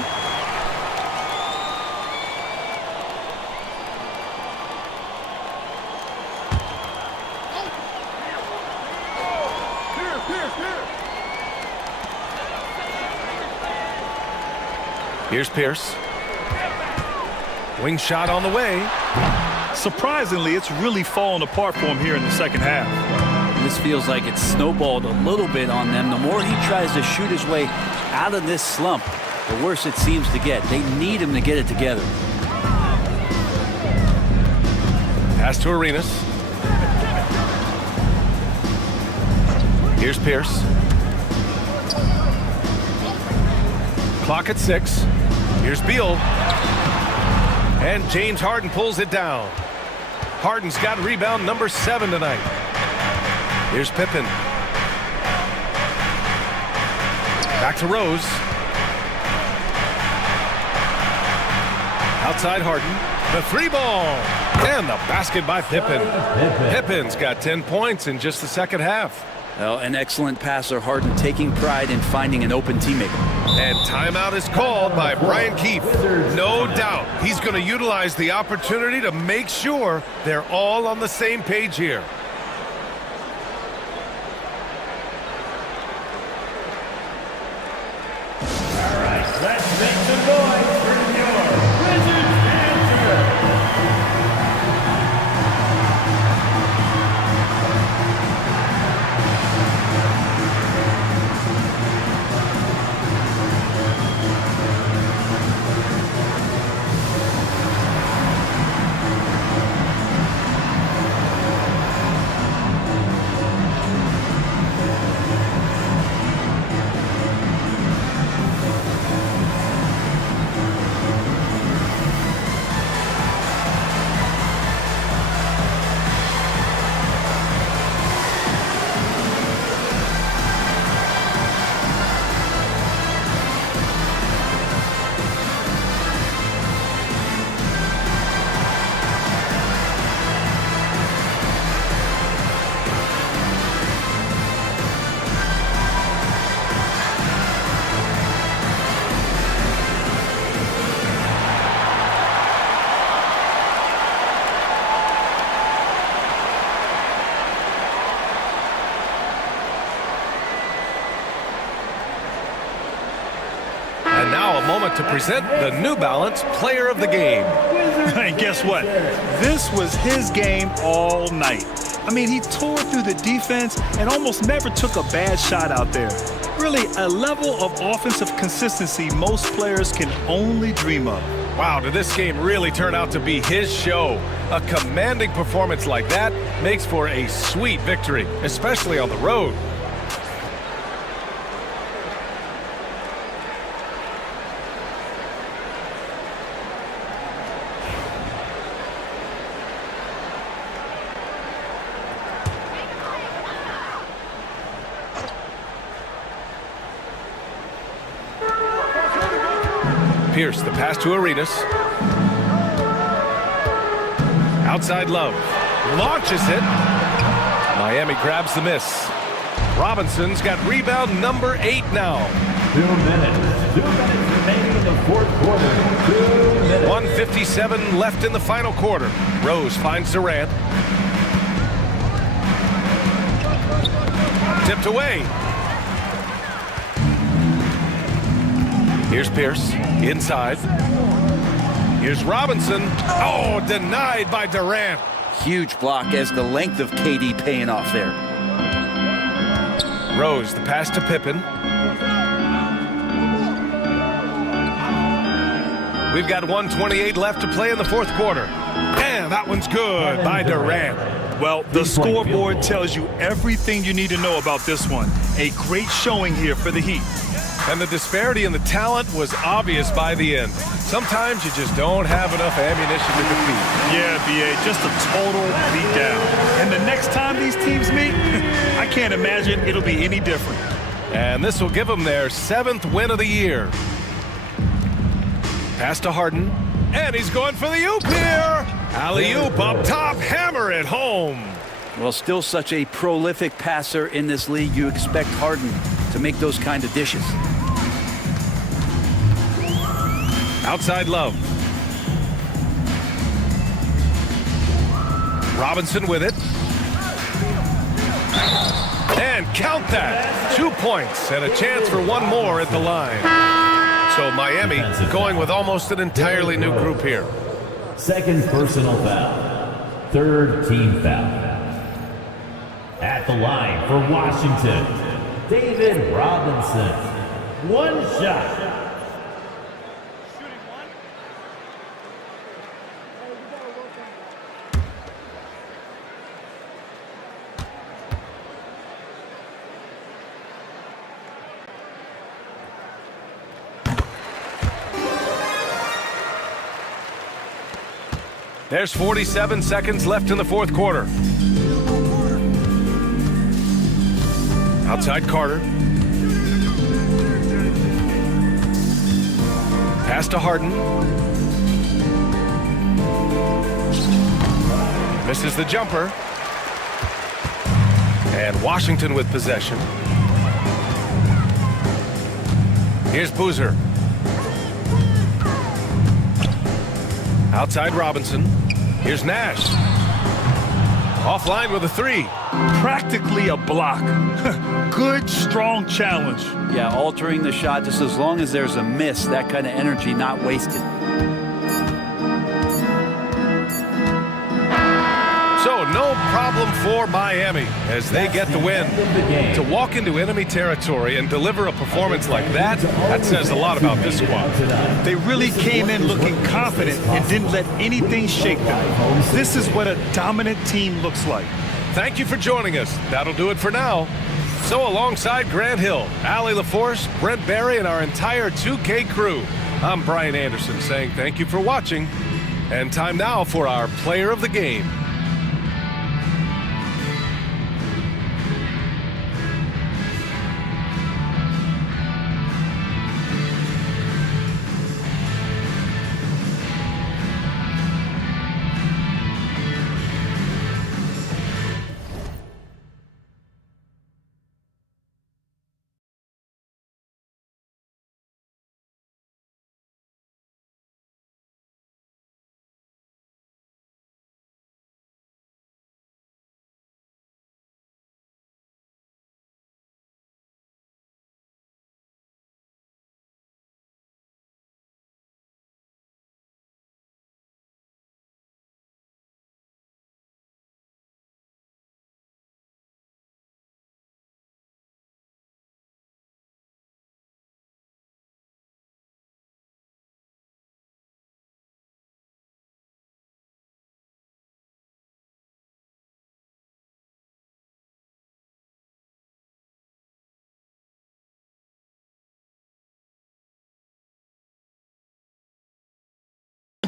Here's Pierce. Wing shot on the way. Surprisingly, it's really fallen apart for him here in the second half. This feels like it's snowballed a little bit on them. The more he tries to shoot his way out of this slump, the worse it seems to get. They need him to get it together. Pass to Arenas. Here's Pierce. Clock at 6. Here's Beal. And James Harden pulls it down. Harden's got rebound number 7 tonight. Here's Pippen. Back to Rose. Outside Harden. The 3-ball. And the basket by Pippen. Pippen's got 10 points in just the second half. Well, an excellent passer. Harden taking pride in finding an open teammate. And timeout is called by Brian Keefe. No doubt he's going to utilize the opportunity to make sure they're all on the same page here. All right, let's make some noise for your Wizards answer. And now a moment to present the New Balance Player of the Game. And guess what? This was his game all night. I mean, he tore through the defense and almost never took a bad shot out there. Really, a level of offensive consistency most players can only dream of. Wow, did this game really turn out to be his show? A commanding performance like that makes for a sweet victory, especially on the road. Pierce, the pass to Arenas. Outside Love. Launches it. Miami grabs the miss. Robinson's got rebound number 8 now. 2 minutes. 2 minutes remaining in the fourth quarter. 2 minutes. 1:57 left in the final quarter. Rose finds Durant. Tipped away. Here's Pierce, inside. Here's Robinson. Oh, denied by Durant. Huge block as the length of KD paying off there. Rose, the pass to Pippen. We've got 1:28 left to play in the fourth quarter. And that one's good by Durant. Well, the scoreboard tells you everything you need to know about this one. A great showing here for the Heat. And the disparity in the talent was obvious by the end. Sometimes you just don't have enough ammunition to compete. Yeah, B.A., just a total beatdown. And the next time these teams meet, I can't imagine it'll be any different. And this will give them their 7th win of the year. Pass to Harden. And he's going for the oop here. Alley-oop up top, hammer it home. Well, still such a prolific passer in this league. You expect Harden to make those kind of dishes. Outside Love. Robinson with it. And count that. 2 points and a chance for one more at the line. So Miami going with almost an entirely new group here. Second personal foul. Third team foul. At the line for Washington, David Robinson. One shot. There's 47 seconds left in the fourth quarter. Outside Carter. Pass to Harden. Misses the jumper. And Washington with possession. Here's Boozer. Outside Robinson. Here's Nash. Offline with a three. Practically a block. Good, strong challenge. Yeah, altering the shot just as long as there's a miss, that kind of energy not wasted. So no problem for Miami as they get the win. To walk into enemy territory and deliver a performance like that, that says a lot about this squad. They really came in looking confident and didn't let anything shake them. This is what a dominant team looks like. Thank you for joining us. That'll do it for now. So alongside Grant Hill, Allie LaForce, Brent Barry, and our entire 2K crew, I'm Brian Anderson saying thank you for watching. And time now for our player of the game.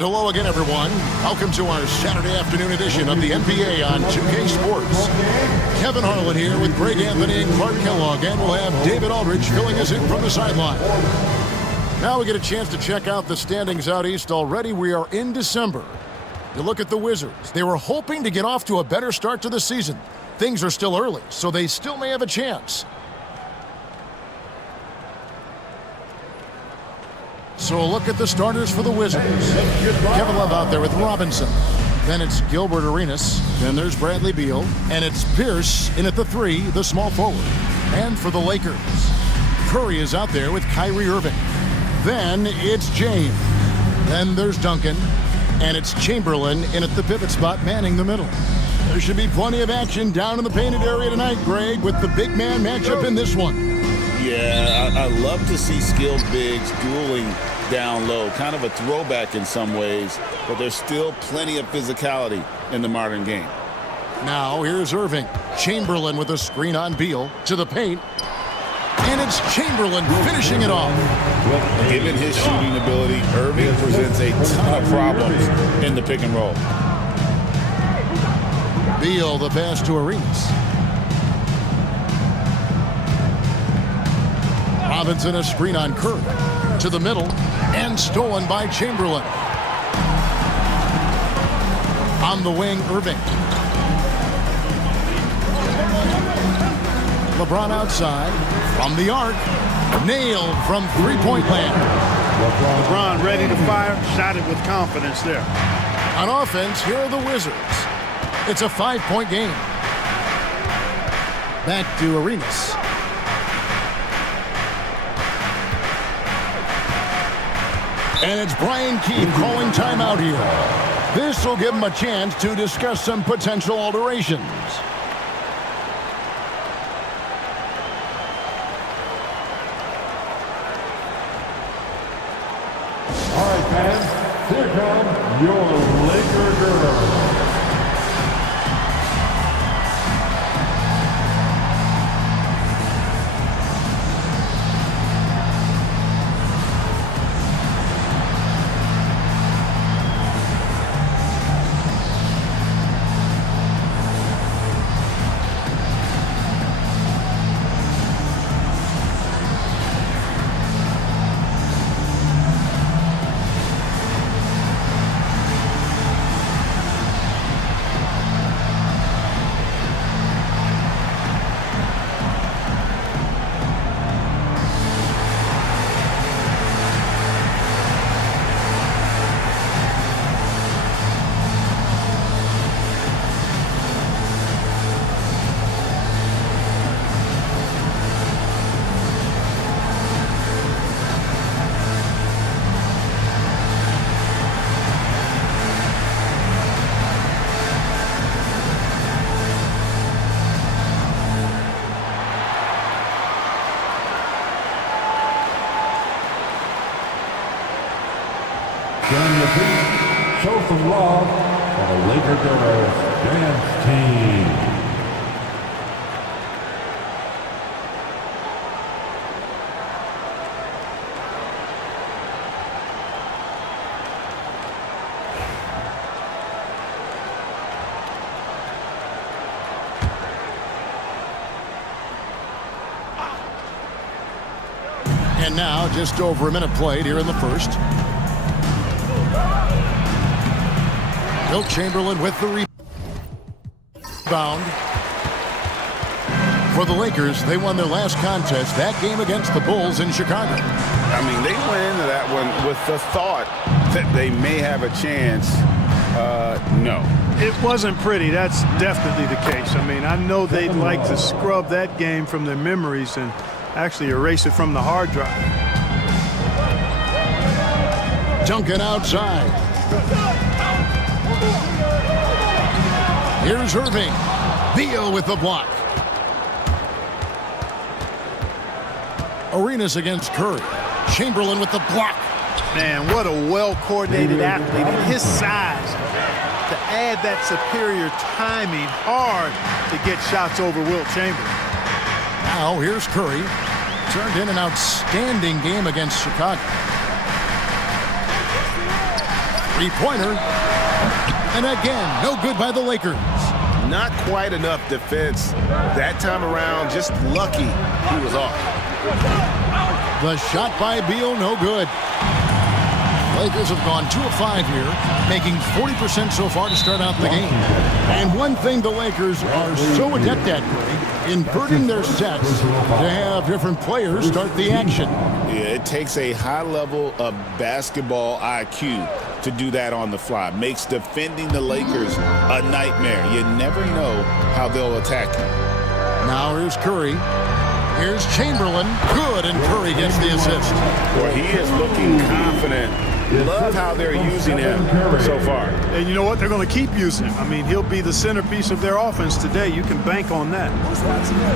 Hello again, everyone. Welcome to our Saturday afternoon edition of the NBA on 2K Sports. Kevin Harlan here with Greg Anthony and Clark Kellogg, and we'll have David Aldridge filling us in from the sideline. Now we get a chance to check out the standings out east. Already we are in December. You look at the Wizards. They were hoping to get off to a better start to the season. Things are still early, so they still may have a chance. So a look at the starters for the Wizards. Kevin Love out there with Robinson. Then it's Gilbert Arenas. Then there's Bradley Beal. And it's Pierce in at the 3, the small forward. And for the Lakers, Curry is out there with Kyrie Irving. Then it's James. Then there's Duncan. And it's Chamberlain in at the pivot spot, manning the middle. There should be plenty of action down in the painted area tonight, Greg, with the big man matchup in this one. Yeah, I love to see skilled bigs dueling down low. Kind of a throwback in some ways, but there's still plenty of physicality in the modern game. Now here's Irving. Chamberlain with a screen on Beal to the paint. And it's Chamberlain finishing it off. Given his shooting ability, Irving presents a ton of problems in the pick and roll. Beal the pass to Arenas. Robinson a screen on Curry to the middle and stolen by Chamberlain. On the wing, Irving. LeBron outside from the arc, nailed from three-point land. LeBron ready to fire, shot it with confidence there. On offense, here are the Wizards. It's a 5-point game. Back to Arenas. And it's Brian Keith calling timeout here. This will give them a chance to discuss some potential alterations. All right, fans, here come your Laker girls. Join your feet, show some love for the Laker girls dance team. And now, just over a minute played here in the first. Wilt Chamberlain with the rebound. For the Lakers, they won their last contest, that game against the Bulls in Chicago. I mean, they went into that one with the thought that they may have a chance. No. It wasn't pretty. That's definitely the case. I mean, I know they'd like to scrub that game from their memories and actually erase it from the hard drive. Duncan outside. Here's Irving. Beal with the block. Arenas against Curry. Chamberlain with the block. Man, what a well-coordinated athlete at his size. To add that superior timing, hard to get shots over Wilt Chamberlain. Now here's Curry. Turned in an outstanding game against Chicago. Three-pointer. And again, no good by the Lakers. Not quite enough defense that time around. Just lucky he was off. The shot by Beal, no good. Lakers have gone 2 of 5 here, making 40% so far to start out the game. And one thing the Lakers are so adept at, Greg, inverting their sets to have different players start the action. Yeah, it takes a high level of basketball IQ to do that on the fly. Makes defending the Lakers a nightmare. You never know how they'll attack you. Now here's Curry. Here's Chamberlain. Good, and Curry gets the assist. Well, he is looking confident. Love how they're using him so far. And you know what? They're going to keep using him. I mean, he'll be the centerpiece of their offense today. You can bank on that.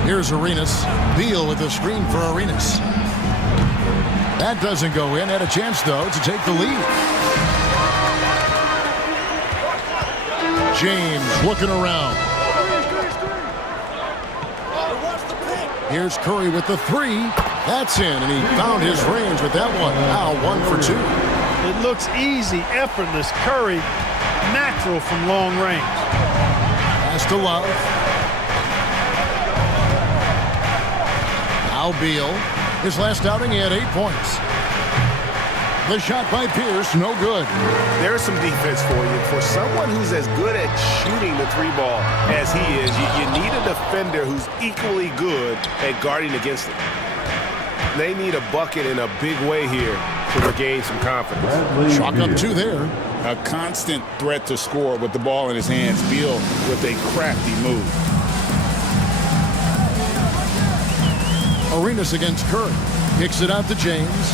Here's Arenas. Beal with the screen for Arenas. That doesn't go in. Had a chance, though, to take the lead. James looking around. Here's Curry with the three. That's in, and he found his range with that one. Now 1 for 2. It looks easy, effortless. Curry, natural from long range. Pass to Love. Now Beal. His last outing, he had 8 points. The shot by Pierce, no good. There's some defense for you. For someone who's as good at shooting the three ball as he is, you need a defender who's equally good at guarding against it. They need a bucket in a big way here to regain some confidence. Chalk up 2 there. A constant threat to score with the ball in his hands. Beal with a crafty move. Arenas against Curry. Kicks it out to James.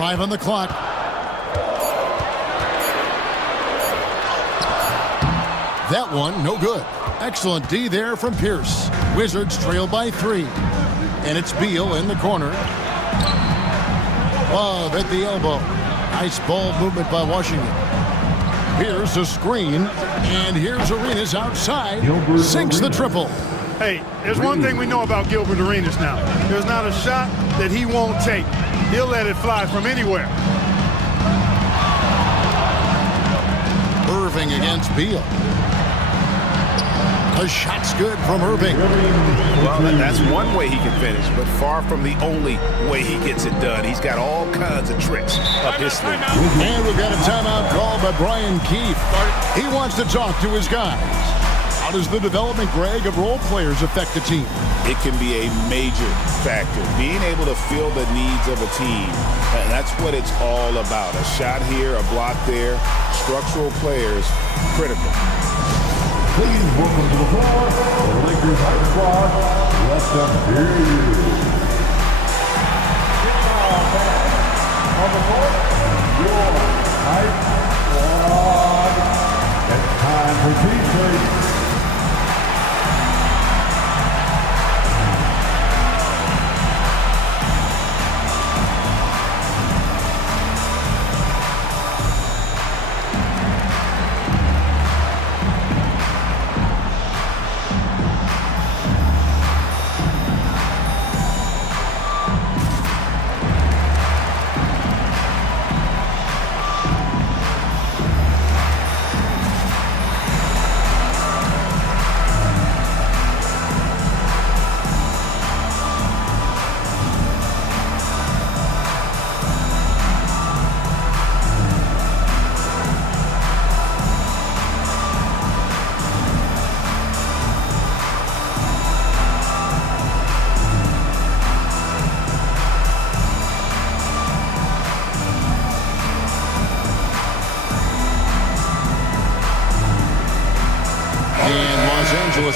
5 on the clock. That one, no good. Excellent D there from Pierce. Wizards trail by 3. And it's Beal in the corner. Love at the elbow. Nice ball movement by Washington. Here's a screen. And here's Arenas outside. Sinks the triple. Hey, there's one thing we know about Gilbert Arenas now. There's not a shot that he won't take. He'll let it fly from anywhere. Irving against Beal. The shot's good from Irving. Well, that's one way he can finish, but far from the only way he gets it done. He's got all kinds of tricks up his sleeve. And we've got a timeout called by Brian Keefe. He wants to talk to his guys. How does the development, Greg, of role players affect the team? It can be a major factor. Being able to fill the needs of a team, and that's what it's all about. A shot here, a block there, structural players, critical. Please welcome to the floor, the Lakers High Squad. Let them hear you. On the court, your High Squad. It's time for T-shirts.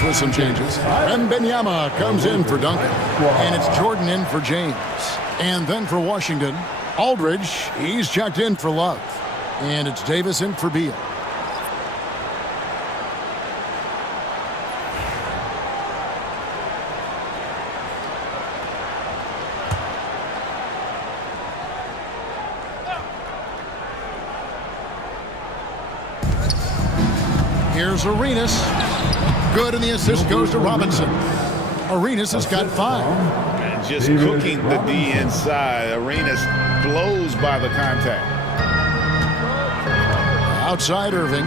With some changes. Wembanyama comes in for Duncan. And it's Jordan in for James. And then for Washington, Aldridge, he's checked in for Love. And it's Davis in for Beal. Here's Arenas. Good, and the assist goes to Robinson. Arenas has got 5. And just cooking the D inside. Arenas blows by the contact. Outside Irving.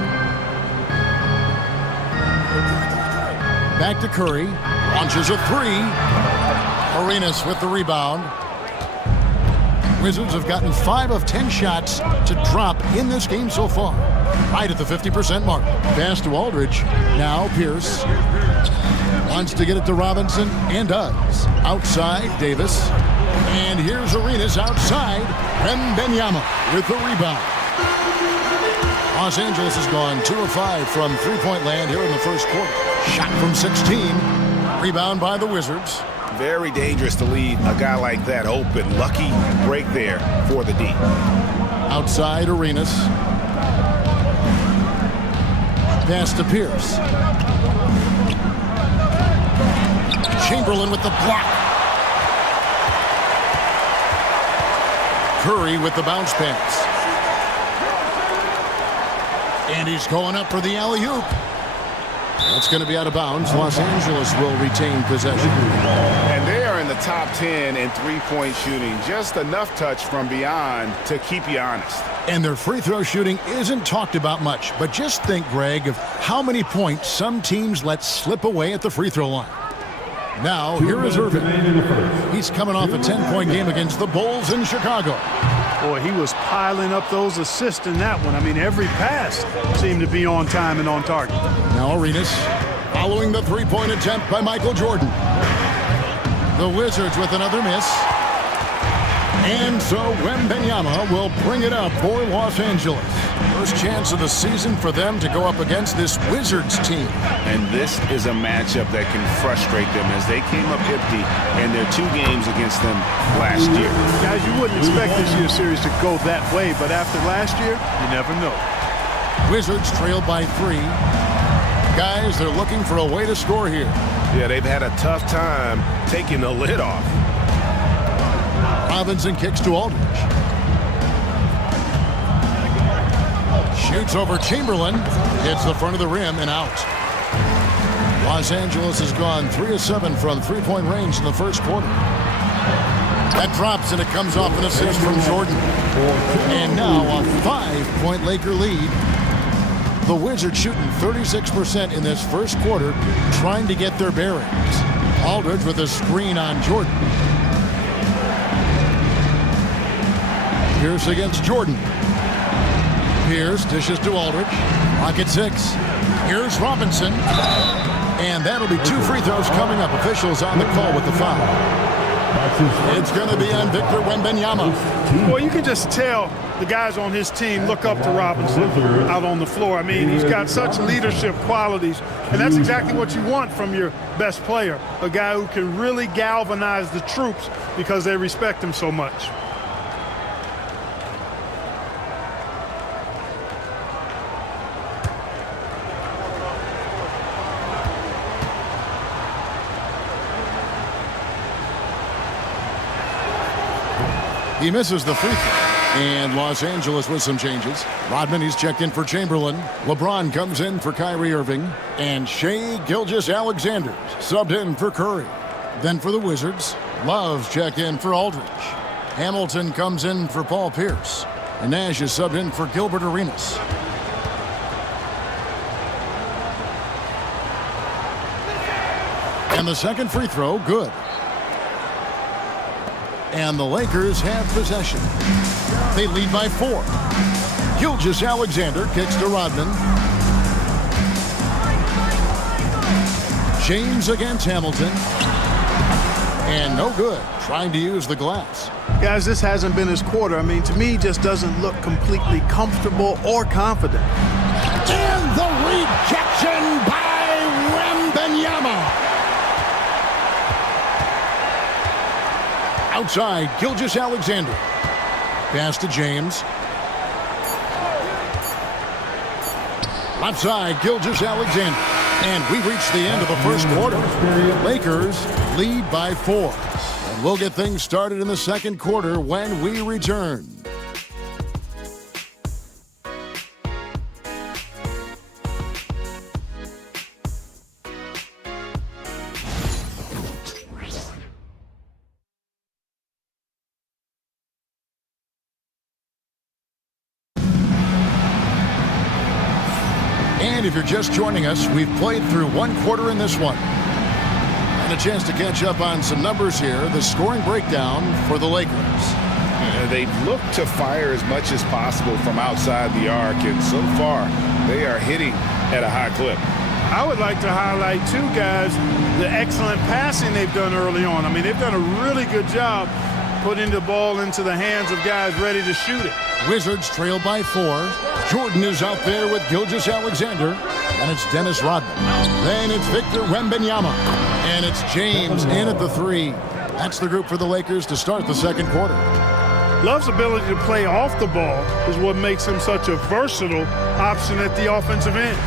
Back to Curry. Launches a 3. Arenas with the rebound. Wizards have gotten 5 of 10 shots to drop in this game so far. Right at the 50% mark. Pass to Aldridge. Now Pierce. Wants to get it to Robinson and does. Outside Davis. And here's Arenas outside. Wembanyama with the rebound. Los Angeles has gone 2 of 5 from three-point land here in the first quarter. Shot from 16. Rebound by the Wizards. Very dangerous to leave a guy like that open. Lucky break there for the D. Outside Arenas. Pass to Pierce. Chamberlain with the block. Curry with the bounce pass. And he's going up for the alley-oop. That's going to be out of bounds. Los Angeles will retain possession. And they are in the top 10 in three-point shooting. Just enough touch from beyond to keep you honest. And their free throw shooting isn't talked about much. But just think, Greg, of how many points some teams let slip away at the free throw line. Now, here is Irving. He's coming off a 10-point game against the Bulls in Chicago. Boy, he was piling up those assists in that one. I mean, every pass seemed to be on time and on target. Now Arenas following the three-point attempt by Michael Jordan. The Wizards with another miss. And so Wembanyama will bring it up for Los Angeles. First chance of the season for them to go up against this Wizards team. And this is a matchup that can frustrate them as they came up empty in their 2 games against them last year. Guys, you wouldn't expect this year's series to go that way, but after last year, you never know. Wizards trail by 3. Guys, they're looking for a way to score here. Yeah, they've had a tough time taking the lid off. Robinson kicks to Aldridge. Shoots over Chamberlain. Hits the front of the rim and out. Los Angeles has gone 3 of 7 from three-point range in the first quarter. That drops and it comes off an assist from Jordan. And now a 5-point Laker lead. The Wizards shooting 36% in this first quarter, trying to get their bearings. Aldridge with a screen on Jordan. Pierce against Jordan. Pierce dishes to Aldridge. Rocket 6. Here's Robinson. And that'll be 2 free throws coming up. Officials on the call with the foul. It's going to be on Victor Wembanyama. Well, you can just tell the guys on his team look up to Robinson out on the floor. I mean, he's got such leadership qualities, and that's exactly what you want from your best player, a guy who can really galvanize the troops because they respect him so much. He misses the free throw. And Los Angeles with some changes. Rodman, he's checked in for Chamberlain. LeBron comes in for Kyrie Irving. And Shai Gilgeous-Alexander subbed in for Curry. Then for the Wizards, Love's checked in for Aldridge. Hamilton comes in for Paul Pierce. And Nash is subbed in for Gilbert Arenas. And the second free throw, good. And the Lakers have possession. They lead by 4. Gilgeous-Alexander kicks to Rodman. James against Hamilton. And no good. Trying to use the glass. Guys, this hasn't been his quarter. I mean, to me, just doesn't look completely comfortable or confident. And the rejection by Wembanyama. Outside, Gilgeous-Alexander. Pass to James. Left side, Gilgeous-Alexander. And we reach the end of the first quarter. Lakers lead by 4. And we'll get things started in the second quarter when we return. And if you're just joining us, we've played through 1 quarter in this one. And a chance to catch up on some numbers here. The scoring breakdown for the Lakers. They've looked to fire as much as possible from outside the arc, and so far they are hitting at a high clip. I would like to highlight, too, guys, the excellent passing they've done early on. I mean, they've done a really good job putting the ball into the hands of guys ready to shoot it. Wizards trail by 4. Jordan is out there with Gilgeous-Alexander. And it's Dennis Rodman. Then it's Victor Wembanyama. And it's James in at the 3. That's the group for the Lakers to start the second quarter. Love's ability to play off the ball is what makes him such a versatile option at the offensive end.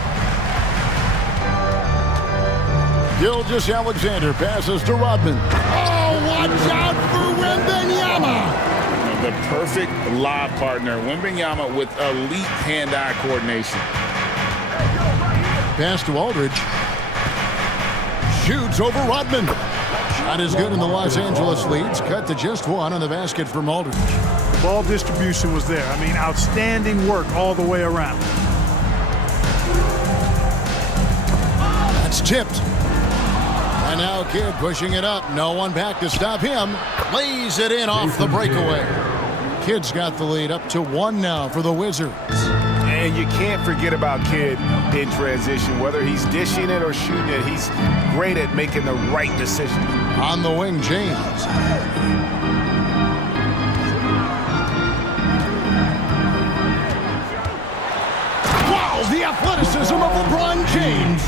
Gilgeous-Alexander passes to Rodman. Oh, watch out for Wembanyama! The perfect lob partner. Wembanyama with elite hand-eye coordination. Pass to Aldridge. Shoots over Rodman. Shot is good, and the Los Angeles leads. Cut to just 1 on the basket from Aldridge. Ball distribution was there. I mean, outstanding work all the way around. That's tipped. And now Kidd pushing it up. No one back to stop him. Lays it in off the breakaway. Kidd's got the lead up to 1 now for the Wizards. And you can't forget about Kidd in transition. Whether he's dishing it or shooting it, he's great at making the right decision. On the wing, James. athleticism of LeBron James.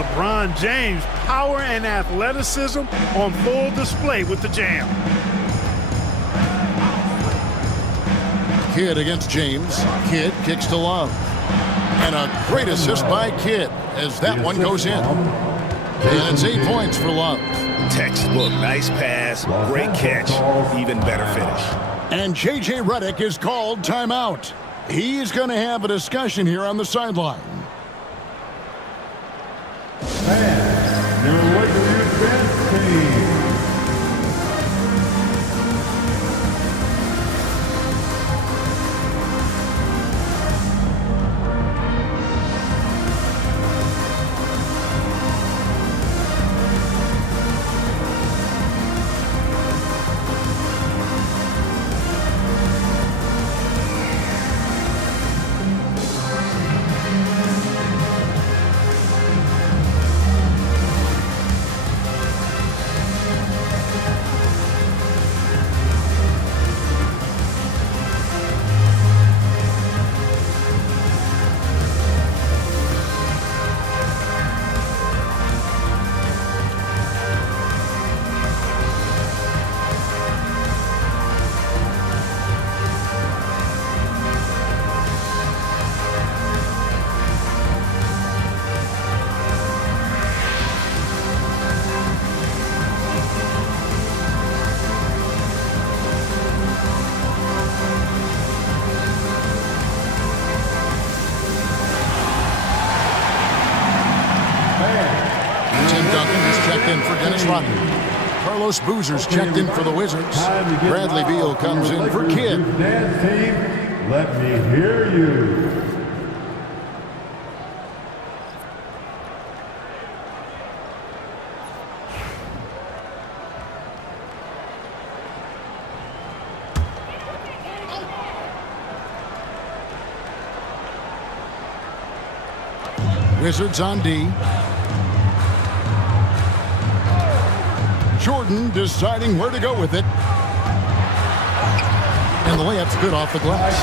LeBron James, power and athleticism on full display with the jam. Kidd against James. Kidd kicks to Love. And a great assist by Kidd as that one goes in. And it's 8 points for Love. Textbook, nice pass, great catch, even better finish. And J.J. Redick is called timeout. He's going to have a discussion here on the sideline. Your Lakers defense team. Carlos Boozer's checked in for the Wizards. Bradley Beal comes in for Kidd. Dance team, let me hear you. Wizards on D. Jordan deciding where to go with it. And the layup's good off the glass.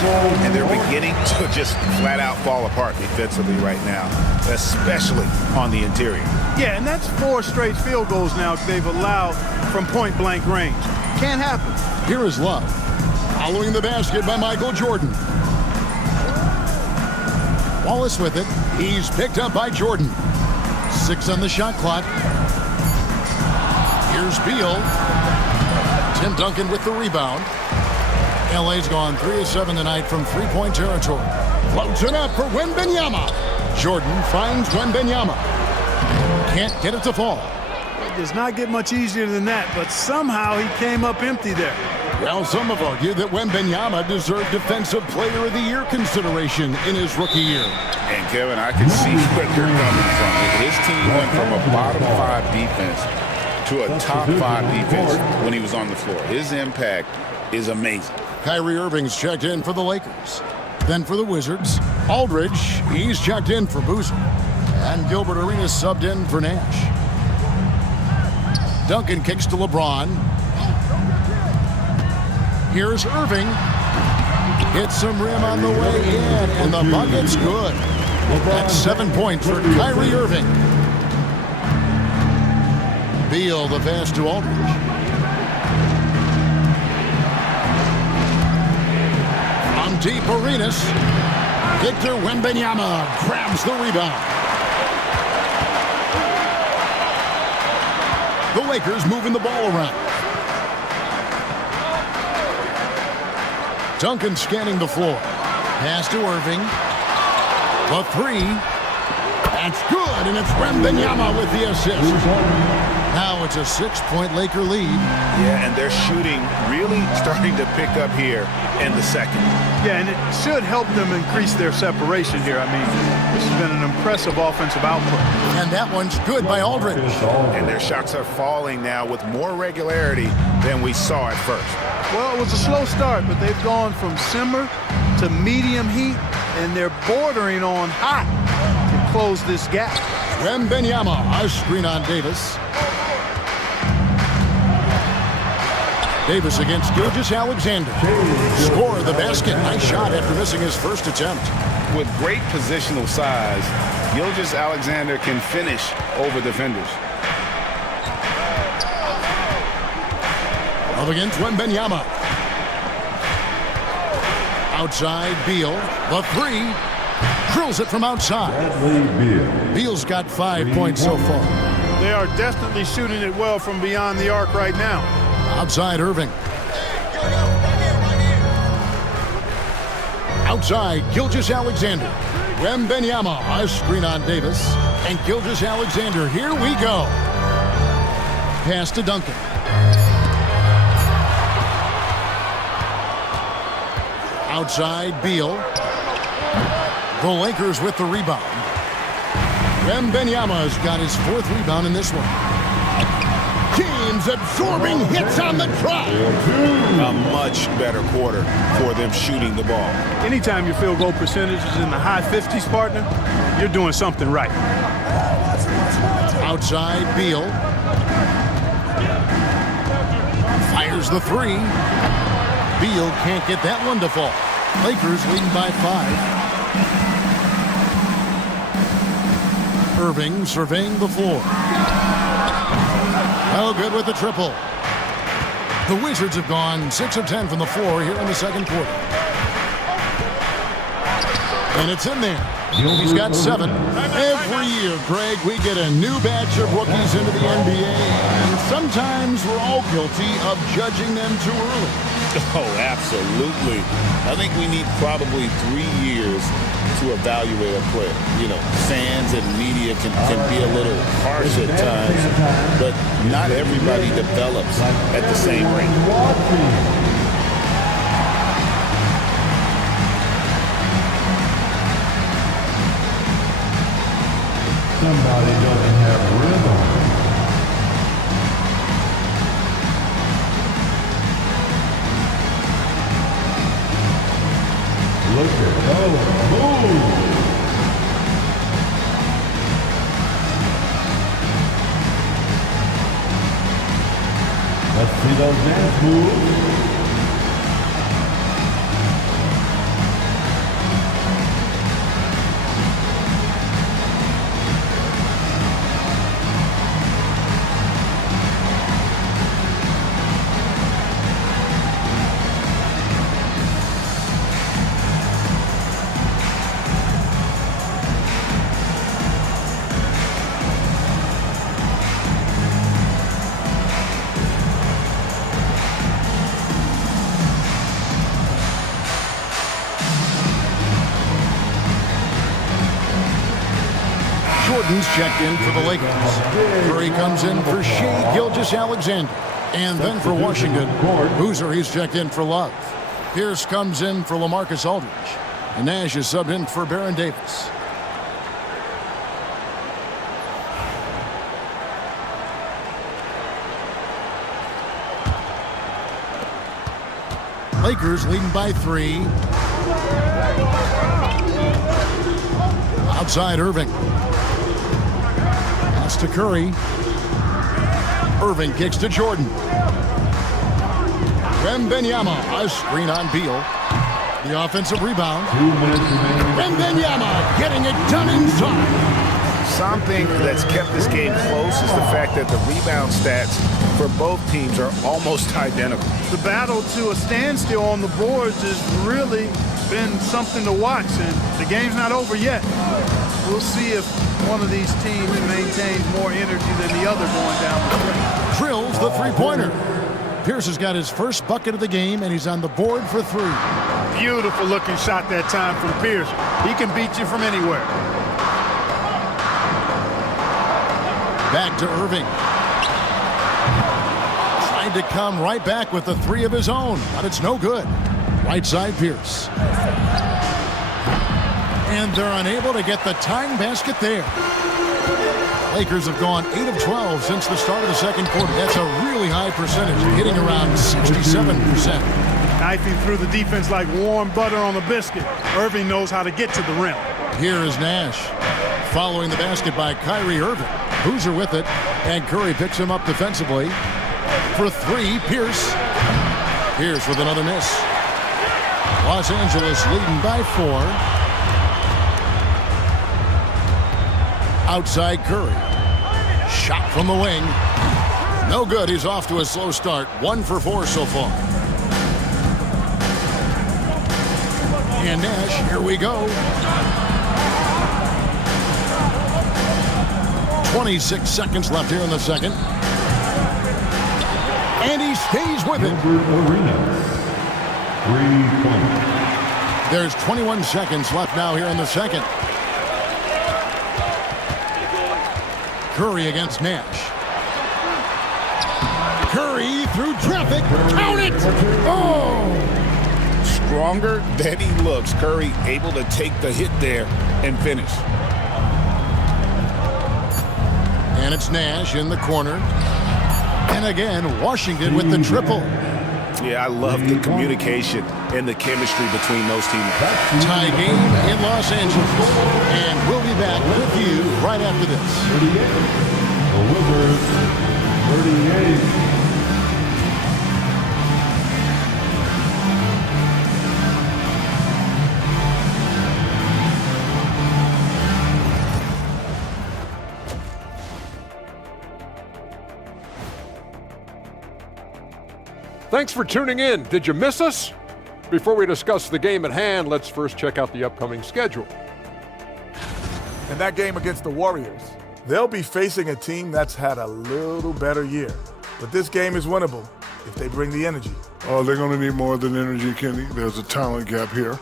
And they're beginning to just flat out fall apart defensively right now, especially on the interior. Yeah, and that's 4 straight field goals now they've allowed from point-blank range. Can't happen. Here is Love. Following the basket by Michael Jordan. Wallace with it. He's picked up by Jordan. 6 on the shot clock. Here's Beal. Tim Duncan with the rebound. LA's gone 3 of 7 tonight from three-point territory. Floats it up for Wembanyama. Jordan finds Wembanyama. Can't get it to fall. It does not get much easier than that, but somehow he came up empty there. Well, some have argued that Wembanyama deserved Defensive Player of the Year consideration in his rookie year. And Kevin, I can see where they're coming from. His team went from a bottom 5 defense to a top 5 defense when he was on the floor. His impact is amazing. Kyrie Irving's checked in for the Lakers. Then for the Wizards, Aldridge, he's checked in for Boozer. And Gilbert Arenas subbed in for Nash. Duncan kicks to LeBron. Here's Irving. Hits some rim on the way in, and the bucket's good. That's 7 points for Kyrie Irving. Beal the pass to Aldridge. From deep, Arenas. Victor Wembanyama grabs the rebound. The Lakers moving the ball around. Duncan scanning the floor. Pass to Irving. The 3. That's good, and it's Wembanyama with the assist. Now it's a 6-point Laker lead. Yeah, and they're shooting really starting to pick up here in the second. Yeah, and it should help them increase their separation here. I mean, this has been an impressive offensive output. And that one's good by Aldridge. And their shots are falling now with more regularity than we saw at first. Well, it was a slow start, but they've gone from simmer to medium heat, and they're bordering on hot to close this gap. Wembanyama, a screen on Davis. Davis against Gilgeous-Alexander. Score the basket. Nice shot after missing his first attempt. With great positional size, Gilgeous-Alexander can finish over defenders. Up against Wembanyama. Outside, Beal. The three. Drills it from outside. Beal's got 5 points so far. They are definitely shooting it well from beyond the arc right now. Outside, Irving. Outside, Gilgeous-Alexander. Wembanyama, a screen on Davis. And Gilgeous-Alexander, here we go. Pass to Duncan. Outside, Beal. The Lakers with the rebound. Wembanyama's got his 4th rebound in this one. Teams absorbing hits on the drive. A much better quarter for them shooting the ball. Anytime your field goal percentage is in the high 50s, partner, you're doing something right. Outside, Beal. Fires the three. Beal can't get that one to fall. Lakers leading by 5. Irving surveying the floor. Oh, good with the triple. The Wizards have gone 6 of 10 from the floor here in the second quarter. And it's in there. He's got 7. Every year, Greg, we get a new batch of rookies into the NBA. And sometimes we're all guilty of judging them too early. Oh, absolutely. I think we need probably 3 years to evaluate a player. You know, fans and media can be a little harsh at times, but not everybody develops at the same rate. Somebody doesn't have rhythm. Look at those moves. Let's see those dance moves. Jordan's checked in for the Lakers. Curry comes in for Shai Gilgeous-Alexander. And then for Washington, Boozer, he's checked in for Love. Pierce comes in for LaMarcus Aldridge. And Nash is subbed in for Baron Davis. Lakers leading by 3. Outside, Irving. Pass to Curry. Irving kicks to Jordan. Wembanyama, a screen on Beal. The offensive rebound. Wembanyama getting it done inside. Something that's kept this game close is the fact that the rebound stats for both teams are almost identical. The battle to a standstill on the boards has really been something to watch, and the game's not over yet. We'll see if one of these teams maintains more energy than the other going down the stretch. Drills the three-pointer. Pierce has got his first bucket of the game, and he's on the board for 3. Beautiful looking shot that time from Pierce. He can beat you from anywhere. Back to Irving. Tried to come right back with the 3 of his own, but it's no good. Right side, Pierce. And they're unable to get the tying basket there. Lakers have gone 8 of 12 since the start of the second quarter. That's a really high percentage, hitting around 67%. Knifing through the defense like warm butter on a biscuit. Irving knows how to get to the rim. Here is Nash. Following the basket by Kyrie Irving. Boozer with it, and Curry picks him up defensively. For 3, Pierce. Here's with another miss. Los Angeles leading by 4. Outside Curry. Shot from the wing. No good. He's off to a slow start. 1 for 4 so far. And Nash, here we go. 26 seconds left here in the second. And he stays with it. There's 21 seconds left now here in the second. Curry against Nash. Curry through traffic. Count it! Oh! Stronger than he looks. Curry able to take the hit there and finish. And it's Nash in the corner. And again, Washington with the triple. Yeah, I love the communication and the chemistry between those teams. Tie game in Los Angeles. And we'll be back with you right after this. The Wizards, 38. Thanks for tuning in. Did you miss us? Before we discuss the game at hand, let's first check out the upcoming schedule. In that game against the Warriors, they'll be facing a team that's had a little better year. But this game is winnable if they bring the energy. Oh, they're going to need more than energy, Kenny. There's a talent gap here.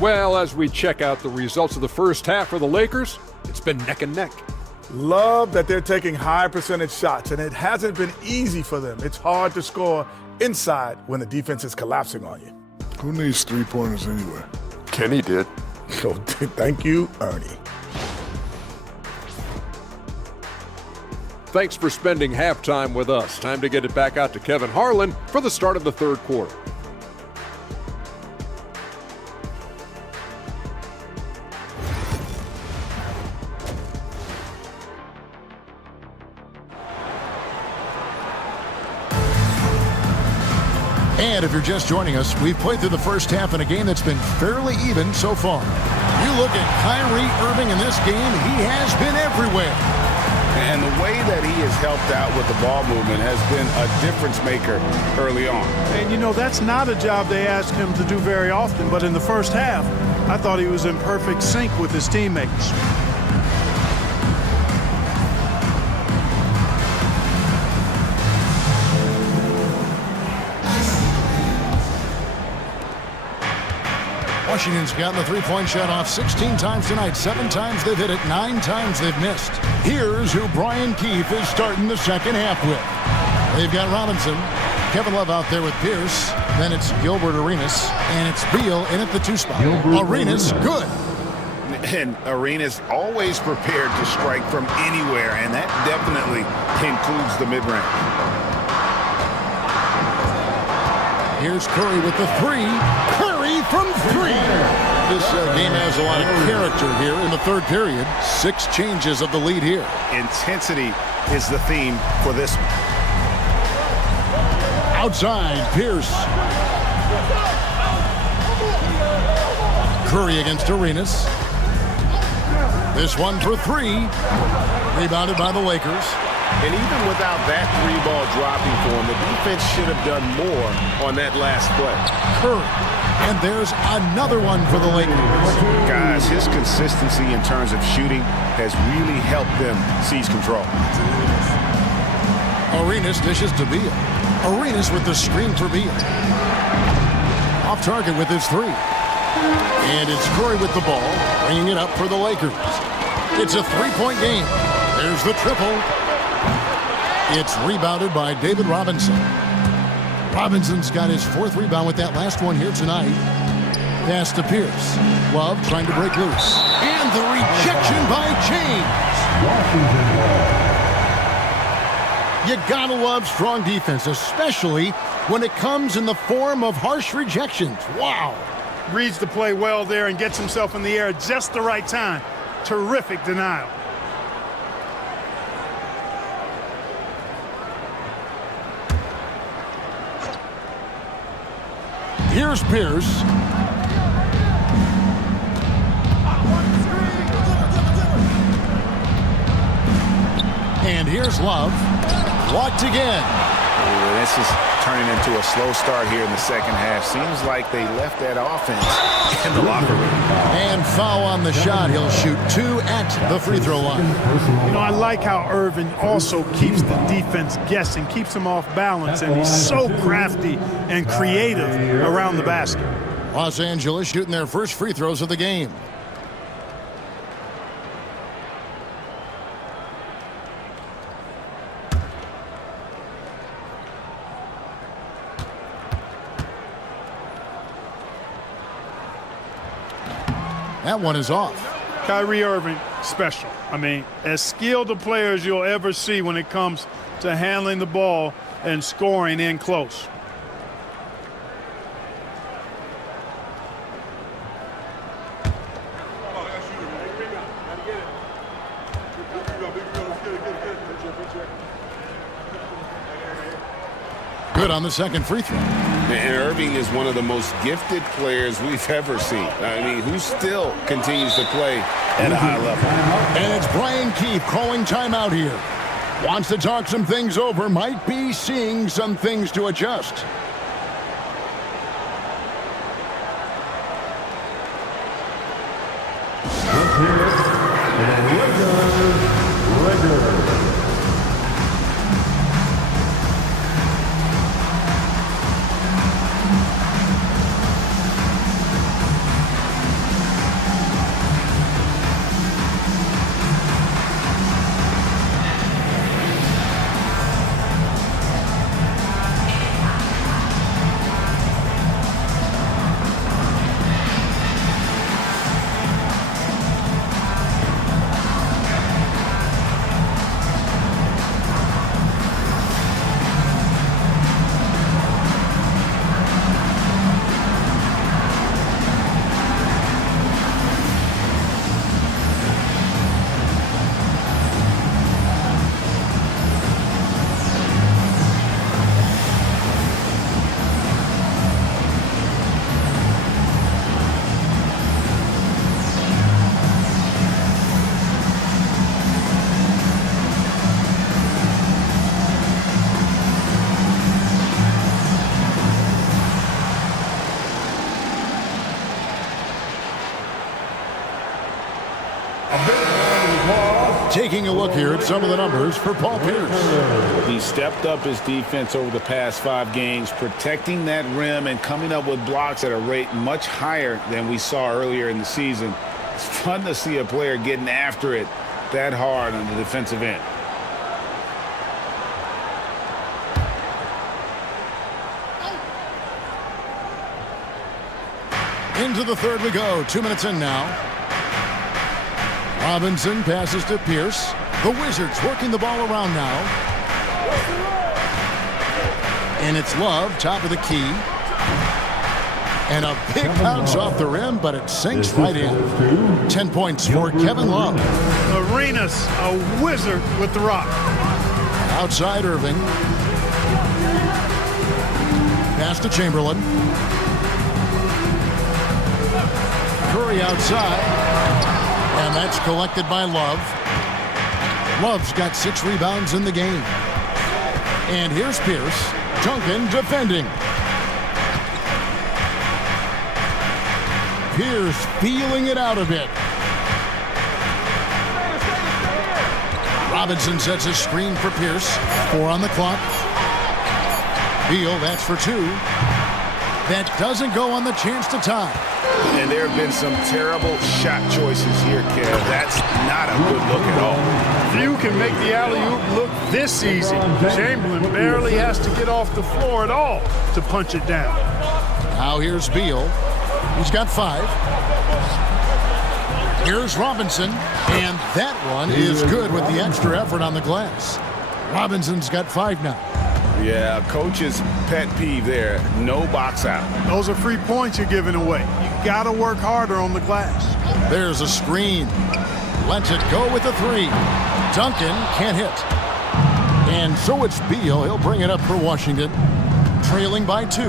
Well, as we check out the results of the first half for the Lakers, it's been neck and neck. Love that they're taking high percentage shots, and it hasn't been easy for them. It's hard to score inside when the defense is collapsing on you. Who needs three-pointers anyway? Kenny did. So thank you, Ernie. Thanks for spending halftime with us. Time to get it back out to Kevin Harlan for the start of the third quarter. And if you're just joining us, we've played through the first half in a game that's been fairly even so far. You look at Kyrie Irving in this game, he has been everywhere. And the way that he has helped out with the ball movement has been a difference maker early on. And, you know, that's not a job they ask him to do very often, but in the first half, I thought he was in perfect sync with his teammates. Washington's gotten the three-point shot off 16 times tonight. 7 times they've hit it, 9 times they've missed. Here's who Brian Keefe is starting the second half with. They've got Robinson, Kevin Love out there with Pierce. Then it's Gilbert Arenas, and it's Beal in at the 2 spot. Arenas, good. And Arenas always prepared to strike from anywhere, and that definitely includes the mid-range. Here's Curry with the 3. Curry from 3. This game has a lot of character here in the third period. 6 changes of the lead here. Intensity is the theme for this one. Outside, Pierce. Curry against Arenas. This one for 3. Rebounded by the Lakers. And even without that 3-ball dropping for him, the defense should have done more on that last play. Curry. And there's another one for the Lakers. Guys, his consistency in terms of shooting has really helped them seize control. Arenas dishes to Beal. Arenas with the screen for Beal. Off target with his 3. And it's Curry with the ball, bringing it up for the Lakers. It's a 3-point game. There's the triple. It's rebounded by David Robinson. Robinson's got his 4th rebound with that last one here tonight. Pass to Pierce. Love trying to break loose. And the rejection by James. You gotta love strong defense, especially when it comes in the form of harsh rejections. Wow. Reads the play well there and gets himself in the air at just the right time. Terrific denial. Here's Pierce. And here's Love. Blocked again. This is turning into a slow start here in the second half. Seems like they left that offense in the locker room. And foul on the shot. He'll shoot 2 at the free throw line. You know, I like how Irving also keeps the defense guessing, keeps them off balance, and he's so crafty and creative around the basket. Los Angeles shooting their first free throws of the game. That one is off. Kyrie Irving, special. I mean, as skilled a player as you'll ever see when it comes to handling the ball and scoring in close. Good on the second free throw. And Irving is one of the most gifted players we've ever seen. I mean, who still continues to play at a high level. And it's Brian Keefe calling timeout here. Wants to talk some things over. Might be seeing some things to adjust. Taking a look here at some of the numbers for Paul Pierce. He stepped up his defense over the past 5 games, protecting that rim and coming up with blocks at a rate much higher than we saw earlier in the season. It's fun to see a player getting after it that hard on the defensive end. Into the third we go. 2 minutes in now. Robinson passes to Pierce. The Wizards working the ball around now. And it's Love, top of the key. And a big bounce off the rim, but it sinks right in. 10 points for Kevin Love. Arenas, a wizard with the rock. Outside Irving. Pass to Chamberlain. Curry outside. And that's collected by Love. Love's got 6 rebounds in the game. And here's Pierce. Duncan defending. Pierce feeling it out a bit. Robinson sets a screen for Pierce. 4 on the clock. Beal, that's for 2. That doesn't go on the chance to tie. And there have been some terrible shot choices here, Kev. That's not a good look at all. Few can make the alley-oop look this easy. Chamberlain barely has to get off the floor at all to punch it down. Now here's Beal. He's got 5. Here's Robinson. And that one is good with the extra effort on the glass. Robinson's got 5 now. Yeah, coach's pet peeve there. No box out. Those are free points you're giving away. You got to work harder on the glass. There's a screen. Lets it go with a 3. Duncan can't hit. And so it's Beal. He'll bring it up for Washington. Trailing by 2.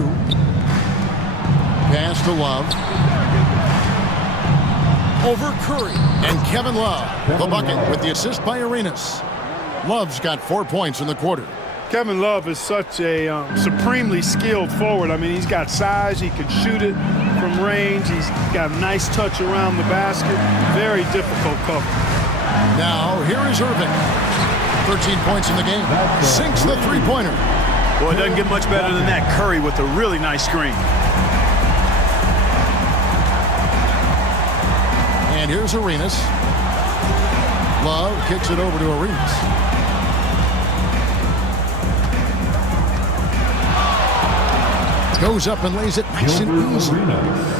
Pass to Love. Over Curry. And Kevin Love, the bucket with the assist by Arenas. Love's got 4 points in the quarter. Kevin Love is such a supremely skilled forward. I mean, he's got size. He can shoot it from range. He's got a nice touch around the basket. Very difficult cover. Now, here is Irving. 13 points in the game. Sinks the three-pointer. Boy, it doesn't get much better than that. Curry with a really nice screen. And here's Arenas. Love kicks it over to Arenas. Goes up and lays it nice and easy.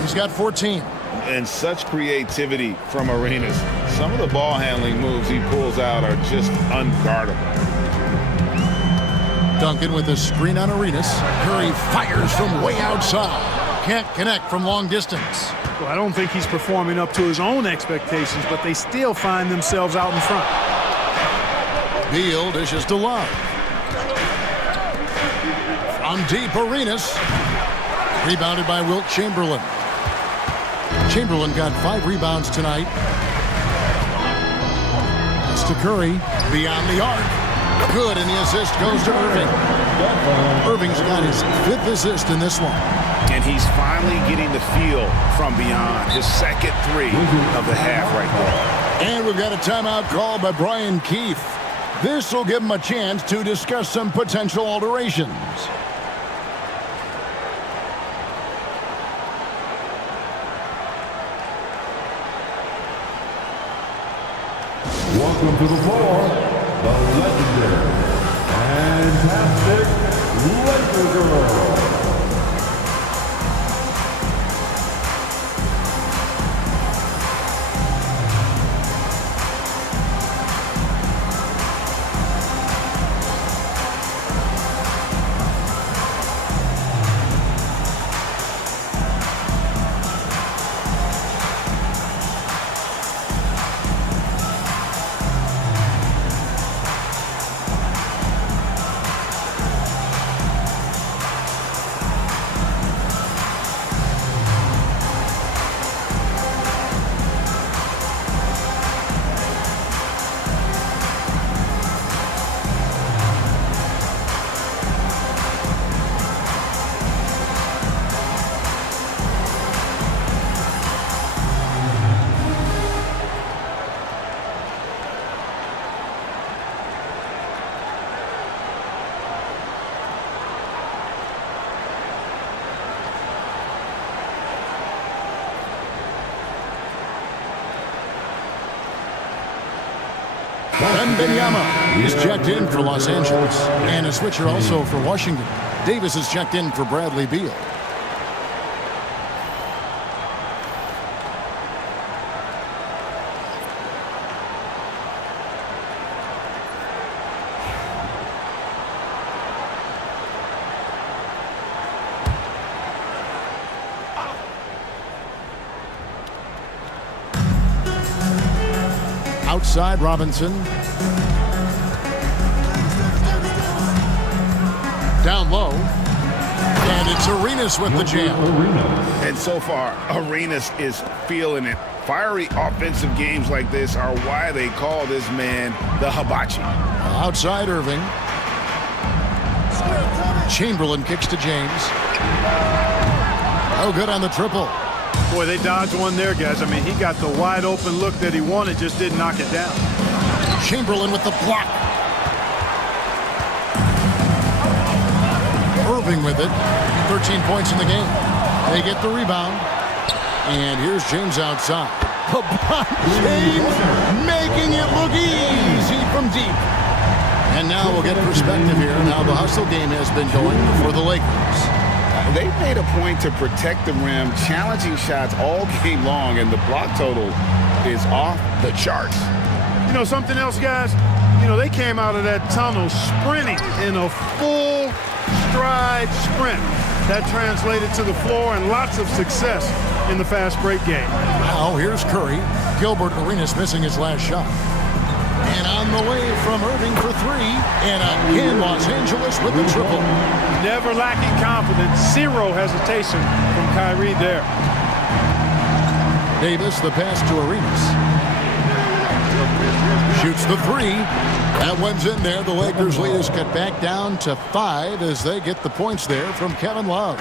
He's got 14. And such creativity from Arenas. Some of the ball handling moves he pulls out are just unguardable. Duncan with a screen on Arenas. Curry fires from way outside. Can't connect from long distance. Well, I don't think he's performing up to his own expectations, but they still find themselves out in front. Beal dishes to Love. From deep, Arenas. Rebounded by Wilt Chamberlain. Chamberlain got 5 rebounds tonight. That's to Curry. Beyond the arc. Good, and the assist goes to Irving. Irving's got his 5th assist in this one. And he's finally getting the feel from beyond. His second 3 of the half right there. And we've got a timeout called by Brian Keefe. This will give him a chance to discuss some potential alterations. Welcome to the floor, the legendary, fantastic Laker Girl. Wembanyama is checked in for Los Angeles. And a switcher also for Washington. Davis is checked in for Bradley Beal. Outside, Robinson. Down low. And it's Arenas with the jam. And so far, Arenas is feeling it. Fiery offensive games like this are why they call this man the hibachi. Outside, Irving. Chamberlain kicks to James. Oh, good on the triple. Boy, they dodged one there, guys. I mean, he got the wide open look that he wanted, just didn't knock it down. Chamberlain with the block. Irving with it. 13 points in the game. They get the rebound. And here's James outside. LeBron James making it look easy from deep. And now we'll get perspective here on how the hustle game has been going for the Lakers. They made a point to protect the rim, challenging shots all game long, and the block total is off the charts. You know, something else, guys? You know, they came out of that tunnel sprinting in a full stride sprint. That translated to the floor and lots of success in the fast break game. Now here's Curry. Gilbert Arenas missing his last shot. And on the way from Irving for 3. And again, Los Angeles with the triple. Never lacking confidence. Zero hesitation from Kyrie there. Davis, the pass to Arenas. Shoots the three. That one's in there. The Lakers lead is cut back down to 5 as they get the points there from Kevin Love.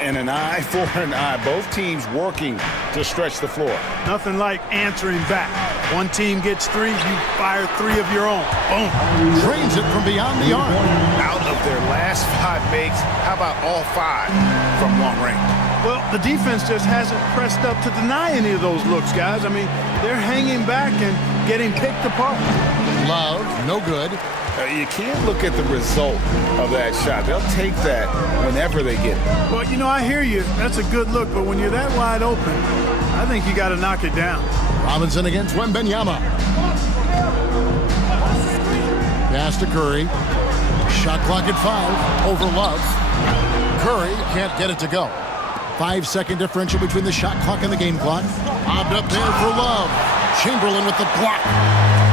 And an eye for an eye. Both teams working to stretch the floor. Nothing like answering back. One team gets 3, you fire 3 of your own. Boom. Drains it from beyond the arc. Out of their last 5 makes, how about all 5 from long range? Well, the defense just hasn't pressed up to deny any of those looks, guys. I mean, they're hanging back and getting picked apart. Love, no good. You can't look at the result of that shot. They'll take that whenever they get it. Well, you know, I hear you. That's a good look, but when you're that wide open, I think you got to knock it down. Robinson against Wembanyama. Pass to Curry. Shot clock at 5 over Love. Curry can't get it to go. 5-second differential between the shot clock and the game clock. Lobbed up there for Love. Chamberlain with the block.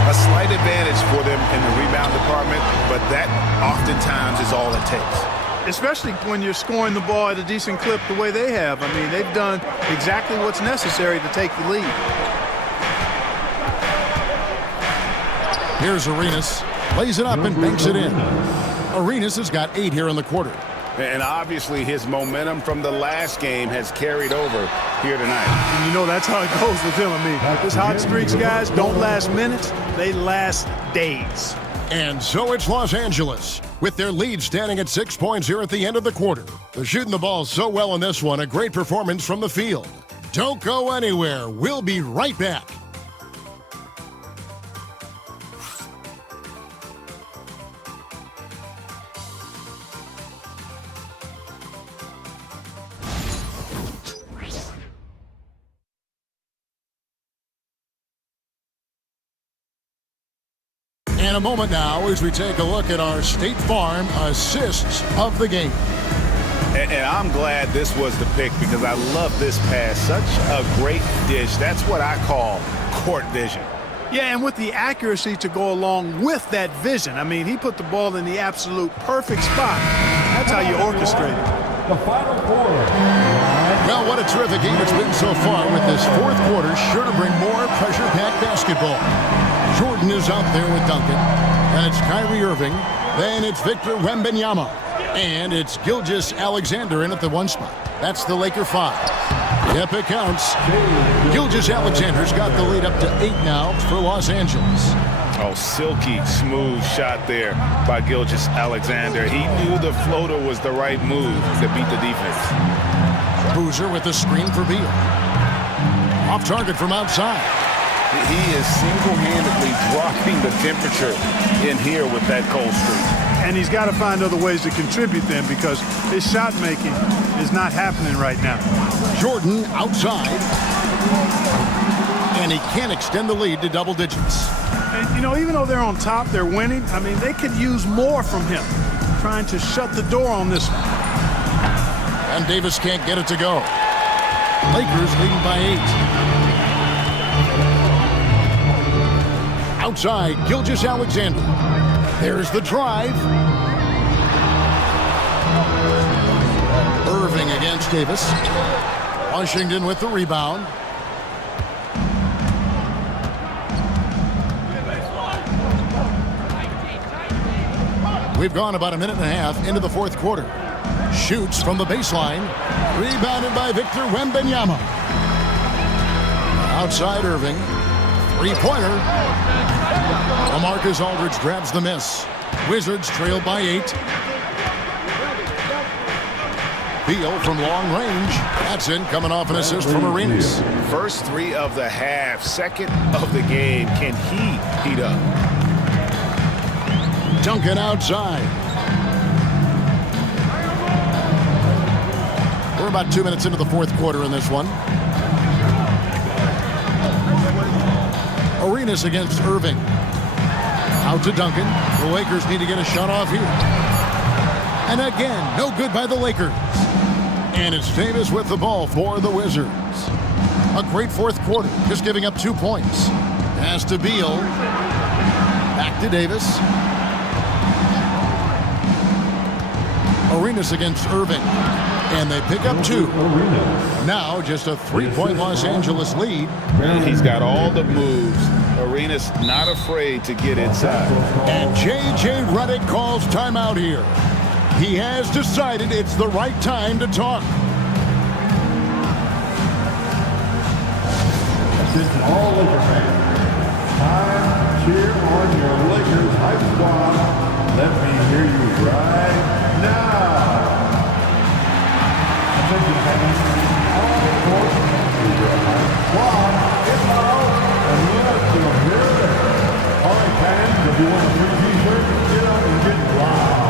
A slight advantage for them in the rebound department, but that oftentimes is all it takes. Especially when you're scoring the ball at a decent clip the way they have. I mean, they've done exactly what's necessary to take the lead. Here's Arenas. Plays it up and banks it in. Arenas has got 8 here in the quarter. And obviously his momentum from the last game has carried over here tonight. And you know that's how it goes with him. I mean, his hot streaks, guys, don't last minutes. They last days. And so it's Los Angeles, with their lead standing at 6 points here at the end of the quarter. They're shooting the ball so well in this one, a great performance from the field. Don't go anywhere. We'll be right back. In a moment now as we take a look at our State Farm assists of the game. And I'm glad this was the pick because I love this pass. Such a great dish. That's what I call court vision. Yeah, and with the accuracy to go along with that vision. I mean, he put the ball in the absolute perfect spot. That's how you orchestrate it. The final quarter. Well, what a terrific game it's been so far with this fourth quarter. Sure to bring more pressure-packed basketball. Jordan is out there with Duncan. And it's Kyrie Irving. Then it's Victor Wembanyama. And it's Gilgeous-Alexander in at the 1 spot. That's the Laker 5. Yep, it counts. Gilgeous-Alexander's got the lead up to 8 now for Los Angeles. Oh, silky smooth shot there by Gilgeous-Alexander. He knew the floater was the right move to beat the defense. Boozer with the screen for Beal. Off target from outside. He is single-handedly dropping the temperature in here with that cold streak. And he's got to find other ways to contribute then because his shot making is not happening right now. Jordan outside. And he can't extend the lead to double digits. And, you know, even though they're on top, they're winning. I mean, they could use more from him, trying to shut the door on this one. And Davis can't get it to go. Lakers leading by 8. Outside, Gilgeous-Alexander. There's the drive. Irving against Davis. Washington with the rebound. We've gone about a minute and a half into the fourth quarter. Shoots from the baseline. Rebounded by Victor Wembanyama. Outside Irving. Three-pointer. LaMarcus Aldridge grabs the miss. Wizards trail by 8. Beal from long range. That's in, coming off an assist from Arenas. First 3 of the half, second of the game. Can he heat up? Duncan outside. We're about 2 minutes into the fourth quarter in this one. Arenas against Irving. Out to Duncan. The Lakers need to get a shot off here. And again, no good by the Lakers. And it's Davis with the ball for the Wizards. A great fourth quarter, just giving up 2 points. Pass to Beal. Back to Davis. Arenas against Irving. And they pick up 2. Now just a 3-point Los Angeles lead. He's got all the moves. Arenas not afraid to get inside. And J.J. Redick calls timeout here. He has decided it's the right time to talk. Attention all Laker fans. Time to cheer on your Lakers hype squad. Let me hear you right now. Attention fans. All forces your hype squad. It's out and let them hear it. All right, fans, if you want a free t-shirt, get up and get loud.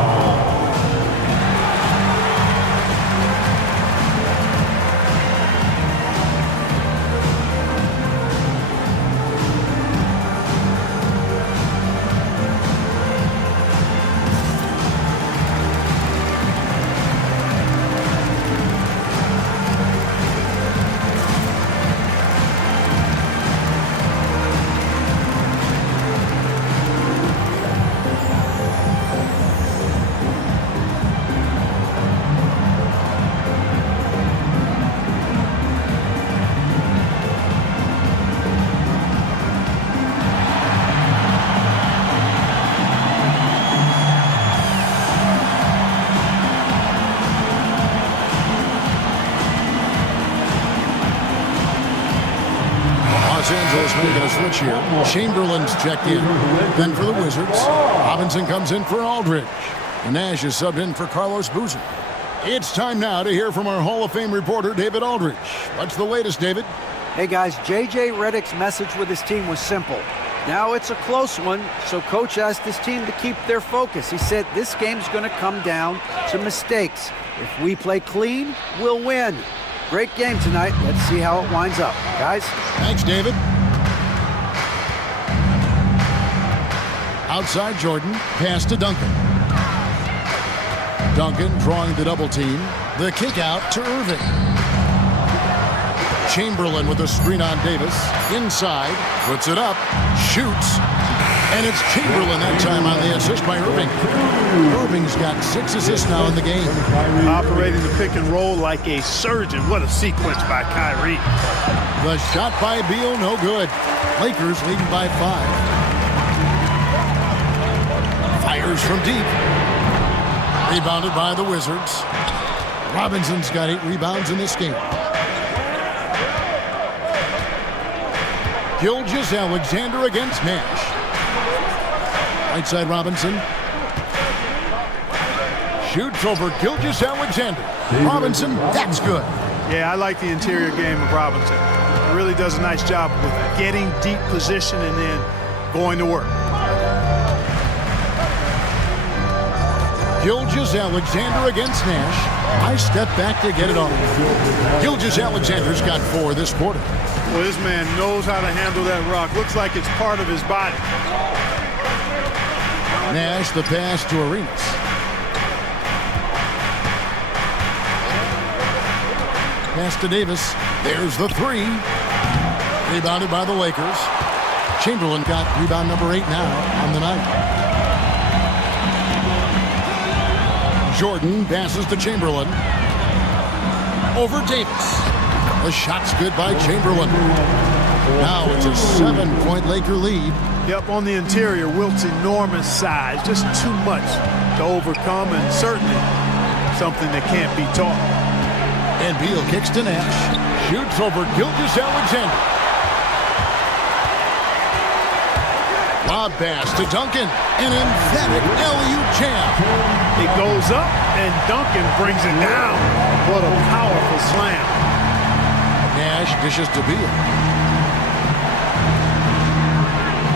Los Angeles making a switch here. Chamberlain's checked in. Then for the Wizards, Robinson comes in for Aldridge. And Nash is subbed in for Carlos Boozer. It's time now to hear from our Hall of Fame reporter, David Aldridge. What's the latest, David? Hey guys, J.J. Redick's message with his team was simple. Now it's a close one, so coach asked his team to keep their focus. He said this game's going to come down to mistakes. If we play clean, we'll win. Great game tonight. Let's see how it winds up. Guys? Thanks, David. Outside Jordan, pass to Duncan. Duncan drawing the double team. The kick out to Irving. Chamberlain with a screen on Davis. Inside, puts it up, shoots. And it's Chamberlain that time on the assist by Irving. Irving's got 6 assists now in the game. Operating the pick and roll like a surgeon. What a sequence by Kyrie. The shot by Beal, no good. Lakers leading by 5. Fires from deep. Rebounded by the Wizards. Robinson's got 8 rebounds in this game. Gilgeous-Alexander against Nash. Right side Robinson. Shoots over Gilgeous-Alexander. Robinson, that's good. Yeah, I like the interior game of Robinson. He really does a nice job with getting deep position and then going to work. Gilgeous-Alexander against Nash. Nice step back to get it off. Gilgeous-Alexander's got 4 this quarter. Well, this man knows how to handle that rock. Looks like it's part of his body. Nash, the pass to Arenas. Pass to Davis. There's the 3. Rebounded by the Lakers. Chamberlain got rebound number 8 now on the night. Jordan passes to Chamberlain. Over Davis. The shot's good by Chamberlain. Now it's a 7-point Laker lead. Yep, on the interior, Wilt's enormous size. Just too much to overcome, and certainly something that can't be taught. And Beal kicks to Nash. Shoots over Gilgeous-Alexander. Lob pass to Duncan. An emphatic alley-oop jam. It goes up, and Duncan brings it down. What a powerful slam. Nash dishes to Beal.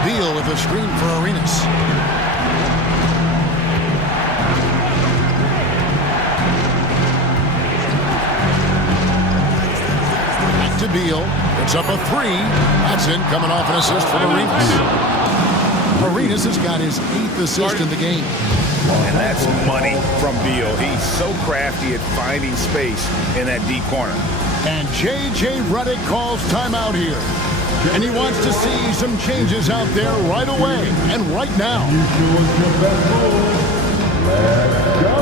Beal with a screen for Arenas. Back to Beal. It's up a 3. That's in, coming off an assist from Arenas. Arenas has got his 8th assist in the game. And that's money from Beal. He's so crafty at finding space in that deep corner. And J.J. Redick calls timeout here. And he wants to see some changes out there right away and right now. Let's go.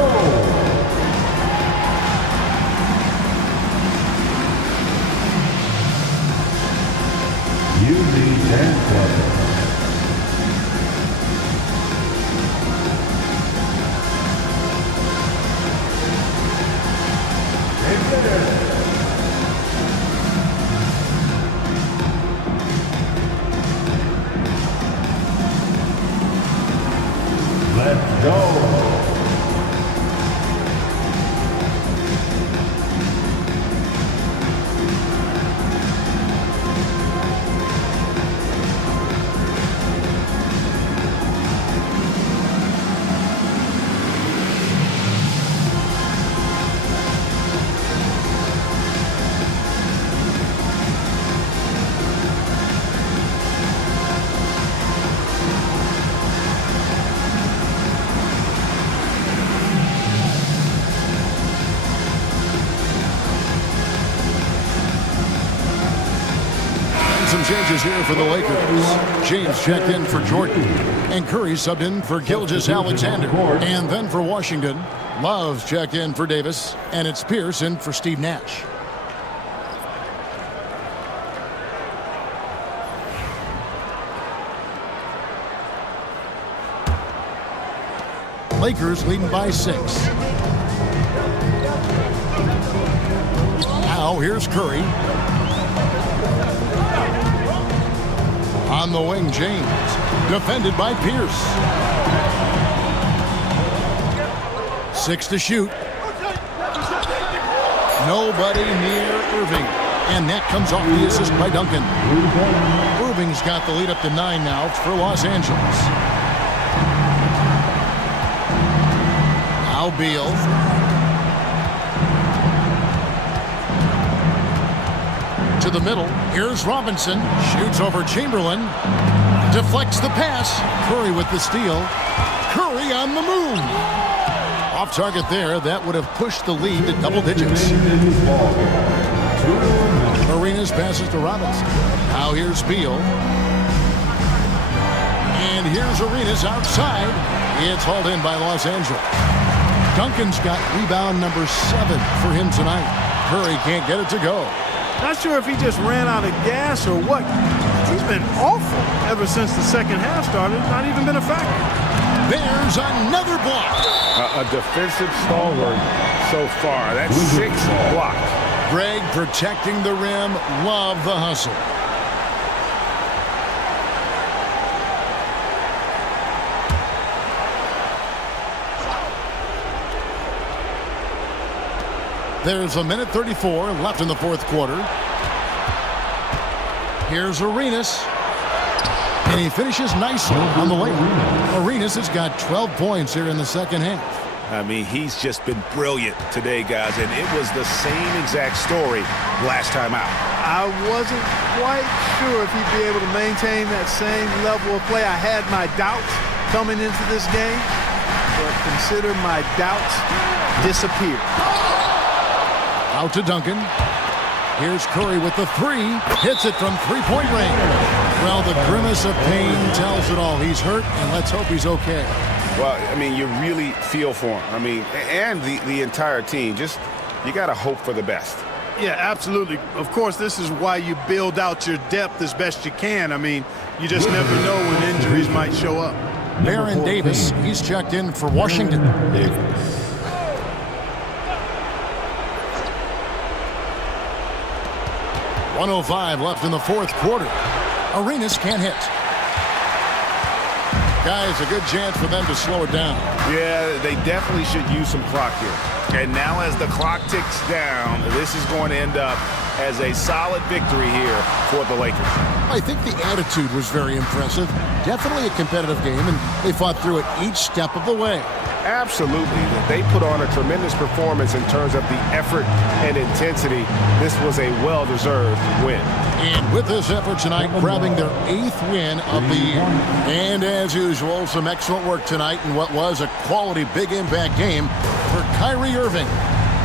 changes here for the Lakers. James checked in for Jordan, and Curry subbed in for Gilgeous-Alexander. And then for Washington, Love's checked in for Davis, and it's Pierce in for Steve Nash. Lakers leading by 6. Now here's Curry. On the wing, James. Defended by Pierce. 6 to shoot. Nobody near Irving. And that comes off the assist by Duncan. Irving's got the lead up to 9 now for Los Angeles. Now Beal. To the middle. Here's Robinson. Shoots over Chamberlain. Deflects the pass. Curry with the steal. Curry on the move. Off target there. That would have pushed the lead to double digits. Arenas passes to Robinson. Now here's Beal. And here's Arenas outside. It's hauled in by Los Angeles. Duncan's got rebound number 7 for him tonight. Curry can't get it to go. Not sure if he just ran out of gas or what. He's been awful ever since the second half started. Not even been a factor. There's another block. A defensive stalwart so far. That's 6 blocks. Greg protecting the rim. Love the hustle. There's 1:34 left in the fourth quarter. Here's Arenas. And he finishes nicely on the layup. Arenas has got 12 points here in the second half. I mean, he's just been brilliant today, guys, and it was the same exact story last time out. I wasn't quite sure if he'd be able to maintain that same level of play. I had my doubts coming into this game, but consider my doubts disappeared. Out to Duncan. Here's Curry with the 3. Hits it from three-point range. Well, the grimace of pain tells it all. He's hurt, and let's hope he's okay. Well, I mean, you really feel for him. I mean, and the entire team. Just, you got to hope for the best. Yeah, absolutely. Of course, this is why you build out your depth as best you can. I mean, you just never know when injuries might show up. Baron Davis, he's checked in for Washington. 1:05 left in the fourth quarter. Arenas can't hit. Guys, a good chance for them to slow it down. Yeah, they definitely should use some clock here. And now as the clock ticks down, this is going to end up as a solid victory here for the Lakers. I think the attitude was very impressive. Definitely a competitive game, and they fought through it each step of the way. Absolutely. They put on a tremendous performance in terms of the effort and intensity. This was a well-deserved win. And with this effort tonight, grabbing their 8th win of the year. And as usual, some excellent work tonight in what was a quality big impact game for Kyrie Irving.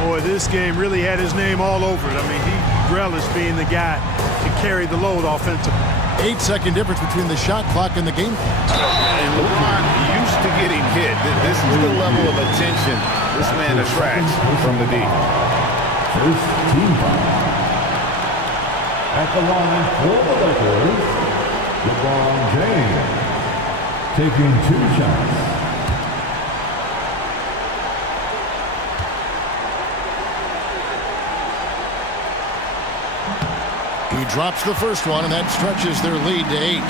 Boy, this game really had his name all over it. I mean, he relished being the guy to carry the load offensively. 8-second difference between the shot clock and the game. And LeBron used to getting hit. This is the level of attention this man attracts from the D. First team foul. At the line for the Lakers, LeBron James taking 2 shots. He drops the first one, and that stretches their lead to 8.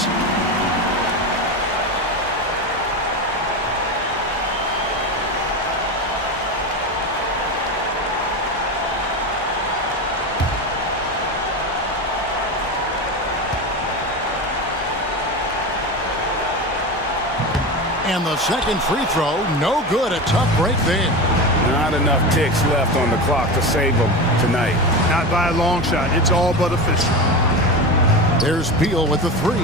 And the second free throw, no good. A tough break there. Not enough ticks left on the clock to save them tonight. Not by a long shot. It's all but official. There's Beal with the 3.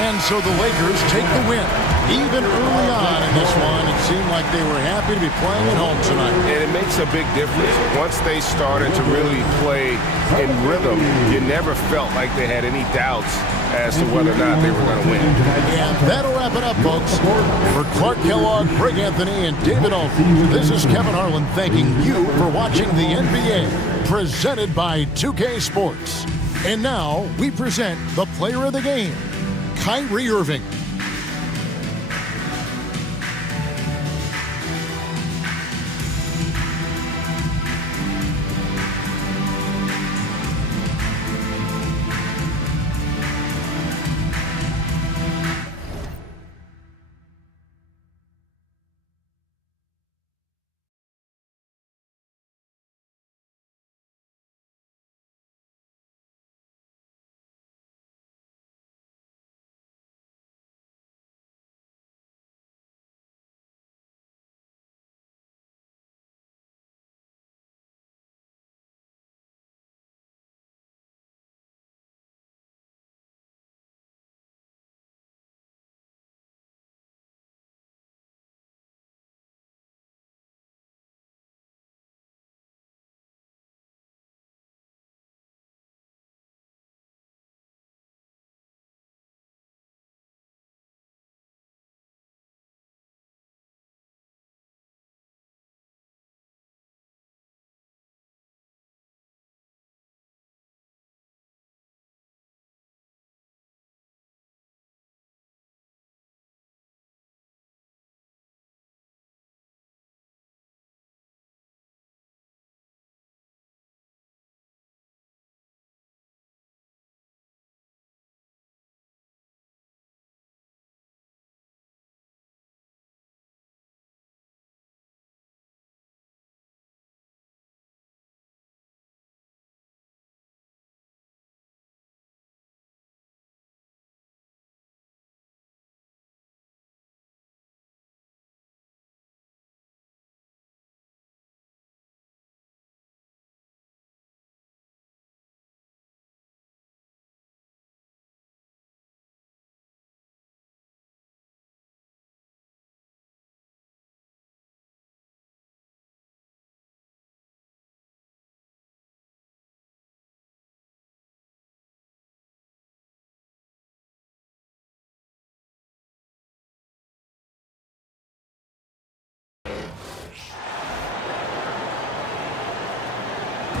And so the Lakers take the win. Even early on in this one, it seemed like they were happy to be playing at home tonight. And it makes a big difference. Once they started to really play in rhythm, you never felt like they had any doubts as to whether or not they were going to win. And that'll wrap it up, folks. For Clark Kellogg, Greg Anthony, and David Olson, this is Kevin Harlan thanking you for watching the NBA, presented by 2K Sports. And now, we present the player of the game, Kyrie Irving.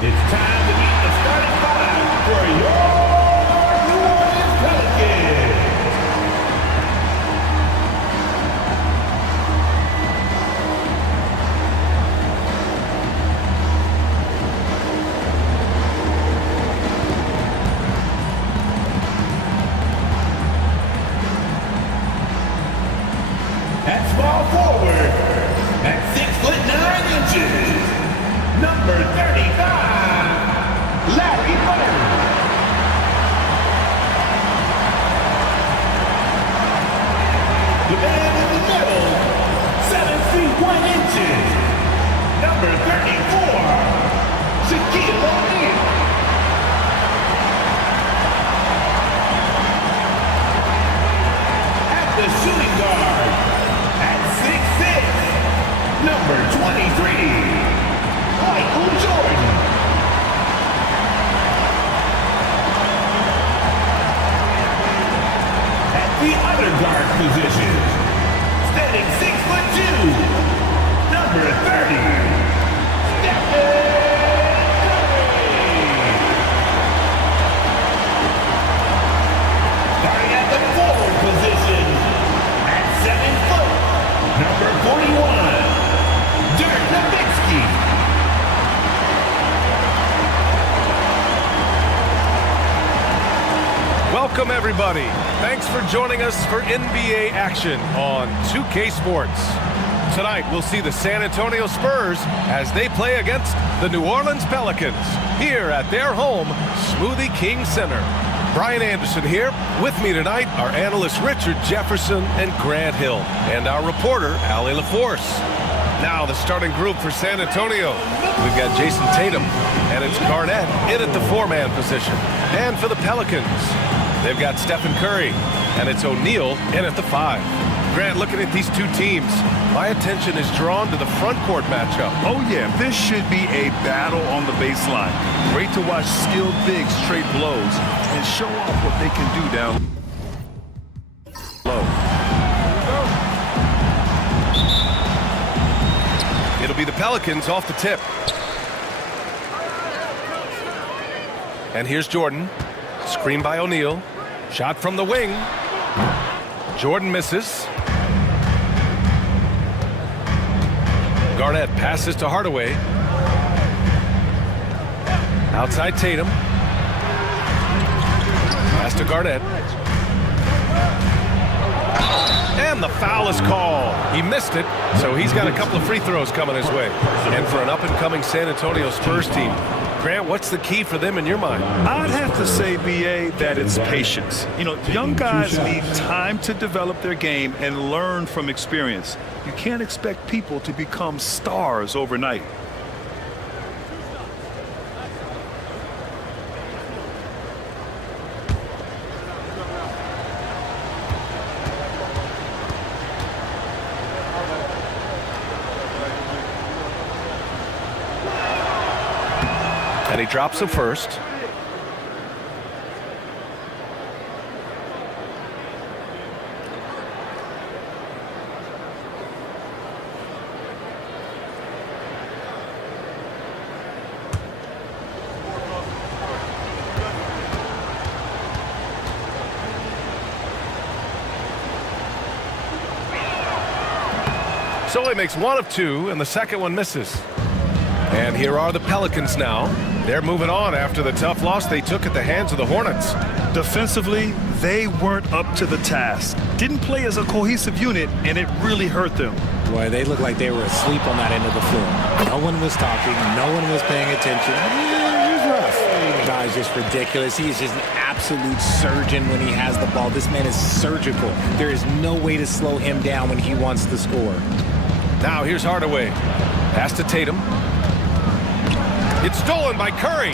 It's time to meet the starting five for your New Orleans Pelicans. At small forward, at 6'9", number 35. Larry Bird. The man in the middle, 7 feet 1 inches, number 34, Shaquille O'Neal. At the shooting guard, at 6'6", number 23, Michael Jordan. The other guard position, standing 6'2", number 30, Stephen Curry. Starting at the forward position, at 7 foot, number 41, Dirk Nowitzki. Welcome, everybody. Thanks for joining us for NBA action on 2K Sports. Tonight, we'll see the San Antonio Spurs as they play against the New Orleans Pelicans here at their home, Smoothie King Center. Brian Anderson here. With me tonight are analysts Richard Jefferson and Grant Hill, and our reporter, Allie LaForce. Now, the starting group for San Antonio. We've got Jason Tatum, and it's Garnett in at the 4-man position. And for the Pelicans, they've got Stephen Curry, and it's O'Neal in at the 5. Grant, looking at these two teams, my attention is drawn to the front court matchup. Oh, yeah, this should be a battle on the baseline. Great to watch skilled bigs trade blows and show off what they can do down low. It'll be the Pelicans off the tip. And here's Jordan. Screen by O'Neal. Shot from the wing. Jordan misses. Garnett passes to Hardaway. Outside Tatum. Pass to Garnett. And the foul is called. He missed it, so he's got a couple of free throws coming his way. And for an up-and-coming San Antonio Spurs team, Grant, what's the key for them in your mind? I'd have to say, B.A., that it's patience. You know, young guys need time to develop their game and learn from experience. You can't expect people to become stars overnight. And he drops the first. So he makes one of two, and the second one misses. And here are the Pelicans now. They're moving on after the tough loss they took at the hands of the Hornets. Defensively, they weren't up to the task. Didn't play as a cohesive unit, and it really hurt them. Boy, they looked like they were asleep on that end of the floor. No one was talking. No one was paying attention. It was rough. The guy's just ridiculous. He is just an absolute surgeon when he has the ball. This man is surgical. There is no way to slow him down when he wants to score. Now here's Hardaway. Pass to Tatum. It's stolen by Curry.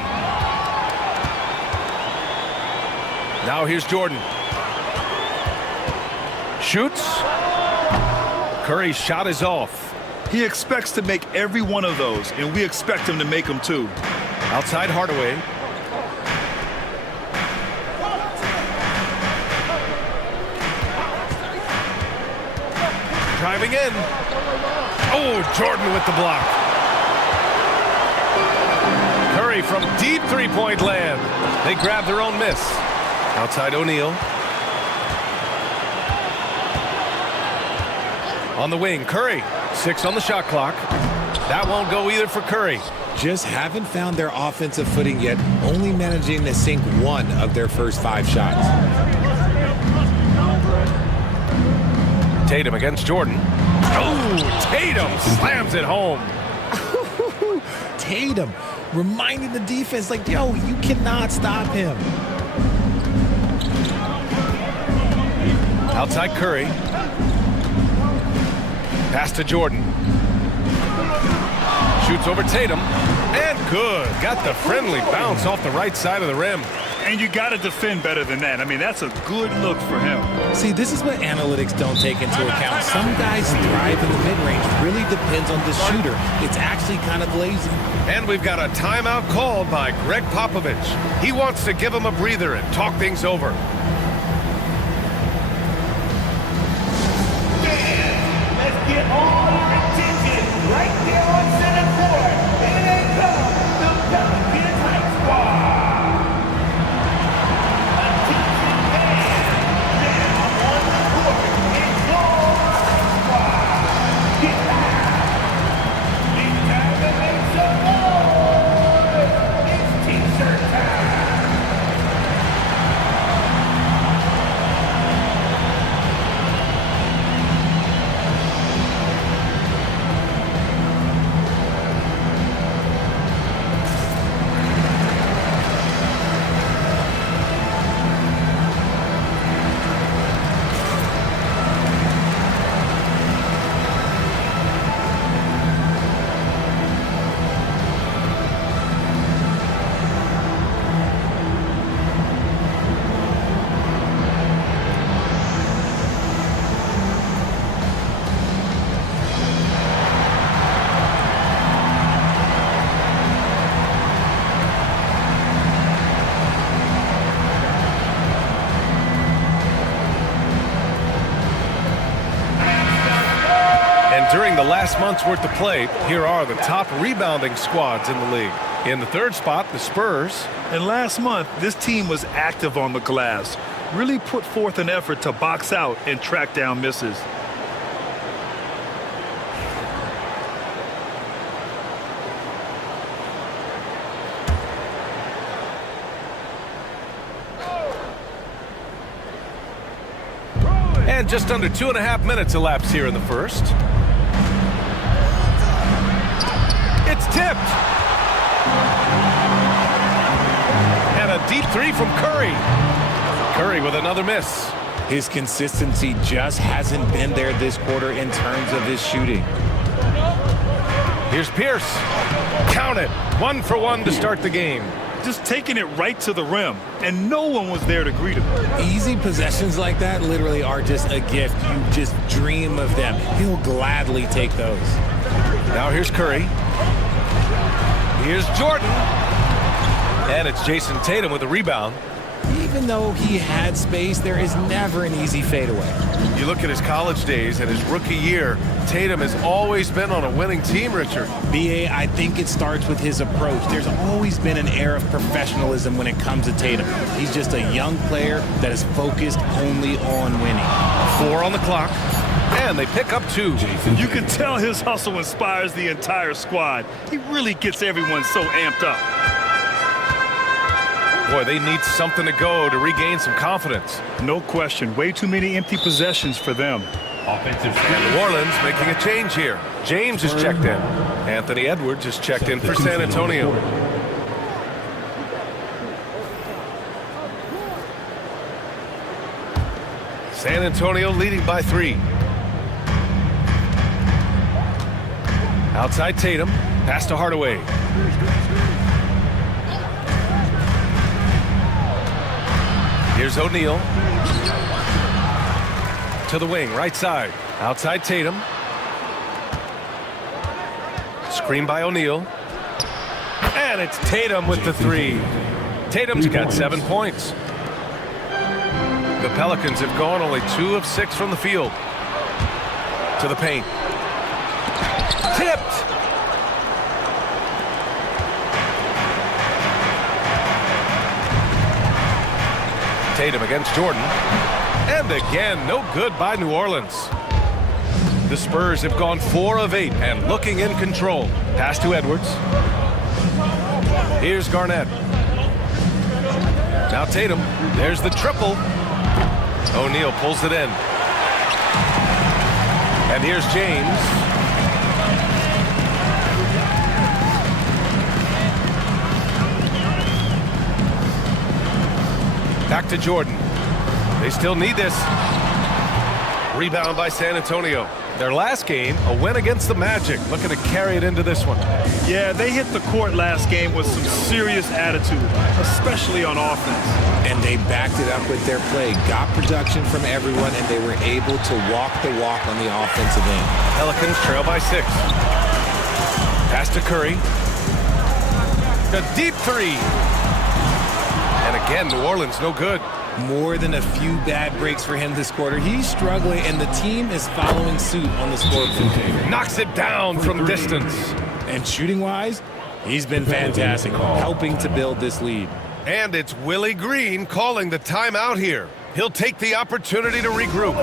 Now here's Jordan. Shoots. Curry's shot is off. He expects to make every one of those, and we expect him to make them too. Outside Hardaway. Driving in. Oh, Jordan with the block. Curry from deep three-point land. They grab their own miss. Outside O'Neal. On the wing, Curry. 6 on the shot clock. That won't go either for Curry. Just haven't found their offensive footing yet, only managing to sink one of their first 5 shots. Tatum against Jordan. Oh, Tatum slams it home. Tatum reminding the defense, like, yo, you cannot stop him. Outside Curry. Pass to Jordan. Shoots over Tatum. And good. Got the friendly bounce off the right side of the rim. And you got to defend better than that. I mean, that's a good look for him. See, this is what analytics don't take into account. Some guys thrive in the mid-range. Really depends on the shooter. It's actually kind of lazy. And we've got a timeout called by Greg Popovich. He wants to give him a breather and talk things over. Let's get all our attention right there on center court. Here they come, the Pelicans Hype Squad. Attention fans, now on the court, it's your Hype Squad. Get loud. It's time to make some noise. It's T-shirt time. And during the last month's worth of play, here are the top rebounding squads in the league. In the third spot, the Spurs. And last month, this team was active on the glass, really put forth an effort to box out and track down misses. And just under 2.5 minutes elapsed here in the first. It's tipped. And a deep three from Curry. Curry with another miss. His consistency just hasn't been there this quarter in terms of his shooting. Here's Pierce. Count it. 1 for 1 to start the game. Just taking it right to the rim, and no one was there to greet him. Easy possessions like that literally are just a gift. You just dream of them. He'll gladly take those. Now here's Curry. Here's Jordan. And it's Jason Tatum with a rebound. Even though he had space, there is never an easy fadeaway. You look at his college days and his rookie year, Tatum has always been on a winning team, Richard. B.A., I think it starts with his approach. There's always been an air of professionalism when it comes to Tatum. He's just a young player that is focused only on winning. 4 on the clock, and they pick up 2. You can tell his hustle inspires the entire squad. He really gets everyone so amped up. Boy, they need something to go to regain some confidence. No question. Way too many empty possessions for them. Offensive. And New Orleans making a change here. James is checked in. Anthony Edwards is checked in for San Antonio. San Antonio leading by 3. Outside Tatum. Pass to Hardaway. Here's O'Neal. To the wing, right side. Outside Tatum. Screen by O'Neal. And it's Tatum with the 3. Tatum's got 7 points. The Pelicans have gone only 2 of 6 from the field. To the paint. Tipped. Tatum against Jordan. And again, no good by New Orleans. The Spurs have gone 4 of 8 and looking in control. Pass to Edwards. Here's Garnett. Now Tatum. There's the triple. O'Neal pulls it in. And here's James. Back to Jordan. They still need this. Rebound by San Antonio. Their last game, a win against the Magic. Looking to carry it into this one. Yeah, they hit the court last game with some serious attitude, especially on offense. And they backed it up with their play. Got production from everyone, and they were able to walk the walk on the offensive end. Pelicans trail by 6. Pass to Curry. A deep 3. And again, New Orleans no good. More than a few bad breaks for him this quarter. He's struggling, and the team is following suit on the scoreboard. Knocks it down from distance. And shooting-wise, he's been fantastic, helping to build this lead. And it's Willie Green calling the timeout here. He'll take the opportunity to regroup.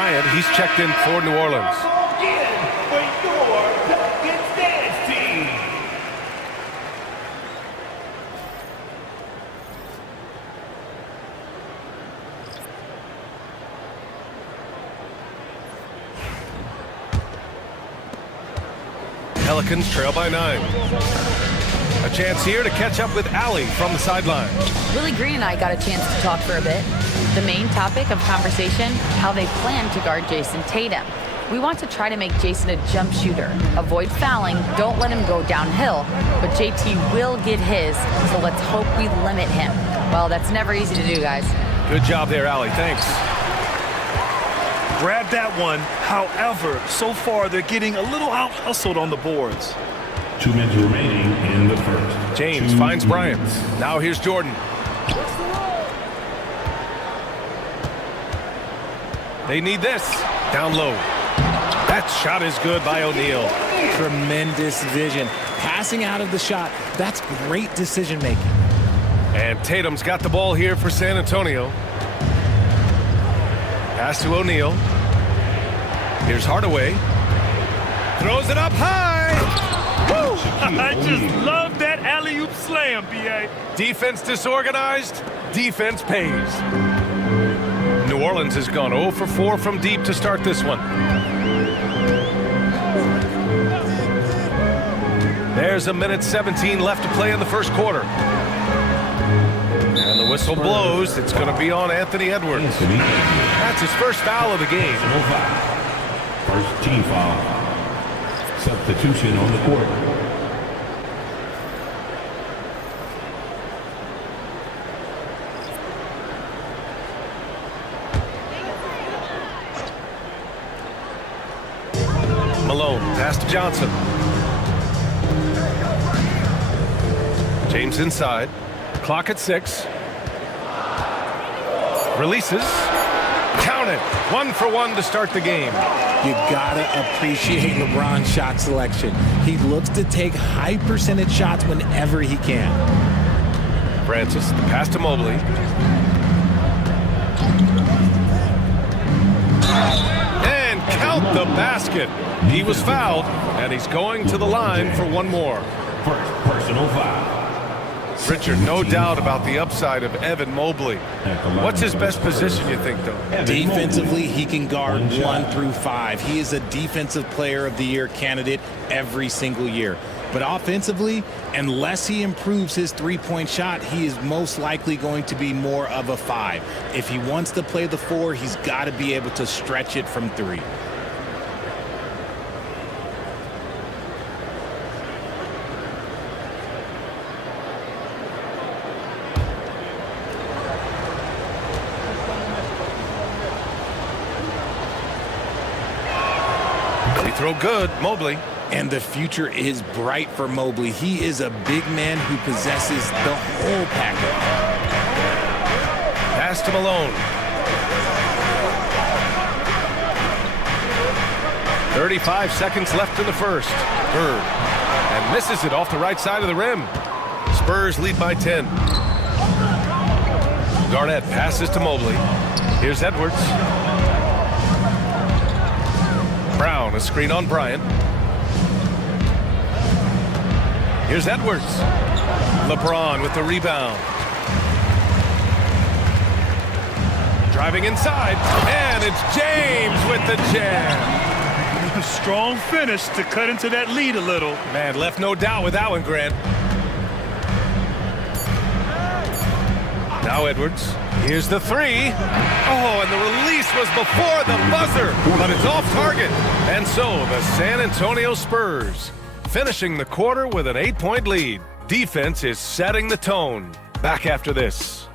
Bryant. He's checked in for New Orleans. Pelicans trail by 9. A chance here to catch up with Allie from the sideline. Willie Green and I got a chance to talk for a bit. The main topic of conversation, how they plan to guard Jason Tatum. We want to try to make Jason a jump shooter. Avoid fouling, don't let him go downhill. But JT will get his, so let's hope we limit him. Well, that's never easy to do, guys. Good job there, Allie. Thanks. Grab that one. However, so far they're getting a little out-hustled on the boards. 2 minutes remaining in the first. James finds Bryant. Now here's Jordan. They need this. Down low. That shot is good by O'Neal. Tremendous vision. Passing out of the shot. That's great decision making. And Tatum's got the ball here for San Antonio. Pass to O'Neal. Here's Hardaway. Throws it up high. Woo! I just love that alley-oop slam, B.A. Defense disorganized. Defense pays. New Orleans has gone 0 for 4 from deep to start this one. There's a minute 17 left to play in the first quarter. And the whistle blows. It's going to be on Anthony Edwards. That's his first foul of the game. First team foul. Substitution on the court. Malone, pass to Johnson. James inside. Clock at 6. Releases. Count it. 1 for 1 to start the game. You gotta appreciate LeBron's shot selection. He looks to take high percentage shots whenever he can. Francis, the pass to Mobley. And count the basket. He was fouled, and he's going to the line for one more. First personal foul. Richard, no doubt about the upside of Evan Mobley. What's his best position, you think, though? Defensively, he can guard 1 through 5. He is a Defensive Player of the Year candidate every single year. But offensively, unless he improves his three-point shot, he is most likely going to be more of a 5. If he wants to play the 4, he's got to be able to stretch it from 3. Throw good, Mobley. And the future is bright for Mobley. He is a big man who possesses the whole package. Pass to Malone. 35 seconds left in the first. Bird. And misses it off the right side of the rim. Spurs lead by 10. Garnett passes to Mobley. Here's Edwards. Brown, a screen on Bryant. Here's Edwards. LeBron with the rebound. Driving inside, and it's James with the jam. A strong finish to cut into that lead a little. Man, left no doubt with that one, Grant. Now Edwards. Here's the 3. Oh, and the release was before the buzzer, but it's off target. And so the San Antonio Spurs finishing the quarter with an 8-point lead. Defense is setting the tone. Back after this.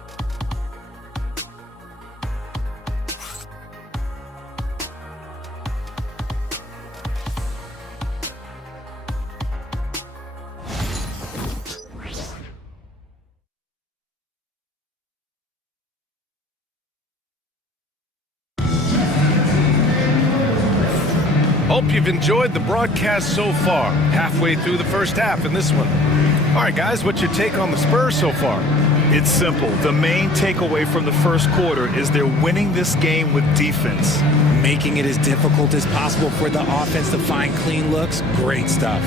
Hope you've enjoyed the broadcast so far. Halfway through the first half in this one. All right, guys, what's your take on the Spurs so far? It's simple. The main takeaway from the first quarter is they're winning this game with defense. Making it as difficult as possible for the offense to find clean looks. Great stuff.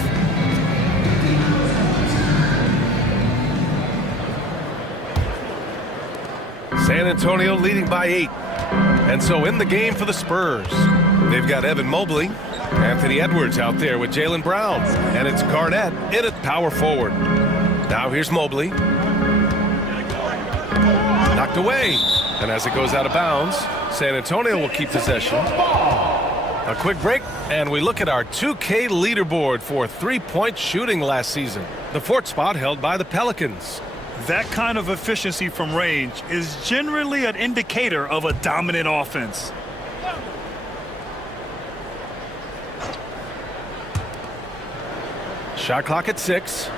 San Antonio leading by 8. And so in the game for the Spurs, they've got Evan Mobley, Anthony Edwards out there with Jaylen Brown, and it's Garnett in at power forward. Now here's Mobley. Knocked away. And as it goes out of bounds, San Antonio will keep possession. A quick break, and we look at our 2K leaderboard for three-point shooting last season. The 4th spot held by the Pelicans. That kind of efficiency from range is generally an indicator of a dominant offense. Shot clock at 6.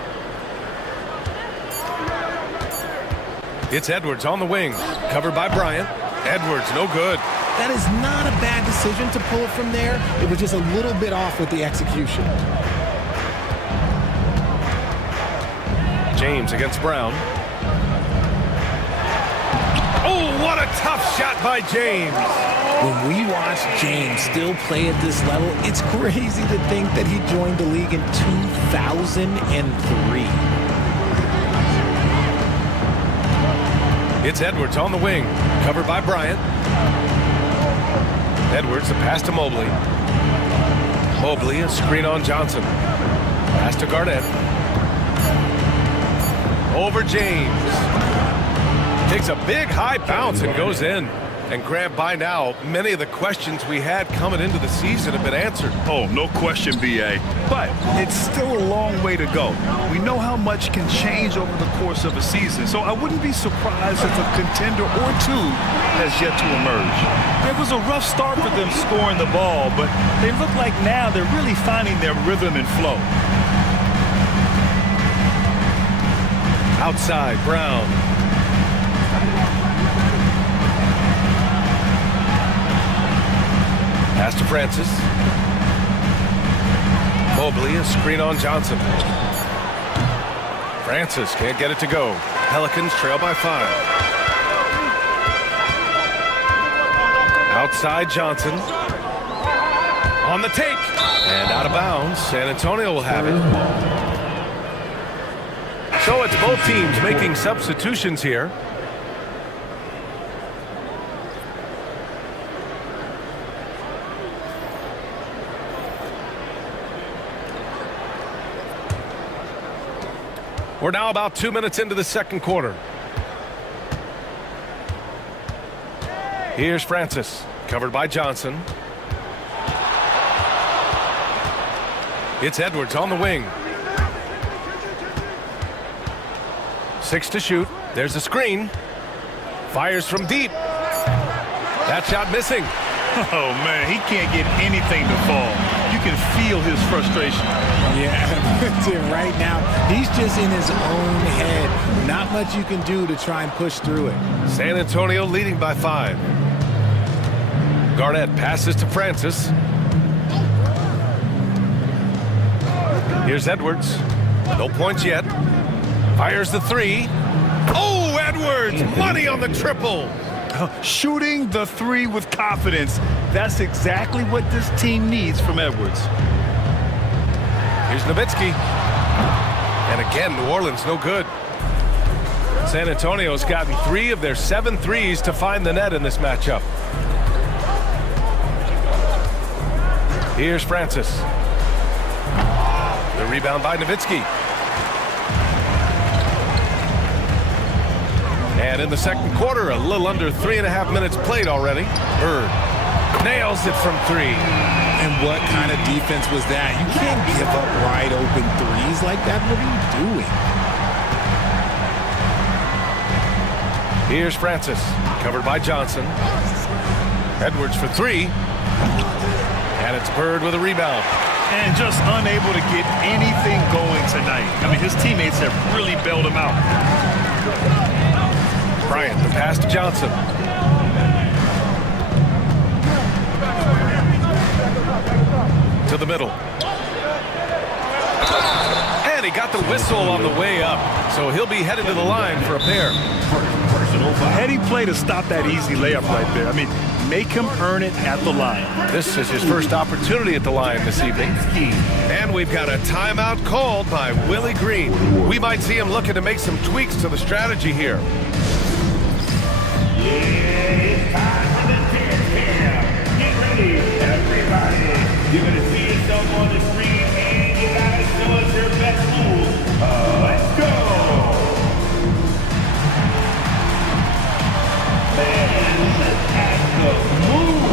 It's Edwards on the wing, covered by Bryant. Edwards, no good. That is not a bad decision to pull it from there. It was just a little bit off with the execution. James against Brown. Oh, what a tough shot by James. When we watch James still play at this level, it's crazy to think that he joined the league in 2003. It's Edwards on the wing, covered by Bryant. Edwards, the pass to Mobley. Mobley, a screen on Johnson. Pass to Garnett. Over James. Takes a big high bounce and goes in. And Grant, by now, many of the questions we had coming into the season have been answered. Oh, no question, B.A. But it's still a long way to go. We know how much can change over the course of a season, so I wouldn't be surprised if a contender or two has yet to emerge. It was a rough start for them scoring the ball, but they look like now they're really finding their rhythm and flow. Outside, Brown. Pass to Francis. Mobley, a screen on Johnson. Francis can't get it to go. Pelicans trail by 5. Outside Johnson. On the take. And out of bounds. San Antonio will have it. So it's both teams making substitutions here. We're now about 2 minutes into the second quarter. Here's Francis, covered by Johnson. It's Edwards on the wing. 6 to shoot. There's a screen. Fires from deep. That shot missing. Oh, man, he can't get anything to fall. You can feel his frustration. Yeah, right now, he's just in his own head. Not much you can do to try and push through it. San Antonio leading by 5. Garnett passes to Francis. Here's Edwards. No points yet. Fires the 3. Oh, Edwards! Money on the triple! Shooting the 3 with confidence. That's exactly what this team needs from Edwards. Here's Nowitzki. And again, New Orleans no good. San Antonio's gotten 3 of their 7 threes to find the net in this matchup. Here's Francis. The rebound by Nowitzki. And in the second quarter, a little under 3.5 minutes played already. Bird nails it from 3. And what kind of defense was that? You can't give up wide open threes like that. What are you doing? Here's Francis, covered by Johnson. Edwards for 3. And it's Bird with a rebound. And just unable to get anything going tonight. I mean, his teammates have really bailed him out. Bryant, the pass to Johnson. To the middle. And he he got the whistle on the way up, so he'll be headed to the line for a pair. Heady play to stop that easy layup right there. I mean, make him earn it at the line. This is his first opportunity at the line this evening. And we've got a timeout called by Willie Green. We might see him looking to make some tweaks to the strategy here. Yeah, it's time for the dance cam. Get ready, everybody. You're going to see yourself on the screen, and you got to show us your best move. Let's go. Man, look at the move.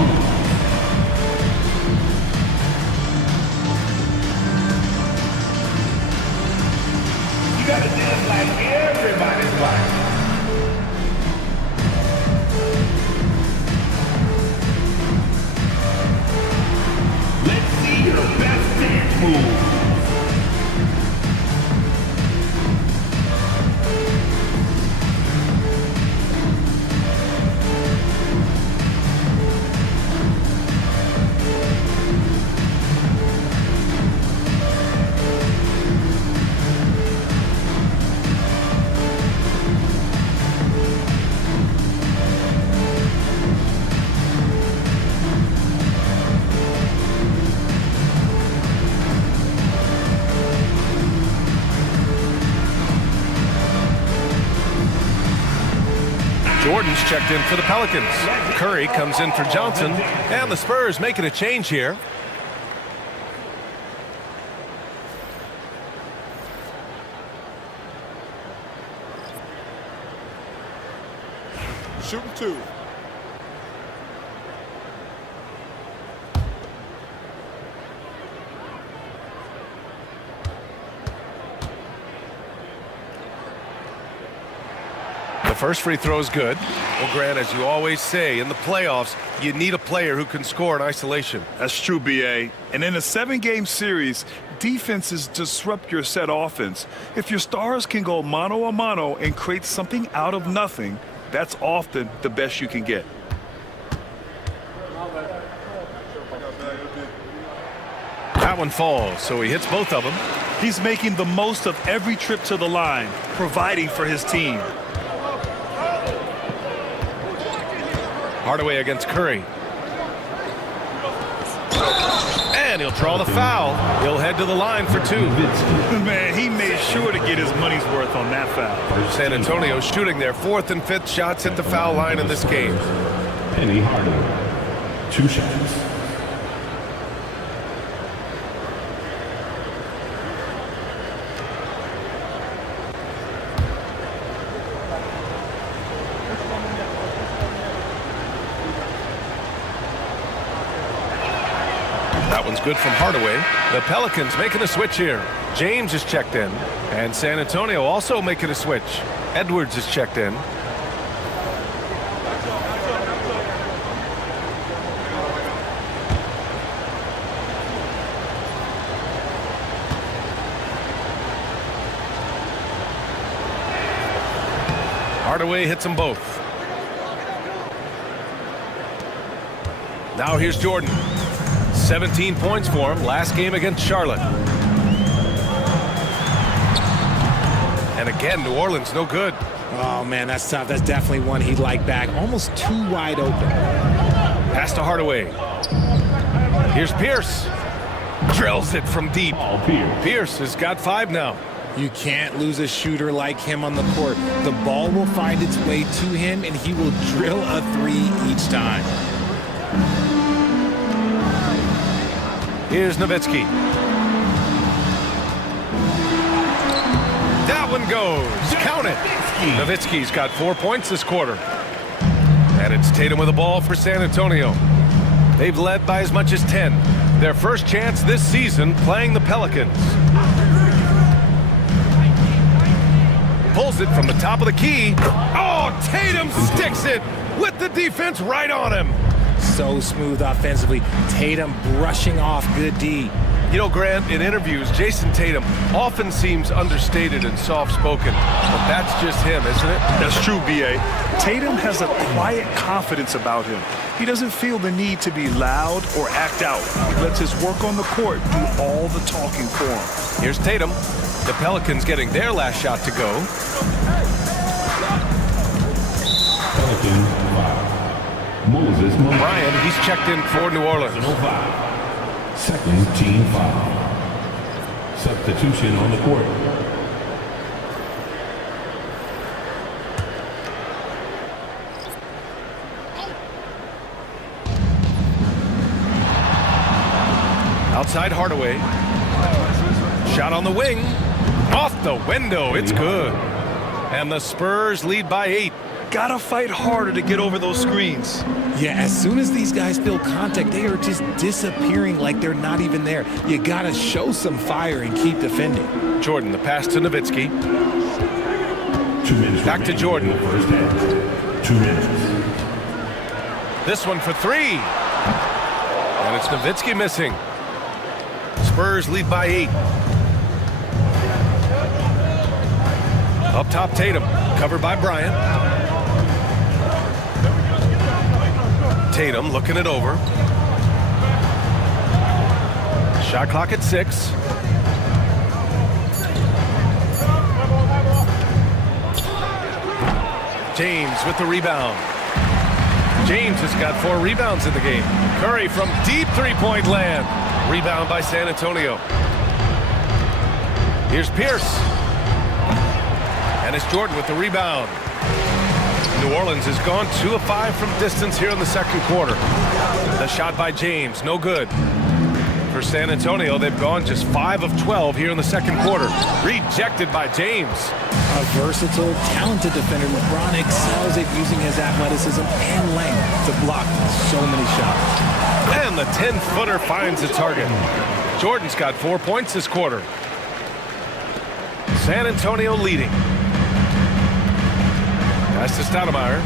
You got to dance like everybody's watching. Your best dance move. Jordan's checked in for the Pelicans. Curry comes in for Johnson, and the Spurs making a change here. Shooting two. First free throw is good. Well, Grant, as you always say, in the playoffs, you need a player who can score in isolation. That's true, B.A. And in a 7-game series, defenses disrupt your set offense. If your stars can go mano-a-mano and create something out of nothing, that's often the best you can get. That one falls, so he hits both of them. He's making the most of every trip to the line, providing for his team. Hardaway against Curry. And he'll draw the foul. He'll head to the line for two. Man, he made sure to get his money's worth on that foul. San Antonio shooting their 4th and 5th shots at the foul line in this game. Penny Hardaway, 2 shots. That one's good from Hardaway. The Pelicans making a switch here. James is checked in. And San Antonio also making a switch. Edwards is checked in. Hardaway hits them both. Now here's Jordan. 17 points for him last game against Charlotte. And again, New Orleans no good. Oh, man, that's tough. That's definitely one he'd like back. Almost too wide open. Pass to Hardaway. Here's Pierce. Drills it from deep. Pierce has got 5 now. You can't lose a shooter like him on the court. The ball will find its way to him, and he will drill a 3 each time. Here's Nowitzki. That one goes. Count it. Nowitzki's got 4 points this quarter. And it's Tatum with the ball for San Antonio. They've led by as much as 10. Their first chance this season playing the Pelicans. Pulls it from the top of the key. Oh, Tatum sticks it with the defense right on him. So smooth offensively. Tatum brushing off good D. You know, Grant, in interviews, Jason Tatum often seems understated and soft-spoken. But that's just him, isn't it? That's true, B.A. Tatum has a quiet confidence about him. He doesn't feel the need to be loud or act out. He lets his work on the court do all the talking for him. Here's Tatum. The Pelicans getting their last shot to go. Pelicans 5. Moses Moody. Bryant, he's checked in for New Orleans. Second team foul. Substitution on the court. Outside Hardaway. Shot on the wing. Off the window. It's good. And the Spurs lead by 8. Gotta fight harder to get over those screens. Yeah, as soon as these guys feel contact, they are just disappearing like they're not even there. You gotta show some fire and keep defending. Jordan, the pass to Nowitzki. 2 minutes. Back to Jordan. In the first half. 2 minutes. This one for 3. And it's Nowitzki missing. Spurs lead by 8. Up top, Tatum. Covered by Bryant. Tatum looking it over. Shot clock at 6. James with the rebound. James has got 4 rebounds in the game. Curry from deep three-point land. Rebound by San Antonio. Here's Pierce. And it's Jordan with the rebound. New Orleans has gone 2 of 5 from distance here in the second quarter. The shot by James, no good. For San Antonio, they've gone just 5 of 12 here in the second quarter. Rejected by James. A versatile, talented defender, LeBron excels at using his athleticism and length to block so many shots. And the 10-footer finds the target. Jordan's got 4 points this quarter. San Antonio leading. Pass to Stoudemire.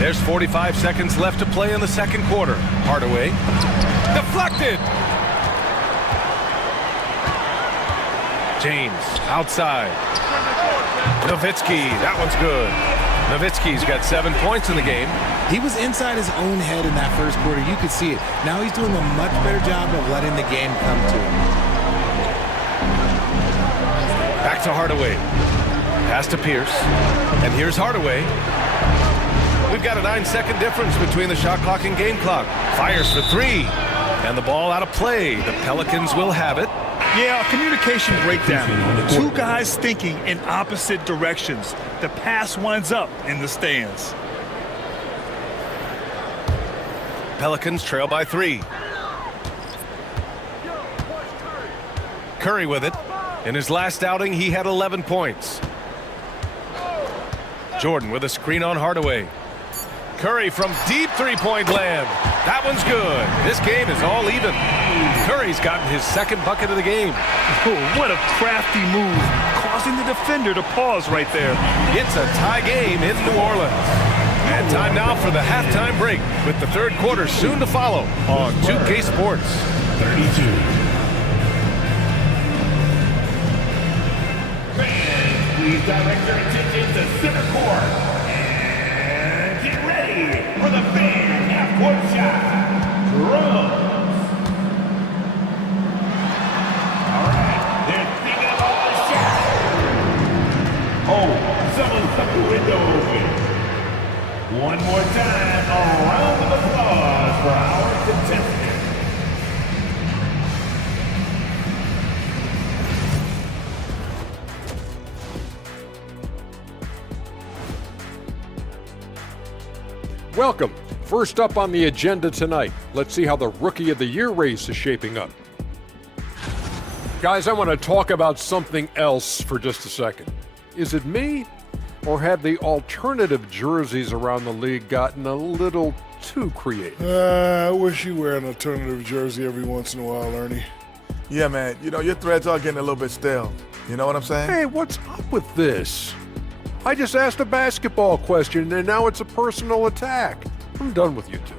There's 45 seconds left to play in the second quarter. Hardaway. Deflected! James outside. Nowitzki, that one's good. Nowitzki's got 7 points in the game. He was inside his own head in that first quarter. You could see it. Now he's doing a much better job of letting the game come to him. Back to Hardaway. Pass to Pierce. And here's Hardaway. We've got a 9-second difference between the shot clock and game clock. Fires for 3. And the ball out of play. The Pelicans will have it. Yeah, communication breakdown. 2 guys thinking in opposite directions. The pass winds up in the stands. Pelicans trail by 3. Curry with it. In his last outing, he had 11 points. Jordan with a screen on Hardaway. Curry from deep three-point land. That one's good. This game is all even. Curry's gotten his second bucket of the game. Oh, what a crafty move, causing the defender to pause right there. It's a tie game in New Orleans. And time now for the halftime break, with the third quarter soon to follow on 2K Sports. 32. Please direct your attention to center court. And get ready for the fan half-court shot. Drums. All right, they're thinking about the shot. Oh, someone's left the window open. One more time, a round of applause for our contestant. Welcome. First up on the agenda tonight, let's see how the Rookie of the Year race is shaping up. Guys, I want to talk about something else for just a second. Is it me, or have the alternative jerseys around the league gotten a little too creative? I wish you wear an alternative jersey every once in a while, Ernie. Yeah, man. You know, your threads are getting a little bit stale. You know what I'm saying? Hey, what's up with this? I just asked a basketball question, and now it's a personal attack. I'm done with you two.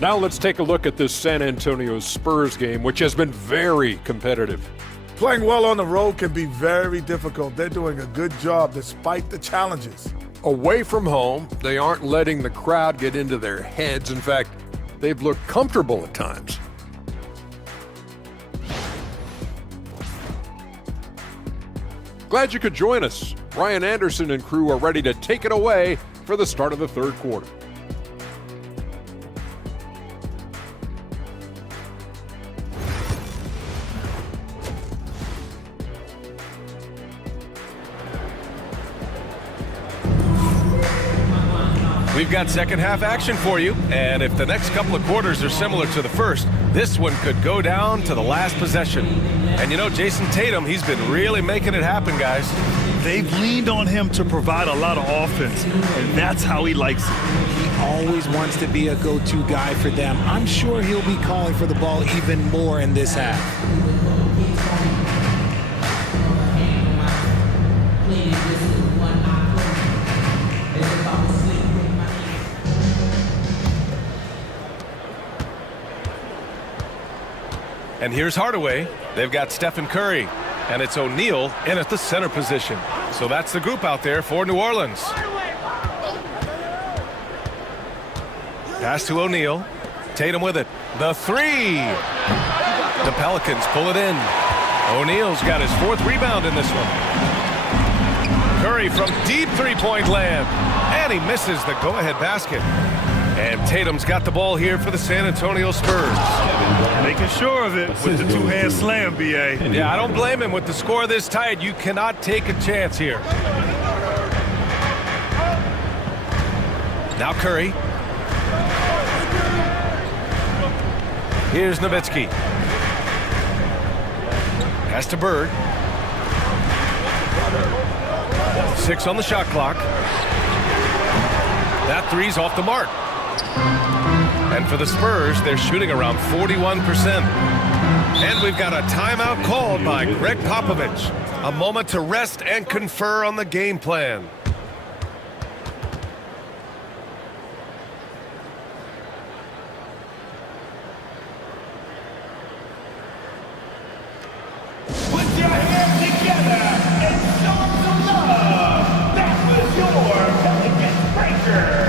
Now let's take a look at this San Antonio Spurs game, which has been very competitive. Playing well on the road can be very difficult. They're doing a good job despite the challenges. Away from home, they aren't letting the crowd get into their heads. In fact, they've looked comfortable at times. Glad you could join us. Brian Anderson and crew are ready to take it away for the start of the third quarter. We've got second half action for you, and if the next couple of quarters are similar to the first, this one could go down to the last possession. And you know, Jason Tatum, he's been really making it happen, guys. They've leaned on him to provide a lot of offense, and that's how he likes it. He always wants to be a go-to guy for them. I'm sure he'll be calling for the ball even more in this half. And here's Hardaway. They've got Stephen Curry, and it's O'Neal in at the center position. So that's the group out there for New Orleans. Pass to O'Neal. Tatum with it. The three. The Pelicans pull it in. O'Neal's got his 4th rebound in this one. Curry from deep three-point land. And he misses the go-ahead basket. And Tatum's got the ball here for the San Antonio Spurs. Making sure of it with the two-hand slam, B.A. Yeah, I don't blame him. With the score this tight, you cannot take a chance here. Now Curry. Here's Nowitzki. Pass to Bird. 6 on the shot clock. That three's off the mark. And for the Spurs, they're shooting around 41%. And we've got a timeout called by Greg Popovich. A moment to rest and confer on the game plan. Put your hands together and show some love. That was your Pelicans breaker.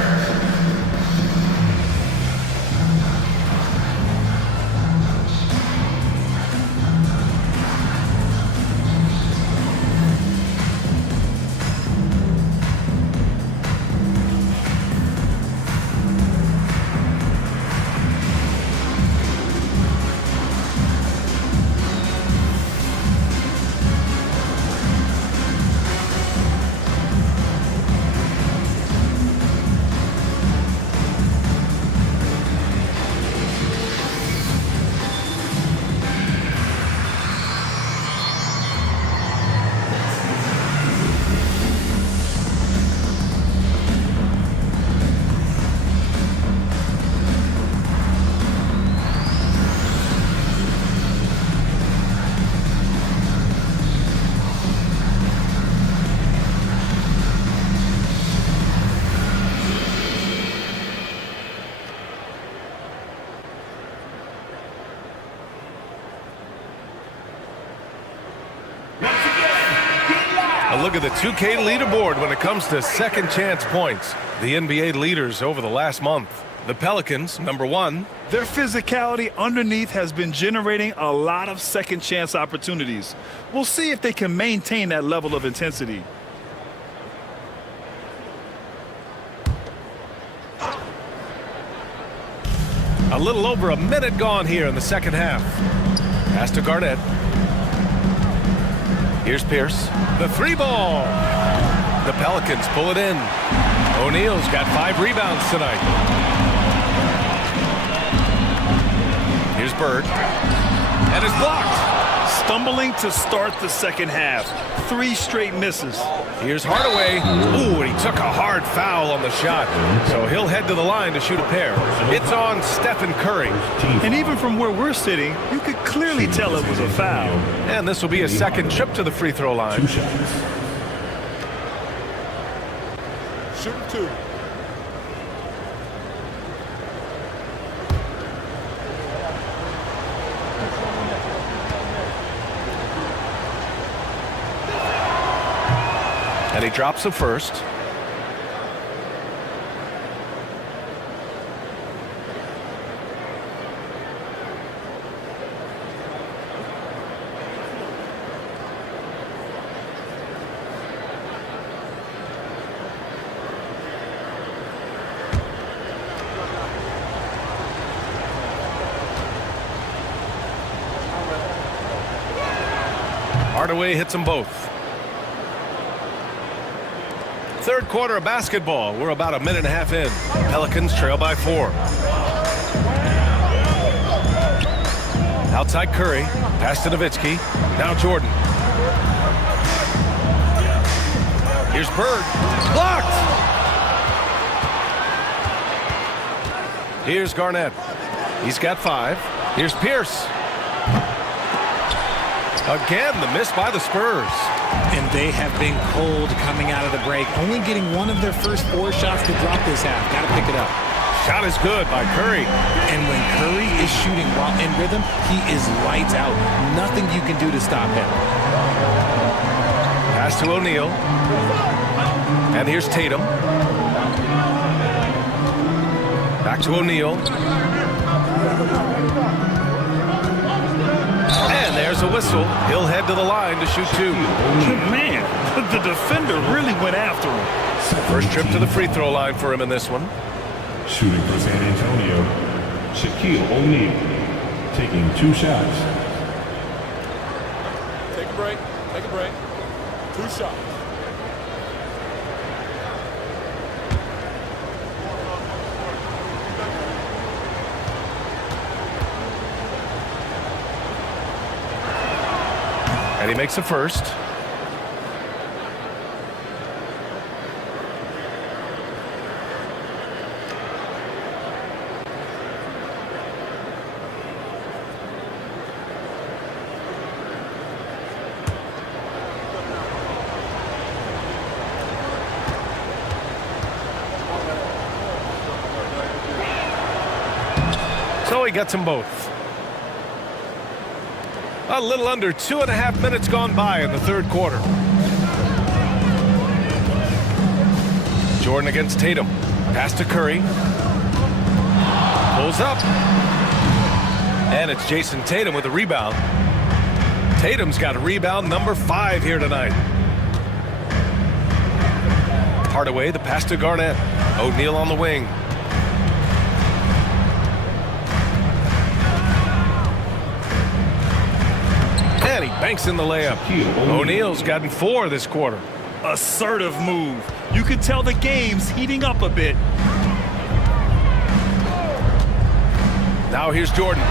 A look at the 2K leaderboard when it comes to second chance points. The NBA leaders over the last month. The Pelicans, number 1. Their physicality underneath has been generating a lot of second chance opportunities. We'll see if they can maintain that level of intensity. A little over a minute gone here in the second half. Pass to Garnett. Here's Pierce. The 3 ball. The Pelicans pull it in. O'Neal's got 5 rebounds tonight. Here's Bird. And it's blocked. Stumbling to start the second half. 3 straight misses. Here's Hardaway. Ooh, and he took a hard foul on the shot. So he'll head to the line to shoot a pair. It's on Stephen Curry. And even from where we're sitting, you could clearly tell it was a foul. And this will be a second trip to the free throw line. Shoot 2. And he drops the first. Hardaway hits them both. Third quarter of basketball. We're about a minute and a half in. Pelicans trail by 4. Outside Curry. Pass to Nowitzki. Now Jordan. Here's Bird. Blocked! Here's Garnett. He's got 5. Here's Pierce. Again, the miss by the Spurs. And they have been cold coming out of the break. Only getting one of their first 4 shots to drop this half. Got to pick it up. Shot is good by Curry. And when Curry is shooting while in rhythm, he is lights out. Nothing you can do to stop him. Pass to O'Neal. And here's Tatum. Back to O'Neal. And there's a whistle. He'll head to the line to shoot 2. Man, the defender really went after him. First trip to the free throw line for him in this one. Shooting for San Antonio, Shaquille O'Neal, taking 2 shots. Take a break. Take a break. 2 shots. And he makes the first. So he gets them both. A little under 2.5 minutes gone by in the third quarter. Jordan against Tatum. Pass to Curry. Pulls up. And it's Jason Tatum with a rebound. Tatum's got a rebound number 5 here tonight. Hardaway, the pass to Garnett. O'Neal on the wing. And he banks in the layup. O'Neal's gotten 4 this quarter. Assertive move. You can tell the game's heating up a bit. Now here's Jordan.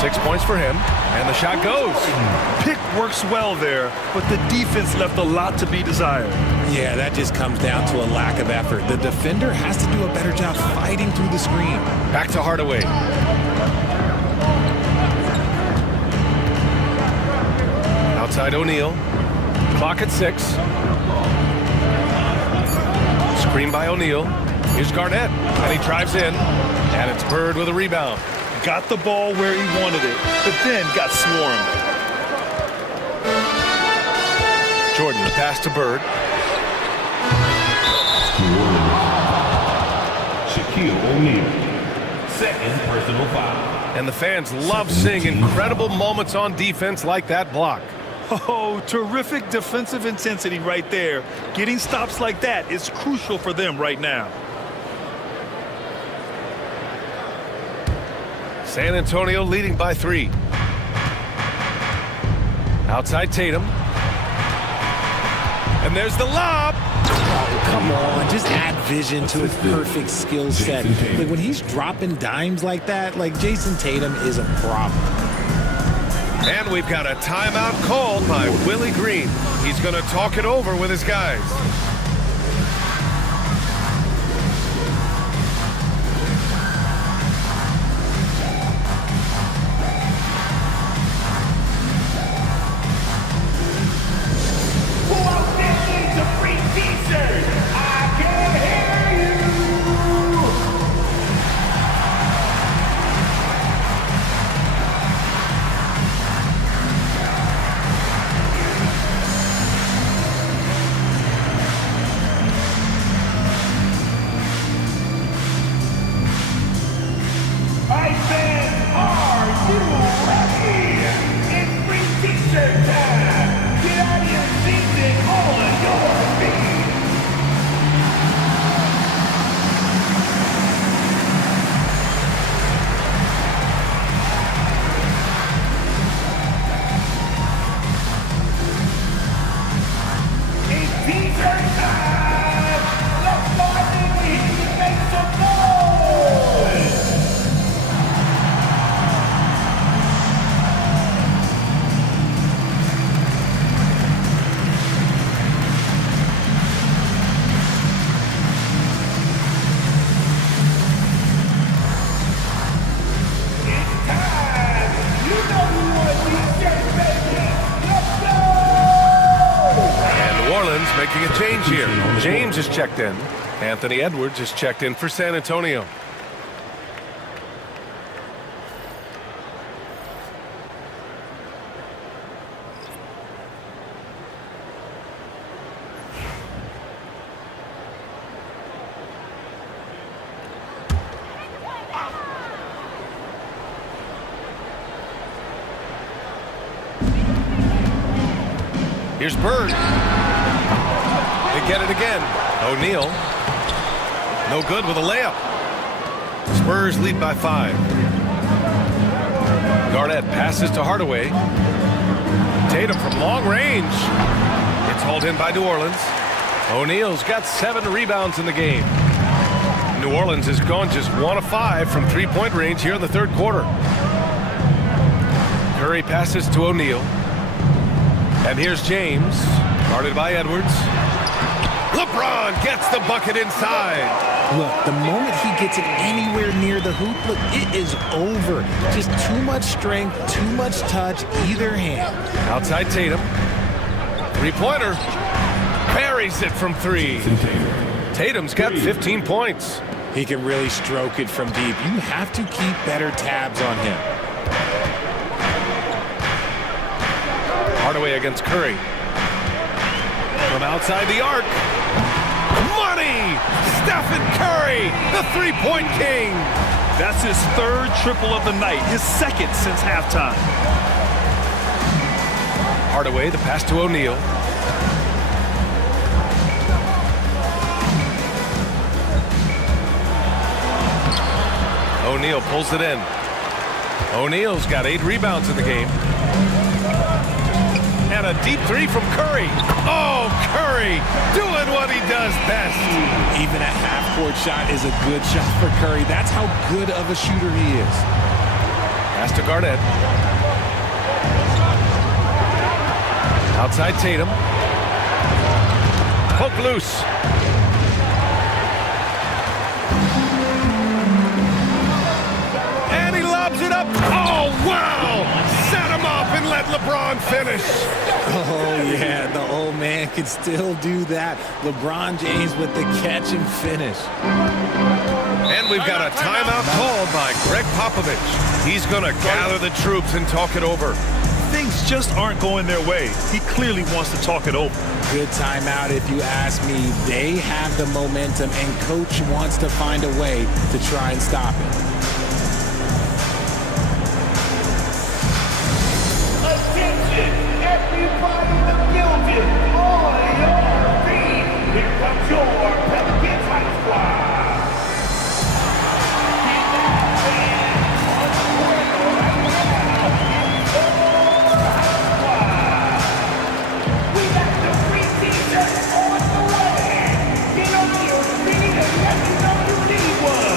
6 points for him. And the shot goes. Pick works well there, but the defense left a lot to be desired. Yeah, that just comes down to a lack of effort. The defender has to do a better job fighting through the screen. Back to Hardaway. Outside O'Neal. Clock at 6. Screen by O'Neal. Here's Garnett. And he drives in. And it's Bird with a rebound. Got the ball where he wanted it, but then got swarmed. Jordan, the pass to Bird. Shaquille O'Neal, second personal foul. And the fans love seeing incredible moments on defense like that block. Oh, terrific defensive intensity right there. Getting stops like that is crucial for them right now. San Antonio leading by 3. Outside Tatum. And there's the lob. Oh, come on. Just add vision to his perfect skill set. Like when he's dropping dimes like that, like Jason Tatum is a problem. And we've got a timeout called by Willie Green. He's going to talk it over with his guys. change here. James is checked in. Anthony Edwards is checked in for San Antonio. Here's Bird. They get it again. O'Neal. No good with a layup. Spurs lead by 5. Garnett passes to Hardaway. Tatum from long range. It's hauled in by New Orleans. O'Neal's got 7 rebounds in the game. New Orleans has gone just 1 of 5 from 3-point range here in the third quarter. Curry passes to O'Neal. And here's James, guarded by Edwards. LeBron gets the bucket inside. Look, the moment he gets it anywhere near the hoop, look, it is over. Just too much strength, too much touch, either hand. Outside Tatum. Three-pointer. Buries it from 3. Tatum's got 15 points. He can really stroke it from deep. You have to keep better tabs on him. Hardaway against Curry. From outside the arc. Money! Stephen Curry, the three-point king. That's his 3rd triple of the night, his 2nd since halftime. Hardaway, the pass to O'Neal. O'Neal pulls it in. O'Neal's got 8 rebounds in the game. And a deep 3 from Curry. Oh, Curry doing what he does best. Even a half-court shot is a good shot for Curry. That's how good of a shooter he is. Pass to Garnett. Outside Tatum. Poke loose. And he lobs it up. Oh, wow! Set him up and let LeBron finish. Oh, yeah, the old man can still do that. LeBron James with the catch and finish. And we've got a timeout called by Greg Popovich. He's going to gather the troops and talk it over. Things just aren't going their way. He clearly wants to talk it over. Good timeout if you ask me. They have the momentum, and Coach wants to find a way to try and stop it. Everybody in the building, on your feet. Here comes your Pelicans High Squad. We got the free t-shirts on the way. Get on your feet and let me know you need one.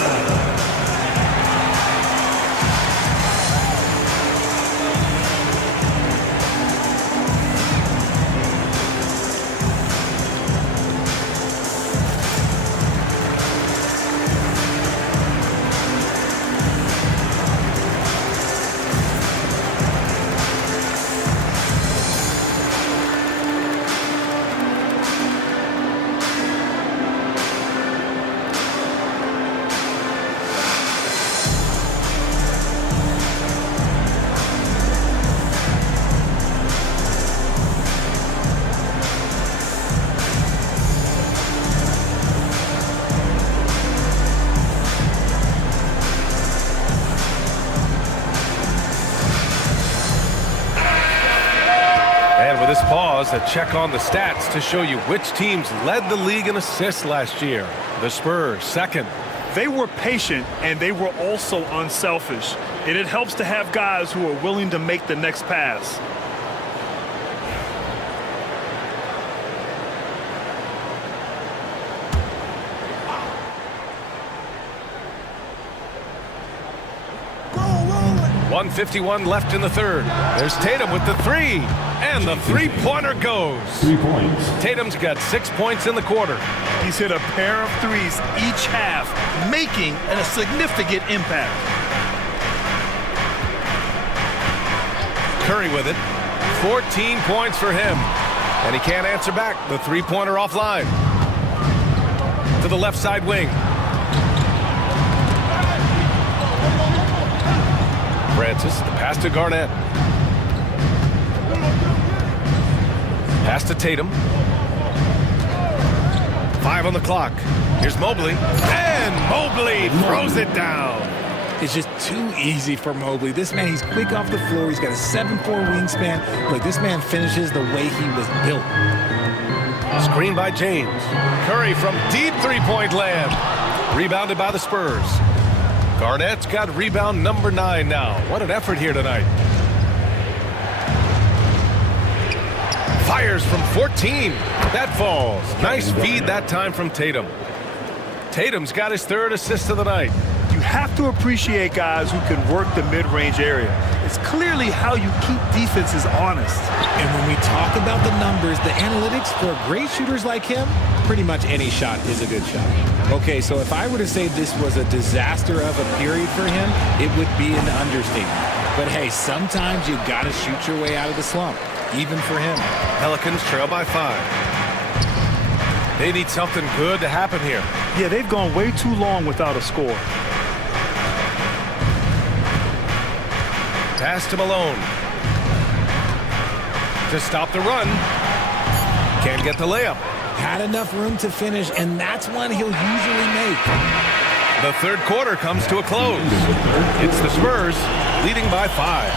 This pause, a check on the stats to show you which teams led the league in assists last year. The Spurs, 2nd. They were patient, and they were also unselfish. And it helps to have guys who are willing to make the next pass. .151 left in the third. There's Tatum with the 3. And the three-pointer goes. 3 points. Tatum's got 6 points in the quarter. He's hit a pair of threes each half, making a significant impact. Curry with it. 14 points for him. And he can't answer back. The three-pointer offline. To the left side wing. Francis, the pass to Garnett. Pass to Tatum. 5 on the clock. Here's Mobley. And Mobley throws it down. It's just too easy for Mobley. This man, he's quick off the floor. He's got a 7'4" wingspan. Look, this man finishes the way he was built. Screen by James. Curry from deep three-point land. Rebounded by the Spurs. Garnett's got rebound number 9 now. What an effort here tonight. Fires from 14. That falls. Nice feed that time from Tatum. Tatum's got his 3rd assist of the night. You have to appreciate guys who can work the mid-range area. It's clearly how you keep defenses honest. And when we talk about the numbers, the analytics for great shooters like him, pretty much any shot is a good shot. Okay, so if I were to say this was a disaster of a period for him, it would be an understatement. But hey, sometimes you got to shoot your way out of the slump, even for him. Pelicans trail by 5. They need something good to happen here. Yeah, they've gone way too long without a score. Pass to Malone. To stop the run. Can't get the layup. Had enough room to finish, and that's one he'll usually make. The 3rd quarter comes to a close. It's the Spurs leading by 5.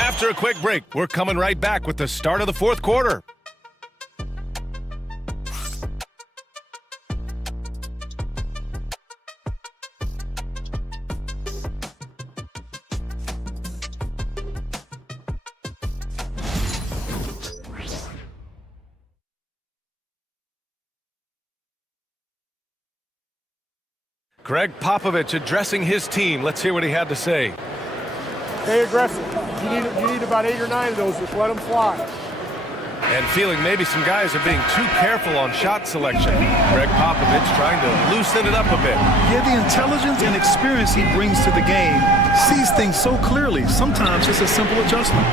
After a quick break, we're coming right back with the start of the 4th quarter. Greg Popovich addressing his team. Let's hear what he had to say. Stay aggressive. You need about 8 or 9 of those. Just let them fly. And feeling maybe some guys are being too careful on shot selection. Greg Popovich trying to loosen it up a bit. Yeah, the intelligence and experience he brings to the game sees things so clearly. Sometimes it's a simple adjustment.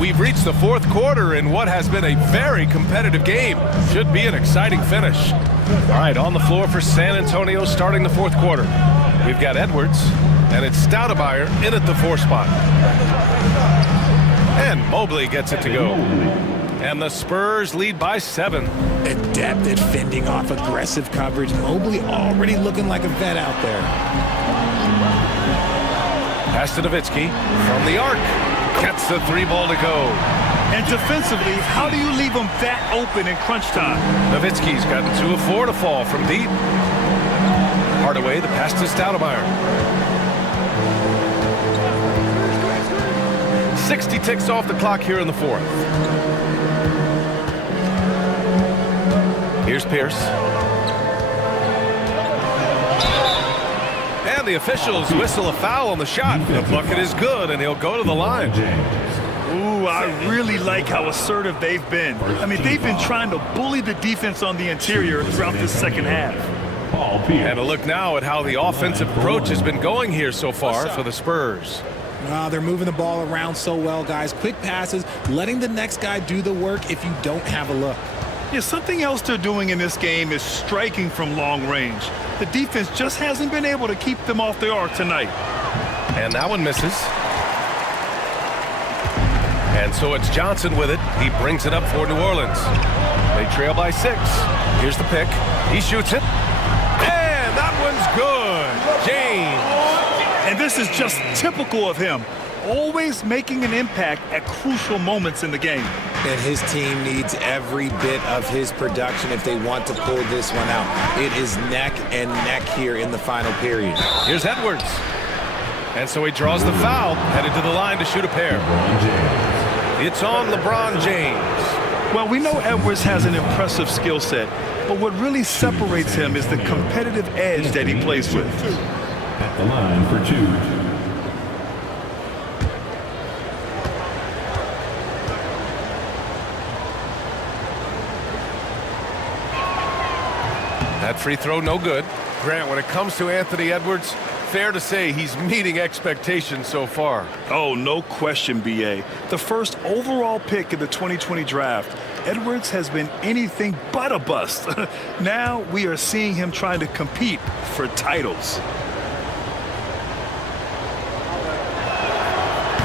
We've reached the 4th quarter in what has been a very competitive game. Should be an exciting finish. All right, on the floor for San Antonio starting the 4th quarter. We've got Edwards, and it's Stoudemire in at the 4 spot. And Mobley gets it to go. And the Spurs lead by 7. Adept at fending off aggressive coverage. Mobley already looking like a vet out there. Pass to Nowitzki from the arc. Gets the 3 ball to go. And defensively, how do you leave them that open in crunch time? Nowitzki's gotten 2 of 4 to fall from deep. Hardaway, the pass to Stoudemire. 60 ticks off the clock here in the 4th. Here's Pierce. And the officials whistle a foul on the shot. The bucket is good, and he'll go to the line. Ooh, I really like how assertive they've been. I mean, they've been trying to bully the defense on the interior throughout this 2nd half. And a look now at how the offensive approach has been going here so far for the Spurs. They're moving the ball around so well, guys. Quick passes, letting the next guy do the work if you don't have a look. Yeah, something else they're doing in this game is striking from long range. The defense just hasn't been able to keep them off the arc tonight. And that one misses. And so it's Johnson with it. He brings it up for New Orleans. They trail by 6. Here's the pick. He shoots it. And that one's good. James. And this is just typical of him. Always making an impact at crucial moments in the game. And his team needs every bit of his production if they want to pull this one out. It is neck and neck here in the final period. Here's Edwards. And so he draws the foul, headed to the line to shoot a pair. It's on LeBron James. Well, we know Edwards has an impressive skill set, but what really separates him is the competitive edge that he plays with. At the line for 2. That free throw no good. Grant, when it comes to Anthony Edwards, fair to say he's meeting expectations so far? Oh, no question, B.A. The first overall pick in the 2020 draft, Edwards has been anything but a bust. Now we are seeing him trying to compete for titles.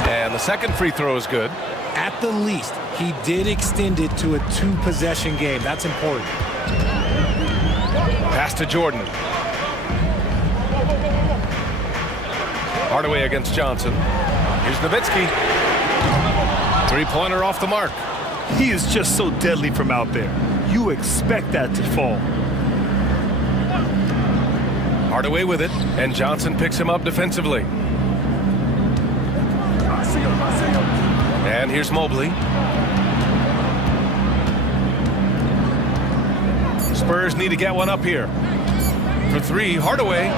And the second free throw is good. At the least, he did extend it to a 2-possession game. That's important. Pass to Jordan. Hardaway against Johnson. Here's Nowitzki. Three-pointer off the mark. He is just so deadly from out there. You expect that to fall. Hardaway with it, and Johnson picks him up defensively. And here's Mobley. Spurs need to get one up here. For three, Hardaway.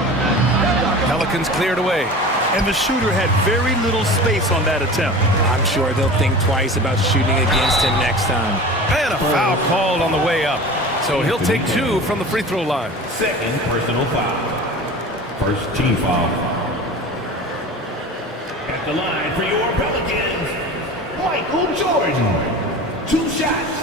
Pelicans cleared away. And the shooter had very little space on that attempt. I'm sure they'll think twice about shooting against him next time. And a foul called on the way up. So he'll take 2 from the free throw line. Second personal foul. First team foul. At the line for your Pelicans, Michael Jordan. 2 shots.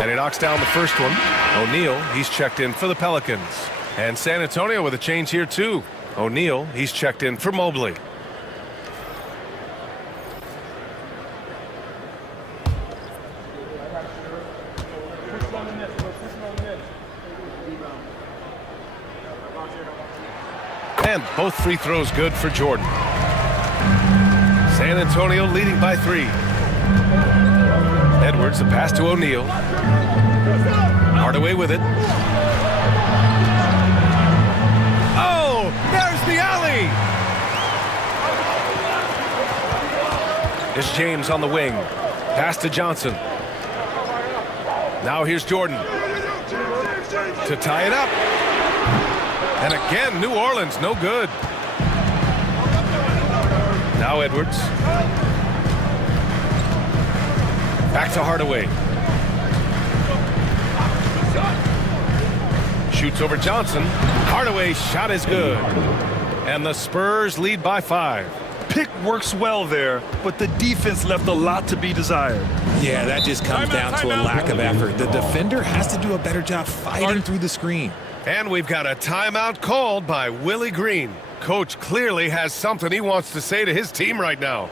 And he knocks down the first one. O'Neal, he's checked in for the Pelicans. And San Antonio with a change here too. O'Neal, he's checked in for Mobley. And both free throws good for Jordan. San Antonio leading by 3. Edwards, the pass to O'Neal. Hardaway with it. Oh, there's the alley! It's James on the wing. Pass to Johnson. Now here's Jordan. To tie it up. And again, New Orleans, no good. Now Edwards. Back to Hardaway. Shoots over Johnson. Hardaway's shot is good. And the Spurs lead by 5. Pick works well there, but the defense left a lot to be desired. Yeah, that just comes down to a lack of effort. The defender has to do a better job fighting through the screen. And we've got a timeout called by Willie Green. Coach clearly has something he wants to say to his team right now.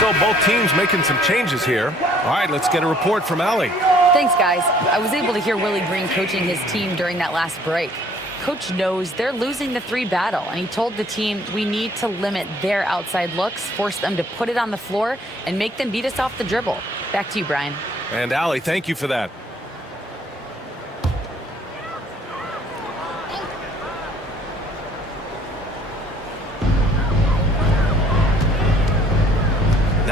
So both teams making some changes here. All right, let's get a report from Allie. Thanks, guys. I was able to hear Willie Green coaching his team during that last break. Coach knows they're losing the 3 battle, and he told the team we need to limit their outside looks, force them to put it on the floor, and make them beat us off the dribble. Back to you, Brian. And Allie, thank you for that.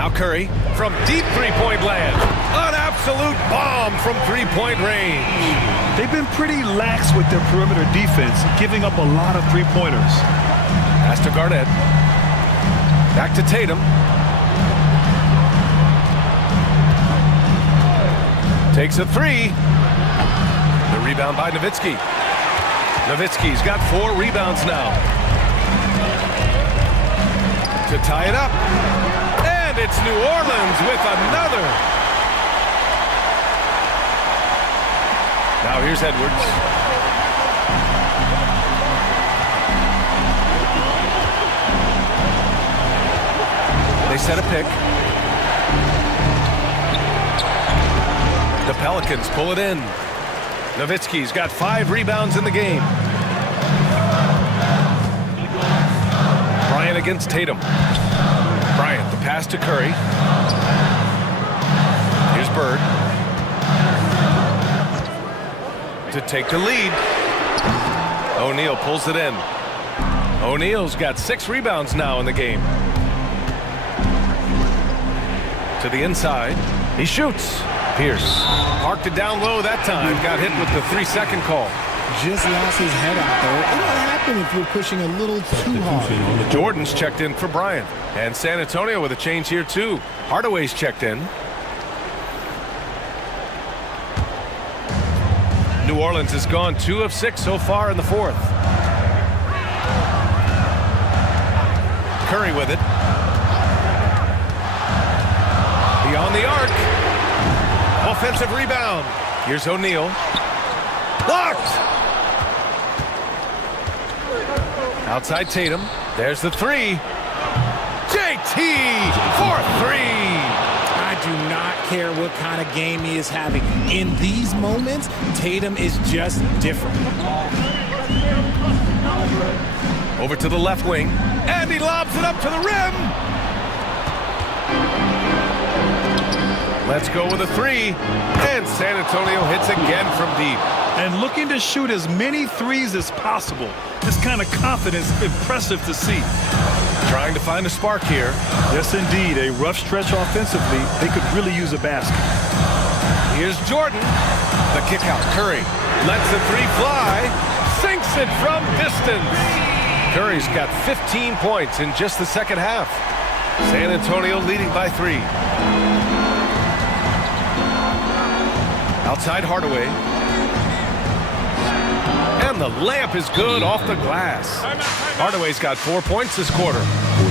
Now Curry from deep three-point land. An absolute bomb from three-point range. They've been pretty lax with their perimeter defense, giving up a lot of three-pointers. Pass to Garnett. Back to Tatum. Takes a three. The rebound by Nowitzki. Nowitzki's got 4 rebounds now. To tie it up. And it's New Orleans with another. Now here's Edwards. They set a pick. The Pelicans pull it in. Nowitzki's got 5 rebounds in the game. Bryant against Tatum. Bryant, the pass to Curry. Here's Bird. To take the lead. O'Neal pulls it in. O'Neal's got 6 rebounds now in the game. To the inside. He shoots. Pierce parked it down low that time. Got hit with the 3-second call. Just lost his head out there. It'll happen if you're pushing a little too hard. Jordan's checked in for Bryant. And San Antonio with a change here too. Hardaway's checked in. New Orleans has gone 2 of 6 so far in the 4th. Curry with it. Beyond the arc. Offensive rebound. Here's O'Neal. Blocked. Outside Tatum. There's the 3. JT for 3. I do not care what kind of game he is having. In these moments, Tatum is just different. Over to the left wing. And he lobs it up to the rim. Let's go with a 3. And San Antonio hits again from deep. And looking to shoot as many threes as possible. This kind of confidence is impressive to see. Trying to find a spark here. Yes, indeed. A rough stretch offensively. They could really use a basket. Here's Jordan. The kick out. Curry lets the 3 fly. Sinks it from distance. Curry's got 15 points in just the second half. San Antonio leading by 3. Outside Hardaway. And the layup is good off the glass. Hardaway's got 4 points this quarter.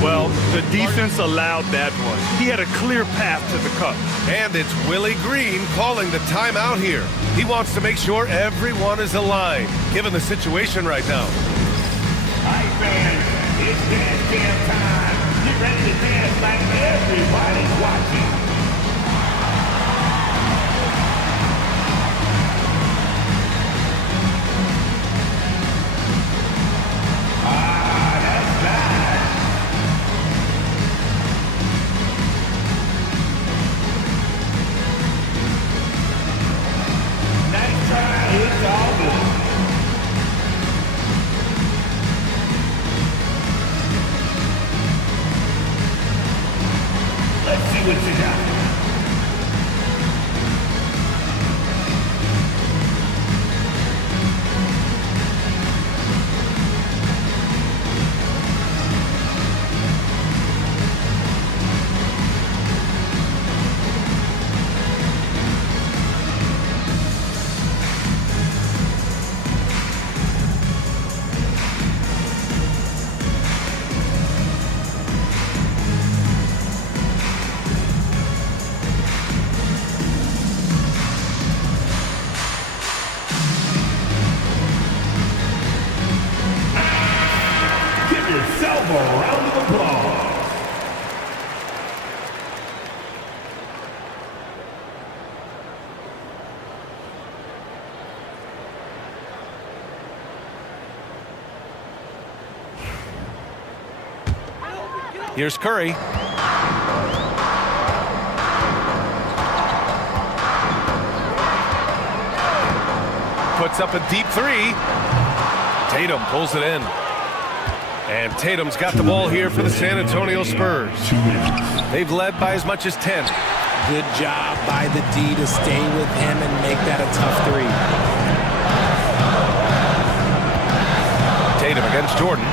Well, the defense allowed that one. He had a clear path to the cup. And it's Willie Green calling the timeout here. He wants to make sure everyone is aligned, given the situation right now. All right, fans, it's dance jam time. Get ready to dance like everybody's watching. Let's see what you got. Yourself a round of applause. Here's Curry. Puts up a deep 3. Tatum pulls it in. And Tatum's got the ball here for the San Antonio Spurs. They've led by as much as 10. Good job by the D to stay with him and make that a tough three. Tatum against Jordan.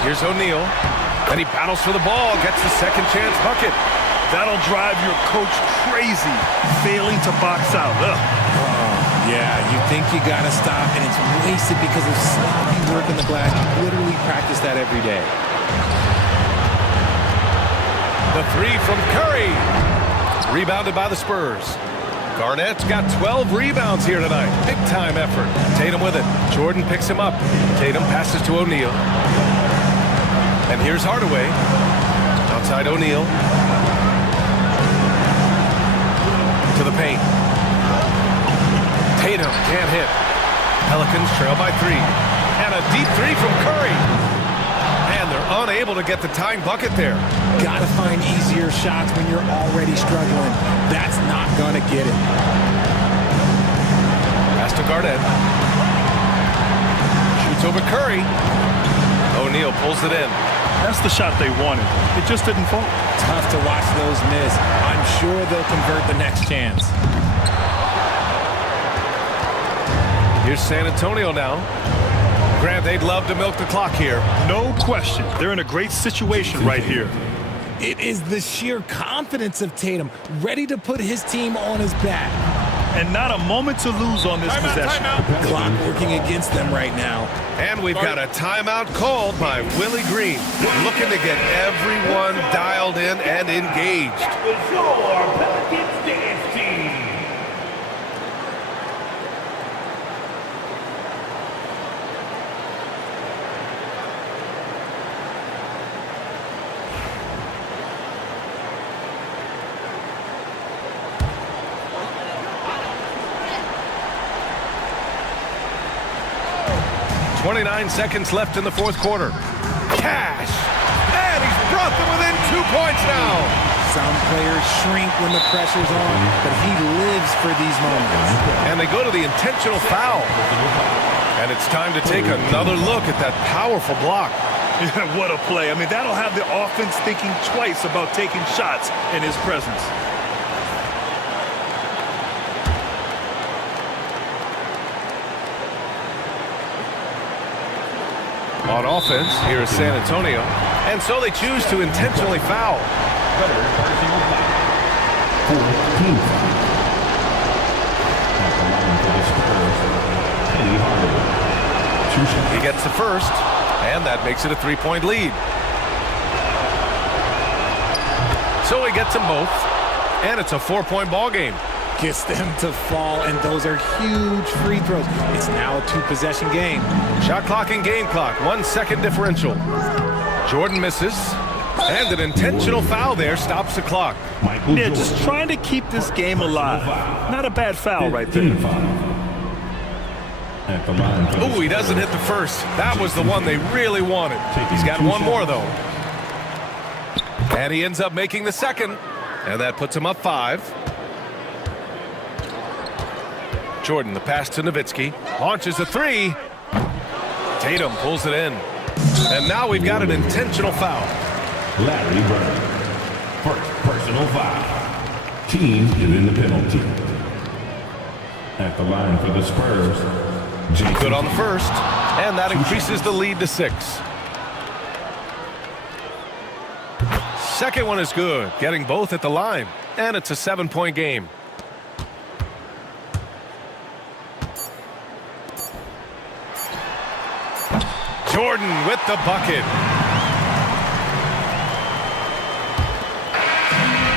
Here's O'Neal. And he battles for the ball, gets the second chance bucket. That'll drive your coach crazy, failing to box out. Yeah, you think you got to stop, and it's wasted because of sloppy work in the glass. You literally practice that every day. The three from Curry. Rebounded by the Spurs. Garnett's got 12 rebounds here tonight. Big time effort. Tatum with it. Jordan picks him up. Tatum passes to O'Neal. And here's Hardaway. Outside O'Neal. To the paint. Tatum can't hit. Pelicans trail by 3. And a deep three from Curry. And they're unable to get the tying bucket there. Got to find easier shots when you're already struggling. That's not going to get it. Pass to Garnett. Shoots over Curry. O'Neal pulls it in. That's the shot they wanted. It just didn't fall. Tough to watch those miss. I'm sure they'll convert the next chance. Here's San Antonio now. Grant, they'd love to milk the clock here. No question. They're in a great situation right here. It is the sheer confidence of Tatum, ready to put his team on his back. And not a moment to lose on this possession. Clock working against them right now. And we've got a timeout called by Willie Green, looking to get everyone dialed in and engaged. Pelicans dance team. 29 seconds left in the fourth quarter. Cash! And he's brought them within 2 points now. Some players shrink when the pressure's on, but he lives for these moments. And they go to the intentional foul. And it's time to take another look at that powerful block. What a play. I mean, that'll have the offense thinking twice about taking shots in his presence. On offense, here is San Antonio. And so they choose to intentionally foul. He gets the first, and that makes it a 3-point lead. So he gets them both, and it's a 4-point ball game. Gets them to fall, and those are huge free throws. It's now a 2-possession game. Shot clock and game clock, 1 second differential. Jordan misses, and an intentional foul there stops the clock. Yeah, just trying to keep this game alive. Not a bad foul right there. Ooh, he doesn't hit the first. That was the one they really wanted. He's got one more, though. And he ends up making the second, and that puts him up 5. Jordan, the pass to Nowitzki, launches a 3. Tatum pulls it in. And now we've got an intentional foul. Larry Bird. First personal foul. Team is in the penalty. At the line for the Spurs. Good on the first, and that increases the lead to 6. Second one is good, getting both at the line, and it's a 7-point game. Jordan with the bucket.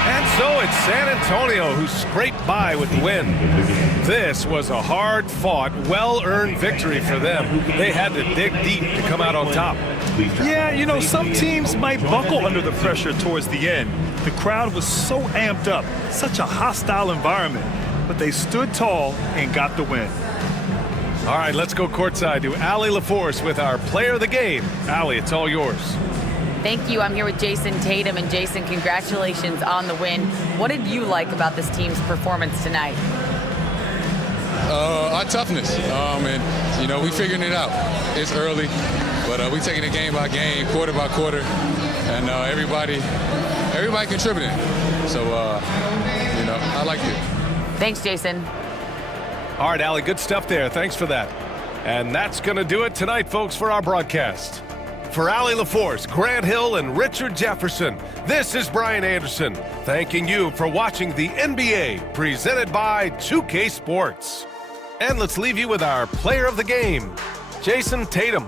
And so it's San Antonio who scraped by with the win. This was a hard-fought, well-earned victory for them. They had to dig deep to come out on top. Yeah, you know, some teams might buckle under the pressure towards the end. The crowd was so amped up, such a hostile environment, but they stood tall and got the win. All right, let's go courtside to Allie LaForce with our player of the game. Allie, it's all yours. Thank you. I'm here with Jason Tatum. And Jason, congratulations on the win. What did you like about this team's performance tonight? Our toughness, and we figuring it out. It's early, but we taking it game by game, quarter by quarter, and everybody contributing. So I like it. Thanks, Jason. All right, Allie, good stuff there. Thanks for that. And that's going to do it tonight, folks, for our broadcast. For Allie LaForce, Grant Hill, and Richard Jefferson, this is Brian Anderson, thanking you for watching the NBA presented by 2K Sports. And let's leave you with our player of the game, Jason Tatum.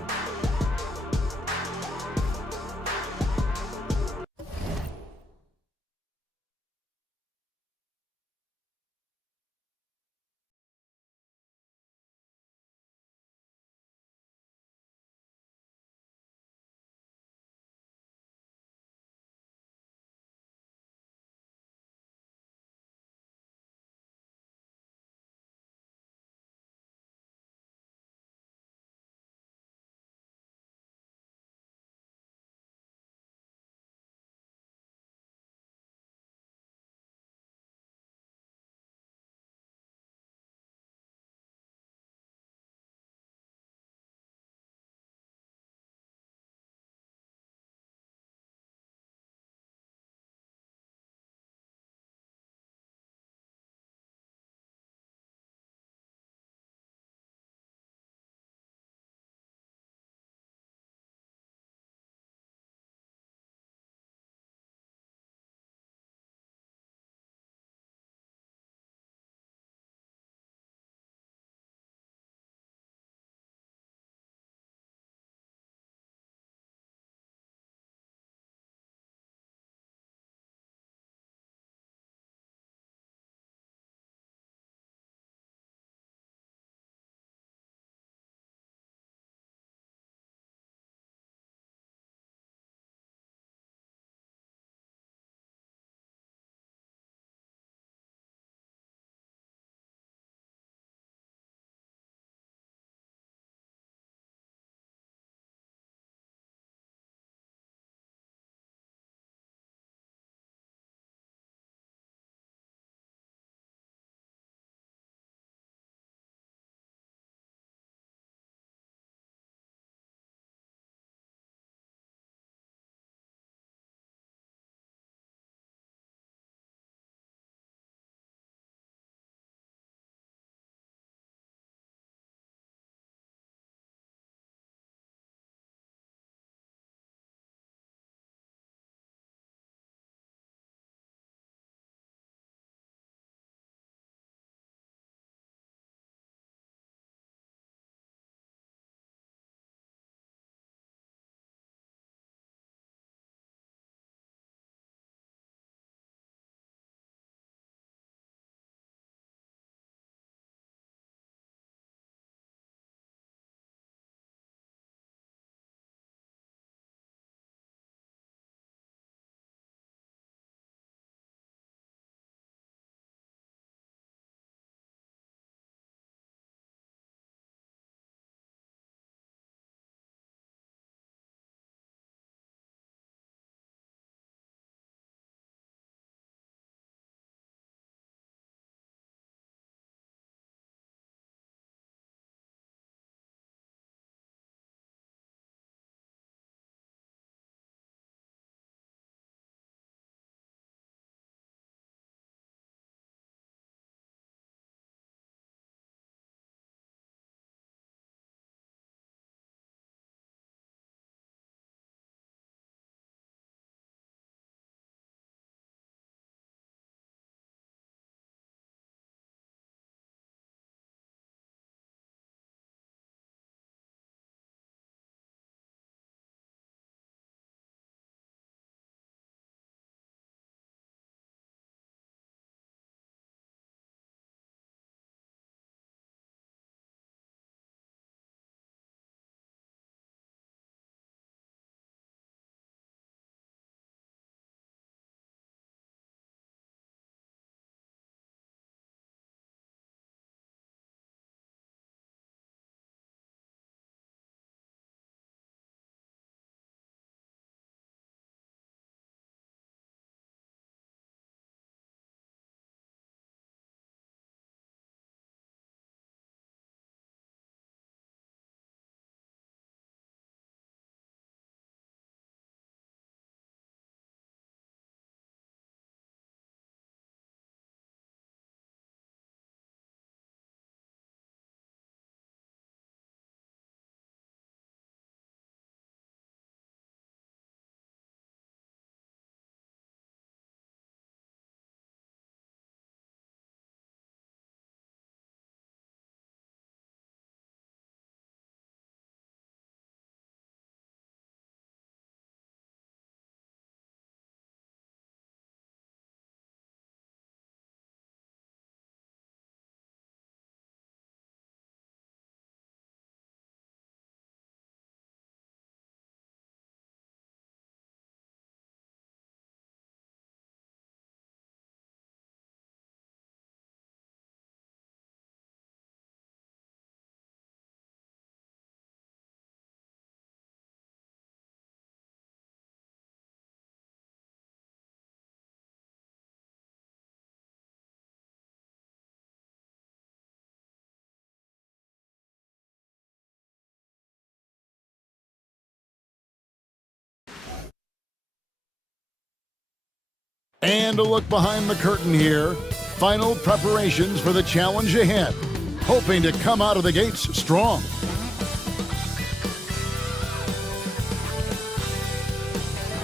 And a look behind the curtain here. Final preparations for the challenge ahead. Hoping to come out of the gates strong.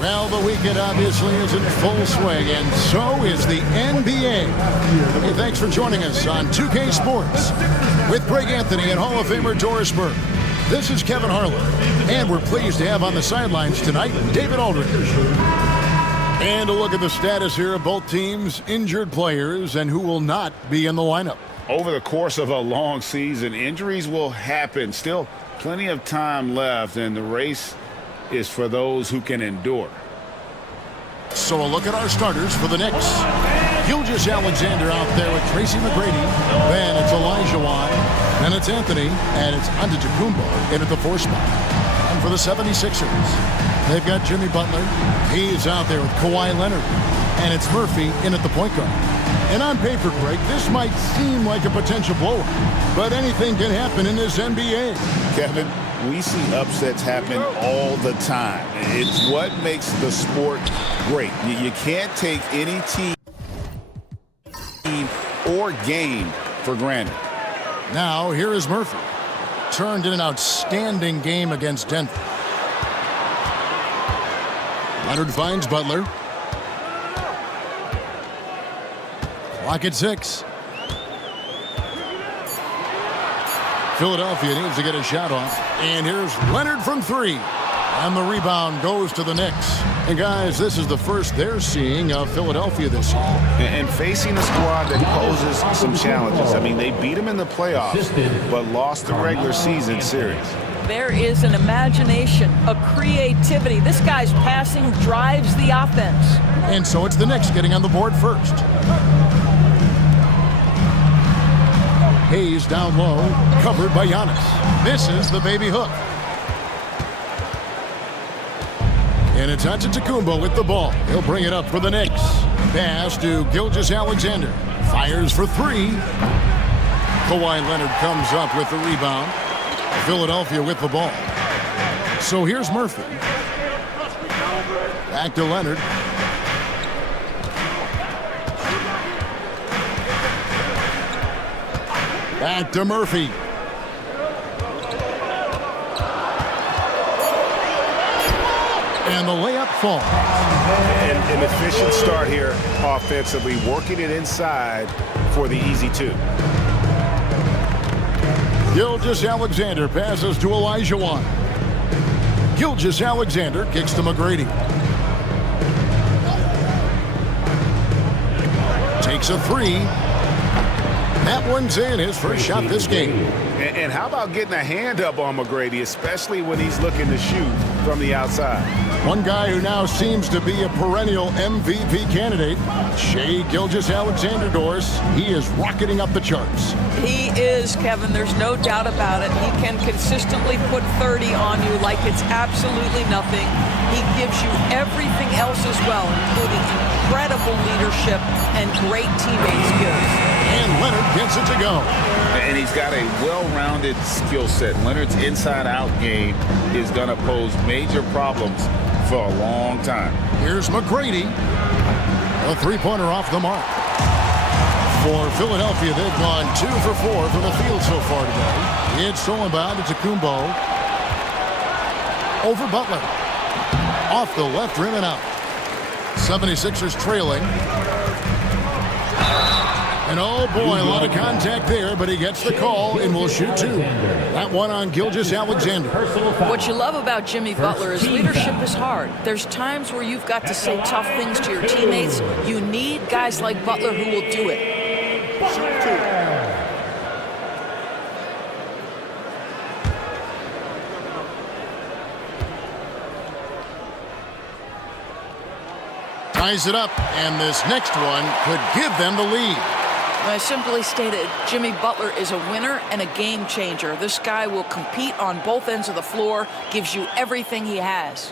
Well, the weekend obviously is in full swing, and so is the NBA. Hey, thanks for joining us on 2K Sports with Greg Anthony and Hall of Famer Doris Burke. This is Kevin Harlan, and we're pleased to have on the sidelines tonight David Aldridge. And a look at the status here of both teams' injured players and who will not be in the lineup. Over the course of a long season, injuries will happen. Still plenty of time left, and the race is for those who can endure. So a look at our starters for the Knicks. Gilgeous-Alexander out there with Tracy McGrady. Then it's Olajuwon. Then it's Anthony. And it's Antetokounmpo in at the 4 spot. And for the 76ers, they've got Jimmy Butler. He's out there with Kawhi Leonard. And it's Murphy in at the point guard. And on paper, Greg, this might seem like a potential blowout, but anything can happen in this NBA. Kevin, we see upsets happen all the time. It's what makes the sport great. You can't take any team or game for granted. Now, here is Murphy. Turned in an outstanding game against Denver. Leonard finds Butler. Clock at 6. Philadelphia needs to get a shot off. And here's Leonard from 3. And the rebound goes to the Knicks. And guys, this is the first they're seeing of Philadelphia this year. And facing a squad that poses some challenges. I mean, they beat them in the playoffs, but lost the regular season series. There is an imagination, a creativity. This guy's passing drives the offense. And so it's the Knicks getting on the board first. Hayes down low, covered by Giannis. Misses the baby hook. And it's Antetokounmpo with the ball. He'll bring it up for the Knicks. Pass to Gilgeous-Alexander. Fires for 3. Kawhi Leonard comes up with the rebound. Philadelphia with the ball. So here's Murphy. Back to Leonard. Back to Murphy. And the layup falls. An efficient start here offensively, working it inside for the easy 2. Gilgeous-Alexander passes to Olajuwon. Gilgeous-Alexander kicks to McGrady. Takes a 3. That one's in, his first shot this game. And how about getting a hand up on McGrady, especially when he's looking to shoot from the outside? One guy who now seems to be a perennial MVP candidate, Shai Gilgeous-Alexander, Doris. He is rocketing up the charts. He is, Kevin. There's no doubt about it. He can consistently put 30 on you like it's absolutely nothing. He gives you everything else as well, including incredible leadership and great teammate skills. And Leonard gets it to go. And he's got a well-rounded skill set. Leonard's inside-out game is going to pose major problems for a long time. Here's McGrady. A 3-pointer off the mark. For Philadelphia, they've gone 2 for 4 from the field so far today. It's stolen by Antetokounmpo. Over Butler. Off the left rim and out. 76ers trailing. And oh boy, a lot of contact there, but he gets the call and will shoot 2. That one on Gilgeous-Alexander. What you love about Jimmy Butler is leadership is hard. There's times where you've got to say tough things to your teammates. You need guys like Butler who will do it. Ties it up, and this next one could give them the lead. I simply stated, Jimmy Butler is a winner and a game changer. This guy will compete on both ends of the floor, gives you everything he has.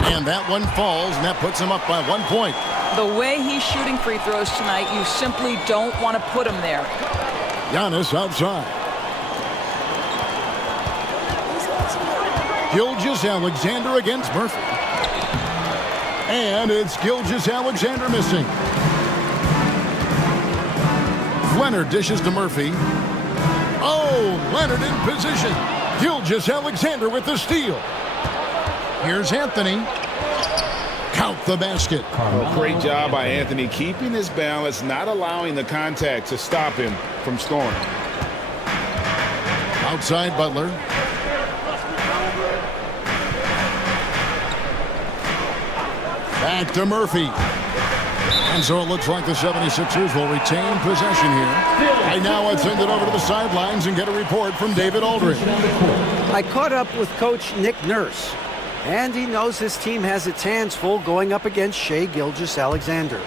And that one falls, and that puts him up by 1 point. The way he's shooting free throws tonight, you simply don't want to put him there. Giannis outside. Gilgeous-Alexander against Murphy. And it's Gilgeous-Alexander missing. Leonard dishes to Murphy. Oh, Leonard in position. Gilgeous-Alexander with the steal. Here's Anthony. Count the basket. Well, great job by Anthony keeping his balance, not allowing the contact to stop him from scoring. Outside Butler. Back to Murphy. And so it looks like the 76ers will retain possession here. Right now, let's send it over to the sidelines and get a report from David Aldridge. I caught up with Coach Nick Nurse, and he knows his team has its hands full going up against Shai Gilgeous-Alexander.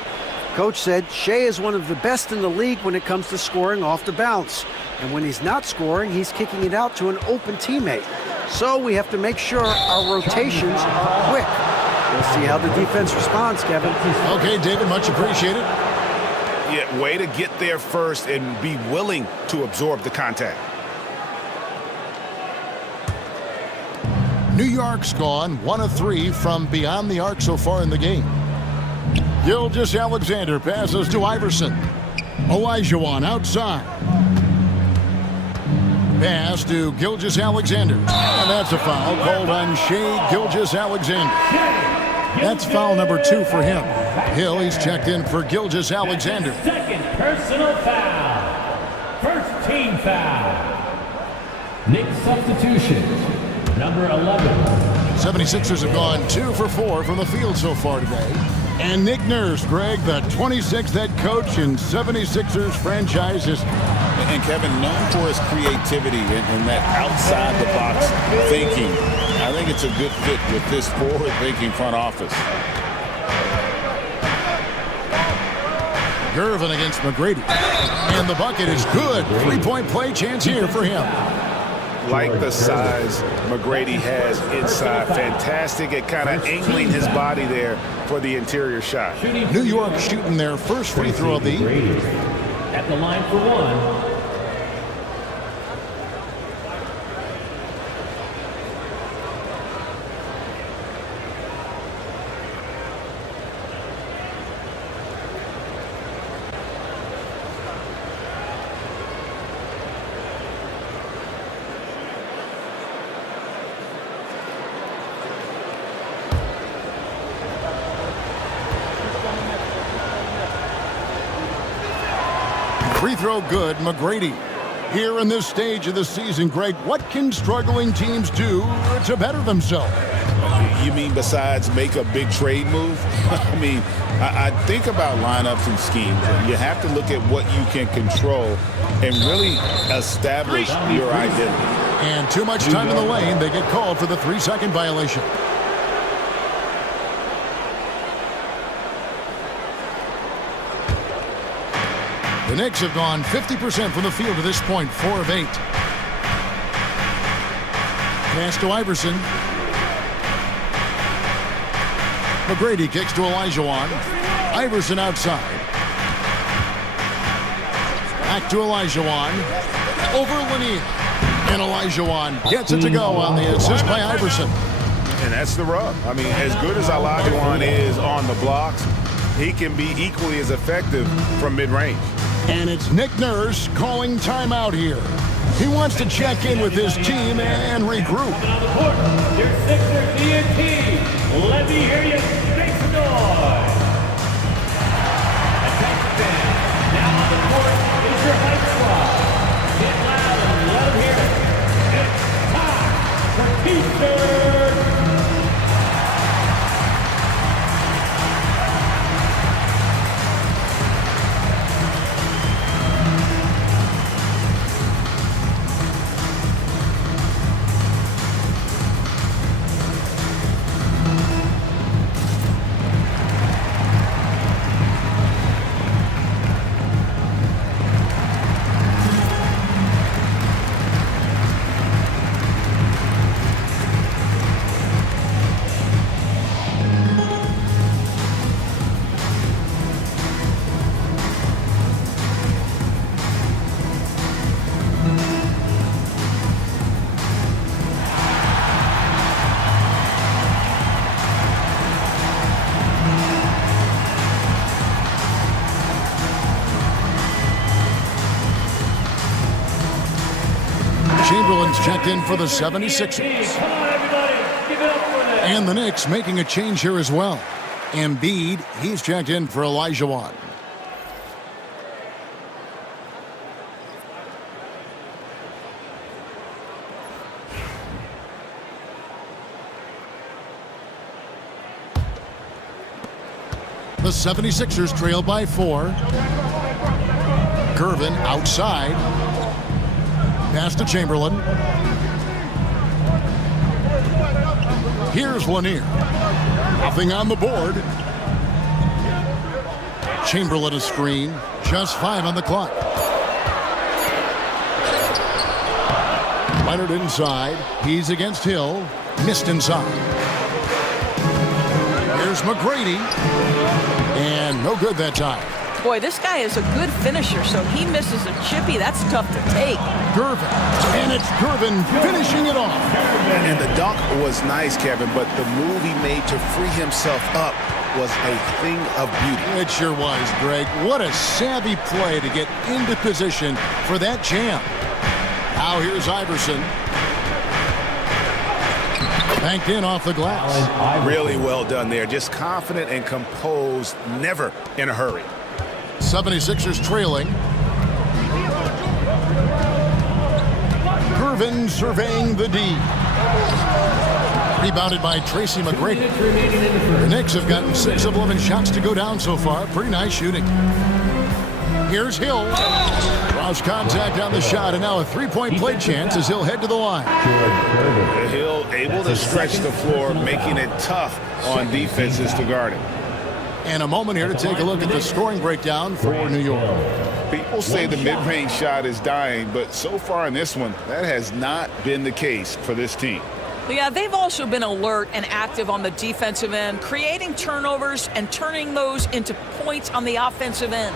Coach said Shai is one of the best in the league when it comes to scoring off the bounce. And when he's not scoring, he's kicking it out to an open teammate. So we have to make sure our rotations are quick. We'll see how the defense responds, Kevin. Okay, David, much appreciated. Yeah, way to get there first and be willing to absorb the contact. New York's gone 1 of 3 from beyond the arc so far in the game. Gilgeous-Alexander passes to Iverson. Olajuwon outside. Pass to Gilgeous-Alexander. And that's a foul called on Shai Gilgeous-Alexander. That's foul number 2 for him. Hill, he's checked in for Gilgeous-Alexander. Second personal foul. First team foul. Knicks substitutions. Number 11. 76ers have gone 2 for 4 from the field so far today. And Nick Nurse, Greg, the 26th head coach in 76ers franchise history. And Kevin, known for his creativity and that outside-the-box thinking. I think it's a good fit with this forward-thinking front office. Gervin against McGrady. And the bucket is good. Three-point play chance here for him. Like the size McGrady has inside. Fantastic at kind of angling his body there for the interior shot. New York shooting their first free throw of the year. At the line for one. Free throw good, McGrady. Here in this stage of the season, Greg, what can struggling teams do to better themselves? You mean besides make a big trade move? I mean, I think about lineups and schemes. You have to look at what you can control and really establish your identity. And too much time in the lane, they get called for the 3-second violation. The Knicks have gone 50% from the field to this point, 4 of 8. Pass to Iverson. McGrady kicks to Olajuwon. Iverson outside. Back to Olajuwon. Over Lanier. And Olajuwon gets it to go on the assist by Iverson. And that's the rub. I mean, as good as Olajuwon is on the blocks, he can be equally as effective from mid-range. And it's Nick Nurse calling timeout here. He wants to check in with his team and regroup. On the court, your Sixers DNT. Let me hear you make some noise. Attention fans. Now on the court is your hype squad. Get loud and let them hear it. It's time for T-shirts. Chamberlain's checked in for the 76ers. Come on, everybody. Give it up for them. And the Knicks making a change here as well. Embiid, he's checked in for Elijah Wan. The 76ers trail by 4. Gervin outside. Pass to Chamberlain. Here's Lanier. Nothing on the board. Chamberlain a screen. Just 5 on the clock. Leonard inside. He's against Hill. Missed inside. Here's McGrady. And no good that time. Boy, this guy is a good finisher, so he misses a chippy. That's tough to take. Gervin. And it's Gervin finishing it off. And the dunk was nice, Kevin, but the move he made to free himself up was a thing of beauty. It sure was, Greg. What a savvy play to get into position for that jam. Now here's Iverson. Banked in off the glass. Really well done there. Just confident and composed, never in a hurry. 76ers trailing. Gervin surveying the D. Rebounded by Tracy McGrady. The Knicks have gotten 6 of 11 shots to go down so far. Pretty nice shooting. Here's Hill. Draws contact on the shot, and now a three-point play chance as he'll head to the line. Hill able to stretch the floor, making it tough on defenses to guard him. And a moment here to take a look at the scoring breakdown for New York. People say the mid-range shot is dying, but so far in this one, that has not been the case for this team. Yeah, they've also been alert and active on the defensive end, creating turnovers and turning those into points on the offensive end.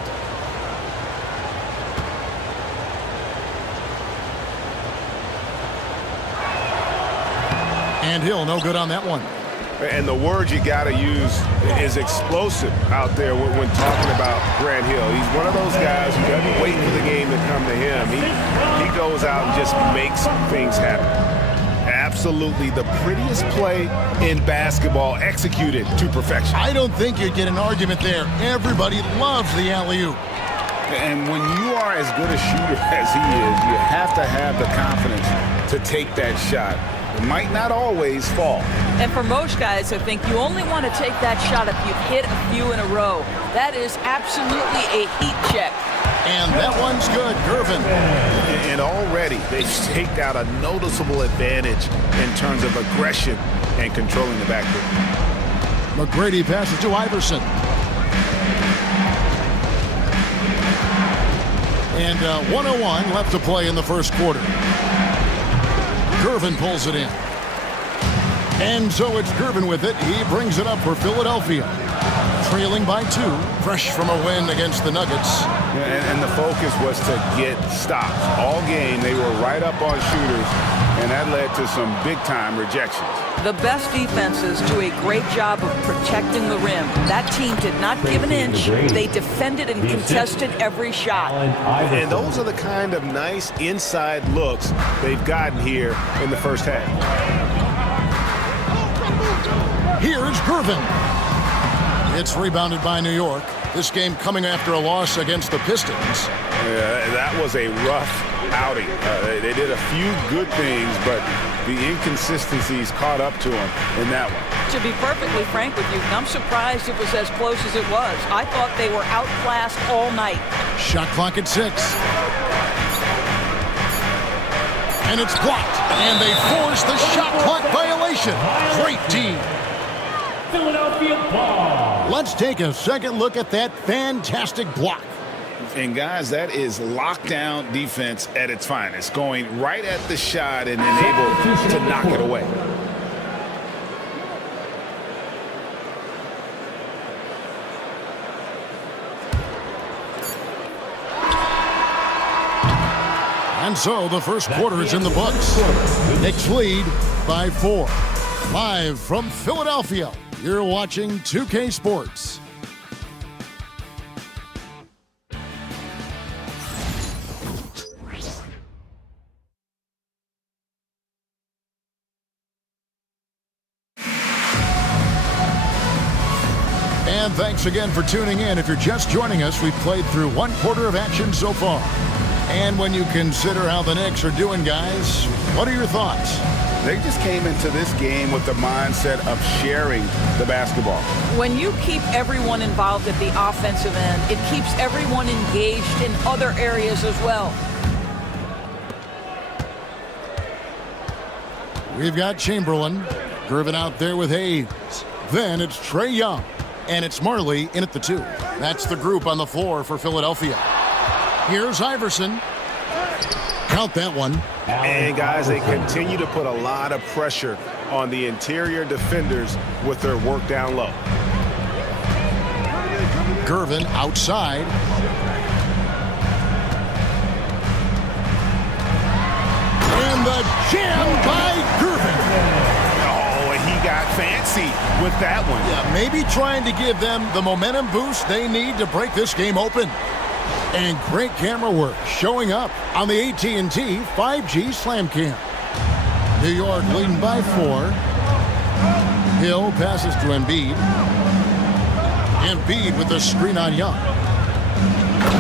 And Hill, no good on that one. And the word you got to use is explosive out there when talking about Grant Hill. He's one of those guys who doesn't wait for the game to come to him. He goes out and just makes things happen. Absolutely the prettiest play in basketball, executed to perfection. I don't think you'd get an argument there. Everybody loves the alley-oop. And when you are as good a shooter as he is, you have to have the confidence to take that shot. It might not always fall. And for most guys, I think you only want to take that shot if you've hit a few in a row. That is absolutely a heat check. And that one's good, Gervin. And already they've staked out a noticeable advantage in terms of aggression and controlling the backcourt. McGrady passes to Iverson. And 1:01 left to play in the first quarter. Gervin pulls it in. And so it's Gervin with it. He brings it up for Philadelphia. Trailing by 2. Fresh from a win against the Nuggets. And the focus was to get stops. All game, they were right up on shooters, and that led to some big-time rejections. The best defenses do a great job of protecting the rim. That team did not give an inch. They defended and contested every shot. And those are the kind of nice inside looks they've gotten here in the first half. Here's Gervin. It's rebounded by New York. This game coming after a loss against the Pistons. Yeah, that was a rough outing. They did a few good things, but the inconsistencies caught up to them in that one. To be perfectly frank with you, I'm surprised it was as close as it was. I thought they were outclassed all night. Shot clock at 6. And it's blocked. And they force the shot clock violation. Great team. Philadelphia ball. Let's take a second look at that fantastic block. And guys, that is lockdown defense at its finest, going right at the shot and then able to knock it away. And so the first quarter is in the books. Knicks lead by 4. Live from Philadelphia, you're watching 2K Sports. And thanks again for tuning in. If you're just joining us, we've played through one quarter of action so far. And when you consider how the Knicks are doing, guys, what are your thoughts? They just came into this game with the mindset of sharing the basketball. When you keep everyone involved at the offensive end, it keeps everyone engaged in other areas as well. We've got Chamberlain, Gervin out there with Hayes. Then it's Trae Young, and it's Marley in at the 2. That's the group on the floor for Philadelphia. Here's Iverson. Count that one. And guys, they continue to put a lot of pressure on the interior defenders with their work down low. Gervin outside. And the jam by Gervin. Oh, and he got fancy with that one. Yeah, maybe trying to give them the momentum boost they need to break this game open. And great camera work showing up on the AT&T 5G Slam Cam. New York leading by 4. Hill passes to Embiid. Embiid with the screen on Young.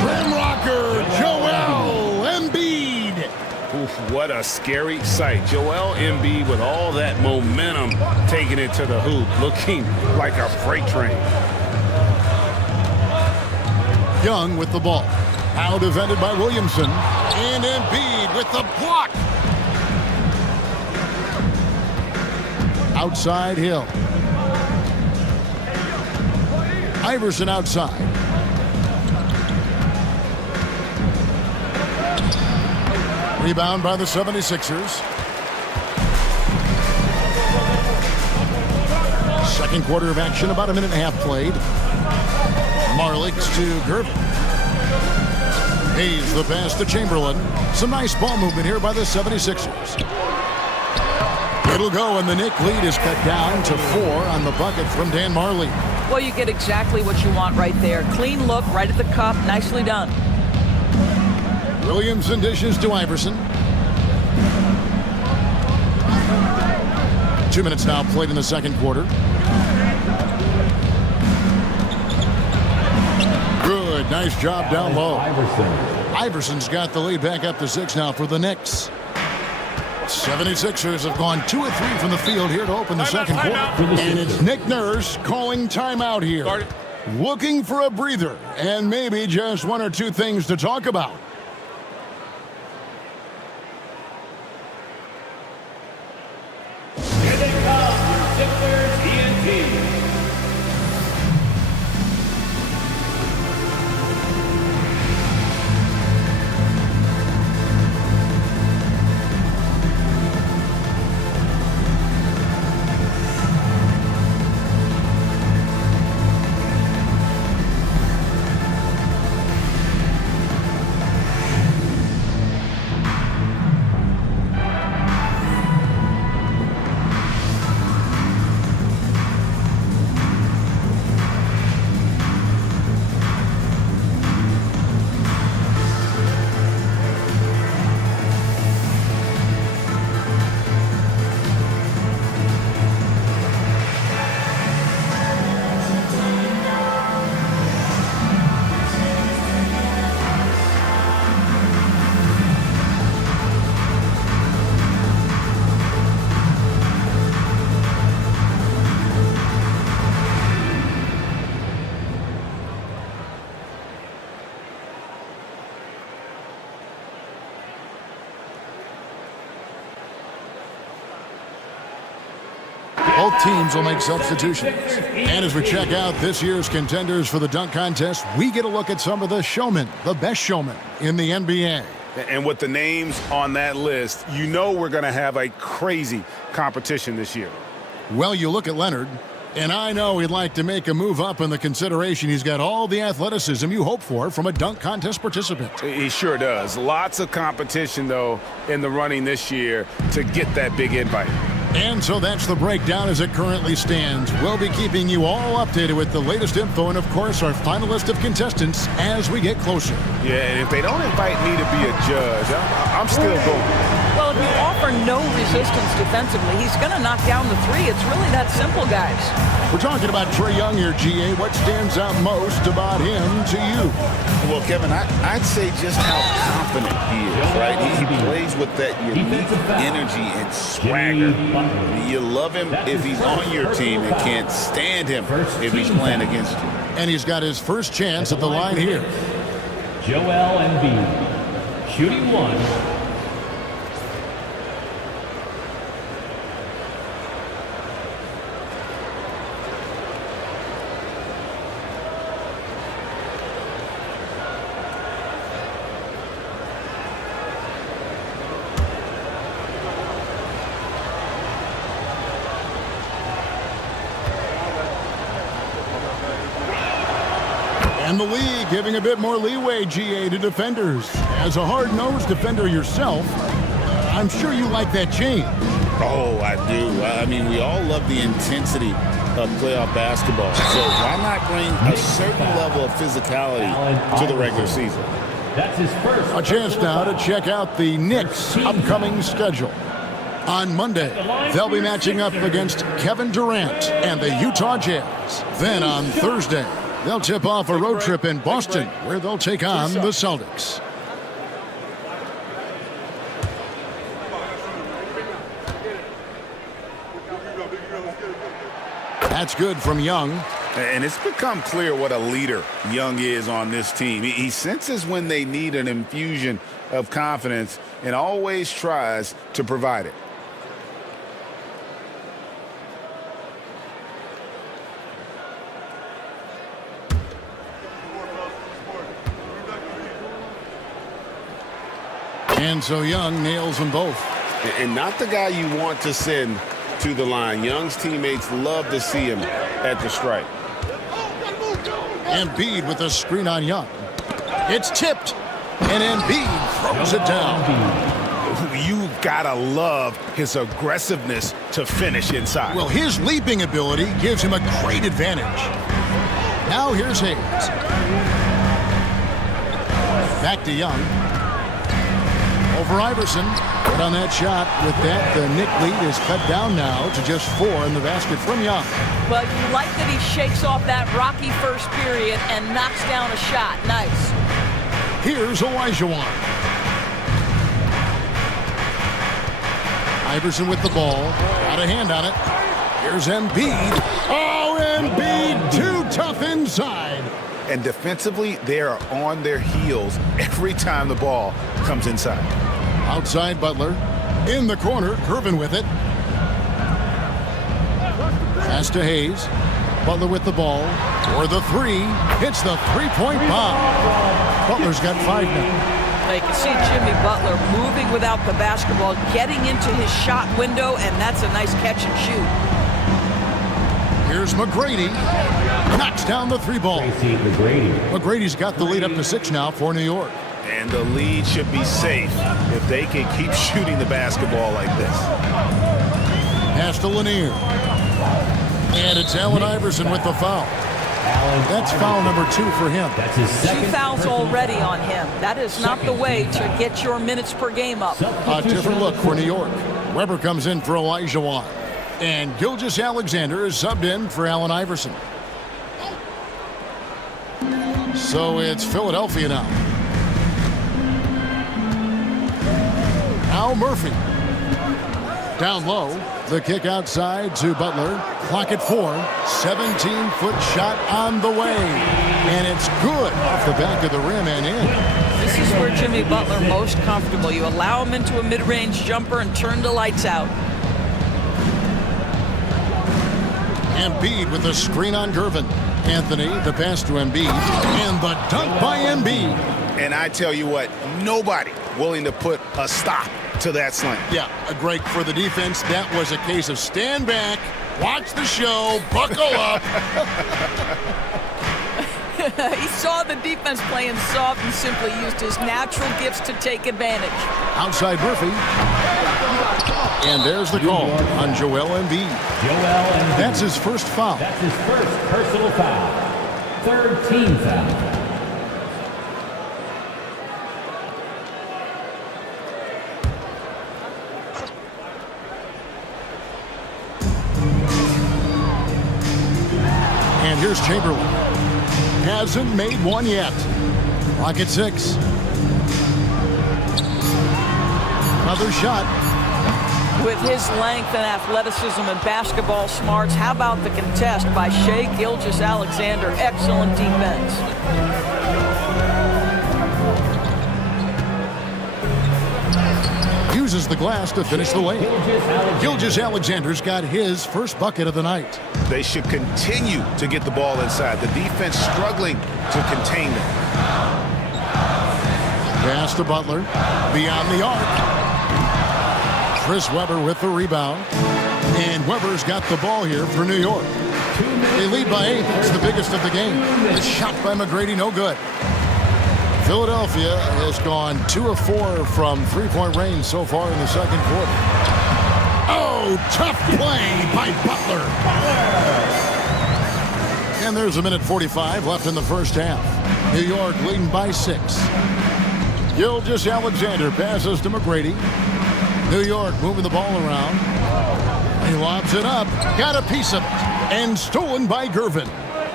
Rim rocker, Joel Embiid. Oof, what a scary sight. Joel Embiid with all that momentum taking it to the hoop, looking like a freight train. Young with the ball. Out defended by Williamson. And Embiid with the block. Outside Hill. Iverson outside. Rebound by the 76ers. Second quarter of action, about a minute and a half played. Marlix to Gervin. Hayes the pass to Chamberlain. Some nice ball movement here by the 76ers. It'll go, and the Knick lead is cut down to 4 on the bucket from Dan Marley. Well, you get exactly what you want right there. Clean look, right at the cup, nicely done. Williamson dishes to Iverson. 2 minutes now played in the second quarter. Good, nice job down low. Iverson's got the lead back up to 6 now for the Knicks. 76ers have gone 2 of 3 from the field here to open the second quarter. And it's Nick Nurse calling timeout here. Looking for a breather and maybe just 1 or 2 things to talk about. Here they come, your Sixers ENT. Both teams will make substitutions. And as we check out this year's contenders for the dunk contest, we get a look at some of the showmen, the best showmen in the NBA. And with the names on that list, you know we're going to have a crazy competition this year. Well, you look at Leonard, and I know he'd like to make a move up in the consideration. He's got all the athleticism you hope for from a dunk contest participant. He sure does. Lots of competition, though, in the running this year to get that big invite. And so that's the breakdown as it currently stands. We'll be keeping you all updated with the latest info and, of course, our final list of contestants as we get closer. Yeah, and if they don't invite me to be a judge, I'm still going. Well, if you offer no resistance defensively, he's going to knock down the three. It's really that simple, guys. We're talking about Trae Young here, GA. What stands out most about him to you? Well, Kevin, I'd say just how confident he is, right? He plays with that unique energy and swagger. You love him if he's on your team and can't stand him if he's playing against you. And he's got his first chance at the line here. Joel Embiid, shooting one. And the league giving a bit more leeway, GA, to defenders. As a hard-nosed defender yourself, I'm sure you like that change. Oh, I do. I mean, we all love the intensity of playoff basketball. So why not bring a certain level of physicality to the regular season? That's his first. A chance now to check out the Knicks' upcoming schedule. On Monday, they'll be matching up against Kevin Durant and the Utah Jazz. Then on Thursday, they'll tip off a road trip in Boston, where they'll take on the Celtics. That's good from Young. And it's become clear what a leader Young is on this team. He senses when they need an infusion of confidence and always tries to provide it. And so Young nails them both. And not the guy you want to send to the line. Young's teammates love to see him at the stripe. Embiid with a screen on Young. It's tipped, and Embiid throws it down. You've got to love his aggressiveness to finish inside. Well, his leaping ability gives him a great advantage. Now here's Hayes. Back to Young. Over Iverson. But on that shot, with that, the Knick lead is cut down now to just 4 in the basket from Young. But you like that he shakes off that rocky first period and knocks down a shot. Nice. Here's Olajuwon. Iverson with the ball. Got a hand on it. Here's Embiid. Oh, Embiid, too tough inside. And defensively, they are on their heels every time the ball comes inside. Outside Butler. In the corner, Curvin with it. Pass to Hayes. Butler with the ball. For the three. Hits the three-point bomb. Butler's got 5 now. You can see Jimmy Butler moving without the basketball, getting into his shot window, and that's a nice catch and shoot. Here's McGrady. Knocks down the 3-ball. McGrady's got the lead up to 6 now for New York. And the lead should be safe if they can keep shooting the basketball like this. Pass to Lanier. And it's Allen Iverson with the foul. That's foul number 2 for him. That's his second. 2 fouls already on him. That is not the way to get your minutes per game up. A different look for New York. Weber comes in for Olajuwon. And Gilgeous-Alexander is subbed in for Allen Iverson. So it's Philadelphia now. Al Murphy. Down low. The kick outside to Butler. Clock at 4. 17-foot shot on the way. And it's good off the back of the rim and in. This is where Jimmy Butler most comfortable. You allow him into a mid-range jumper and turn the lights out. Embiid with a screen on Gervin. Anthony, the pass to Embiid. And the dunk by Embiid. And I tell you what, nobody willing to put a stop to that slam. Yeah, a break for the defense. That was a case of stand back, watch the show, buckle up. He saw the defense playing soft and simply used his natural gifts to take advantage. Outside Murphy. And there's the call on Joel Embiid. That's his first foul. That's his first personal foul. Third team foul. And here's Chamberlain. Hasn't made one yet. Clock at 6. Another shot. With his length and athleticism and basketball smarts, how about the contest by Shai Gilgeous-Alexander? Excellent defense. Uses the glass to finish the lane. Gilgeous-Alexander's got his first bucket of the night. They should continue to get the ball inside. The defense struggling to contain them. Pass to Butler. Beyond the arc. Chris Webber with the rebound. And Webber's got the ball here for New York. They lead by 8. It's the biggest of the game. The shot by McGrady, no good. Philadelphia has gone 2 of 4 from three-point range so far in the second quarter. Oh, tough play by Butler. And there's 1:45 left in the first half. New York leading by 6. Gilgeous-Alexander passes to McGrady. New York moving the ball around. He lobs it up. Got a piece of it. And stolen by Gervin.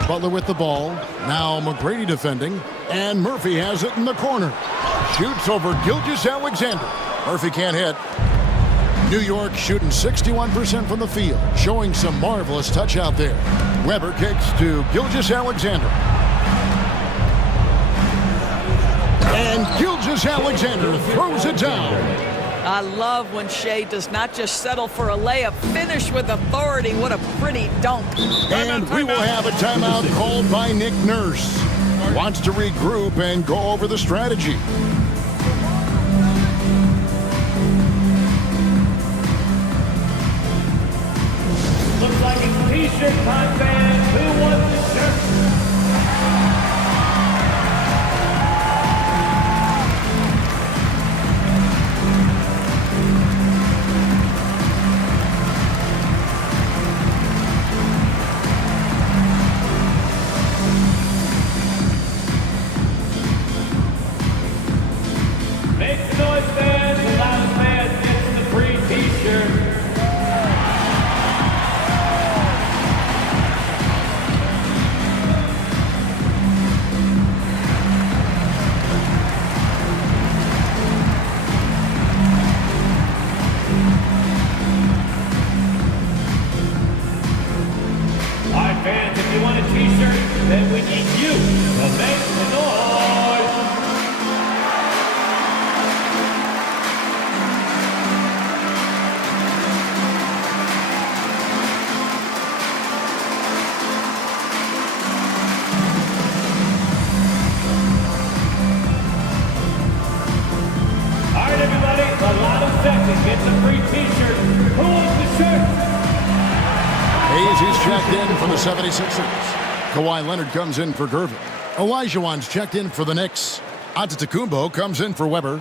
Butler with the ball. Now McGrady defending. And Murphy has it in the corner. Shoots over Gilgeous-Alexander. Murphy can't hit. New York shooting 61% from the field. Showing some marvelous touch out there. Webber kicks to Gilgeous-Alexander. And Gilgeous-Alexander throws it down. I love when Shai does not just settle for a layup, finish with authority. What a pretty dunk. And we will have a timeout called by Nick Nurse. Wants to regroup and go over the strategy. Looks like it's t-shirt time, fans. Who wants the shirt? Make some noise, fans. The loudest man gets the free t-shirt. All right, fans, if you want a t-shirt, then we need you to make the noise. All right, everybody, the loudest section gets a free t-shirt. Who wants the shirt? Hayes is checked in for the 76ers. Kawhi Leonard comes in for Gervin. Olajuwon's checked in for the Knicks. Antetokounmpo comes in for Webber.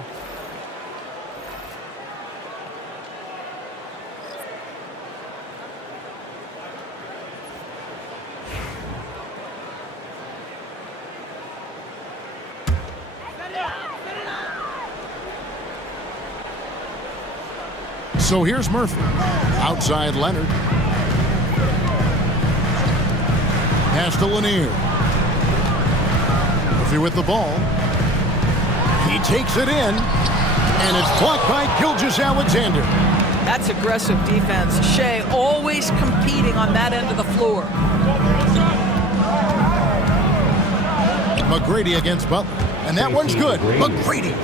So here's Murphy. Outside Leonard. Pass to Lanier. Murphy with the ball. He takes it in. And it's blocked by Gilgeous-Alexander. That's aggressive defense. Shai always competing on that end of the floor. McGrady against Butler. And that one's good. McGrady.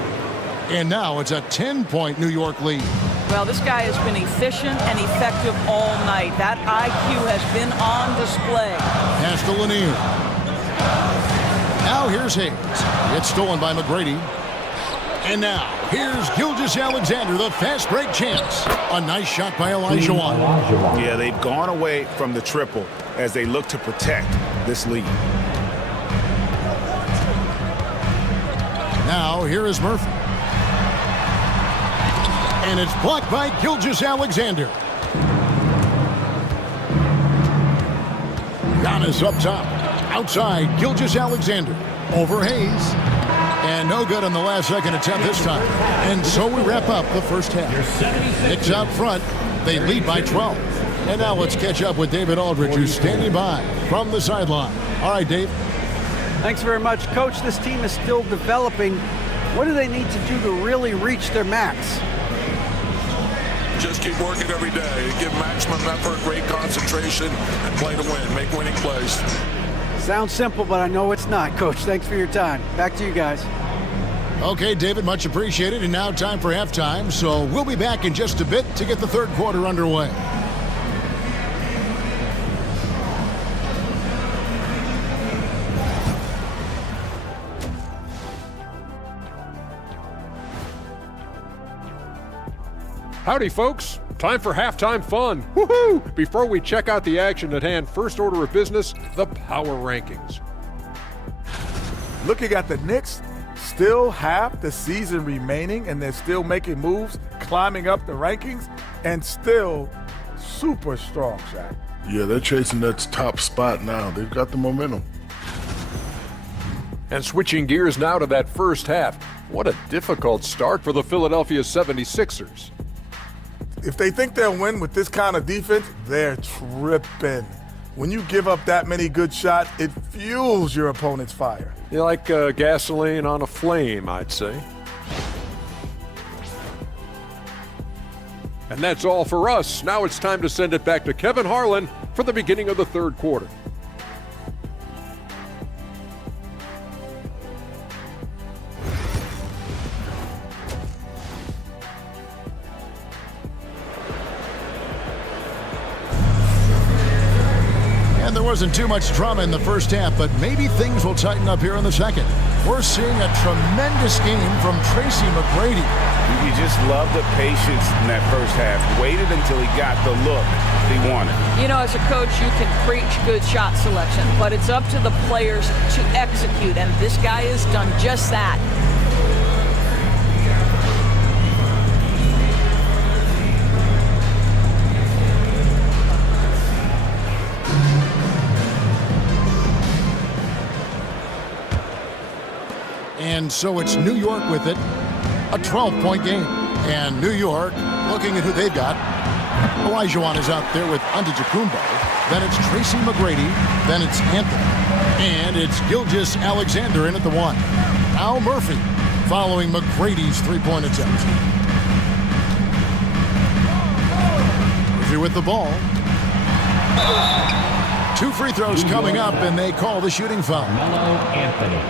And now it's a 10-point New York lead. Well, this guy has been efficient and effective all night. That IQ has been on display. Pass to Lanier. Now here's Hayes. It's stolen by McGrady. And now here's Gilgeous-Alexander, the fast break chance. A nice shot by Olajuwon. Yeah, they've gone away from the triple as they look to protect this lead. Now here is Murphy. And it's blocked by Gilgeous-Alexander. Giannis up top. Outside, Gilgeous-Alexander. Over Hayes. And no good on the last second attempt this time. And so we wrap up the first half. Knicks out front. They lead by 12. And now let's catch up with David Aldridge, who's standing by from the sideline. All right, Dave. Thanks very much. Coach, this team is still developing. What do they need to do to really reach their max? Just keep working every day. Give maximum effort, great concentration, and play to win. Make winning plays. Sounds simple, but I know it's not, Coach. Thanks for your time. Back to you guys. Okay, David, much appreciated. And now time for halftime. So we'll be back in just a bit to get the third quarter underway. Howdy, folks. Time for halftime fun. Woohoo! Before we check out the action at hand, first order of business, the power rankings. Looking at the Knicks, still half the season remaining, and they're still making moves, climbing up the rankings, and still super strong, Shaq. Yeah, they're chasing that top spot now. They've got the momentum. And switching gears now to that first half. What a difficult start for the Philadelphia 76ers. If they think they'll win with this kind of defense, they're tripping. When you give up that many good shots, it fuels your opponent's fire. You're like gasoline on a flame, I'd say. And that's all for us. Now it's time to send it back to Kevin Harlan for the beginning of the third quarter. And there wasn't too much drama in the first half, but maybe things will tighten up here in the second. We're seeing a tremendous game from Tracy McGrady. You just love the patience in that first half. Waited until he got the look he wanted. You know, as a coach, you can preach good shot selection, but it's up to the players to execute, and this guy has done just that. And so it's New York with it, a 12-point game. And New York, looking at who they've got, Olajuwon is out there with Antetokounmpo. Then it's Tracy McGrady. Then it's Anthony. And it's Gilgeous-Alexander in at the one. Al Murphy following McGrady's three-point attempt. Murphy with the ball. Two free throws coming up, and they call the shooting foul.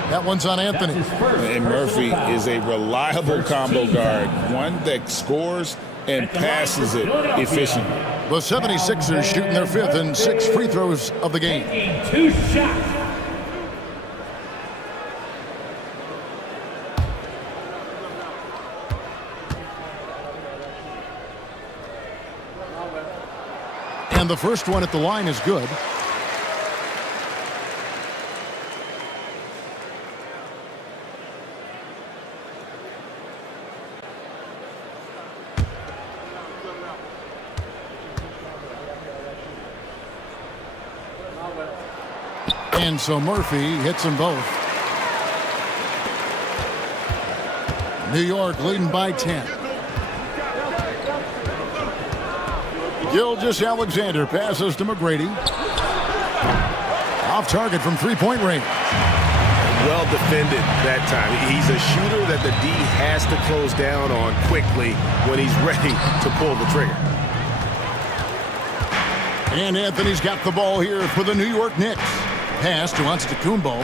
That one's on Anthony. And Murphy is a reliable combo guard, one that scores and passes it efficiently. The 76ers shooting their fifth and sixth free throws of the game. Two shots. And the first one at the line is good. And so Murphy hits them both. New York leading by 10. Gilgeous-Alexander passes to McGrady. Off target from three-point range. Well defended that time. He's a shooter that the D has to close down on quickly when he's ready to pull the trigger. And Anthony's got the ball here for the New York Knicks. Pass to Antetokounmpo.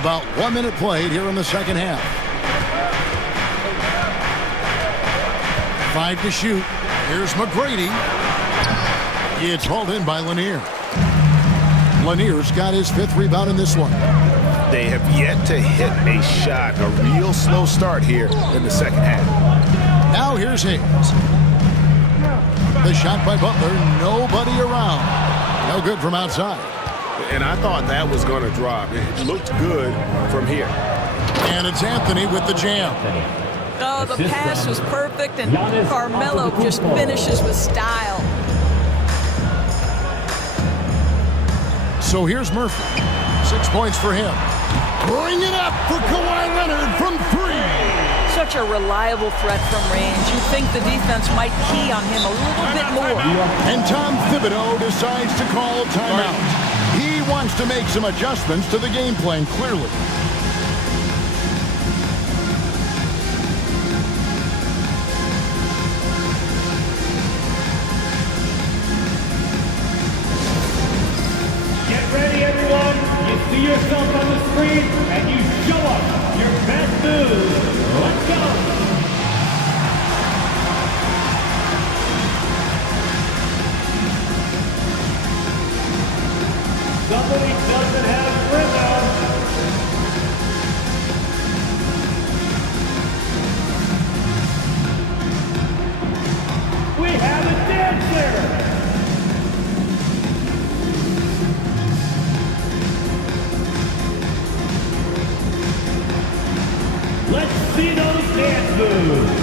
About 1 minute played here in the second half. 5 to shoot. Here's McGrady. It's hauled in by Lanier. Lanier's got his fifth rebound in this one. They have yet to hit a shot, a real slow start here in the second half. Now here's Hayes. The shot by Butler, nobody around. No good from outside. And I thought that was going to drop. It looked good from here. And it's Anthony with the jam. Oh, the pass was perfect, and Carmelo just finishes with style. So here's Murphy. 6 points for him. Bring it up for Kawhi Leonard from 3. Such a reliable threat from range. You'd think the defense might key on him a little bit more. And Tom Thibodeau decides to call timeout. He wants to make some adjustments to the game plan, clearly. Get ready, everyone. You see yourself on the screen, and you show us your best moves. Let's go. Somebody doesn't have rhythm. We have a dancer. Let's see those dance moves.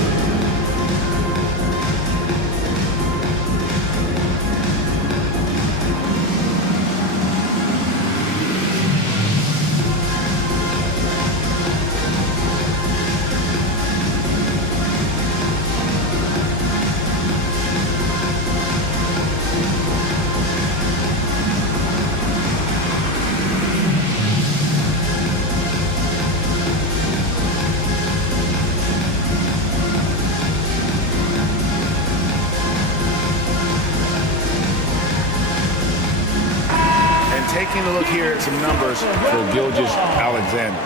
Taking a look here at some numbers for Gilgeous-Alexander.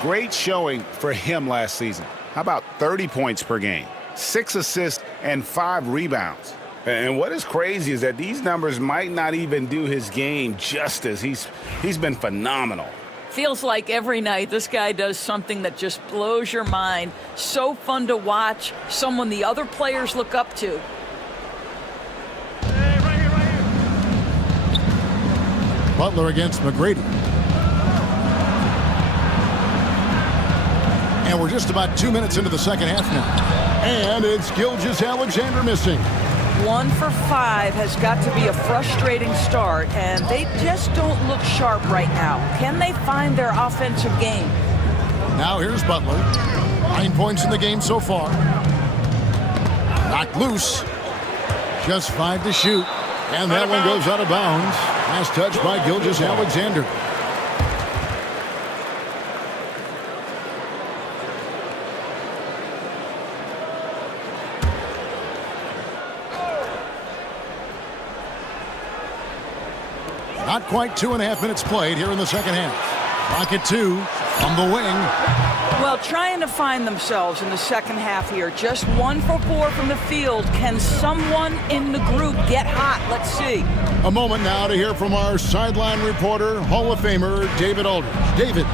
Great showing for him last season. How about 30 points per game, 6 assists, and 5 rebounds? And what is crazy is that these numbers might not even do his game justice. He's been phenomenal. Feels like every night this guy does something that just blows your mind. So fun to watch, someone the other players look up to. Butler against McGrady. And we're just about 2 minutes into the second half now. And it's Gilgeous-Alexander missing. 1 for 5 has got to be a frustrating start, and they just don't look sharp right now. Can they find their offensive game? Now here's Butler. 9 points in the game so far. Knocked loose. Just 5 to shoot. And that one goes out of bounds. Last touch by Gilgeous-Alexander. Not quite 2.5 minutes played here in the second half. Rocket 2 from the wing. Well, trying to find themselves in the second half here. Just 1 for 4 from the field. Can someone in the group get hot? Let's see. A moment now to hear from our sideline reporter, Hall of Famer David Aldridge. David.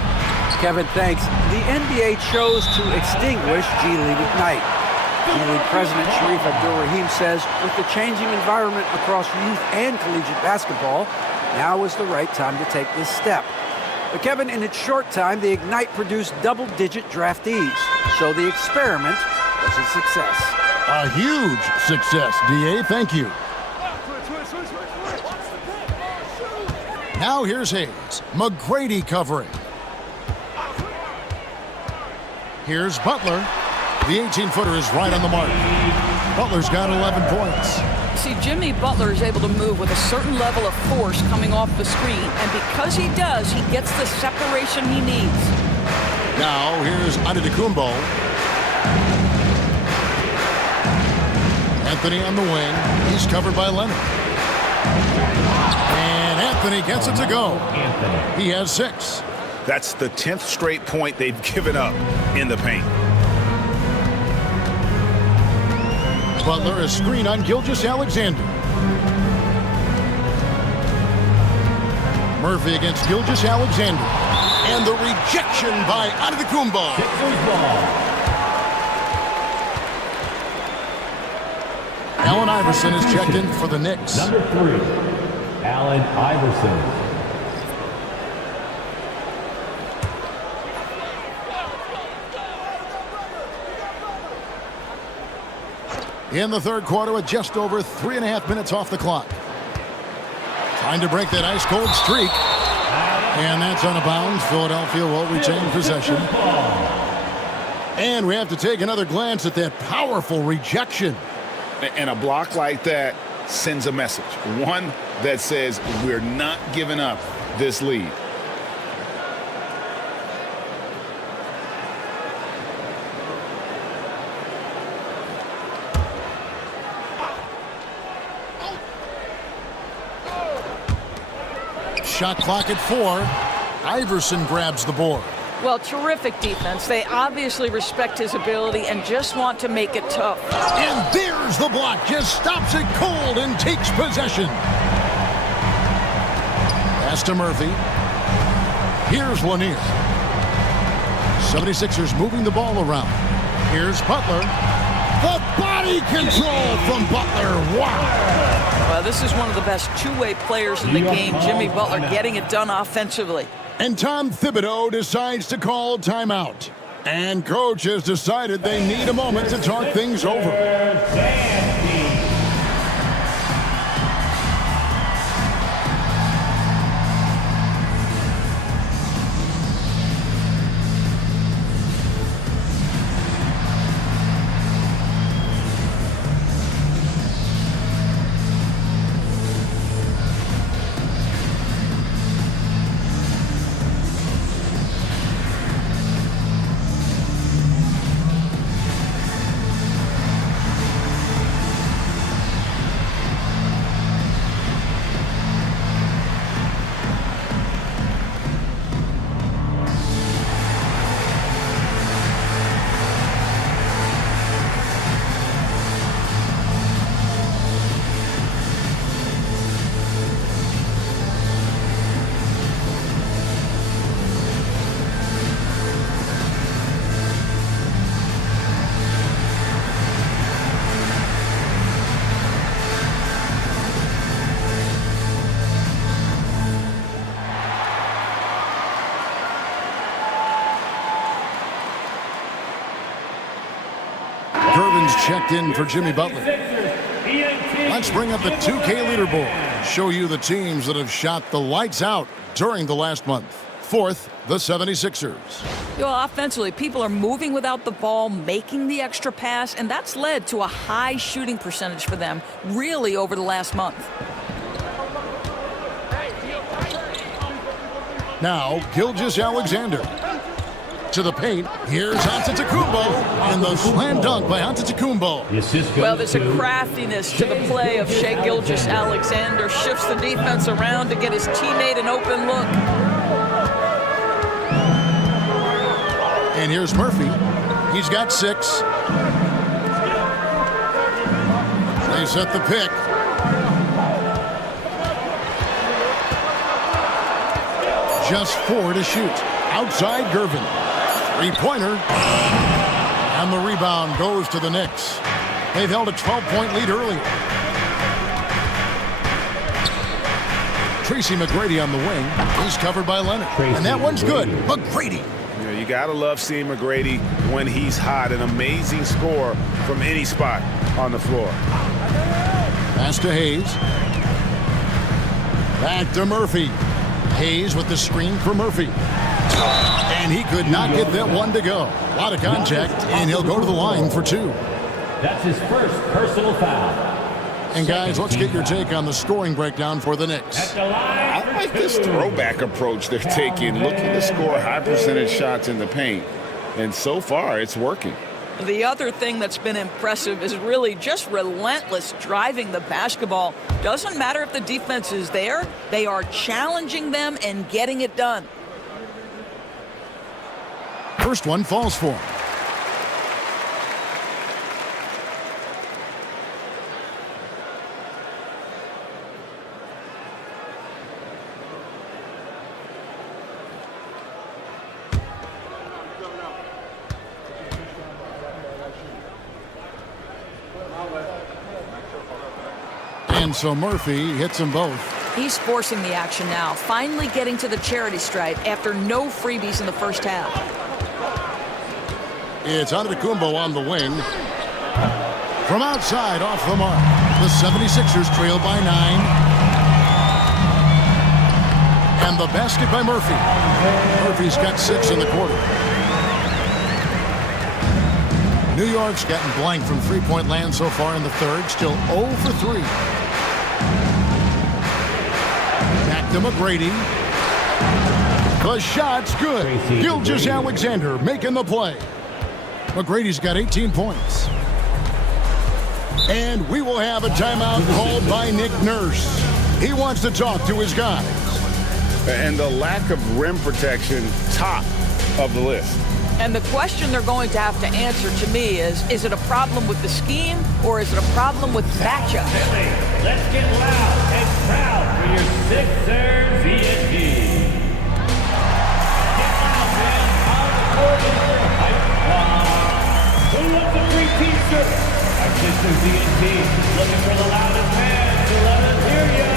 Kevin, thanks. The NBA chose to extinguish G League Ignite. G League President Sharif Abdul-Rahim says with the changing environment across youth and collegiate basketball, now is the right time to take this step. But Kevin, in its short time, the Ignite produced double-digit draftees. So the experiment was a success. A huge success, DA. Thank you. Now here's Hayes. McGrady covering. Here's Butler. The 18-footer is right on the mark. Butler's got 11 points. See, Jimmy Butler is able to move with a certain level of force coming off the screen, and because he does, he gets the separation he needs. Now, here's Antetokounmpo. Anthony on the wing. He's covered by Leonard. And Anthony gets it to go. He has 6. That's the 10th straight point they've given up in the paint. Butler is screen on Gilgeous-Alexander. Murphy against Gilgeous-Alexander. And the rejection by Antetokounmpo. Allen Iverson is checked in for the Knicks. Number 3, Allen Iverson. in the third quarter with just over 3.5 minutes off the clock. Trying to break that ice-cold streak. And that's out of bounds. Philadelphia will retain possession. And we have to take another glance at that powerful rejection. And a block like that sends a message. One that says we're not giving up this lead. Shot clock at 4. Iverson grabs the board. Well, terrific defense. They obviously respect his ability and just want to make it tough. And there's the block. Just stops it cold and takes possession. Pass to Murphy. Here's Lanier. 76ers moving the ball around. Here's Butler. The body control from Butler. Wow. Well, this is one of the best two-way players in the game. Jimmy Butler getting it done offensively. And Tom Thibodeau decides to call timeout. And coach has decided they need a moment to talk things over. Checked in for Jimmy Butler. Let's bring up the 2K leaderboard. Show you the teams that have shot the lights out during the last month. Fourth, the 76ers. Offensively, people are moving without the ball, making the extra pass, and that's led to a high shooting percentage for them, really over the last month. Now, Gilgeous-Alexander. To the paint. Here's Antetokounmpo, and the slam dunk by Antetokounmpo. Well, there's a craftiness to the play of Shai Gilgeous-Alexander. Shifts the defense around to get his teammate an open look. And here's Murphy. He's got 6. They set the pick. Just 4 to shoot. Outside Gervin. Three-pointer. And the rebound goes to the Knicks. They've held a 12-point lead earlier. Tracy McGrady on the wing. He's covered by Leonard. And that one's good. McGrady. You got to love seeing McGrady when he's hot. An amazing score from any spot on the floor. Pass to Hayes. Back to Murphy. Hayes with the screen for Murphy. And he could not get that one to go. A lot of contact, and he'll go to the line for 2. That's his first personal foul. And guys, let's get your take on the scoring breakdown for the Knicks. I like this throwback approach they're taking, looking to score high percentage shots in the paint. And so far, it's working. The other thing that's been impressive is really just relentless driving the basketball. Doesn't matter if the defense is there, they are challenging them and getting it done. First one falls for him. And so Murphy hits them both. He's forcing the action now, finally getting to the charity stripe after no freebies in the first half. It's Antetokounmpo on the wing. From outside, off the mark. The 76ers trail by 9. And the basket by Murphy. Murphy's got 6 in the quarter. New York's gotten blank from three-point land so far in the third. Still 0 for 3. Back to McGrady. The shot's good. Gilgeous-Alexander making the play. McGrady's got 18 points. And we will have a timeout called by Nick Nurse. He wants to talk to his guys. And the lack of rim protection, top of the list. And the question they're going to have to answer to me is it a problem with the scheme or is it a problem with matchup? Let's get loud and proud for your Sixers ENT. Get loud, man. On the court is your hype squad. Who wants a free t-shirt? Our Sixers ENT looking for the loudest man, so let us hear ya.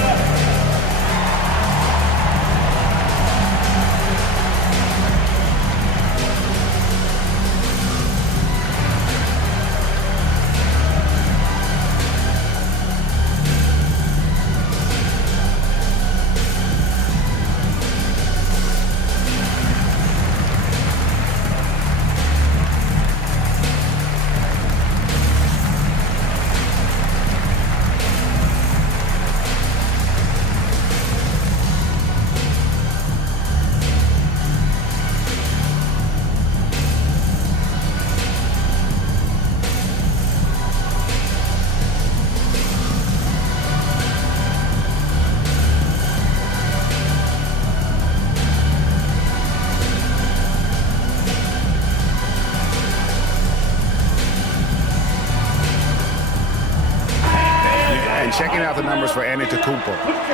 Checking out the numbers for Antetokounmpo.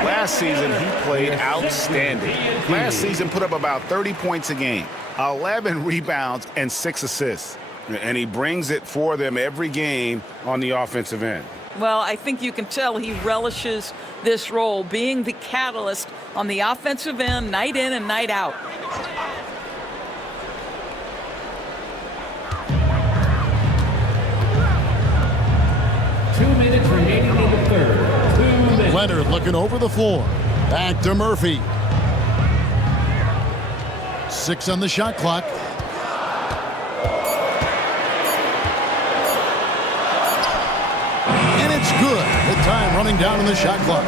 Last season, he played outstanding. Last season, put up about 30 points a game, 11 rebounds, and 6 assists. And he brings it for them every game on the offensive end. Well, I think you can tell he relishes this role, being the catalyst on the offensive end, night in and night out. Leonard looking over the floor. Back to Murphy. 6 on the shot clock. And it's good. The time running down on the shot clock.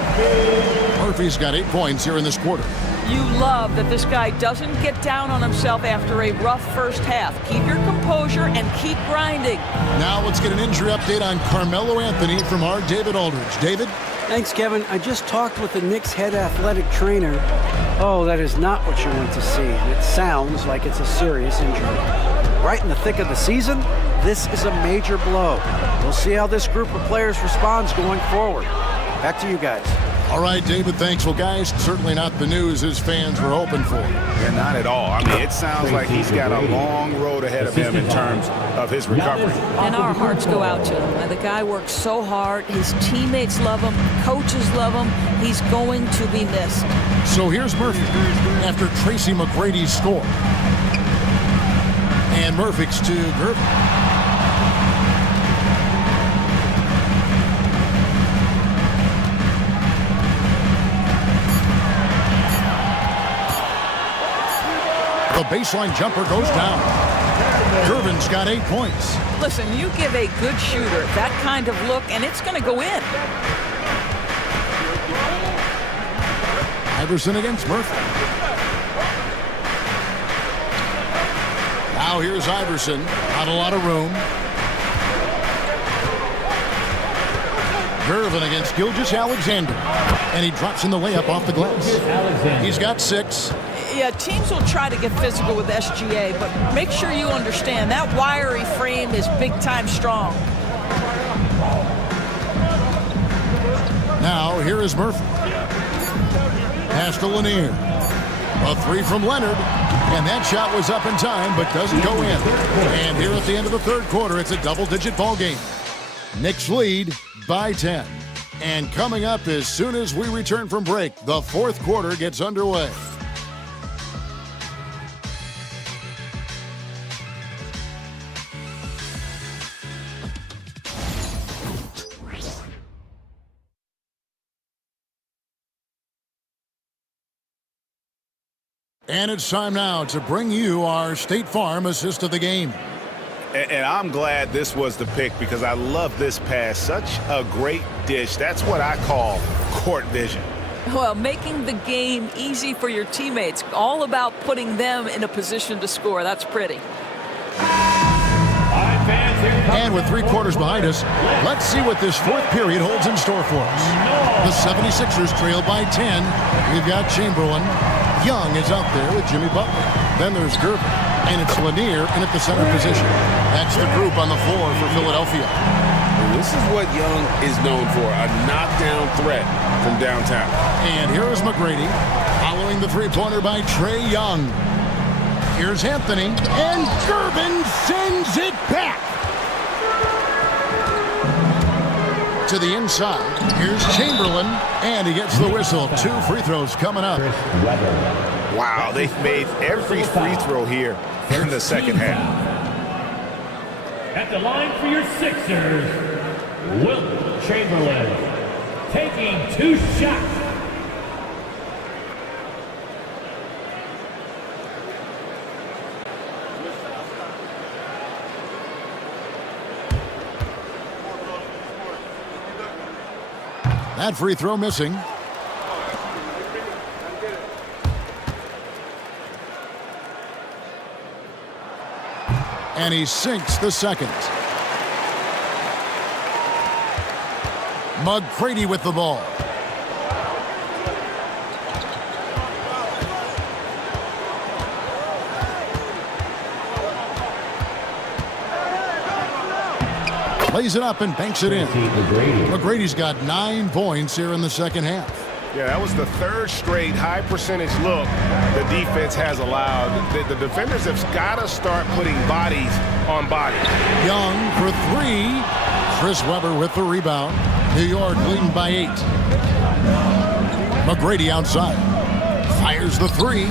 Murphy's got 8 points here in this quarter. You love that this guy doesn't get down on himself after a rough first half. Keep your composure and keep grinding. Now let's get an injury update on Carmelo Anthony from our David Aldridge. David? Thanks, Kevin. I just talked with the Knicks head athletic trainer. Oh, that is not what you want to see. And it sounds like it's a serious injury. Right in the thick of the season, this is a major blow. We'll see how this group of players responds going forward. Back to you guys. All right, David, thanks. Well, guys, certainly not the news his fans were hoping for. Yeah, not at all. I mean, it sounds like he's got a long road ahead of him in terms of his recovery. And our hearts go out to him. The guy works so hard. His teammates love him. Coaches love him. He's going to be missed. So here's Murphy after Tracy McGrady's score. And Murphy's to Gervin. The baseline jumper goes down. Gervin's got 8 points. Listen, you give a good shooter that kind of look, and it's going to go in. Iverson against Murphy. Now here's Iverson. Not a lot of room. Gervin against Gilgeous-Alexander. And he drops in the layup off the glass. He's got 6. Yeah, teams will try to get physical with SGA, but make sure you understand that wiry frame is big-time strong. Now, here is Murphy. Pass to Lanier. A 3 from Leonard. And that shot was up in time, but doesn't go in. And here at the end of the third quarter, it's a double-digit ball game. Knicks lead by 10. And coming up as soon as we return from break, the fourth quarter gets underway. And it's time now to bring you our State Farm assist of the game. And I'm glad this was the pick because I love this pass. Such a great dish. That's what I call court vision. Well, making the game easy for your teammates. All about putting them in a position to score. That's pretty. And with 3 quarters behind us, let's see what this fourth period holds in store for us. The 76ers trail by 10. We've got Chamberlain. Young is out there with Jimmy Butler. Then there's Gervin. And it's Lanier in at the center position. That's the group on the floor for Philadelphia. This is what Young is known for, a knockdown threat from downtown. And here is McGrady following the three-pointer by Trae Young. Here's Anthony, and Gervin sends it back. To the inside, here's Chamberlain, and he gets the whistle. 2 free throws coming up. Wow, they've made every free throw here in the second half. At the line for your Sixers, Wilt Chamberlain, taking 2 shots. That free throw missing. And he sinks the second. McGrady with the ball. Plays it up and banks it in. McGrady's got 9 points here in the second half. Yeah, that was the 3rd straight high percentage look the defense has allowed. The defenders have got to start putting bodies on bodies. Young for 3. Chris Webber with the rebound. New York leading by 8. McGrady outside. Fires the 3.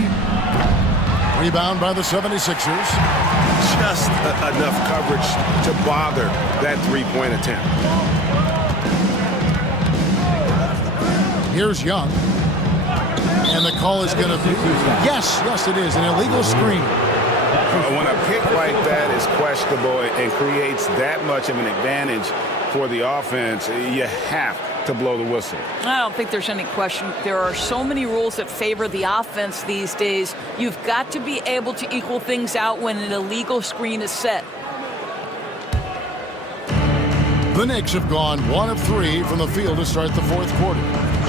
Rebound by the 76ers. Just enough coverage to bother that 3-point attempt. Here's Young. And the call is going to be, yes, it is, an illegal screen. When a pick like that is questionable and creates that much of an advantage for the offense, you have to blow the whistle. I don't think there's any question. There are so many rules that favor the offense these days. You've got to be able to equal things out when an illegal screen is set. The Knicks have gone 1 of 3 from the field to start the 4th quarter.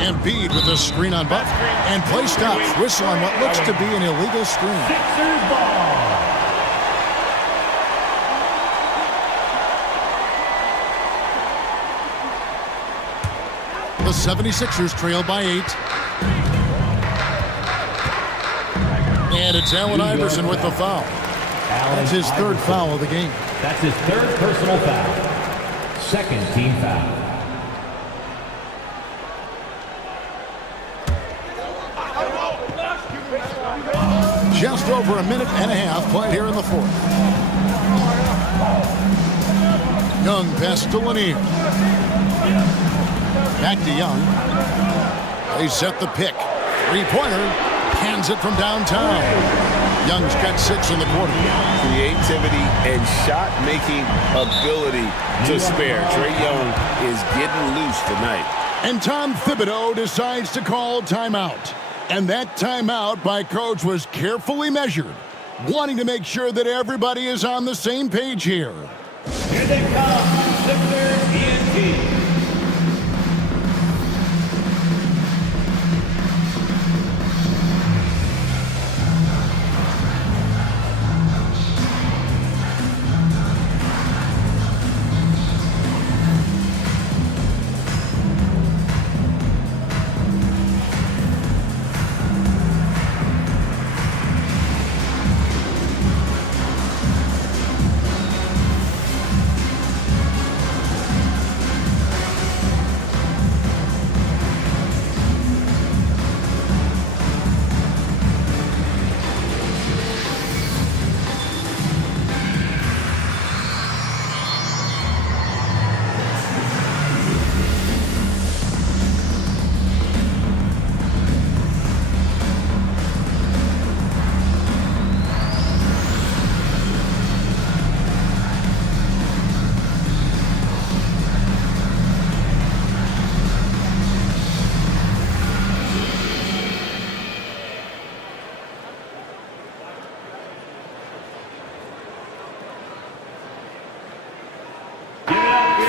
Embiid with the screen on Butler. And play stops. Whistle on what looks to be an illegal screen. Sixers ball. The 76ers trail by 8. And it's Allen Iverson with the foul. That's his 3rd foul of the game. That's his 3rd personal foul. 2nd team foul. Just over a minute and a half played here in the 4th. Young pass to Lanier. Back to Young. They set the pick. 3-pointer. Hands it from downtown. Young's got 6 in the quarter. Creativity and shot-making ability to spare. Trae Young is getting loose tonight. And Tom Thibodeau decides to call timeout. And that timeout by Coach was carefully measured, wanting to make sure that everybody is on the same page here. Here they come, Sixers ENT.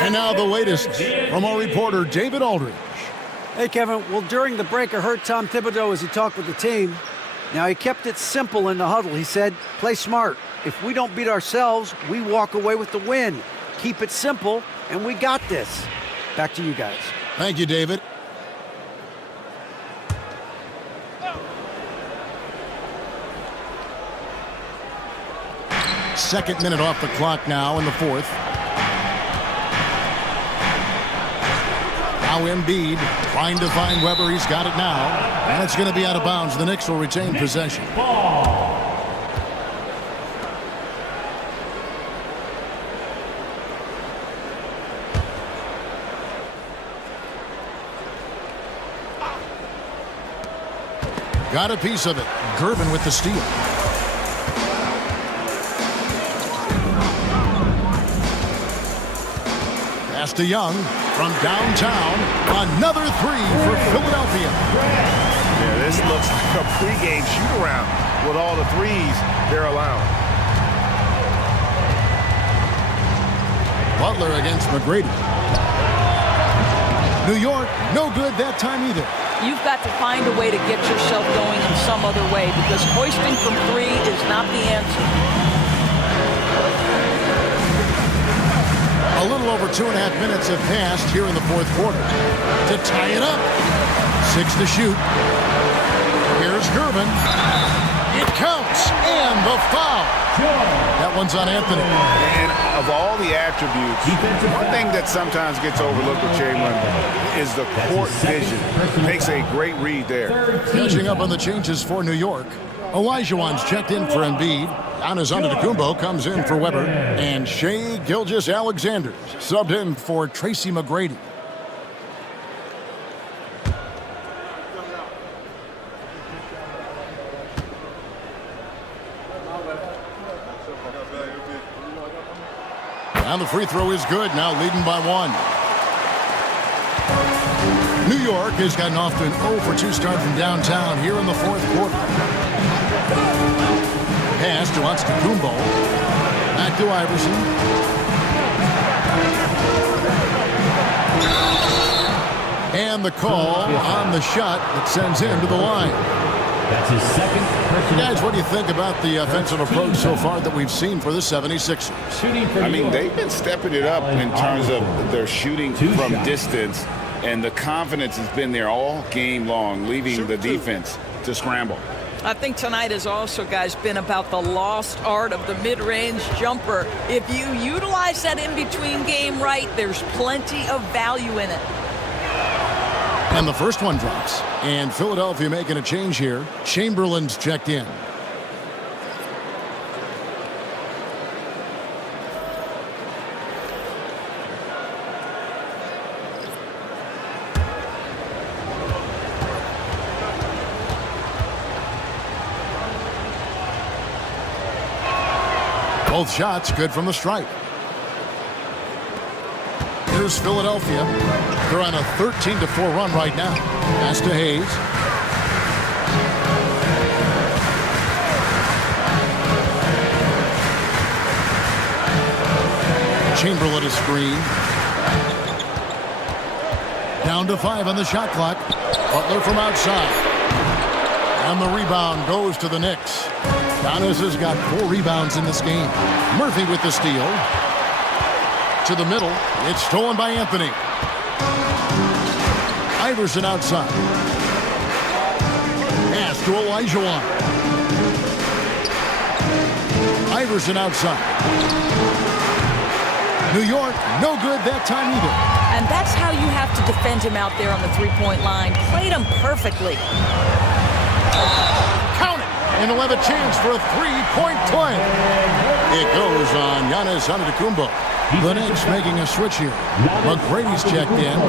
And now the latest from our reporter, David Aldridge. Hey, Kevin. Well, during the break, I heard Tom Thibodeau as he talked with the team. Now, he kept it simple in the huddle. He said, play smart. If we don't beat ourselves, we walk away with the win. Keep it simple, and we got this. Back to you guys. Thank you, David. Second minute off the clock now in the fourth. Now Embiid trying to find Weber. He's got it now. And it's going to be out of bounds. The Knicks will retain possession. Got a piece of it. Gervin with the steal. Pass to Young from downtown. Another three for Philadelphia. Yeah, this looks like a pregame shoot-around with all the threes they're allowing. Butler against McGrady. New York, no good that time either. You've got to find a way to get yourself going in some other way, because hoisting from three is not the answer. A little over 2.5 minutes have passed here in the fourth quarter. To tie it up. 6 to shoot. Here's Gervin. It counts, and the foul. That one's on Anthony. And of all the attributes, one thing that sometimes gets overlooked with Chamberlain is the court vision. Makes a great read there. Catching up on the changes for New York. Olajuwon's checked in for Embiid. Giannis Antetokounmpo comes in for Weber. And Shai Gilgeous-Alexander subbed in for Tracy McGrady. And the free throw is good, now leading by 1. New York has gotten off to an 0-for-2 start from downtown here in the fourth quarter. Pass to Antetokounmpo. Back to Iverson. And the call on the shot that sends him to the line. That's his second personal. Guys, what do you think about the offensive approach so far that we've seen for the 76ers? I mean, they've been stepping it up in terms of their shooting from distance, and the confidence has been there all game long, leaving the defense to scramble. I think tonight has also, guys, been about the lost art of the mid-range jumper. If you utilize that in-between game right, there's plenty of value in it. And the first one drops. And Philadelphia making a change here. Chamberlain's checked in. Both shots good from the stripe. Here's Philadelphia. They're on a 13-4 run right now. Pass to Hayes. Chamberlain is screen. Down to 5 on the shot clock. Butler from outside. And the rebound goes to the Knicks. Giannis has got 4 rebounds in this game. Murphy with the steal. To the middle. It's stolen by Anthony. Iverson outside. Pass to Olajuwon. Iverson outside. New York, no good that time either. And that's how you have to defend him out there on the three-point line. Played him perfectly. Count it, and he'll have a chance for a three-point play. It goes on Giannis Antetokounmpo. The Knicks making a switch here. McGrady's checked in.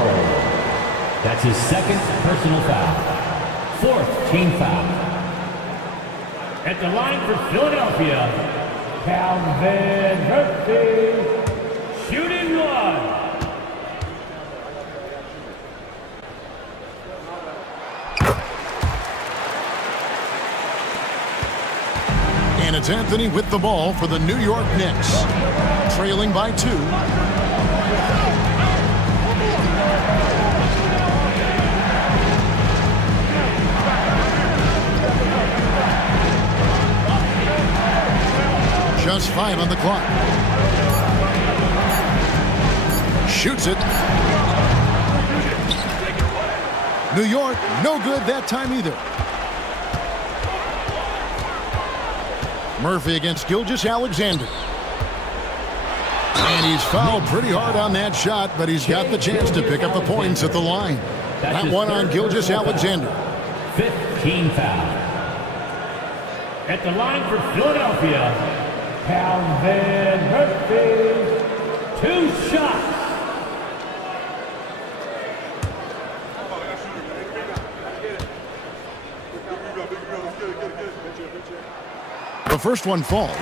That's his second personal foul. 4th team foul. At the line for Philadelphia, Calvin Murphy, shooting 1. And it's Anthony with the ball for the New York Knicks. Trailing by 2. Just 5 on the clock. Shoots it. New York, no good that time either. Murphy against Gilgeous-Alexander. And he's fouled pretty hard on that shot, but he's got the chance to pick up the points at the line. That one on Gilgeous-Alexander. 15 foul. At the line for Philadelphia, Calvin Murphy. 2 shots. The first one falls.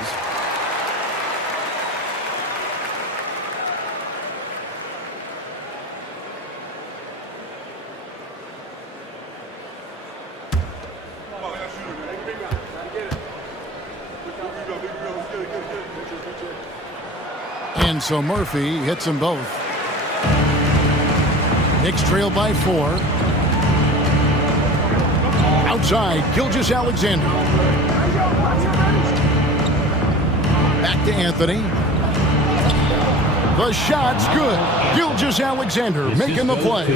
And so Murphy hits them both. Knicks trail by 4. Outside, Gilgeous-Alexander. Back to Anthony. The shot's good. Gilgeous-Alexander making the play.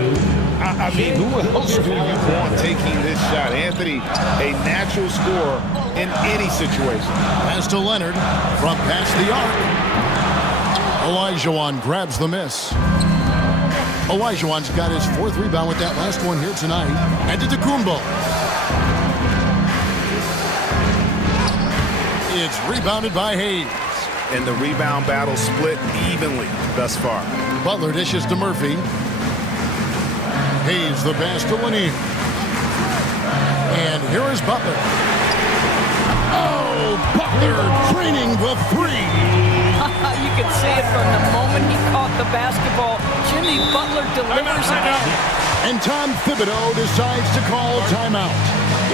I mean, who else do you want taking this shot? Anthony, a natural scorer in any situation. Pass to Leonard from past the arc. Olajuwon grabs the miss. Olajuwon's got his 4th rebound with that last one here tonight. And to Kumbo. It's rebounded by Hayes. And the rebound battle split evenly thus far. Butler dishes to Murphy. Hayes the pass to Lanier. And here is Butler. Oh, Butler draining the 3. You can see it from the moment he caught the basketball. Jimmy Butler delivers again. And Tom Thibodeau decides to call timeout.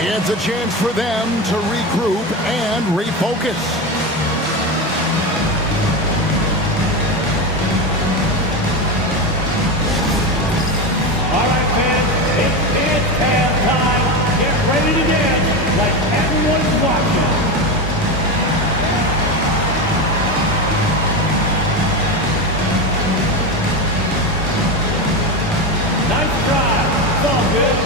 It's a chance for them to regroup and refocus. All right, fans, it's dance time. Get ready to dance like everyone's watching. Nice drive. It's all good.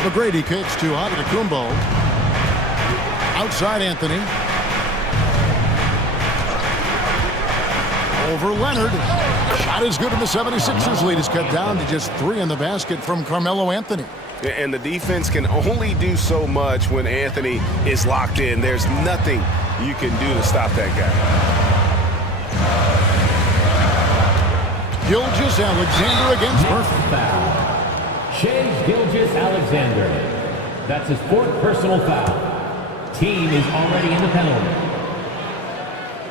McGrady kicks to Antetokounmpo. Outside Anthony. Over Leonard. Shot is good, and the 76ers lead is cut down to just 3 in the basket from Carmelo Anthony. And the defense can only do so much when Anthony is locked in. There's nothing you can do to stop that guy. Gilgeous-Alexander against Murphy. Shai Gilgeous-Alexander. That's his 4th personal foul. Team is already in the penalty.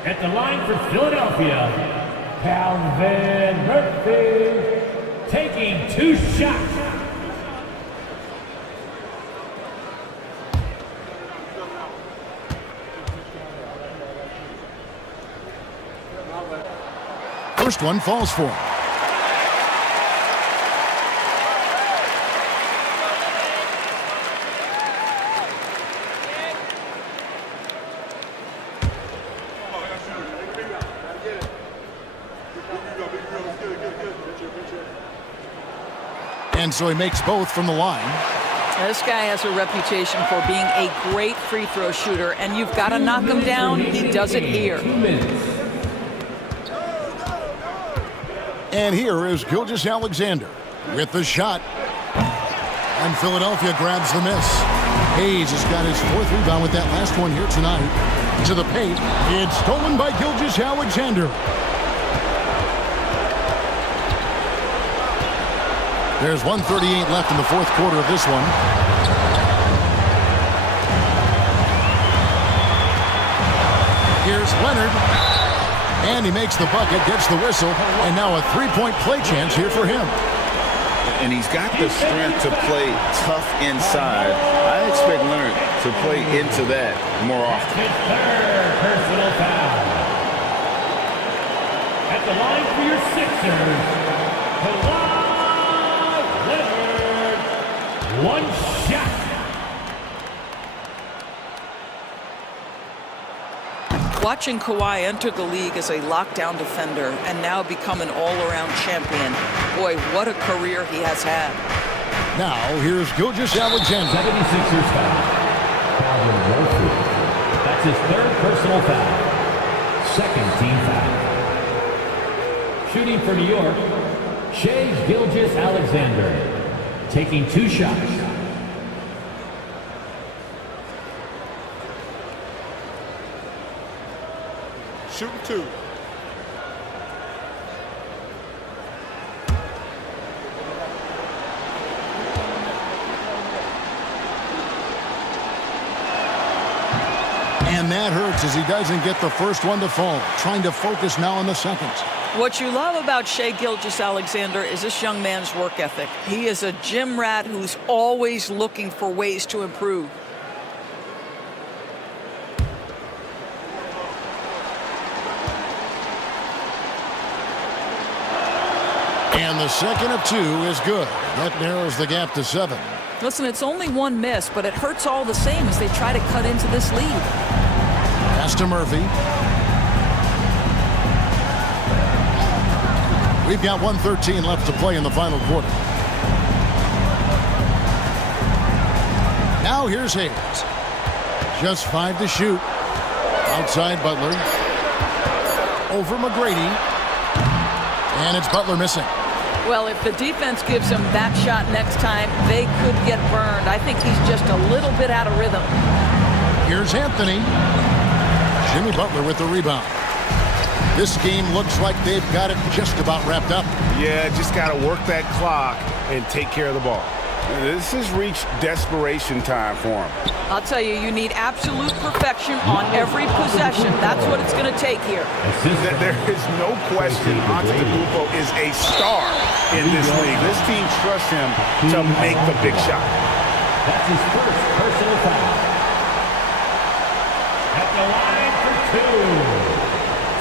At the line for Philadelphia, Calvin Murphy taking 2 shots. First one falls for him. And so he makes both from the line. This guy has a reputation for being a great free throw shooter, and you've got to knock him down. He does it here. And here is Gilgeous-Alexander with the shot. And Philadelphia grabs the miss. Hayes has got his 4th rebound with that last one here tonight. To the paint. It's stolen by Gilgeous-Alexander. There's 1:38 left in the 4th quarter of this one. Here's Leonard. And he makes the bucket, gets the whistle, and now a 3-point play chance here for him. And he's got the strength to play tough inside. I expect Leonard to play into that more often. His 3rd personal foul. At the line for your Sixers, Kawhi Leonard. One shot. Watching Kawhi enter the league as a lockdown defender and now become an all-around champion. Boy, what a career he has had. Now, here's Gilgeous-Alexander. 76ers foul. Calvin Murphy. That's his 3rd personal foul. 2nd team foul. Shooting for New York, Shai Gilgeous-Alexander. Taking 2 shots. Shooting 2. And that hurts as he doesn't get the first one to fall. Trying to focus now on the second. What you love about Shai Gilgeous-Alexander is this young man's work ethic. He is a gym rat who's always looking for ways to improve. And the second of 2 is good. That narrows the gap to 7. Listen, it's only 1 miss, but it hurts all the same as they try to cut into this lead. Pass to Murphy. We've got 1:13 left to play in the final quarter. Now here's Hayes. Just 5 to shoot. Outside Butler. Over McGrady. And it's Butler missing. Well, if the defense gives him that shot next time, they could get burned. I think he's just a little bit out of rhythm. Here's Anthony. Jimmy Butler with the rebound. This game looks like they've got it just about wrapped up. Yeah, just got to work that clock and take care of the ball. This has reached desperation time for him. I'll tell you, you need absolute perfection on every possession. That's what it's going to take here. There is no question Antetokounmpo is a star in this league. This team trusts him to make the big shot. That's his 1st personal foul. At the line for 2,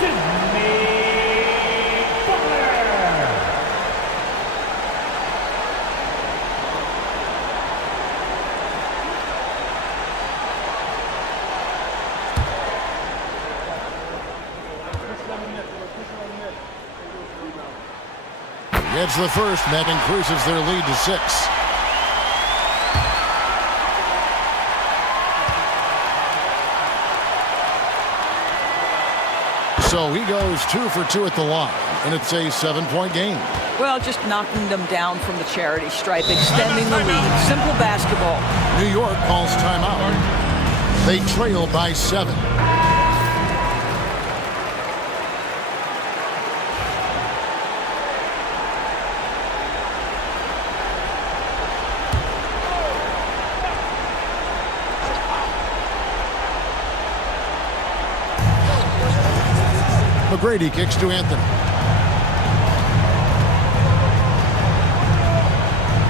Jimmy Butler. Gets the first, and that increases their lead to 6. So he goes 2 for 2 at the line, and it's a 7-point game. Well, just knocking them down from the charity stripe, extending the lead. Simple basketball. New York calls timeout. They trail by 7. McGrady kicks to Anthony.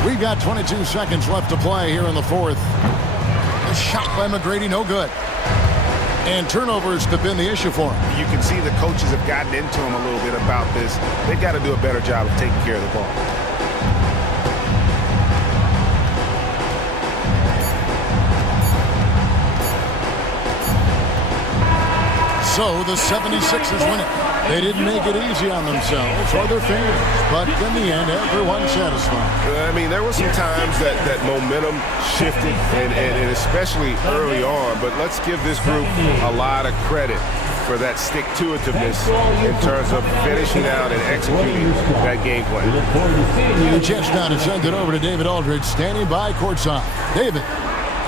We've got 22 seconds left to play here in the 4th. A shot by McGrady, no good. And turnovers have been the issue for him. You can see the coaches have gotten into him a little bit about this. They've got to do a better job of taking care of the ball. So the 76ers win it. They didn't make it easy on themselves or their fans, but in the end, everyone's satisfied. I mean, there were some times that momentum shifted, and especially early on, but let's give this group a lot of credit for that stick-to-itiveness in terms of finishing out and executing that game plan. The chance now to send it over to David Aldridge, standing by courtside. David.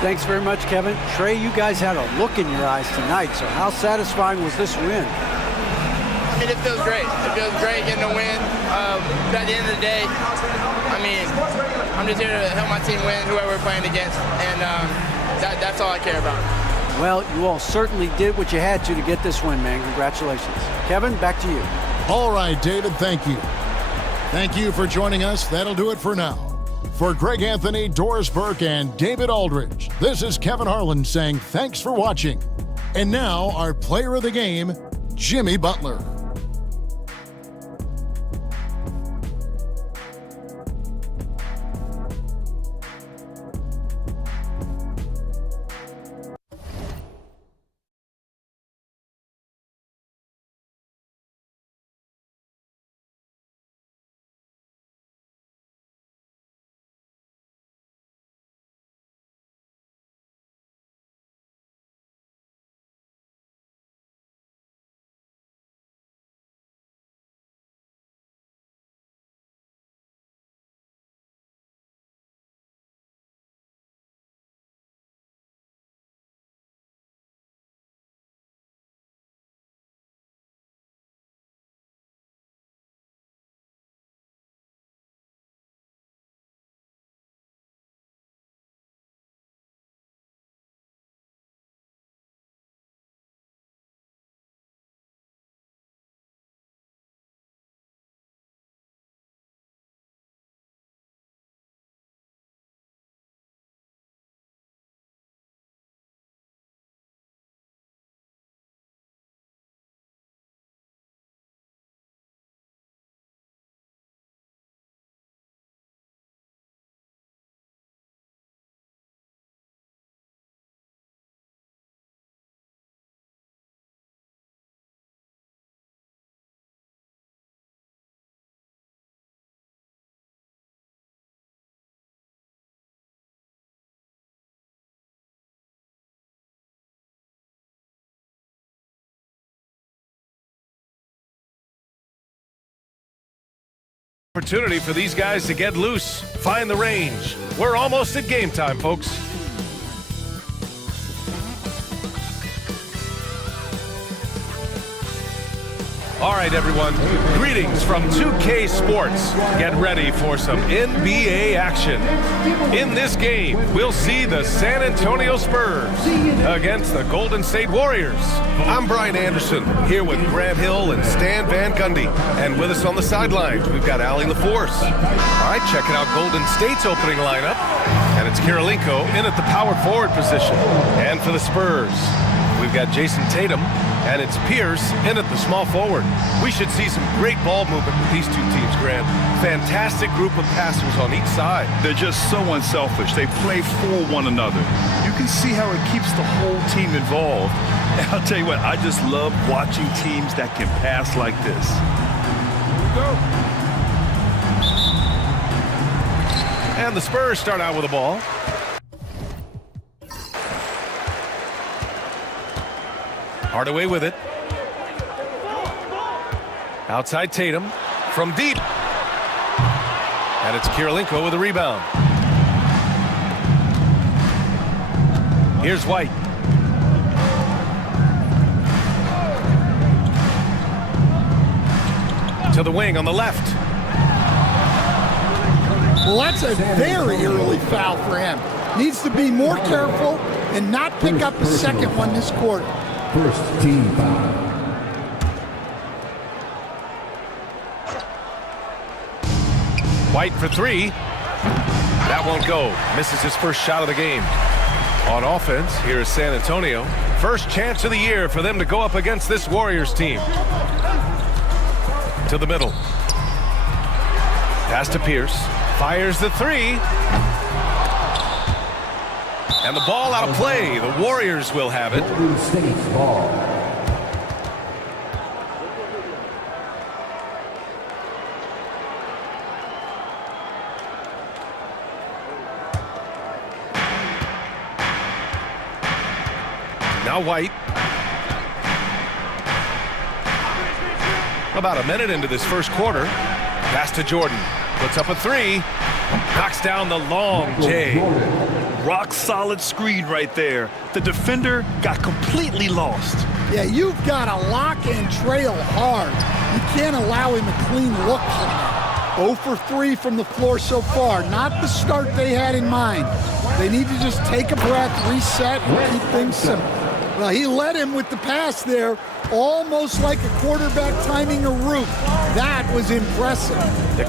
Thanks very much, Kevin. Trey, you guys had a look in your eyes tonight, so how satisfying was this win? I mean, it feels great. It feels great getting a win. But at the end of the day, I mean, I'm just here to help my team win, whoever we're playing against, and that's all I care about. Well, you all certainly did what you had to get this win, man. Congratulations. Kevin, back to you. All right, David, thank you. Thank you for joining us. That'll do it for now. For Greg Anthony, Doris Burke, and David Aldridge, this is Kevin Harlan saying thanks for watching. And now, our player of the game, Jimmy Butler. Opportunity for these guys to get loose, find the range. We're almost at game time, folks. All right, everyone. Greetings from 2K Sports. Get ready for some NBA action. In this game, we'll see the San Antonio Spurs against the Golden State Warriors. I'm Brian Anderson, here with Grant Hill and Stan Van Gundy. And with us on the sidelines, we've got Allie LaForce. All right, checking out Golden State's opening lineup. And it's Kirilenko in at the power forward position. And for the Spurs, we've got Jason Tatum, and it's Pierce in at the small forward. We should see some great ball movement with these two teams, Grant. Fantastic group of passers on each side. They're just so unselfish. They play for one another. You can see how it keeps the whole team involved. And I'll tell you what, I just love watching teams that can pass like this. Here we go. And the Spurs start out with the ball. Hardaway with it. Outside Tatum from deep. And it's Kirilenko with a rebound. Here's White. To the wing on the left. Well, that's a very early foul for him. Needs to be more careful and not pick up a second one this quarter. First team foul. White for three. That won't go. Misses his first shot of the game. On offense, here is San Antonio. First chance of the year for them to go up against this Warriors team. To the middle. Pass to Pierce. Fires the three. And the ball out of play. The Warriors will have it. Now White. About a minute into this first quarter. Pass to Jordan. Puts up a three. Knocks down the long J. Rock solid screen right there. The defender got completely lost. Yeah, you've got to lock and trail hard. You can't allow him a clean look from that. 0 for 3 from the floor so far. Not the start they had in mind. They need to just take a breath, reset, and keep things simple. Well, he led him with the pass there, almost like a quarterback timing a route. That was impressive.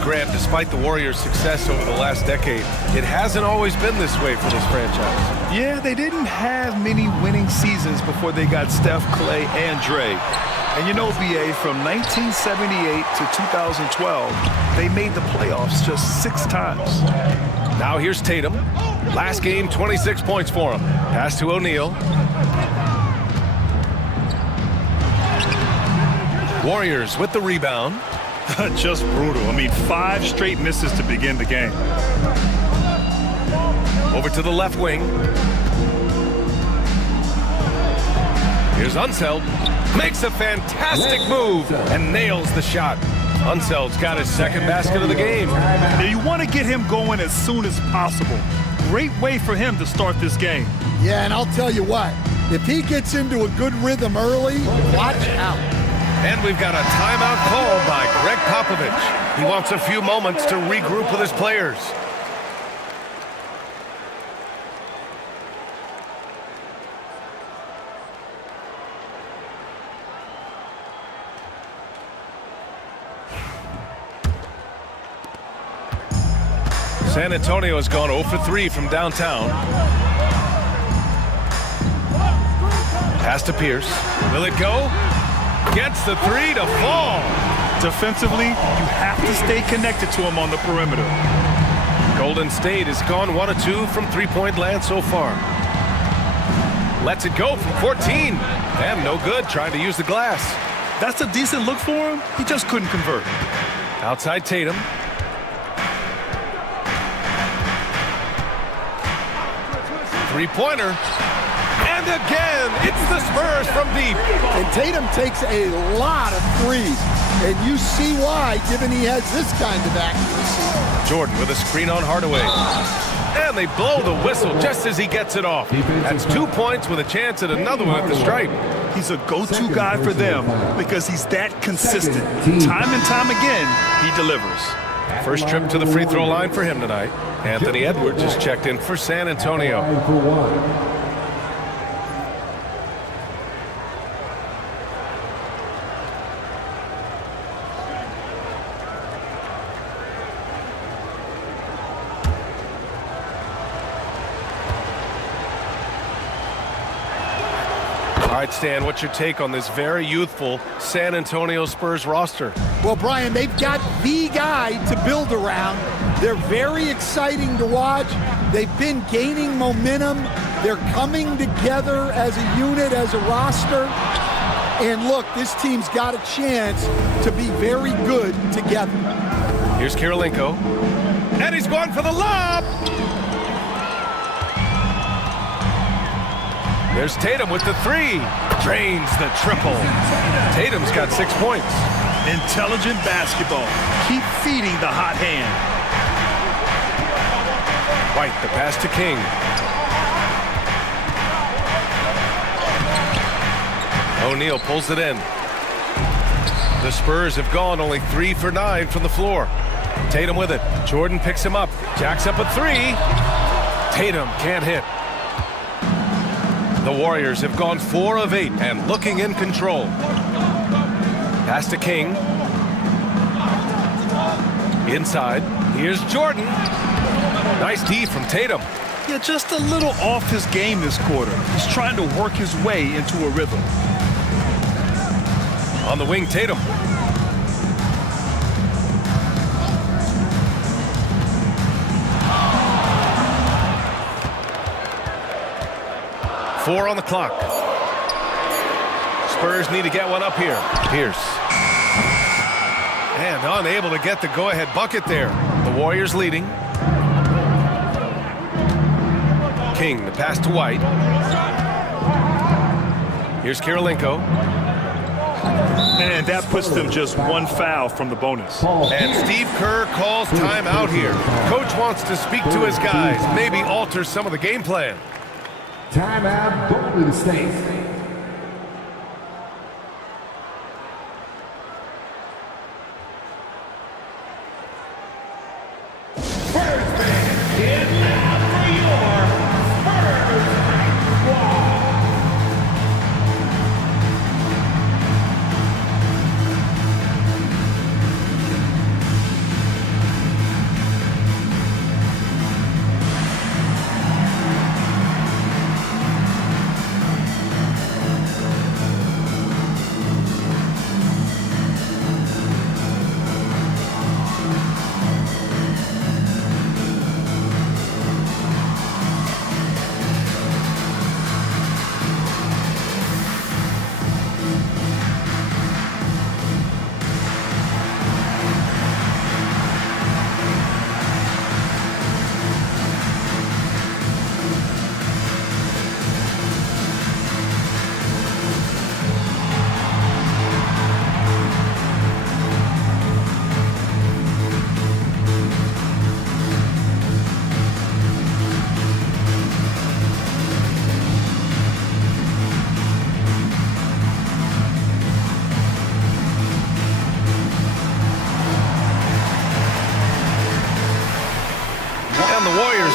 Grant, despite the Warriors' success over the last decade, it hasn't always been this way for this franchise. Yeah, they didn't have many winning seasons before they got Steph, Clay, and Dre. And you know, BA, from 1978 to 2012, they made the playoffs just 6 times. Now here's Tatum. Last game, 26 points for him. Pass to O'Neal. Warriors with the rebound. Just brutal. I mean, 5 straight misses to begin the game. Over to the left wing. Here's Unseld. Makes a fantastic move and nails the shot. Unseld's got his second basket of the game. Now you want to get him going as soon as possible. Great way for him to start this game. Yeah, and I'll tell you what, if he gets into a good rhythm early, watch out. And we've got a timeout called by Greg Popovich. He wants a few moments to regroup with his players. San Antonio has gone 0 for 3 from downtown. Pass to Pierce. Will it go? Gets the 3 to fall. Defensively, you have to stay connected to him on the perimeter. Golden State has gone 1 of 2 from three-point land so far. Lets it go from 14. And no good, trying to use the glass. That's a decent look for him. He just couldn't convert. Outside Tatum. Three-pointer. And again, it's the Spurs from deep. And Tatum takes a lot of threes. And you see why, given he has this kind of accuracy. Jordan with a screen on Hardaway. And they blow the whistle just as he gets it off. That's 2 points with a chance at another one at the stripe. He's a go-to guy for them because he's that consistent. Time and time again, he delivers. First trip to the free throw line for him tonight. Anthony Edwards is checked in for San Antonio. All right, Stan, what's your take on this very youthful San Antonio Spurs roster? Well, Brian, they've got the guy to build around. They're very exciting to watch. They've been gaining momentum. They're coming together as a unit, as a roster. And look, this team's got a chance to be very good together. Here's Kirilenko. And he's going for the lob! There's Tatum with the 3. Drains the triple. Tatum's got 6 points. Intelligent basketball. Keep feeding the hot hand. White, the pass to King. O'Neal pulls it in. The Spurs have gone only 3 for 9 from the floor. Tatum with it. Jordan picks him up. Jacks up a 3. Tatum can't hit. The Warriors have gone 4 of 8 and looking in control. Pass to King. Inside. Here's Jordan. Nice D from Tatum. Yeah, just a little off his game this quarter. He's trying to work his way into a rhythm. On the wing, Tatum. Four on the clock. Spurs need to get one up here. Pierce. And unable to get the go-ahead bucket there. The Warriors leading. King, the pass to White. Here's Kirilenko. And that puts them just one foul from the bonus. And Steve Kerr calls timeout here. Coach wants to speak to his guys, maybe alter some of the game plan. Timeout, Golden State.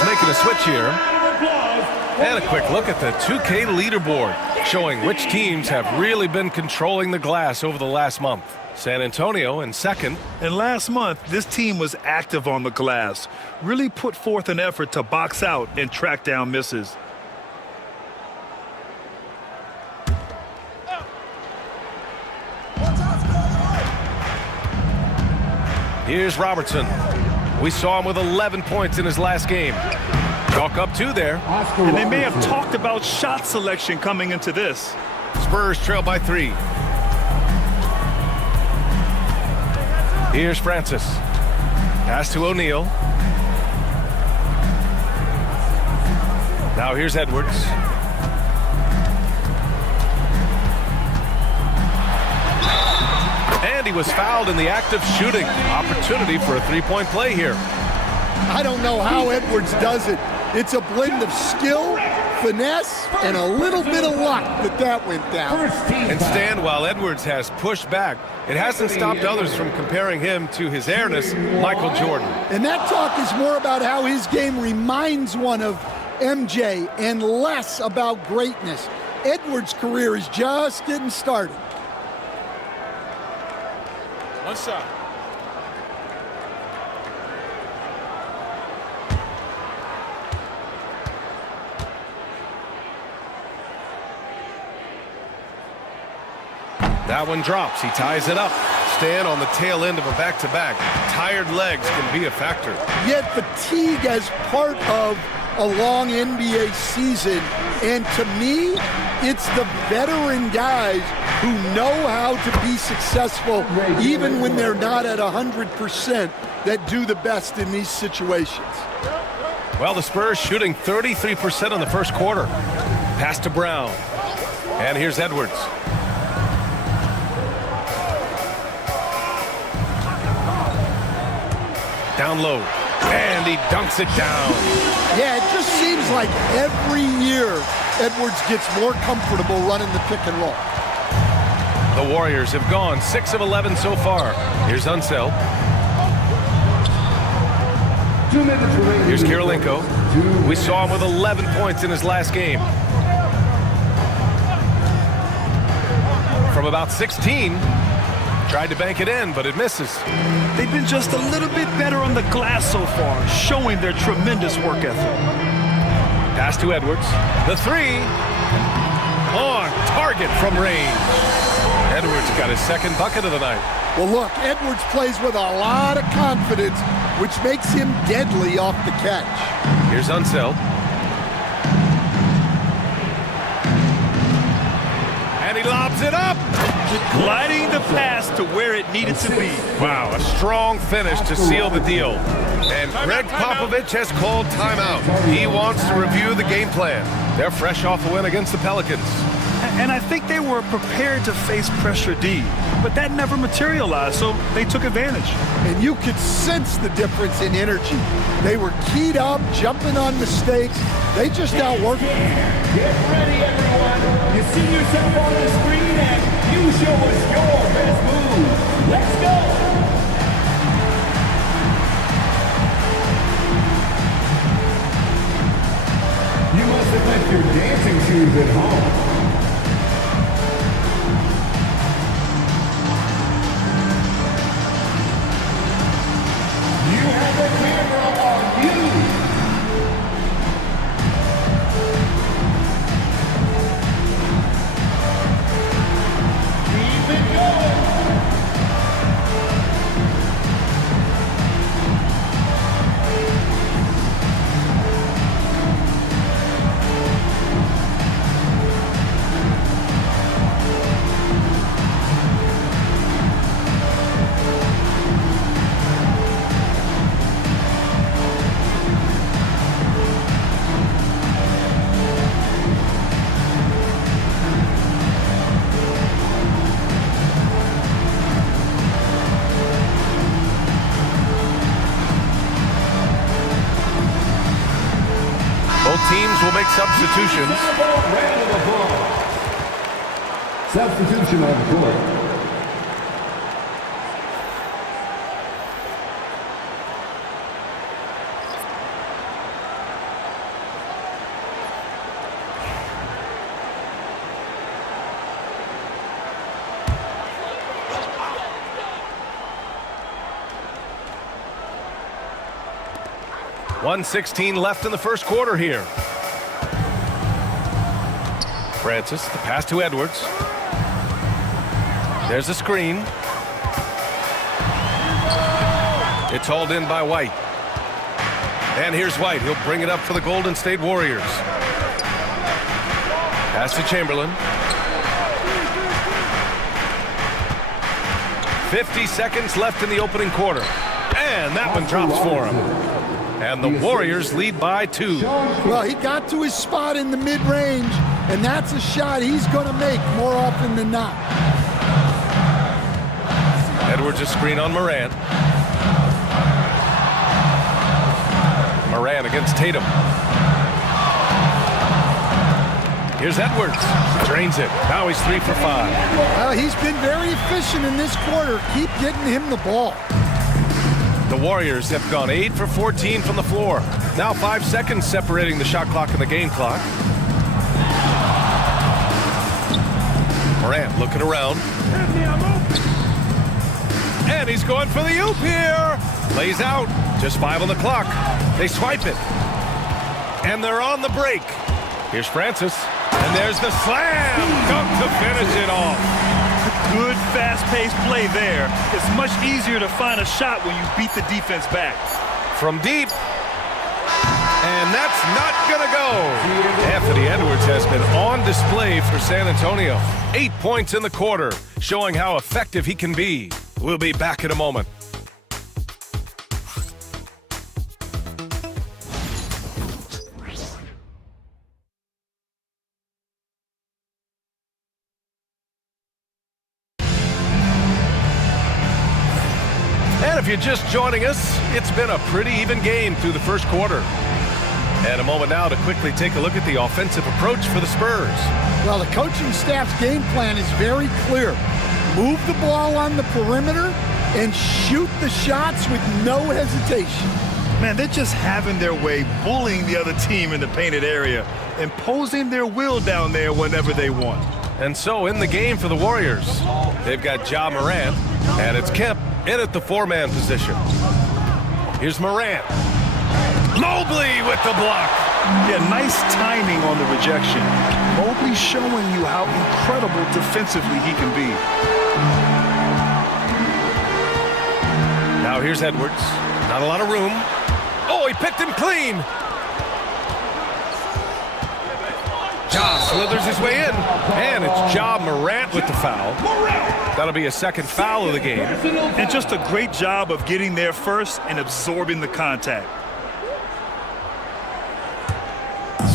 Making a switch here. And a quick look at the 2K leaderboard, showing which teams have really been controlling the glass over the last month. San Antonio in second. And last month, this team was active on the glass, really put forth an effort to box out and track down misses. Here's Robertson. We saw him with 11 points in his last game. Chalk up 2 there. And they may have talked about shot selection coming into this. Spurs trail by 3. Here's Francis. Pass to O'Neal. Now here's Edwards. And he was fouled in the act of shooting. Opportunity for a three-point play here. I don't know how Edwards does it. It's a blend of skill, finesse, and a little bit of luck that went down. And Stan, while Edwards has pushed back, it hasn't stopped others from comparing him to his airness, Michael Jordan. And that talk is more about how his game reminds one of MJ and less about greatness. Edwards' career is just getting started. One shot. That one drops. He ties it up. Stan on the tail end of a back-to-back. Tired legs can be a factor. Yet fatigue as part of a long NBA season. And to me, it's the veteran guys who know how to be successful even when they're not at 100% that do the best in these situations. Well, the Spurs shooting 33% in the first quarter. Pass to Brown. And here's Edwards. Down low. And he dunks it down. Yeah, it just seems like every year Edwards gets more comfortable running the pick and roll. The Warriors have gone 6 of 11 so far. Here's Unseld. Here's Kirilenko. We saw him with 11 points in his last game. From about 16, tried to bank it in, but it misses. They've been just a little bit better on the glass so far, showing their tremendous work ethic. Pass to Edwards. The 3. On target from range. Edwards got his second bucket of the night. Well, look, Edwards plays with a lot of confidence, which makes him deadly off the catch. Here's Unseld. And he lobs it up. Gliding the pass to where it needed to be. Wow, a strong finish to seal the deal. And Greg Popovich has called timeout. He wants to review the game plan. They're fresh off a win against the Pelicans. And I think they were prepared to face pressure D, but that never materialized, so they took advantage. And you could sense the difference in energy. They were keyed up, jumping on mistakes. They just outworked it. Get ready, everyone. You see yourself on the screen and you show us your best move. Let's go. You must have left your dancing shoes at home. You have the camera on you. Keep it going. Both teams will make substitutions. Substitution on the court. .116 left in the first quarter here. Francis, the pass to Edwards. There's a screen. It's hauled in by White. And here's White. He'll bring it up for the Golden State Warriors. Pass to Chamberlain. 50 seconds left in the opening quarter. And that one drops for him. And the Warriors lead by 2. Well, he got to his spot in the mid-range, and that's a shot he's going to make more often than not. Edwards a screen on Morant. Morant against Tatum. Here's Edwards. Drains it. Now he's 3 for 5. Well, he's been very efficient in this quarter. Keep getting him the ball. The Warriors have gone 8 for 14 from the floor. Now 5 seconds separating the shot clock and the game clock. Morant looking around. And he's going for the oop here. Lays out. Just 5 on the clock. They swipe it. And they're on the break. Here's Francis. And there's the slam dunk to finish it off. Good, fast-paced play there. It's much easier to find a shot when you beat the defense back. From deep. And that's not going to go. Anthony Edwards has been on display for San Antonio. 8 points in the quarter, showing how effective he can be. We'll be back in a moment. And if you're just joining us, it's been a pretty even game through the first quarter. And a moment now to quickly take a look at the offensive approach for the Spurs. Well, the coaching staff's game plan is very clear. Move the ball on the perimeter and shoot the shots with no hesitation. Man, they're just having their way, bullying the other team in the painted area, imposing their will down there whenever they want. And so in the game for the Warriors, they've got Ja Morant, and it's Kemp in at the 4-man position. Here's Morant. Mobley with the block. Yeah, nice timing on the rejection. Mobley showing you how incredible defensively he can be. Now here's Edwards. Not a lot of room. Oh, he picked him clean. Ja slithers his way in. And it's Ja Morant with the foul. That'll be a second foul of the game. And just a great job of getting there first and absorbing the contact.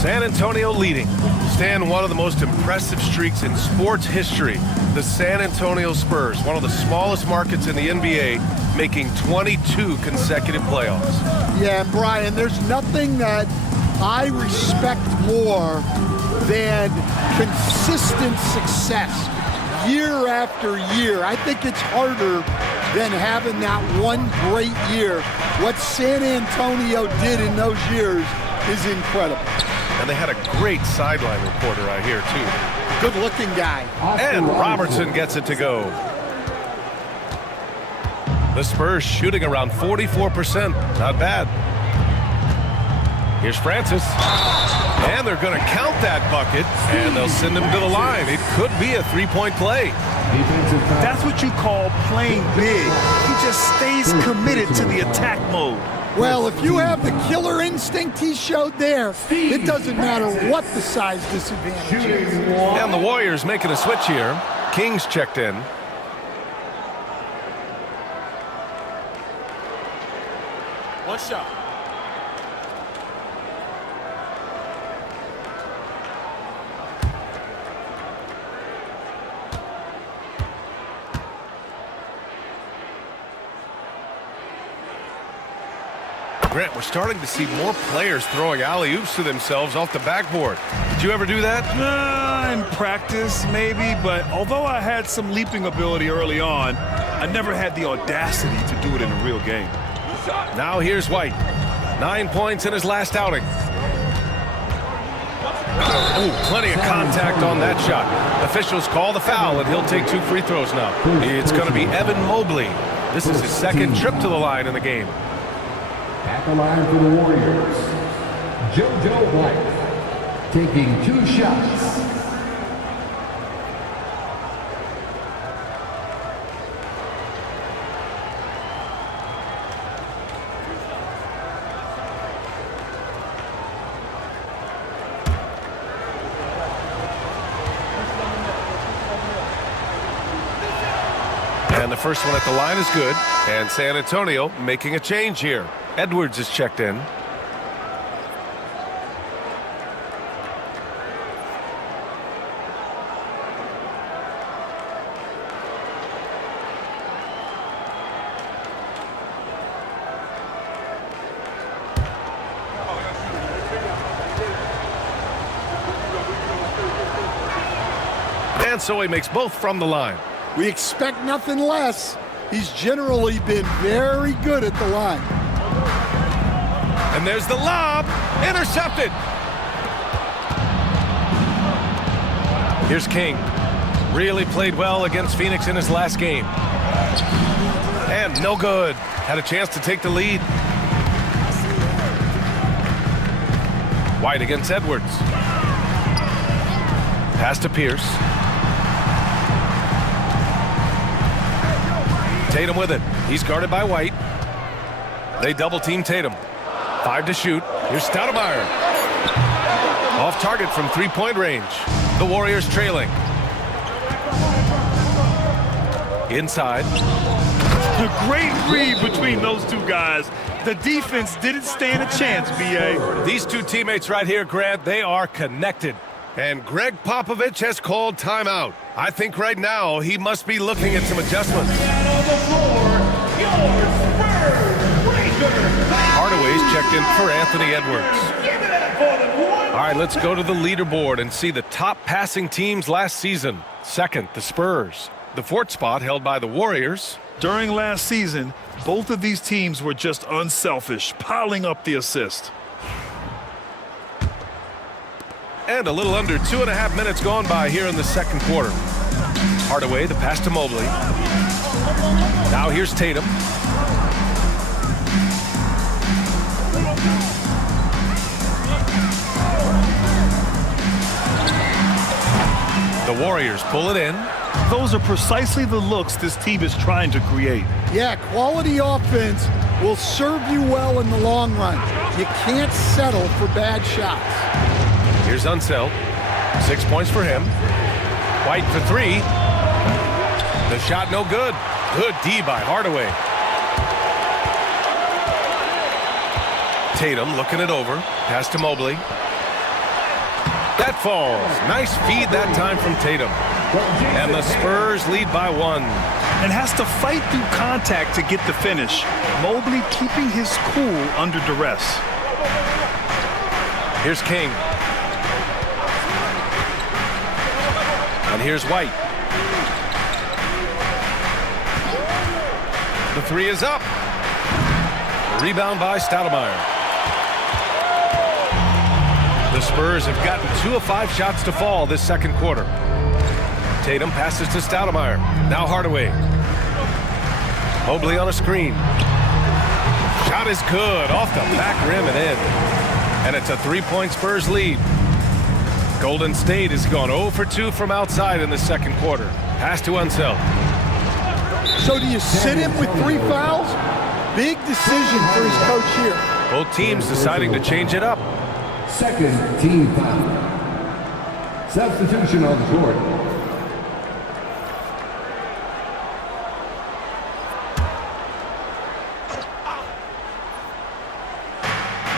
San Antonio leading. Stan, one of the most impressive streaks in sports history. The San Antonio Spurs, one of the smallest markets in the NBA, making 22 consecutive playoffs. Yeah, and Brian, there's nothing that I respect more than consistent success year after year. I think it's harder than having that one great year. What San Antonio did in those years is incredible. And they had a great sideline reporter out here, too. Good-looking guy. And Robertson gets it to go. The Spurs shooting around 44%. Not bad. Here's Francis. And they're going to count that bucket, and they'll send him to the line. It could be a three-point play. That's what you call playing big. He just stays committed to the attack mode. Well, if you have the killer instinct he showed there, it doesn't matter what the size disadvantage is. And the Warriors making a switch here. Kings checked in. One shot. Grant, we're starting to see more players throwing alley-oops to themselves off the backboard. Did you ever do that? In practice, maybe, but although I had some leaping ability early on, I never had the audacity to do it in a real game. Now here's White. 9 points in his last outing. Ooh, plenty of contact on that shot. Officials call the foul, and he'll take 2 free throws now. It's going to be Evan Mobley. This is his second trip to the line in the game. At the line for the Warriors, JoJo White, taking 2 shots. And the first one at the line is good. And San Antonio making a change here. Edwards is checked in. And so he makes both from the line. We expect nothing less. He's generally been very good at the line. And there's the lob. Intercepted. Here's King. Really played well against Phoenix in his last game. And no good. Had a chance to take the lead. White against Edwards. Pass to Pierce. Tatum with it. He's guarded by White. They double team Tatum. 5 to shoot. Here's Stoudemire. Off target from 3-point range. The Warriors trailing. Inside. A great read between those two guys. The defense didn't stand a chance, B.A. These two teammates right here, Grant, they are connected. And Greg Popovich has called timeout. I think right now he must be looking at some adjustments. Hardaway's checked in for Anthony Edwards. All right, let's go to the leaderboard and see the top passing teams last season. Second, the Spurs. The 4th spot held by the Warriors. During last season, both of these teams were just unselfish, piling up the assist. And a little under 2.5 minutes gone by here in the second quarter. Hardaway, the pass to Mobley. Now here's Tatum. The Warriors pull it in. Those are precisely the looks this team is trying to create. Yeah, quality offense will serve you well in the long run. You can't settle for bad shots. Here's Unseld. 6 points for him. White for 3. The shot no good. Good D by Hardaway. Tatum looking it over. Pass to Mobley. falls. Nice feed that time from Tatum. And the Spurs lead by 1. And has to fight through contact to get the finish. Mobley keeping his cool under duress. Here's King. And here's White. The 3 is up. Rebound by Stoudemire. The Spurs have gotten 2 of 5 shots to fall this second quarter. Tatum passes to Stoudemire. Now Hardaway. Mobley on a screen. Shot is good. Off the back rim and in. And it's a 3-point Spurs lead. Golden State has gone 0 for 2 from outside in the second quarter. Pass to Unseld. So do you sit him with 3 fouls? Big decision for his coach here. Both teams deciding to change it up. Second team foul. Substitution on the court.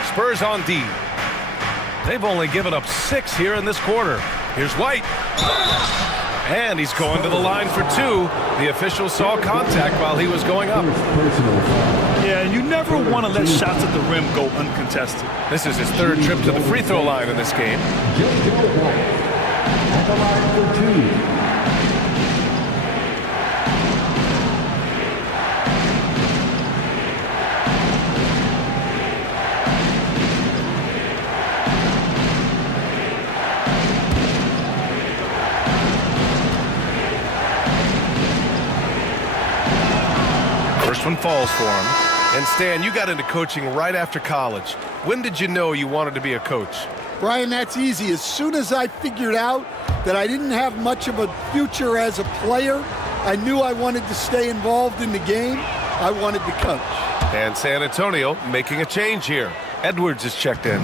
Spurs on D. They've only given up 6 here in this quarter. Here's White. And he's going to the line for 2. The official saw contact while he was going up. Yeah, and you never want to let shots at the rim go uncontested. This is his 3rd trip to the free throw line in this game. At the line for 2. One falls for him. And Stan, you got into coaching right after college. When did you know you wanted to be a coach? Brian, that's easy. As soon as I figured out that I didn't have much of a future as a player, I knew I wanted to stay involved in the game. I wanted to coach. And San Antonio making a change here. Edwards is checked in.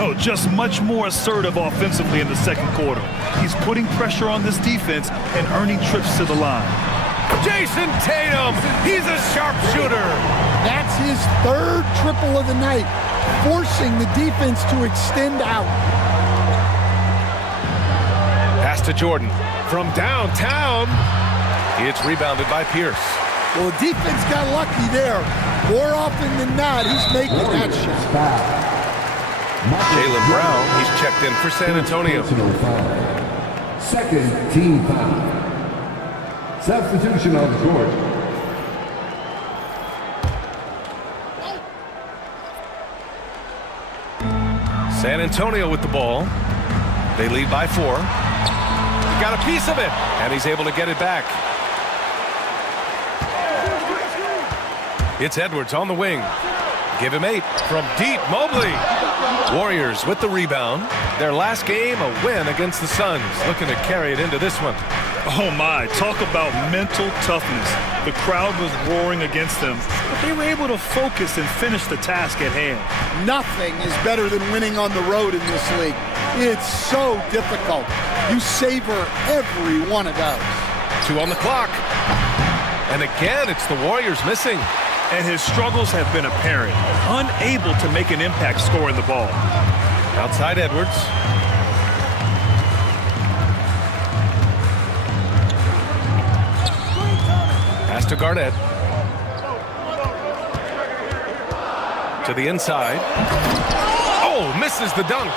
Oh, just much more assertive offensively in the second quarter. He's putting pressure on this defense and earning trips to the line. Jason Tatum, he's a sharpshooter. That's his 3rd triple of the night, forcing the defense to extend out. Pass to Jordan from downtown. It's rebounded by Pierce. Well, the defense got lucky there. More often than not, he's making that shot. Jaylen Brown, he's checked in for San Antonio. Second team foul. Substitution on the court. San Antonio with the ball. They lead by 4. He got a piece of it, and he's able to get it back. It's Edwards on the wing. Give him 8 from deep. Mobley. Warriors with the rebound. Their last game, a win against the Suns. Looking to carry it into this one. Oh my, talk about mental toughness. The crowd was roaring against them, but they were able to focus and finish the task at hand. Nothing is better than winning on the road in this league. It's so difficult. You savor every one of those. 2 on the clock. And again, it's the Warriors missing. And his struggles have been apparent. Unable to make an impact scoring the ball. Outside Edwards. Pass to Garnett. To the inside. Oh, misses the dunk.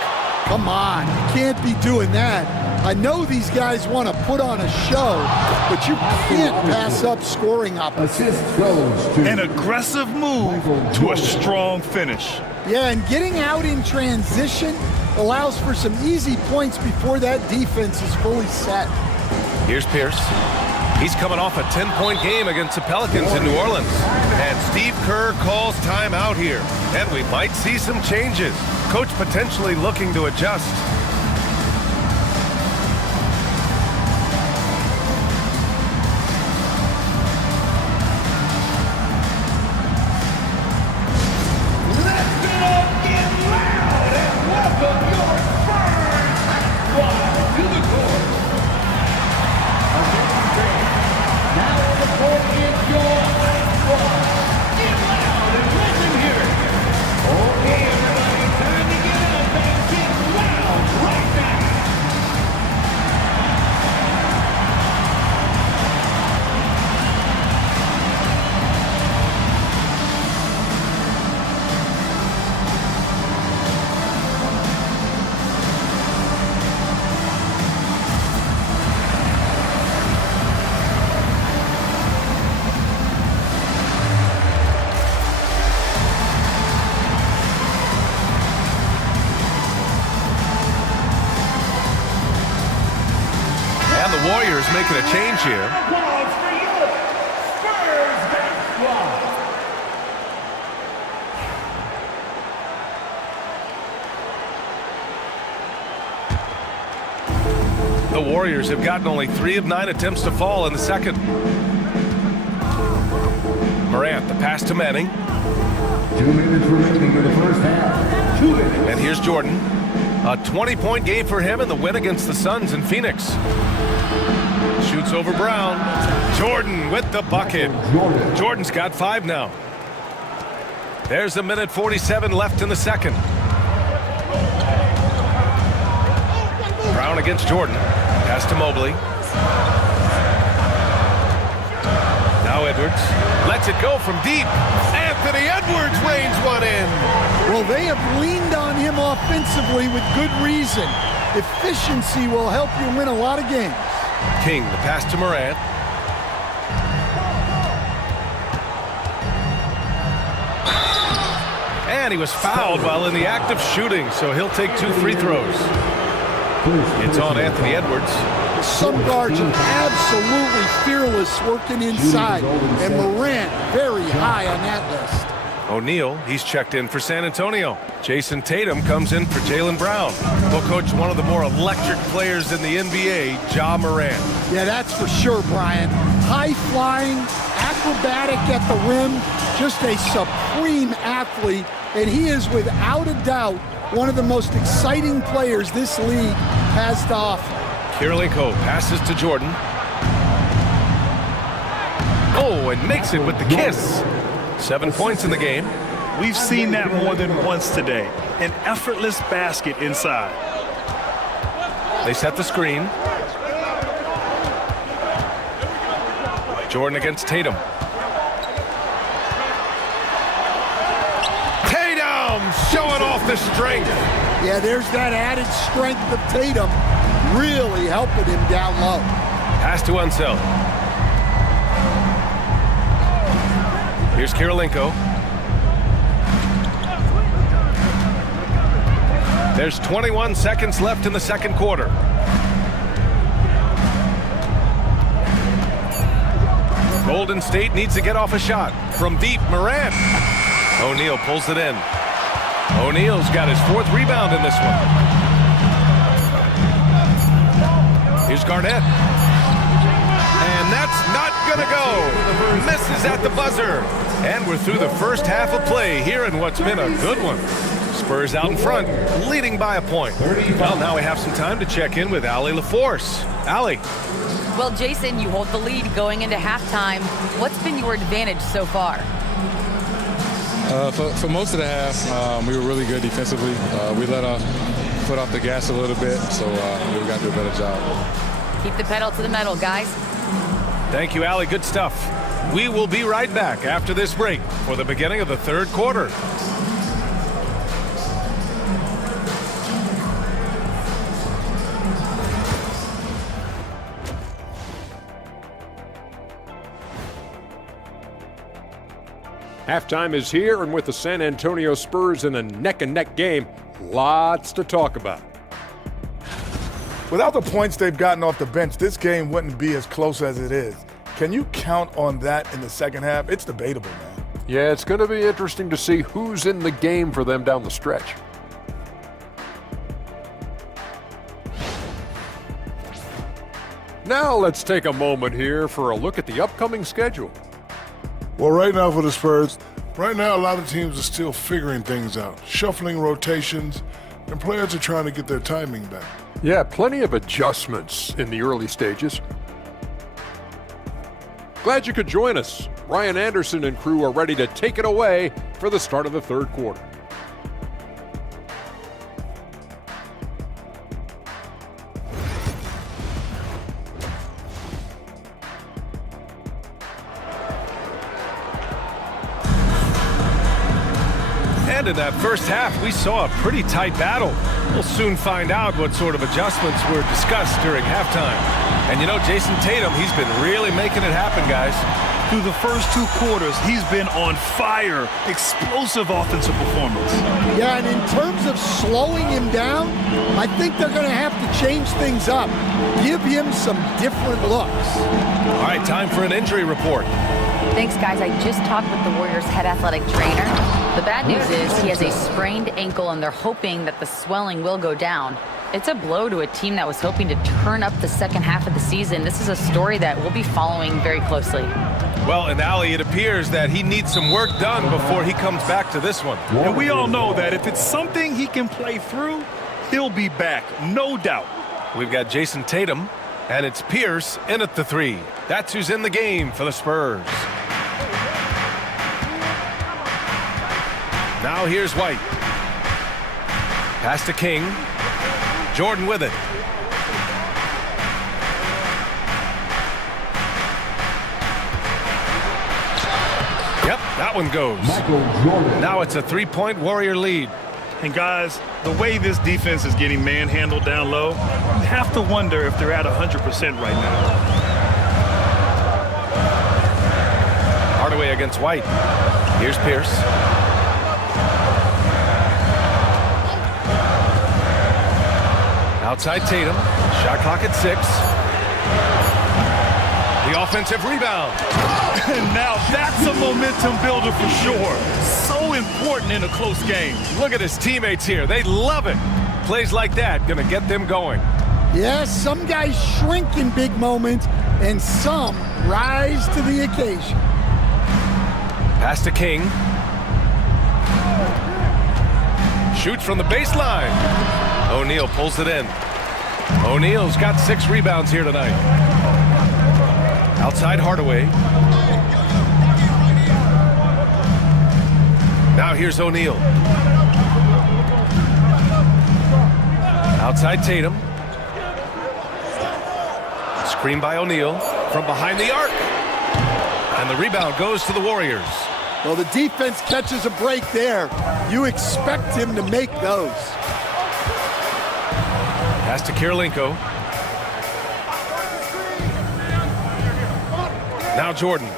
Come on, you can't be doing that. I know these guys want to put on a show, but you can't pass up scoring opportunities. An aggressive move to a strong finish. Yeah, and getting out in transition allows for some easy points before that defense is fully set. Here's Pierce. He's coming off a 10-point game against the Pelicans in New Orleans. And Steve Kerr calls timeout here. And we might see some changes. Coach potentially looking to adjust. Warriors making a change here. Applause for your Spurs basketball. The Warriors have gotten only 3 of 9 attempts to fall in the second. Morant, the pass to Manning. 2 minutes remaining in the first half. 2 minutes. And here's Jordan. A 20-point game for him in the win against the Suns in Phoenix. Shoots over Brown. Jordan with the bucket. Jordan's got 5 now. There's 1:47 left in the second. Brown against Jordan. Pass to Mobley. Now Edwards lets it go from deep. Anthony Edwards rains one in. Well, they have leaned on him offensively with good reason. Efficiency will help you win a lot of games. King, the pass to Morant. And he was fouled while in the act of shooting, so he'll take 2 free throws. It's on Anthony Edwards. Some guards are absolutely fearless working inside, and Morant very high on that list. O'Neal, he's checked in for San Antonio. Jason Tatum comes in for Jaylen Brown. Well, coach, one of the more electric players in the NBA, Ja Morant. Yeah, that's for sure, Brian. High-flying, acrobatic at the rim, just a supreme athlete, and he is without a doubt one of the most exciting players this league has to offer. Kirilenko passes to Jordan. Oh, and makes it with the kiss. 7 points in the game. We've seen that more than once today. An effortless basket inside. They set the screen. Jordan against Tatum. Tatum showing off the strength. Yeah, there's that added strength of Tatum really helping him down low. Pass to Unseld. Here's Kirilenko. There's 21 seconds left in the second quarter. Golden State needs to get off a shot. From deep, Morant. O'Neal pulls it in. O'Neal's got his 4th rebound in this one. Here's Garnett. And that's not going to go. Misses at the buzzer. And we're through the first half of play here in what's been a good one. Spurs out in front, leading by a point. Well, now we have some time to check in with Allie LaForce. Allie. Well, Jason, you hold the lead going into halftime. What's been your advantage so far? For most of the half, we were really good defensively. We let our foot off the gas a little bit, so we got to do a better job. Keep the pedal to the metal, guys. Thank you, Allie. Good stuff. We will be right back after this break for the beginning of the third quarter. Halftime is here, and with the San Antonio Spurs in a neck-and-neck game, lots to talk about. Without the points they've gotten off the bench, this game wouldn't be as close as it is. Can you count on that in the second half? It's debatable, man. Yeah, it's going to be interesting to see who's in the game for them down the stretch. Now let's take a moment here for a look at the upcoming schedule. Well, right now for the Spurs, right now a lot of teams are still figuring things out, shuffling rotations, and players are trying to get their timing back. Yeah, plenty of adjustments in the early stages. Glad you could join us. Ryan Anderson and crew are ready to take it away for the start of the third quarter. And in that first half, we saw a pretty tight battle. We'll soon find out what sort of adjustments were discussed during halftime. And you know, Jason Tatum, he's been really making it happen, guys. Through the first 2 quarters, he's been on fire. Explosive offensive performance. Yeah, and in terms of slowing him down, I think they're going to have to change things up. Give him some different looks. All right, time for an injury report. Thanks, guys. I just talked with the Warriors' head athletic trainer. The bad news is he has a sprained ankle, and they're hoping that the swelling will go down. It's a blow to a team that was hoping to turn up the second half of the season. This is a story that we'll be following very closely. Well, and Allie, it appears that he needs some work done before he comes back to this one. And we all know that if it's something he can play through, he'll be back, no doubt. We've got Jason Tatum, and it's Pierce in at the 3. That's who's in the game for the Spurs. Now here's White. Pass to King. Jordan with it. Yep, that one goes. Now it's a 3-point Warrior lead. And guys, the way this defense is getting manhandled down low, you have to wonder if they're at 100% right now. Hardaway against White. Here's Pierce. Outside Tatum. Shot clock at 6. The offensive rebound. And now that's a momentum builder for sure. So important in a close game. Look at his teammates here. They love it. Plays like that gonna get them going. Yes, some guys shrink in big moments, and some rise to the occasion. Pass to King. Shoots from the baseline. O'Neal pulls it in. O'Neal's got 6 rebounds here tonight. Outside Hardaway. Now here's O'Neal. Outside Tatum. Screen by O'Neal from behind the arc. And the rebound goes to the Warriors. Well, the defense catches a break there. You expect him to make those. Pass to Kirilenko. Now Jordan.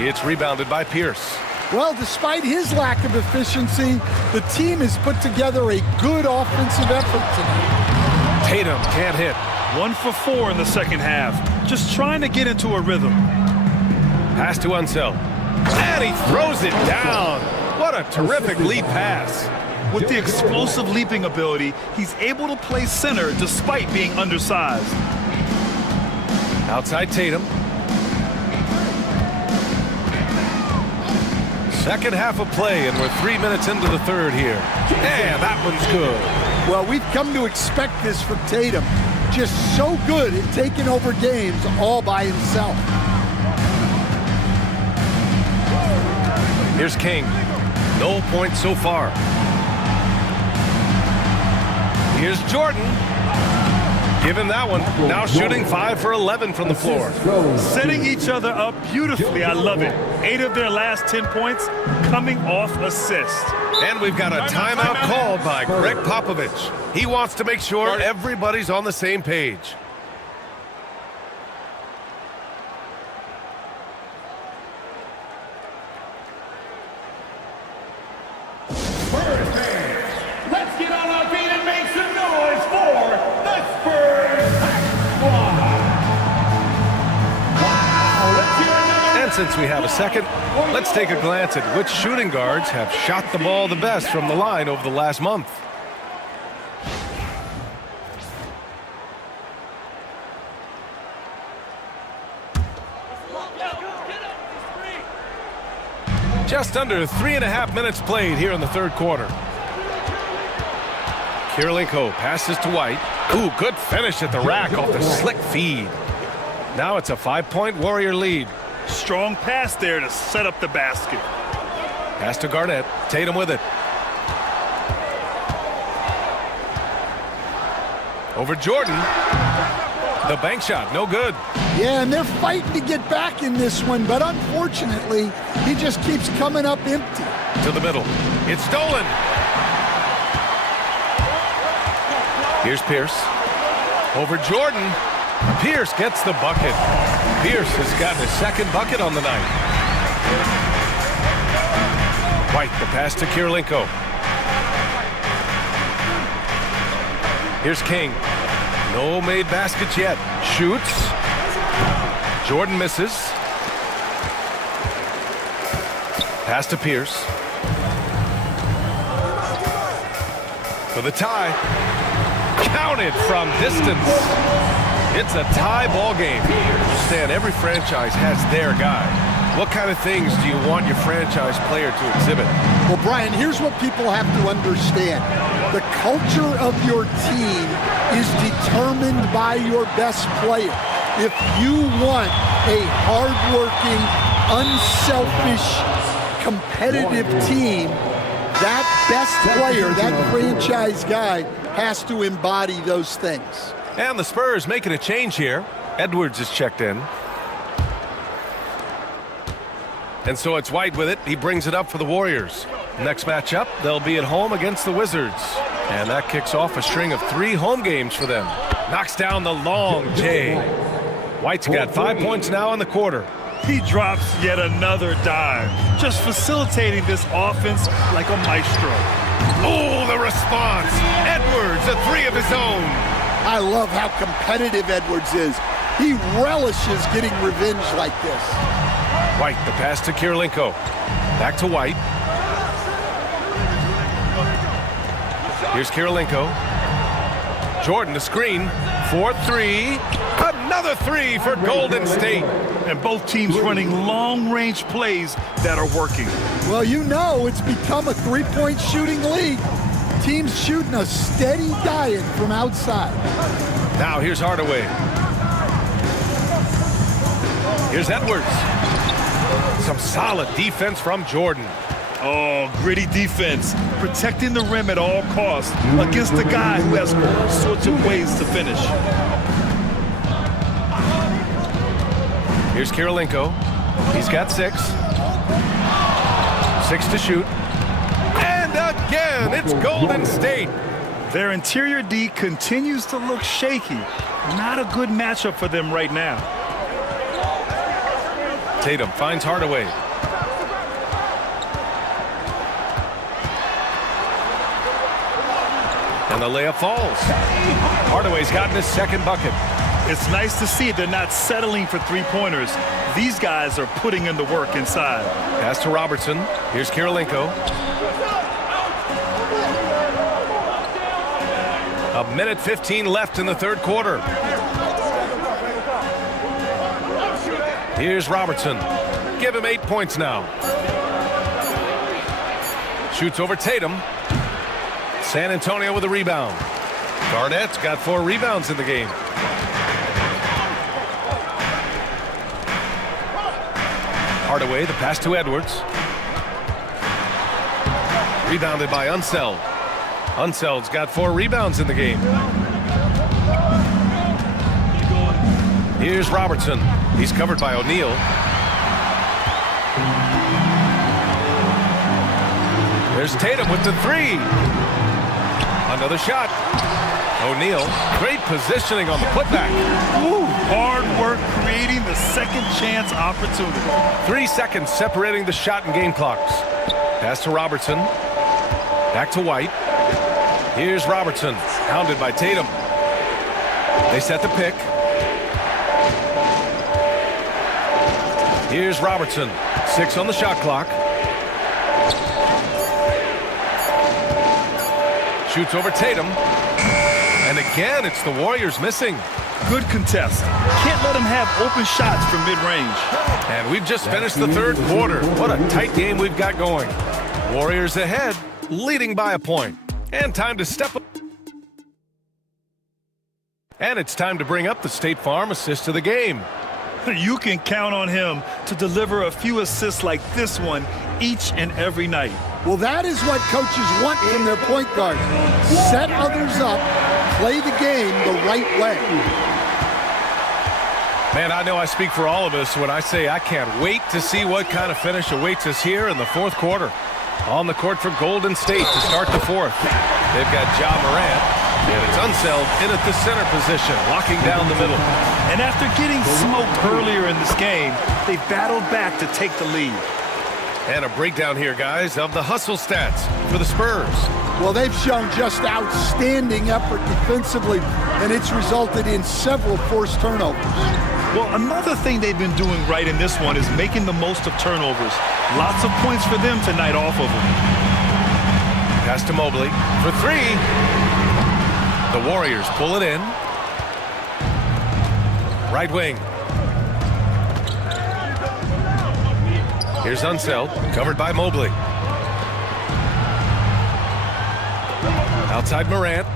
It's rebounded by Pierce. Well, despite his lack of efficiency, the team has put together a good offensive effort tonight. Tatum can't hit. 1 for 4 in the second half. Just trying to get into a rhythm. Pass to Unseld. And he throws it down. What a terrific lead pass. With the explosive leaping ability, he's able to play center despite being undersized. Outside Tatum. Second half of play, and we're 3 minutes into the third here. Yeah, that one's good. Well, we've come to expect this from Tatum. Just so good at taking over games all by himself. Here's King. No points so far. Here's Jordan. Give him that one. Now shooting 5 for 11 from the floor. Setting each other up beautifully. I love it. 8 of their last 10 points coming off assist. And we've got a timeout called by Greg Popovich. He wants to make sure everybody's on the same page. Spurs fans, let's get on our feet and make some noise for the Spurs Squad. Wow, let's hear another. And since we have a second, let's take a glance at which shooting guards have shot the ball the best from the line over the last month. Just under 3.5 minutes played here in the third quarter. Kirilenko passes to White. Ooh, good finish at the rack off the slick feed. Now it's a 5-point Warrior lead. Strong pass there to set up the basket. Pass to Garnett. Tatum with it. Over Jordan. The bank shot, no good. Yeah, and they're fighting to get back in this one, but unfortunately, he just keeps coming up empty. To the middle. It's stolen. Here's Pierce. Over Jordan. Pierce gets the bucket. Pierce has gotten his second bucket on the night. White, the pass to Kirilenko. Here's King. No made baskets yet. Shoots. Jordan misses. Pass to Pierce. For the tie. Counted from distance. It's a tie ball game. Stan, every franchise has their guy. What kind of things do you want your franchise player to exhibit? Well, Brian, here's what people have to understand. The culture of your team is determined by your best player. If you want a hardworking, unselfish, competitive team, that best player, that franchise guy, has to embody those things. And the Spurs making a change here. Edwards is checked in. And so it's White with it. He brings it up for the Warriors. Next matchup, they'll be at home against the Wizards. And that kicks off a string of 3 home games for them. Knocks down the long J. White's got 5 points now in the quarter. He drops yet another dime, just facilitating this offense like a maestro. Oh, the response. Edwards, a 3 of his own. I love how competitive Edwards is. He relishes getting revenge like this. White, the pass to Kirilenko. Back to White. Here's Kirilenko. Jordan, the screen. 4-3. Another 3 for Golden State. And both teams running long-range plays that are working. Well, you know it's become a three-point shooting league. Teams shooting a steady diet from outside. Now here's Hardaway. Here's Edwards. Some solid defense from Jordan. Oh, gritty defense. Protecting the rim at all costs against a guy who has all sorts of ways to finish. Here's Kirilenko. He's got 6. 6 to shoot. And again, it's Golden State. Their interior D continues to look shaky. Not a good matchup for them right now. Tatum finds Hardaway. And the layup falls. Hardaway's gotten his second bucket. It's nice to see they're not settling for three-pointers. These guys are putting in the work inside. Pass to Robertson. Here's Kirilenko. A minute 15 left in the third quarter. Here's Robertson. Give him 8 points now. Shoots over Tatum. San Antonio with a rebound. Garnett's got 4 rebounds in the game. Hardaway, the pass to Edwards. Rebounded by Unseld. Unseld's got 4 rebounds in the game. Here's Robertson. He's covered by O'Neal. There's Tatum with the 3. Another shot. O'Neal, great positioning on the putback. Ooh, hard work creating the second chance opportunity. 3 seconds separating the shot and game clocks. Pass to Robertson. Back to White. Here's Robertson, hounded by Tatum. They set the pick. Here's Robertson, 6 on the shot clock. Shoots over Tatum. And again, it's the Warriors missing. Good contest. Can't let them have open shots from mid-range. And we've just finished the third quarter. What a tight game we've got going. Warriors ahead, leading by a point. And time to step up. And it's time to bring up the State Farm assist of the game. You can count on him to deliver a few assists like this one each and every night. Well, that is what coaches want from their point guards. Set others up, play the game the right way. Man, I know I speak for all of us when I say I can't wait to see what kind of finish awaits us here in the fourth quarter. On the court for Golden State to start the fourth. They've got Ja Morant. And it's Unseld in at the center position, locking down the middle. And after getting smoked earlier in this game, they battled back to take the lead. And a breakdown here, guys, of the hustle stats for the Spurs. Well, they've shown just outstanding effort defensively, and it's resulted in several forced turnovers. Well, another thing they've been doing right in this one is making the most of turnovers. Lots of points for them tonight off of them. Pass to Mobley for three. The Warriors pull it in. Right wing. Here's Unseld, covered by Mobley. Outside Morant.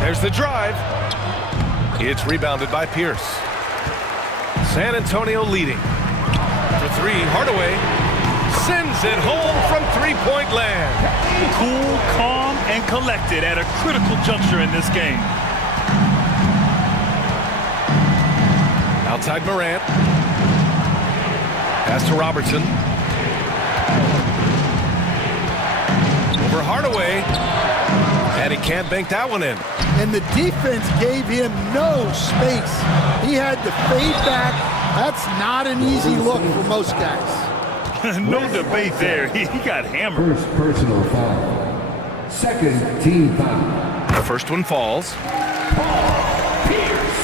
There's the drive. It's rebounded by Pierce. San Antonio leading. For three, Hardaway sends it home from three-point land. Cool, calm, and collected at a critical juncture in this game. Outside Morant. Pass to Robertson. Over Hardaway. And he can't bank that one in. And the defense gave him no space. He had to fade back. That's not an easy look for most guys. No debate there. He got hammered. First personal foul. Second team foul. The first one falls. Pierce.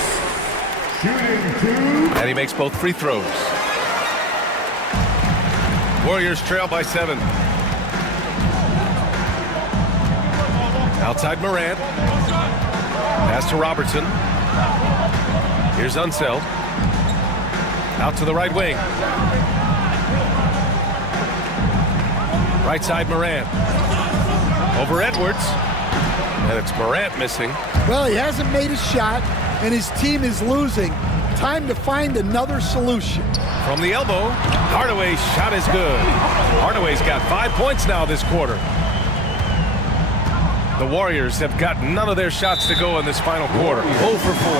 Shooting two. And he makes both free throws. Warriors trail by 7. Outside Morant. Pass to Robertson. Here's Unseld. Out to the right wing. Right side Morant. Over Edwards. And it's Morant missing. Well, he hasn't made a shot, and his team is losing. Time to find another solution. From the elbow, Hardaway's shot is good. Hardaway's got 5 points now this quarter. The Warriors have got none of their shots to go in this final quarter. 0 for 4.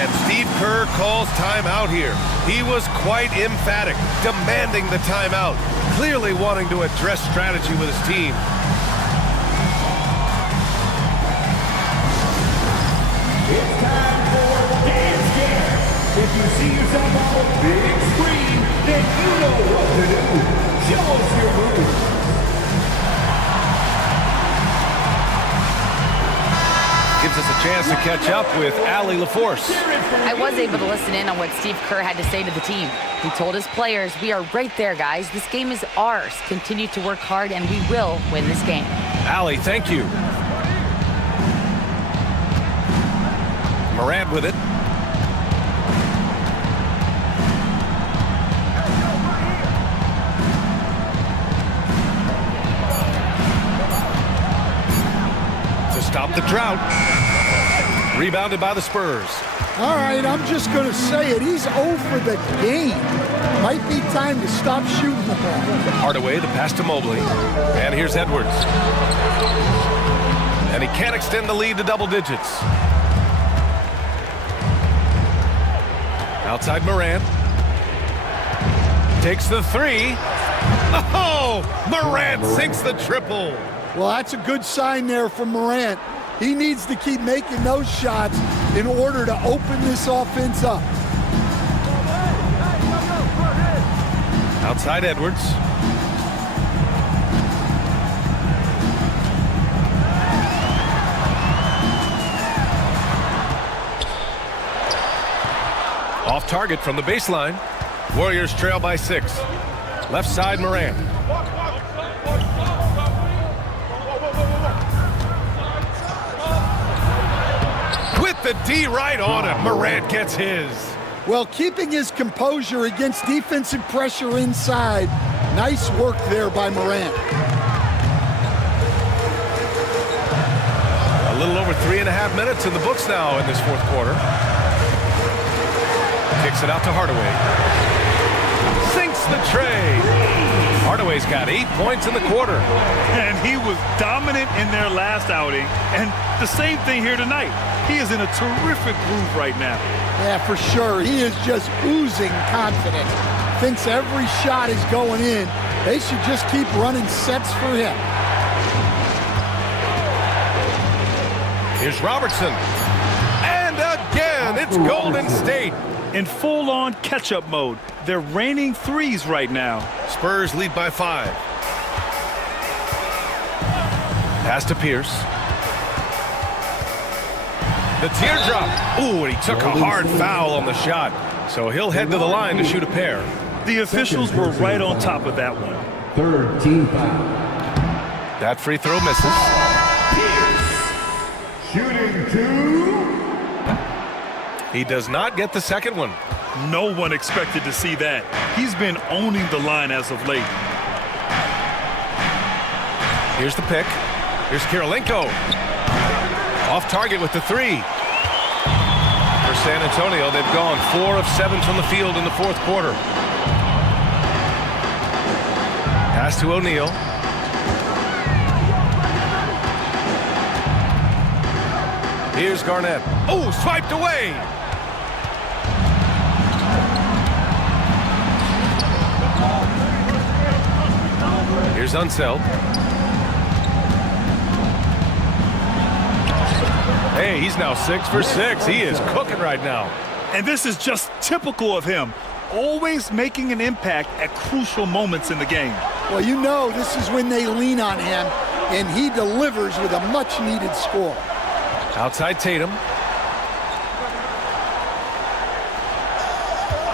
And Steve Kerr calls timeout here. He was quite emphatic, demanding the timeout, clearly wanting to address strategy with his team. It's time for Dance Scanner. If you see yourself on the big screen, then you know what to do. Show us your moves. Gives us a chance to catch up with Allie LaForce. I was able to listen in on what Steve Kerr had to say to the team. He told his players, we are right there, guys. This game is ours. Continue to work hard, and we will win this game. Allie, thank you. Morant with it. To stop the drought. Rebounded by the Spurs. All right, I'm just going to say it. He's 0 for the game. Might be time to stop shooting the ball. Hardaway, the pass to Mobley. And here's Edwards. And he can't extend the lead to double digits. Outside Morant. Takes the three. Oh, Morant sinks the triple. Well, that's a good sign there from Morant. He needs to keep making those shots in order to open this offense up. Outside Edwards. Off target from the baseline. Warriors trail by 6. Left side Morant. With the D right on it. Morant gets his. Well, keeping his composure against defensive pressure inside. Nice work there by Morant. A little over 3.5 minutes in the books now in this fourth quarter. Kicks it out to Hardaway. Sinks the tray. Hardaway's got 8 points in the quarter. And he was dominant in their last outing. And the same thing here tonight. He is in a terrific groove right now. Yeah, for sure. He is just oozing confidence. Thinks every shot is going in. They should just keep running sets for him. Here's Robertson. And again, it's Golden State. In full-on catch-up mode. They're raining threes right now. Spurs lead by 5. Pass to Pierce. The teardrop. Ooh, and he took a hard foul on the shot. So he'll head to the line to shoot a pair. The officials were right on top of that one. Third team foul. That free throw misses. Shooting 2. He does not get the second one. No one expected to see that. He's been owning the line as of late. Here's the pick. Here's Kirilenko. Off target with the 3. For San Antonio, they've gone 4 of 7 from the field in the fourth quarter. Pass to O'Neal. Here's Garnett. Oh, swiped away. Here's Unseld. Hey, he's now 6 for 6. He is cooking right now. And this is just typical of him. Always making an impact at crucial moments in the game. Well, you know this is when they lean on him, and he delivers with a much-needed score. Outside Tatum.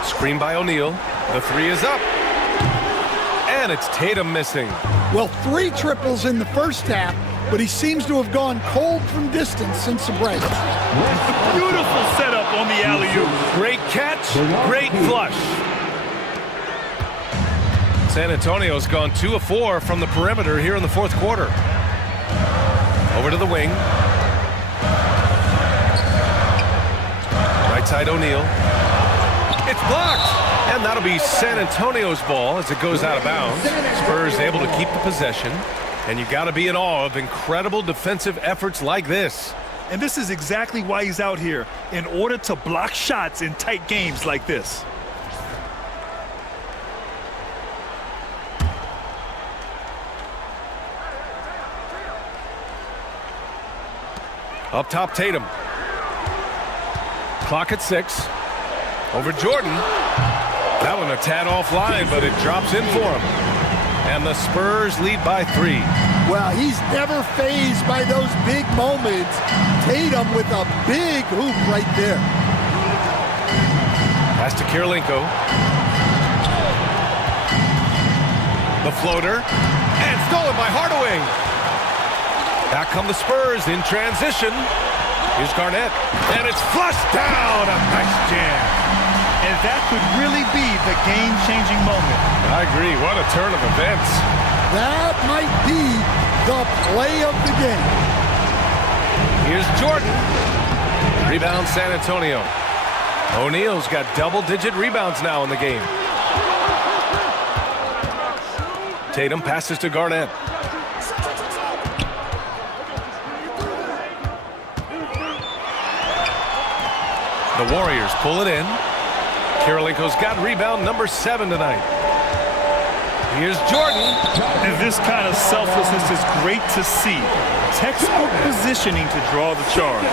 Screen by O'Neal. The 3 is up. And it's Tatum missing. Well, 3 triples in the first half, but he seems to have gone cold from distance since the break. Beautiful setup on the alley-oop. Great catch, great flush. San Antonio's gone 2 of 4 from the perimeter here in the fourth quarter. Over to the wing. Right side O'Neal. It's blocked. And that'll be San Antonio's ball as it goes out of bounds. Spurs able to keep the possession. And you got to be in awe of incredible defensive efforts like this. And this is exactly why he's out here, in order to block shots in tight games like this. Up top, Tatum. Clock at 6. Over Jordan. That one a tad offline, but it drops in for him. And the Spurs lead by 3. Well, he's never fazed by those big moments. Tatum with a big hoop right there. Pass to Kirilenko. The floater. And stolen by Hardaway. Back come the Spurs in transition. Here's Garnett. And it's flushed down. A nice jam. And that could really be the game-changing moment. I agree. What a turn of events. That might be the play of the game. Here's Jordan. Rebound San Antonio. O'Neal's got double-digit rebounds now in the game. Tatum passes to Garnett. The Warriors pull it in. Kirilenko's got rebound number 7 tonight. Here's Jordan. And this kind of selflessness is great to see. Textbook positioning to draw the charge.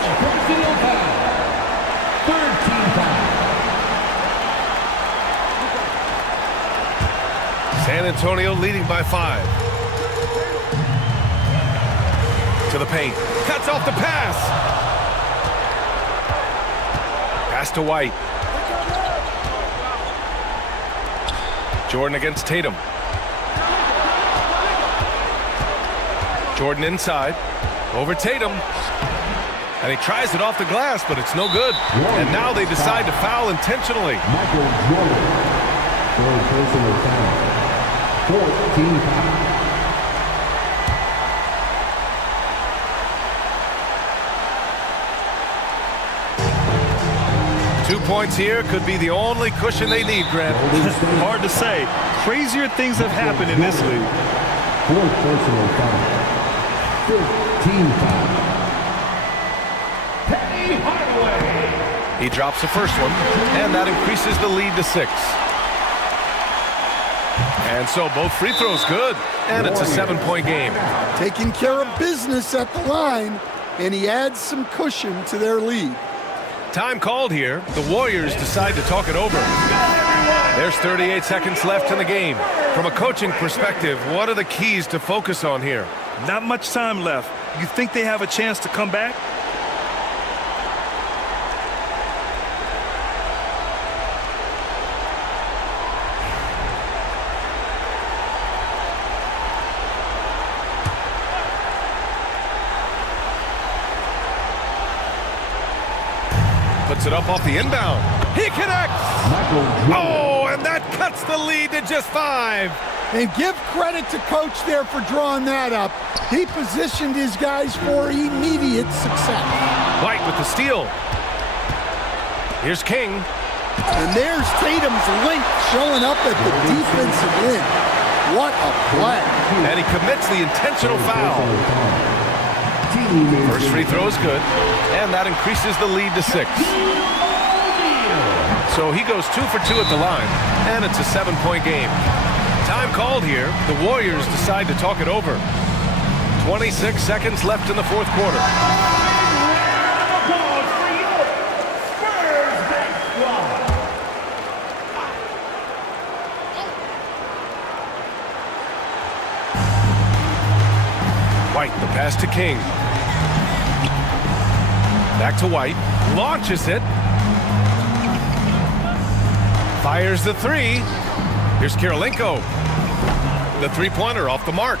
Third team foul. San Antonio leading by 5. To the paint. Cuts off the pass. Pass to White. Jordan against Tatum. Jordan inside. Over Tatum. And he tries it off the glass, but it's no good. And now they decide to foul intentionally. Michael Jordan. For a personal foul. 14 foul. Two points here could be the only cushion they need, Grant. Hard to say. Crazier things have happened in this league. 4th personal foul. 15 foul. Penny Hardaway. He drops the first one, and that increases the lead to 6. And so both free throws good, and it's a 7-point game. Taking care of business at the line. and he adds some cushion to their lead. Time called here. The Warriors decide to talk it over. There's 38 seconds left in the game. From a coaching perspective, what are the keys to focus on here? Not much time left. You think they have a chance to come back? Puts it up off the inbound. He connects! Oh, and that cuts the lead to just 5. And give credit to coach there for drawing that up. He positioned his guys for immediate success. White with the steal. Here's King. And there's Tatum's length showing up at the defensive end. What a play. And he commits the intentional foul. First free throw is good, and that increases the lead to 6. So he goes 2 for 2 at the line, and it's a 7-point game. Time called here. The Warriors decide to talk it over. 26 seconds left in the fourth quarter. White, the pass to King. Back to White. Launches it. Fires the 3. Here's Kirilenko. The three-pointer off the mark.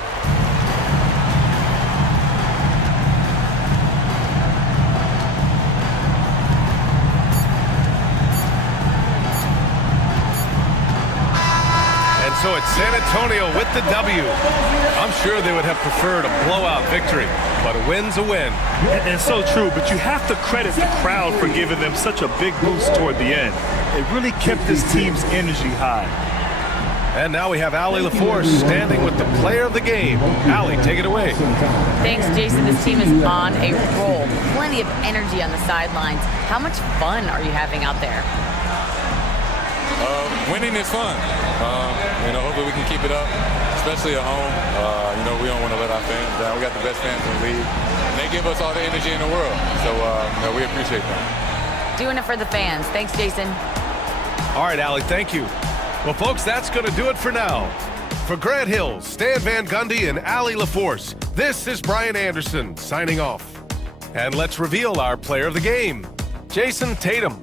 And so it's San Antonio with the W. I'm sure they would have preferred a blowout victory, but a win's a win. And so true, but you have to credit the crowd for giving them such a big boost toward the end. It really kept this team's energy high. And now we have Allie LaForce standing with the player of the game. Allie, take it away. Thanks, Jason. This team is on a roll. Plenty of energy on the sidelines. How much fun are you having out there? Winning is fun. Hopefully we can keep it up, especially at home. We don't want to let our fans down. We got the best fans in the league. And they give us all the energy in the world. So we appreciate them. Doing it for the fans. Thanks, Jason. All right, Allie, thank you. Well, folks, that's going to do it for now. For Grant Hill, Stan Van Gundy, and Allie LaForce, this is Brian Anderson signing off. And let's reveal our player of the game, Jason Tatum.